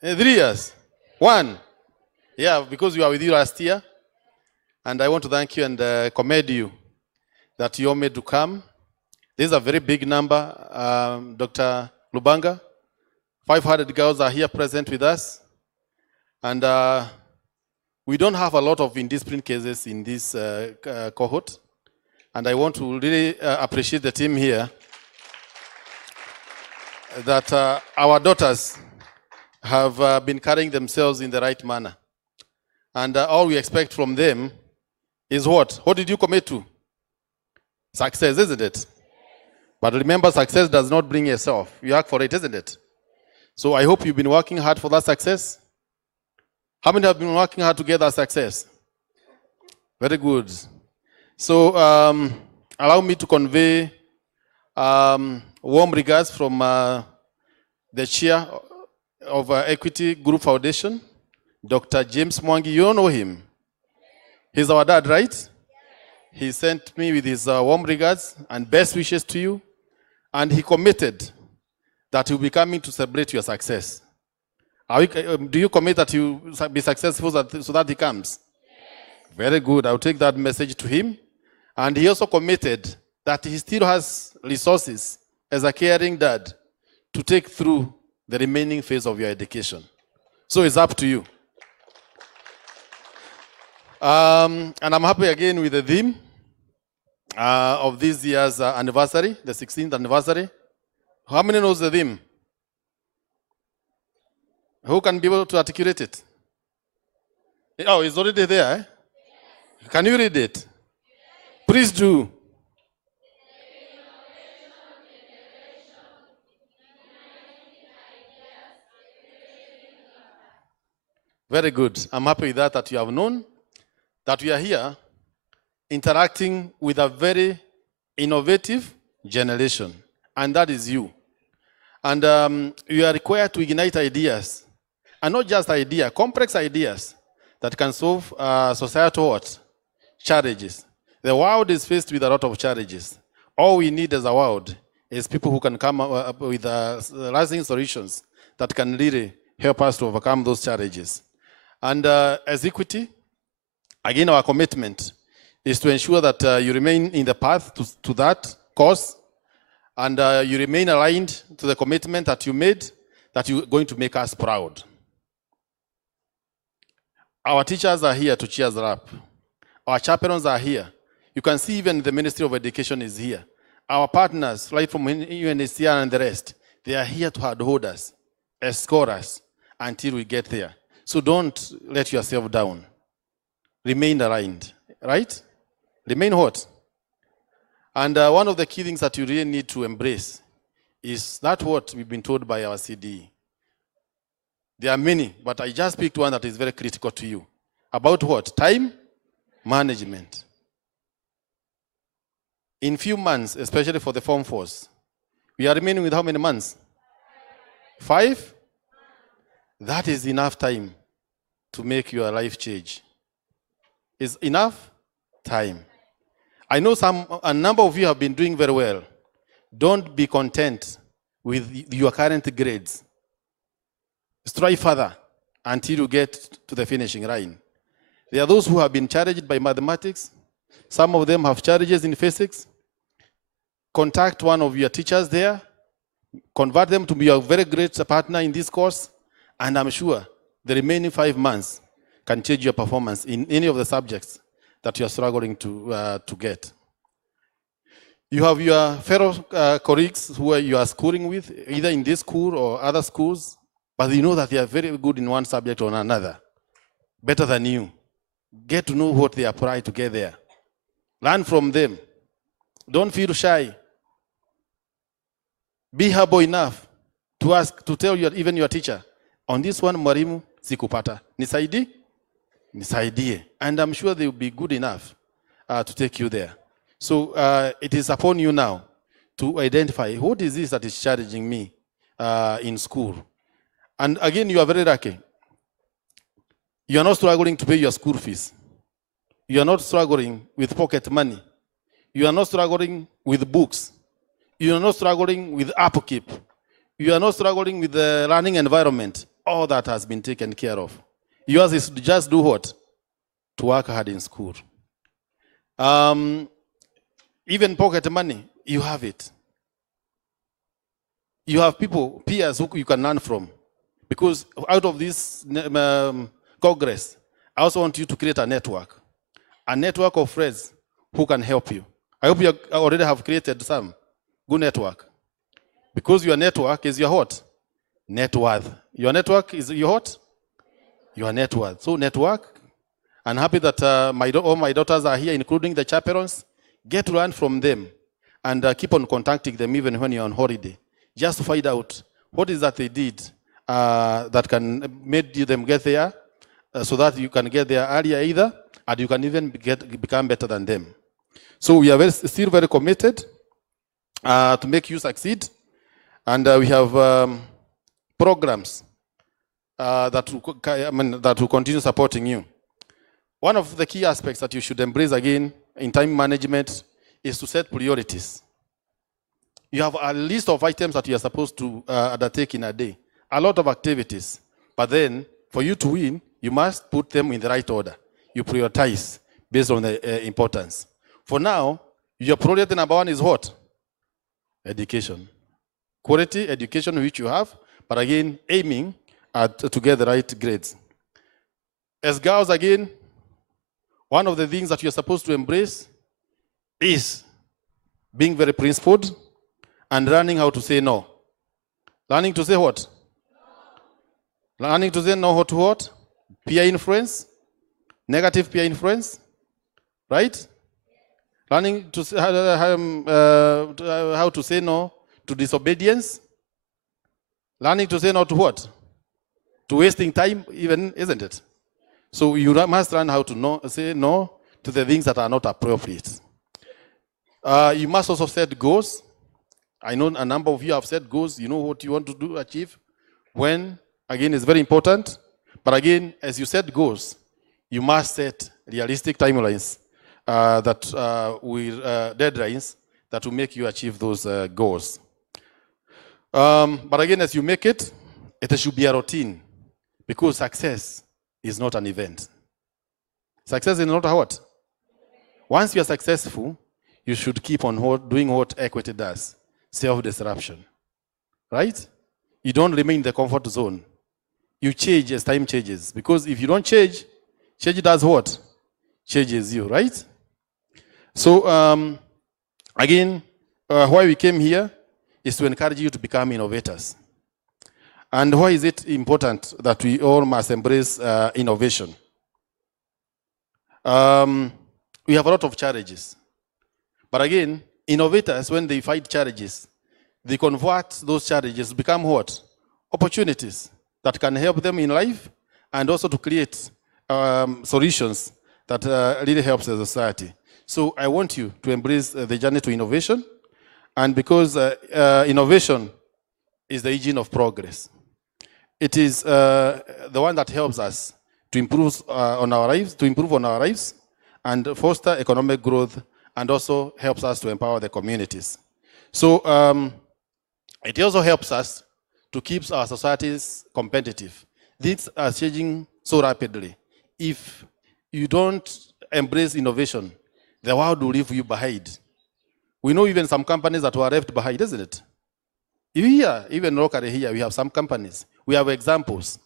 3 years. 1. Yeah, because we were with you last year. And I want to thank you and commend you that you all made to come. This is a very big number, Dr. Lubanga. 500 girls are here present with us. And we don't have a lot of indiscipline cases in this cohort. And I want to really appreciate the team here that our daughters have been carrying themselves in the right manner. And all we expect from them is what? What did you commit to? Success, isn't it? But remember, success does not bring yourself. You work for it, isn't it? So I hope you've been working hard for that success. How many have been working hard to get that success? Very good. So allow me to convey warm regards from the chair of Equity Group Foundation, Dr. James Mwangi. You all know him. He's our dad, right? He sent me with his warm regards and best wishes to you. And he committed that he'll be coming to celebrate your success. Do you commit that you will be successful so that he comes? Yes. Very good. I'll take that message to him. And he also committed that he still has resources as a caring dad to take through the remaining phase of your education. So it's up to you. And I'm happy again with the theme of this year's anniversary, the 16th anniversary. How many knows the theme? Who can be able to articulate it? Oh, it's already there. Eh? Can you read it? Please do. Very good. I'm happy with that you have known that we are here interacting with a very innovative generation, and that is you. And you are required to ignite ideas, and not just ideas, complex ideas that can solve societal challenges. The world is faced with a lot of challenges. All we need as a world is people who can come up with lasting solutions that can really help us to overcome those challenges. And as Equity, again, our commitment is to ensure that you remain in the path to that cause, and you remain aligned to the commitment that you made, that you're going to make us proud. Our teachers are here to cheer us up. Our chaperones are here. You can see even the Ministry of Education is here. Our partners, right from UNHCR and the rest, they are here to hold us, escort us until we get there. So don't let yourself down. Remain aligned, right? Remain hot. And one of the key things that you really need to embrace is that what we've been told by our CDE. There are many, but I just picked one that is very critical to you. About what? Time management. In few months, especially for the Form 4s, we are remaining with how many months? 5? That is enough time to make your life change. Is enough time. I know a number of you have been doing very well. Don't be content with your current grades. Strive further until you get to the finishing line. There are those who have been challenged by mathematics. Some of them have challenges in physics. Contact one of your teachers there. Convert them to be a very great partner in this course. And I'm sure the remaining 5 months can change your performance in any of the subjects that you're struggling to get. You have your fellow colleagues who you are schooling with, either in this school or other schools, but you know that they are very good in one subject or another, better than you. Get to know what they apply to get there. Learn from them. Don't feel shy. Be humble enough to ask, to tell even your teacher, on this one, mwalimu, sikupata. Nisaidie. And I'm sure they will be good enough to take you there. So it is upon you now to identify what is this that is challenging me in school. And again, you are very lucky. You are not struggling to pay your school fees. You are not struggling with pocket money. You are not struggling with books. You are not struggling with upkeep. You are not struggling with the learning environment. All that has been taken care of. Yours is to just do what? To work hard in school. Even pocket money, you have it. You have people, peers who you can learn from. Because out of this congress, I also want you to create a network of friends who can help you. I hope you already have created some good network. Because your network is your what? Net worth. Your network is your what? Your net worth. So network. I'm happy that all my daughters are here, including the chaperones. Get to learn from them and keep on contacting them even when you're on holiday. Just to find out what is that they did that can make them get there so that you can get there earlier either, and you can even become better than them. So we are still very committed to make you succeed. And we have programs that will continue supporting you. One of the key aspects that you should embrace again in time management is to set priorities. You have a list of items that you are supposed to undertake in a day, a lot of activities. But then, for you to win, you must put them in the right order. You prioritize based on the importance. For now, your priority number one is what? Education. Quality education which you have, but again, aiming to get the right grades. As girls, again, one of the things that you're supposed to embrace is being very principled and learning how to say no. Learning to say what? Learning to say no to what? Peer influence, negative peer influence, right? Learning to how to say no to disobedience. Learning to say no to what? To wasting time, even, isn't it? So you must learn how to say no to the things that are not appropriate. You must also set goals. I know a number of you have set goals. You know what you want to do, achieve. When, again, it's very important. But again, as you set goals, you must set realistic timelines deadlines that will make you achieve those goals. But again, as you make it, it should be a routine, because success is not an event. Success is not a what? Once you are successful, you should keep on doing what equity does, self-disruption, right? You don't remain in the comfort zone. You change as time changes, because if you don't change, change does what? Changes you, right? So, again, why we came here is to encourage you to become innovators. And why is it important that we all must embrace innovation? We have a lot of challenges. But again, innovators, when they fight challenges, they convert those challenges to become what? Opportunities that can help them in life, and also to create solutions that really helps the society. So I want you to embrace the journey to innovation, and because innovation is the engine of progress. It is the one that helps us to improve on our lives, and foster economic growth, and also helps us to empower the communities. So it also helps us to keep our societies competitive. Things are changing so rapidly. If you don't embrace innovation, the world will leave you behind. We know even some companies that were left behind, isn't it? Here, even locally here, we have some companies. We have examples.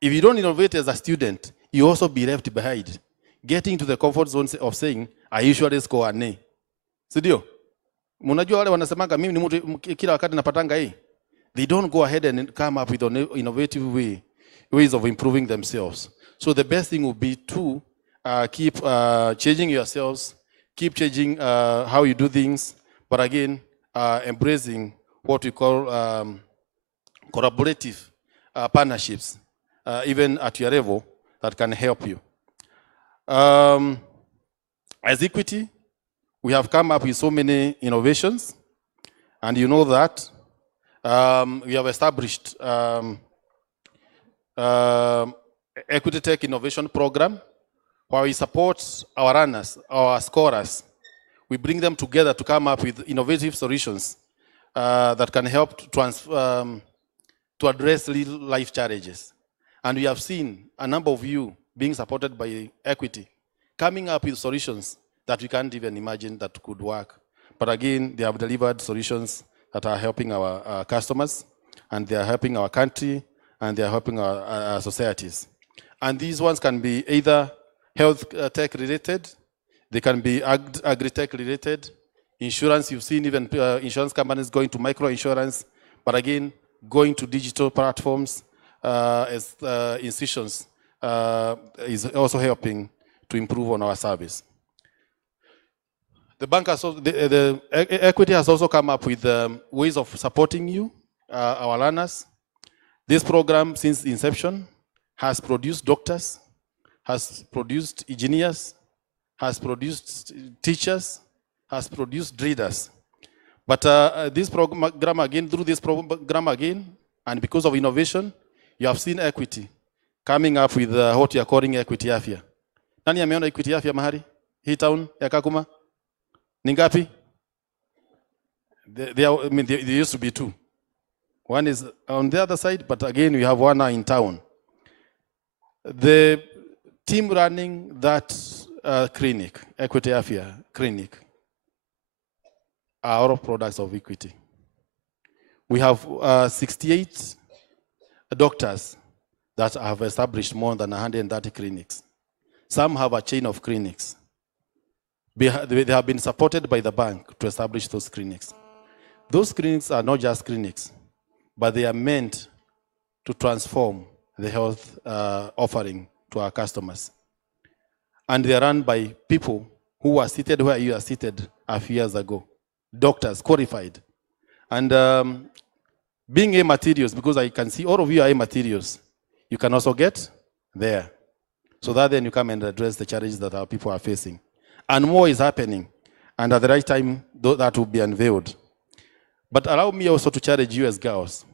If you don't innovate as a student, you also be left behind. Getting to the comfort zone of saying, I usually score an A. Sidio? Munajua wale wanasemanga mimi ni mtu kila wakati napatanga A. They don't go ahead and come up with innovative ways of improving themselves. So the best thing would be to keep changing yourselves, keep changing how you do things, but again, embracing what we call collaborative partnerships, even at your level, that can help you. As Equity, we have come up with so many innovations, and you know that we have established Equity Tech Innovation Program, where we support our runners, our scorers. We bring them together to come up with innovative solutions that can help to address real life challenges. And we have seen a number of you being supported by Equity, coming up with solutions that we can't even imagine that could work. But again, they have delivered solutions that are helping our customers, and they are helping our country, and they are helping our societies. And these ones can be either health tech related, they can be agri-tech related, insurance. You've seen even insurance companies going to micro-insurance, but again, going to digital platforms as institutions is also helping to improve on our service. The bank has also, the Equity has also come up with ways of supporting you, our learners. This program, since inception, has produced doctors, has produced engineers, has produced teachers, has produced readers. But this program again, through this program again, and because of innovation, you have seen Equity coming up with what you are calling Equity Afya. Nani ameona Equity Afya mahali? Hii town ya Kakuma? Ni ngapi? There used to be two. One is on the other side, but again, we have one now in town. The team running that clinic, Equity Afya clinic, are all products of Equity. We have 68 doctors that have established more than 130 clinics. Some have a chain of clinics. They have been supported by the bank to establish those clinics. Those clinics are not just clinics, but they are meant to transform the health offering to our customers. And they are run by people who were seated where you are seated a few years ago. Doctors, qualified. And being A materials, because I can see all of you are A materials, you can also get there. So that then you come and address the challenges that our people are facing. And more is happening. And at the right time, that will be unveiled. But allow me also to challenge you as girls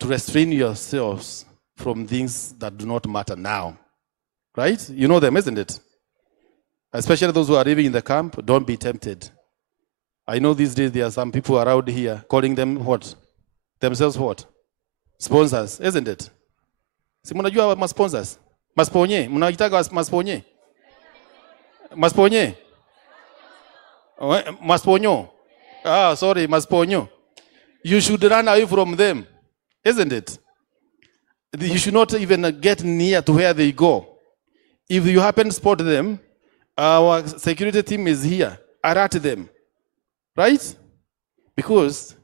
to restrain yourselves from things that do not matter now. Right? You know them, isn't it? Especially those who are living in the camp, don't be tempted. I know these days there are some people around here calling them what? Themselves what? Sponsors, isn't it? Si mnajua ma sponsors? Masponye, mnaitaga masponye? Masponye? Masponyo. Ah, sorry, masponyo. You should run away from them, isn't it? You should not even get near to where they go. If you happen to spot them, our security team is here. Alert them. Right? Because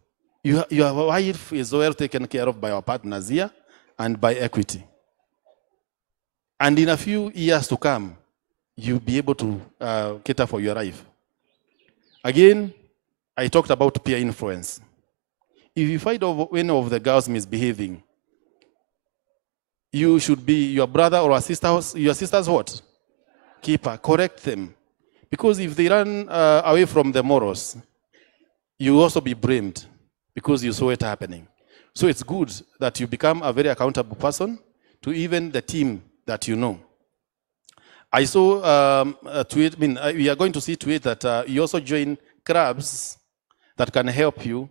your wife is well taken care of by our partners here and by Equity. And in a few years to come, you'll be able to cater for your life. Again, I talked about peer influence. If you find any of the girls misbehaving, you should be your brother or your sister's what? Keeper. Correct them. Because if they run away from the morals, you will also be blamed because you saw it happening. So it's good that you become a very accountable person to even the team that you know. I saw a tweet, we are going to see tweet that you also join clubs that can help you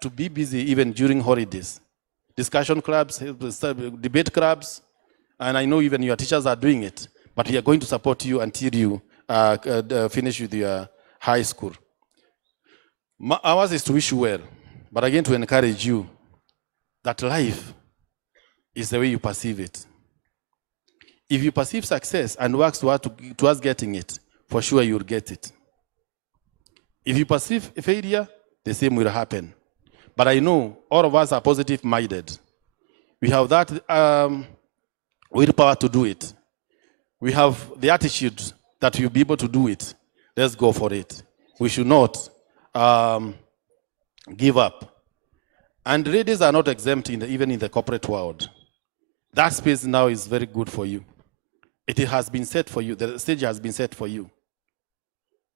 to be busy even during holidays. Discussion clubs, debate clubs, and I know even your teachers are doing it, but we are going to support you until you finish with your high school. Ours is to wish you well, but again to encourage you that life is the way you perceive it. If you perceive success and work towards getting it, for sure you'll get it. If you perceive failure, the same will happen. But I know all of us are positive-minded. We have that willpower to do it. We have the attitude that we'll be able to do it. Let's go for it. We should not give up. And ladies are not exempt even in the corporate world. That space now is very good for you. It has been set for you. The stage has been set for you.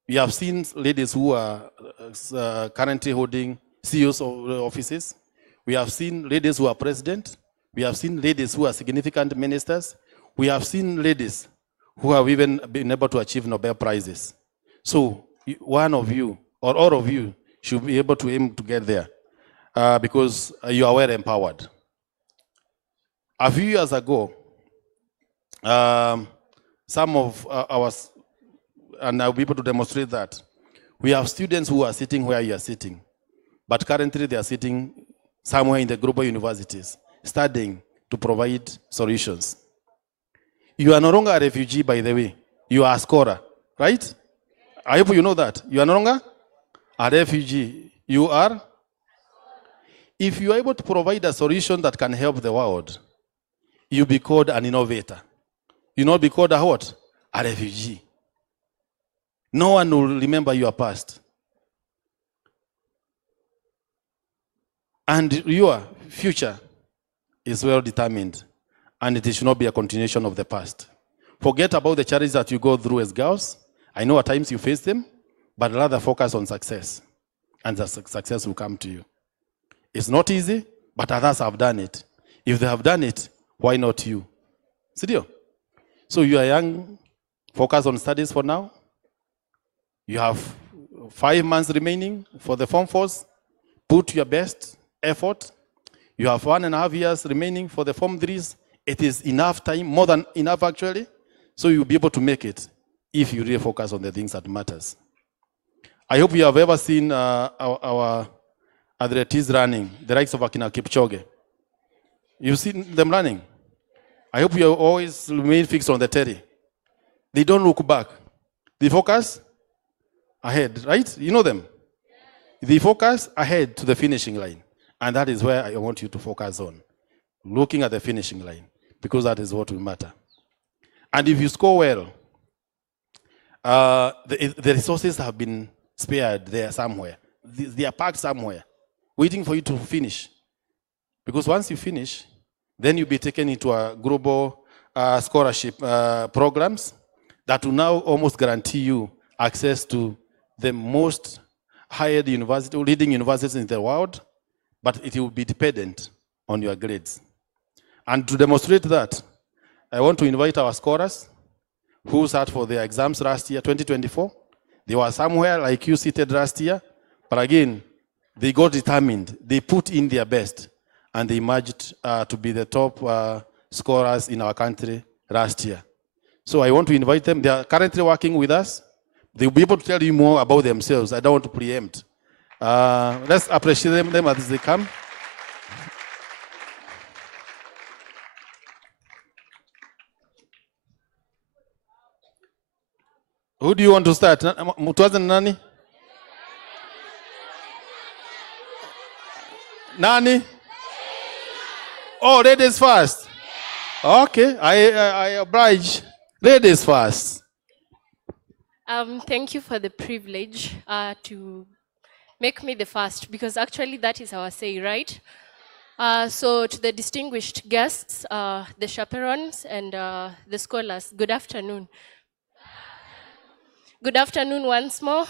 We have seen ladies who are currently holding CEOs offices. We have seen ladies who are president. We have seen ladies who are significant ministers. We have seen ladies who have even been able to achieve Nobel Prizes. So one of you or all of you should be able to aim to get there because you are well empowered. A few years ago, some of ours, and I'll be able to demonstrate that, we have students who are sitting where you are sitting, but currently they are sitting somewhere in the global universities, studying to provide solutions. You are no longer a refugee, by the way. You are a scholar, right? I hope you know that. You are no longer a refugee. You are? If you are able to provide a solution that can help the world, you'll be called an innovator. You'll not be called a what? A refugee. No one will remember your past. And your future is well determined, and it should not be a continuation of the past. Forget about the challenges that you go through as girls. I know at times you face them, but rather focus on success, and the success will come to you. It's not easy, but others have done it. If they have done it, why not you? Sidio? So you are young, focus on studies for now. You have 5 months remaining for the Form 4s. Put your best effort. You have 1.5 years remaining for the Form 3s. It is enough time, more than enough actually, so you'll be able to make it if you really focus on the things that matters. I hope you have ever seen our athletes running, the likes of Akina Kipchoge. You've seen them running. I hope you always remain fixed on the telly. They don't look back. They focus ahead, right? You know them. They focus ahead to the finishing line. And that is where I want you to focus on. looking at the finishing line, because that is what will matter. And if you score well, the resources have been spared there somewhere. They are parked somewhere, waiting for you to finish. Because once you finish, then you'll be taken into a global scholarship programs that will now almost guarantee you access to the most higher university, leading universities in the world, but it will be dependent on your grades. And to demonstrate that, I want to invite our scholars who sat for their exams last year, 2024. They were somewhere like you seated last year, but again, they got determined. They put in their best, and they emerged to be the top scorers in our country last year. So I want to invite them. They are currently working with us. They'll be able to tell you more about themselves. I don't want to preempt. Let's appreciate them as they come. Who do you want to start? Mutwaza nani? Nani? Oh, ladies first. Okay, I oblige. Ladies first. Thank you for the privilege to make me the first, because actually that is our say, right? So to the distinguished guests, the chaperones, and the scholars, good afternoon. Good afternoon once more.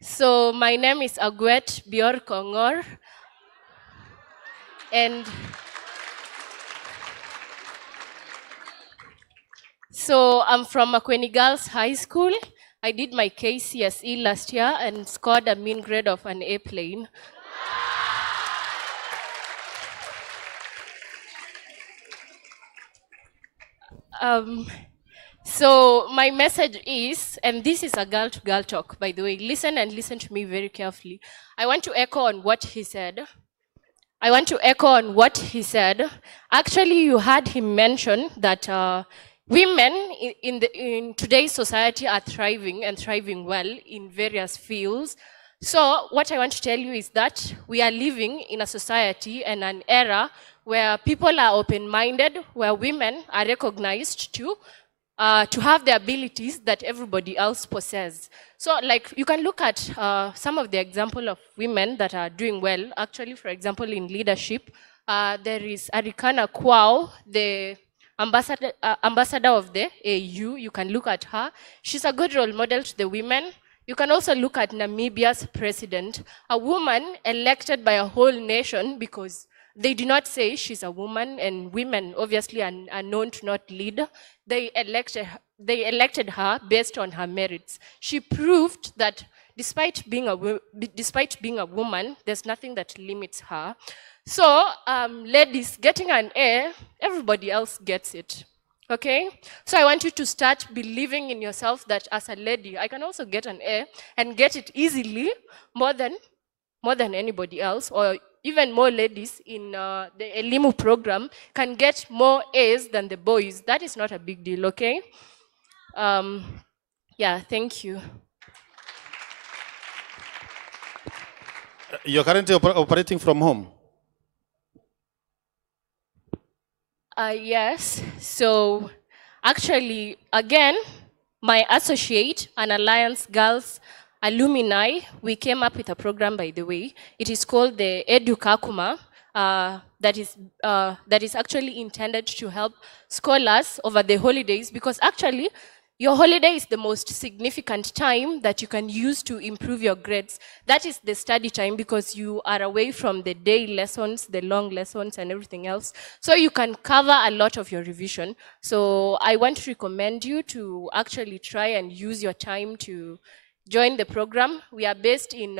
So my name is Agwet Bior Kongor, and so I'm from Makueni Girls High School. I did my KCSE last year and scored a mean grade of an A plane. So my message is, and this is a girl-to-girl talk, by the way, listen and listen to me very carefully. I want to echo on what he said. Actually, you heard him mention that women in today's society are thriving and thriving well in various fields. So what I want to tell you is that we are living in a society and an era where people are open-minded, where women are recognized to have the abilities that everybody else possesses. So like you can look at some of the example of women that are doing well. Actually, for example, in leadership, there is Arikana Kwao, the ambassador of the AU. You can look at her. She's a good role model to the women. You can also look at Namibia's president, a woman elected by a whole nation because they do not say she's a woman, and women obviously are known to not lead. They elected her based on her merits. She proved that despite being a woman, there's nothing that limits her. So, ladies, getting an A, everybody else gets it. Okay? So I want you to start believing in yourself that as a lady, I can also get an A and get it easily more than anybody else, or even more ladies in the Elimu program can get more A's than the boys. That is not a big deal, okay? Yeah, thank you. You're currently operating from home? Yes, so actually, again, my associate, an Alliance Girls alumni, we came up with a program, by the way. It is called the Edu Kakuma, that is actually intended to help scholars over the holidays, because actually your holiday is the most significant time that you can use to improve your grades. That is the study time, because you are away from the day lessons, the long lessons and everything else. So you can cover a lot of your revision. So I want to recommend you to actually try and use your time to join the program. We are based in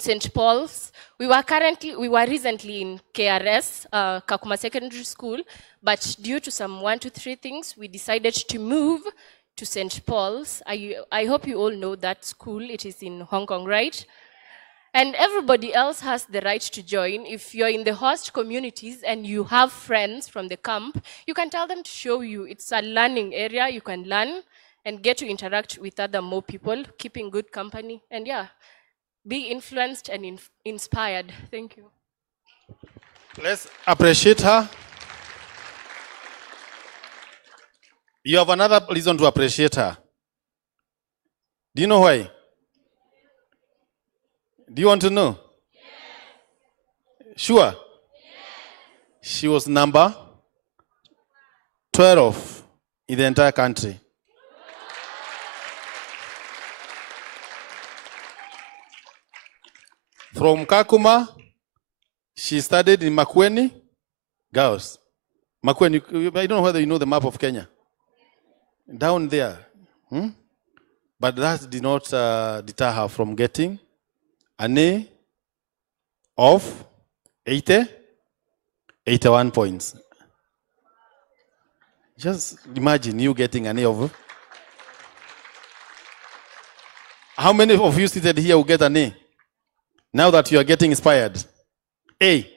St. Paul's. We were recently in KRS, Kakuma Secondary School, but due to some 1, 2, 3 things, we decided to move to St. Paul's. I hope you all know that school. It is in Hong Kong, right? And everybody else has the right to join. If you're in the host communities and you have friends from the camp, you can tell them to show you. It's a learning area. You can learn and get to interact with more people, keeping good company, and yeah, be influenced and inspired. Thank you. Let's appreciate her. You have another reason to appreciate her. Do you know why? Do you want to know? Yes. Sure? Yes. She was number 12 in the entire country. From Kakuma, she studied in Makueni girls. Makueni, I don't know whether you know the map of Kenya. Down there. But that did not deter her from getting an A of 81 points. Just imagine you getting an A of. How many of you seated here will get an A? Now that you are getting inspired. A.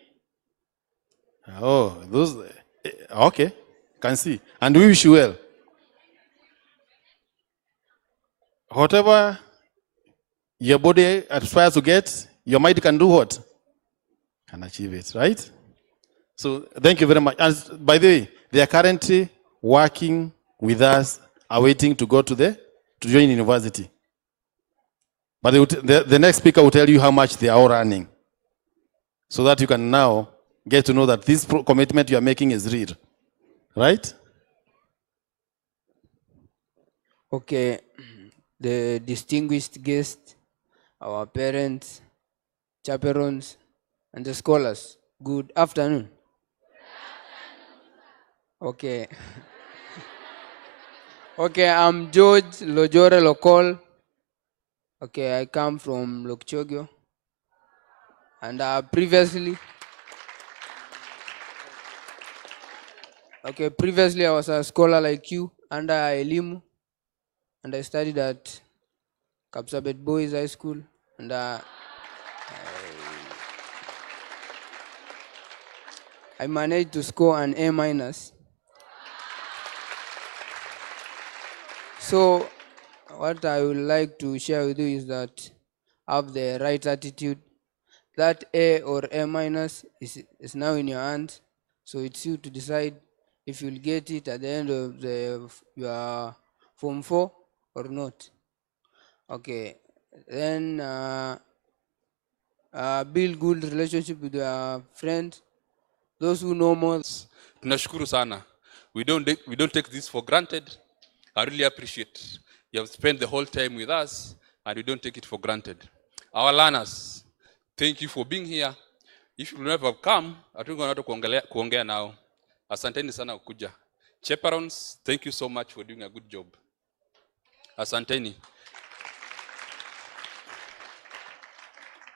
Oh, those. Okay, can see. And we wish you well. Whatever your body aspires to get, your mind can do what? Can achieve it, right? So thank you very much. And by the way, they are currently working with us, awaiting to go to join university. But the next speaker will tell you how much they are all earning, so that you can now get to know that this commitment you are making is real, right? Okay. The distinguished guests, our parents, chaperones, and the scholars. Good afternoon. Okay. Okay, I'm George Lojore Lokol. Okay, I come from Lokchogyo. And previously I was a scholar like you under Elimu. And I studied at Kapsabet Boys High School. And I managed to score an A-. So what I would like to share with you is that have the right attitude. That A or A- is now in your hands. So it's you to decide if you'll get it at the end of your Form 4 or not. Okay. Then build good relationship with your friends. Those who know more. Tunashukuru sana. We don't take this for granted. I really appreciate you have spent the whole time with us, and we don't take it for granted. Our learners, thank you for being here. If you never have come, hatungekuwa na kuongea nao. Asanteni sana kukuja. Chaperones, thank you so much for doing a good job. Asanteni.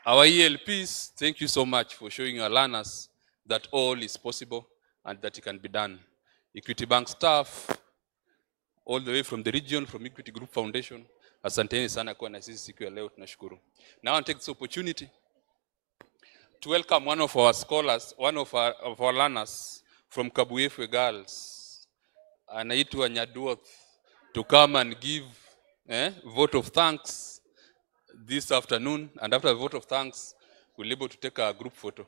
Our ELPs, thank you so much for showing our learners that all is possible and that it can be done. Equity Bank staff, all the way from the region, from Equity Group Foundation, asanteni sana kwa na sisi siku ya leo, tunashukuru. Now I take this opportunity to welcome one of our scholars, one of our learners from Kabuyefu Girls, anaitwa Nyaduoth, to come and give vote of thanks this afternoon. And after the vote of thanks, we'll be able to take a group photo.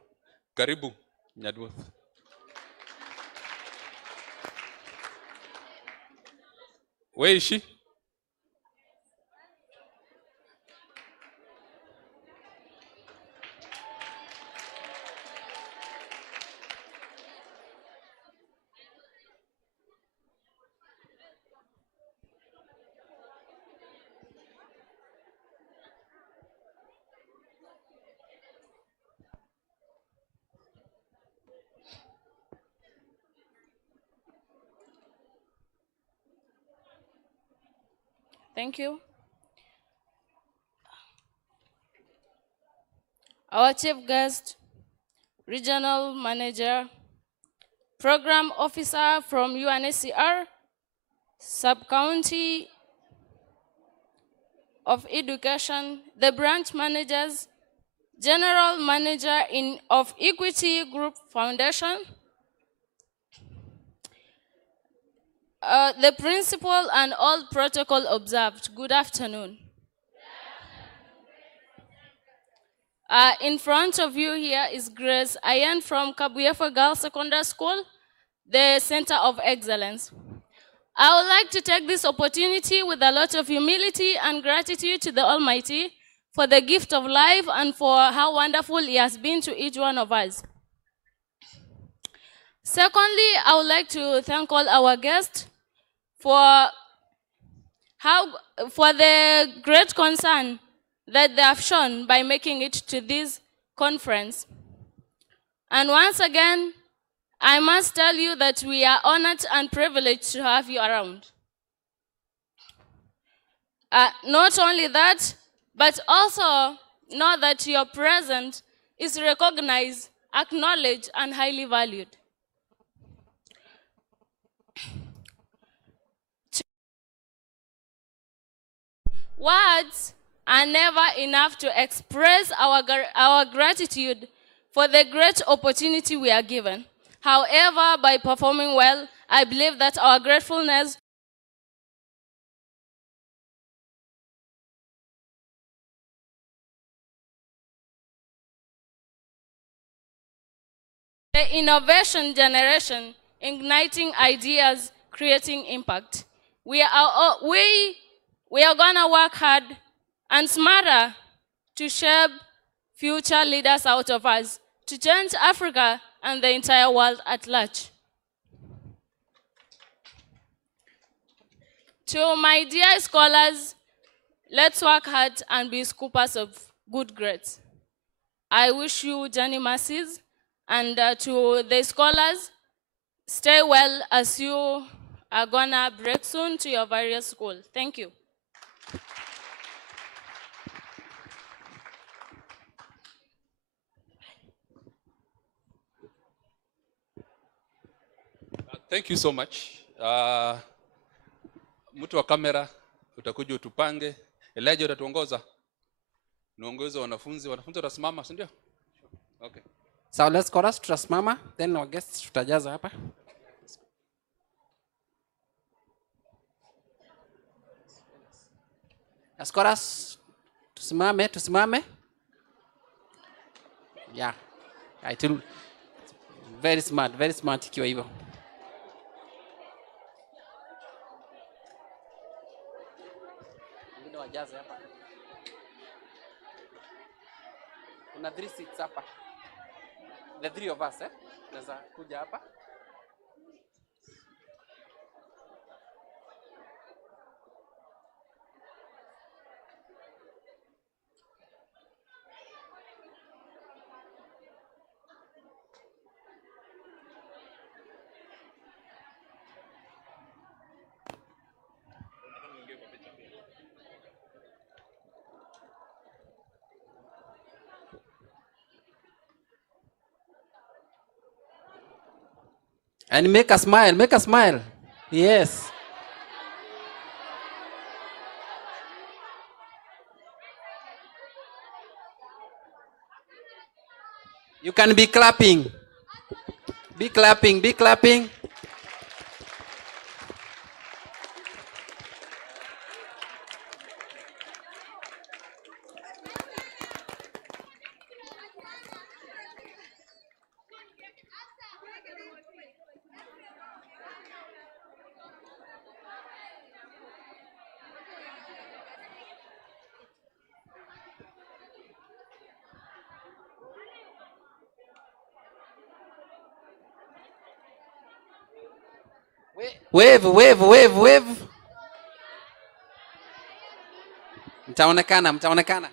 Karibu, Nyaduoth. Where is she? Thank you. Our chief guest, regional manager, program officer from UNHCR, sub-county of education, the branch managers, general manager of Equity Group Foundation, the principal and all protocol observed. Good afternoon. In front of you here is Grace Ayan from Kabuyefa Girls Secondary School, the Center of Excellence. I would like to take this opportunity with a lot of humility and gratitude to the Almighty for the gift of life and for how wonderful He has been to each one of us. Secondly, I would like to thank all our guests for the great concern that they have shown by making it to this conference. And once again, I must tell you that we are honored and privileged to have you around. Not only that, but also know that your presence is recognized, acknowledged, and highly valued. Words are never enough to express our gratitude for the great opportunity we are given. However, by performing well, I believe that our gratefulness the innovation generation, igniting ideas, creating impact. We are gonna work hard and smarter to shape future leaders out of us, to change Africa and the entire world at large. To my dear scholars, let's work hard and be scoopers of good grades. I wish you journey mercies, and to the scholars, stay well as you are gonna break soon to your various schools. Thank you. Thank you so much. Mtu wa kamera utakuja utupange. Elijah utatuongoza. Nuongoza wanafunzi. Wanafunzi watasimama, si ndio? Okay. So let's chorus, tutasimama, then our guests tutajaza hapa. Let's chorus, tusimame. Yeah. I tell very smart ikiwa hivyo. Ngine wajaze hapa. Kuna 3 seats hapa. The 3 of us, tunaweza kuja hapa. And make a smile. Yes. You can be clapping. Be clapping. Wave. Mtaonekana.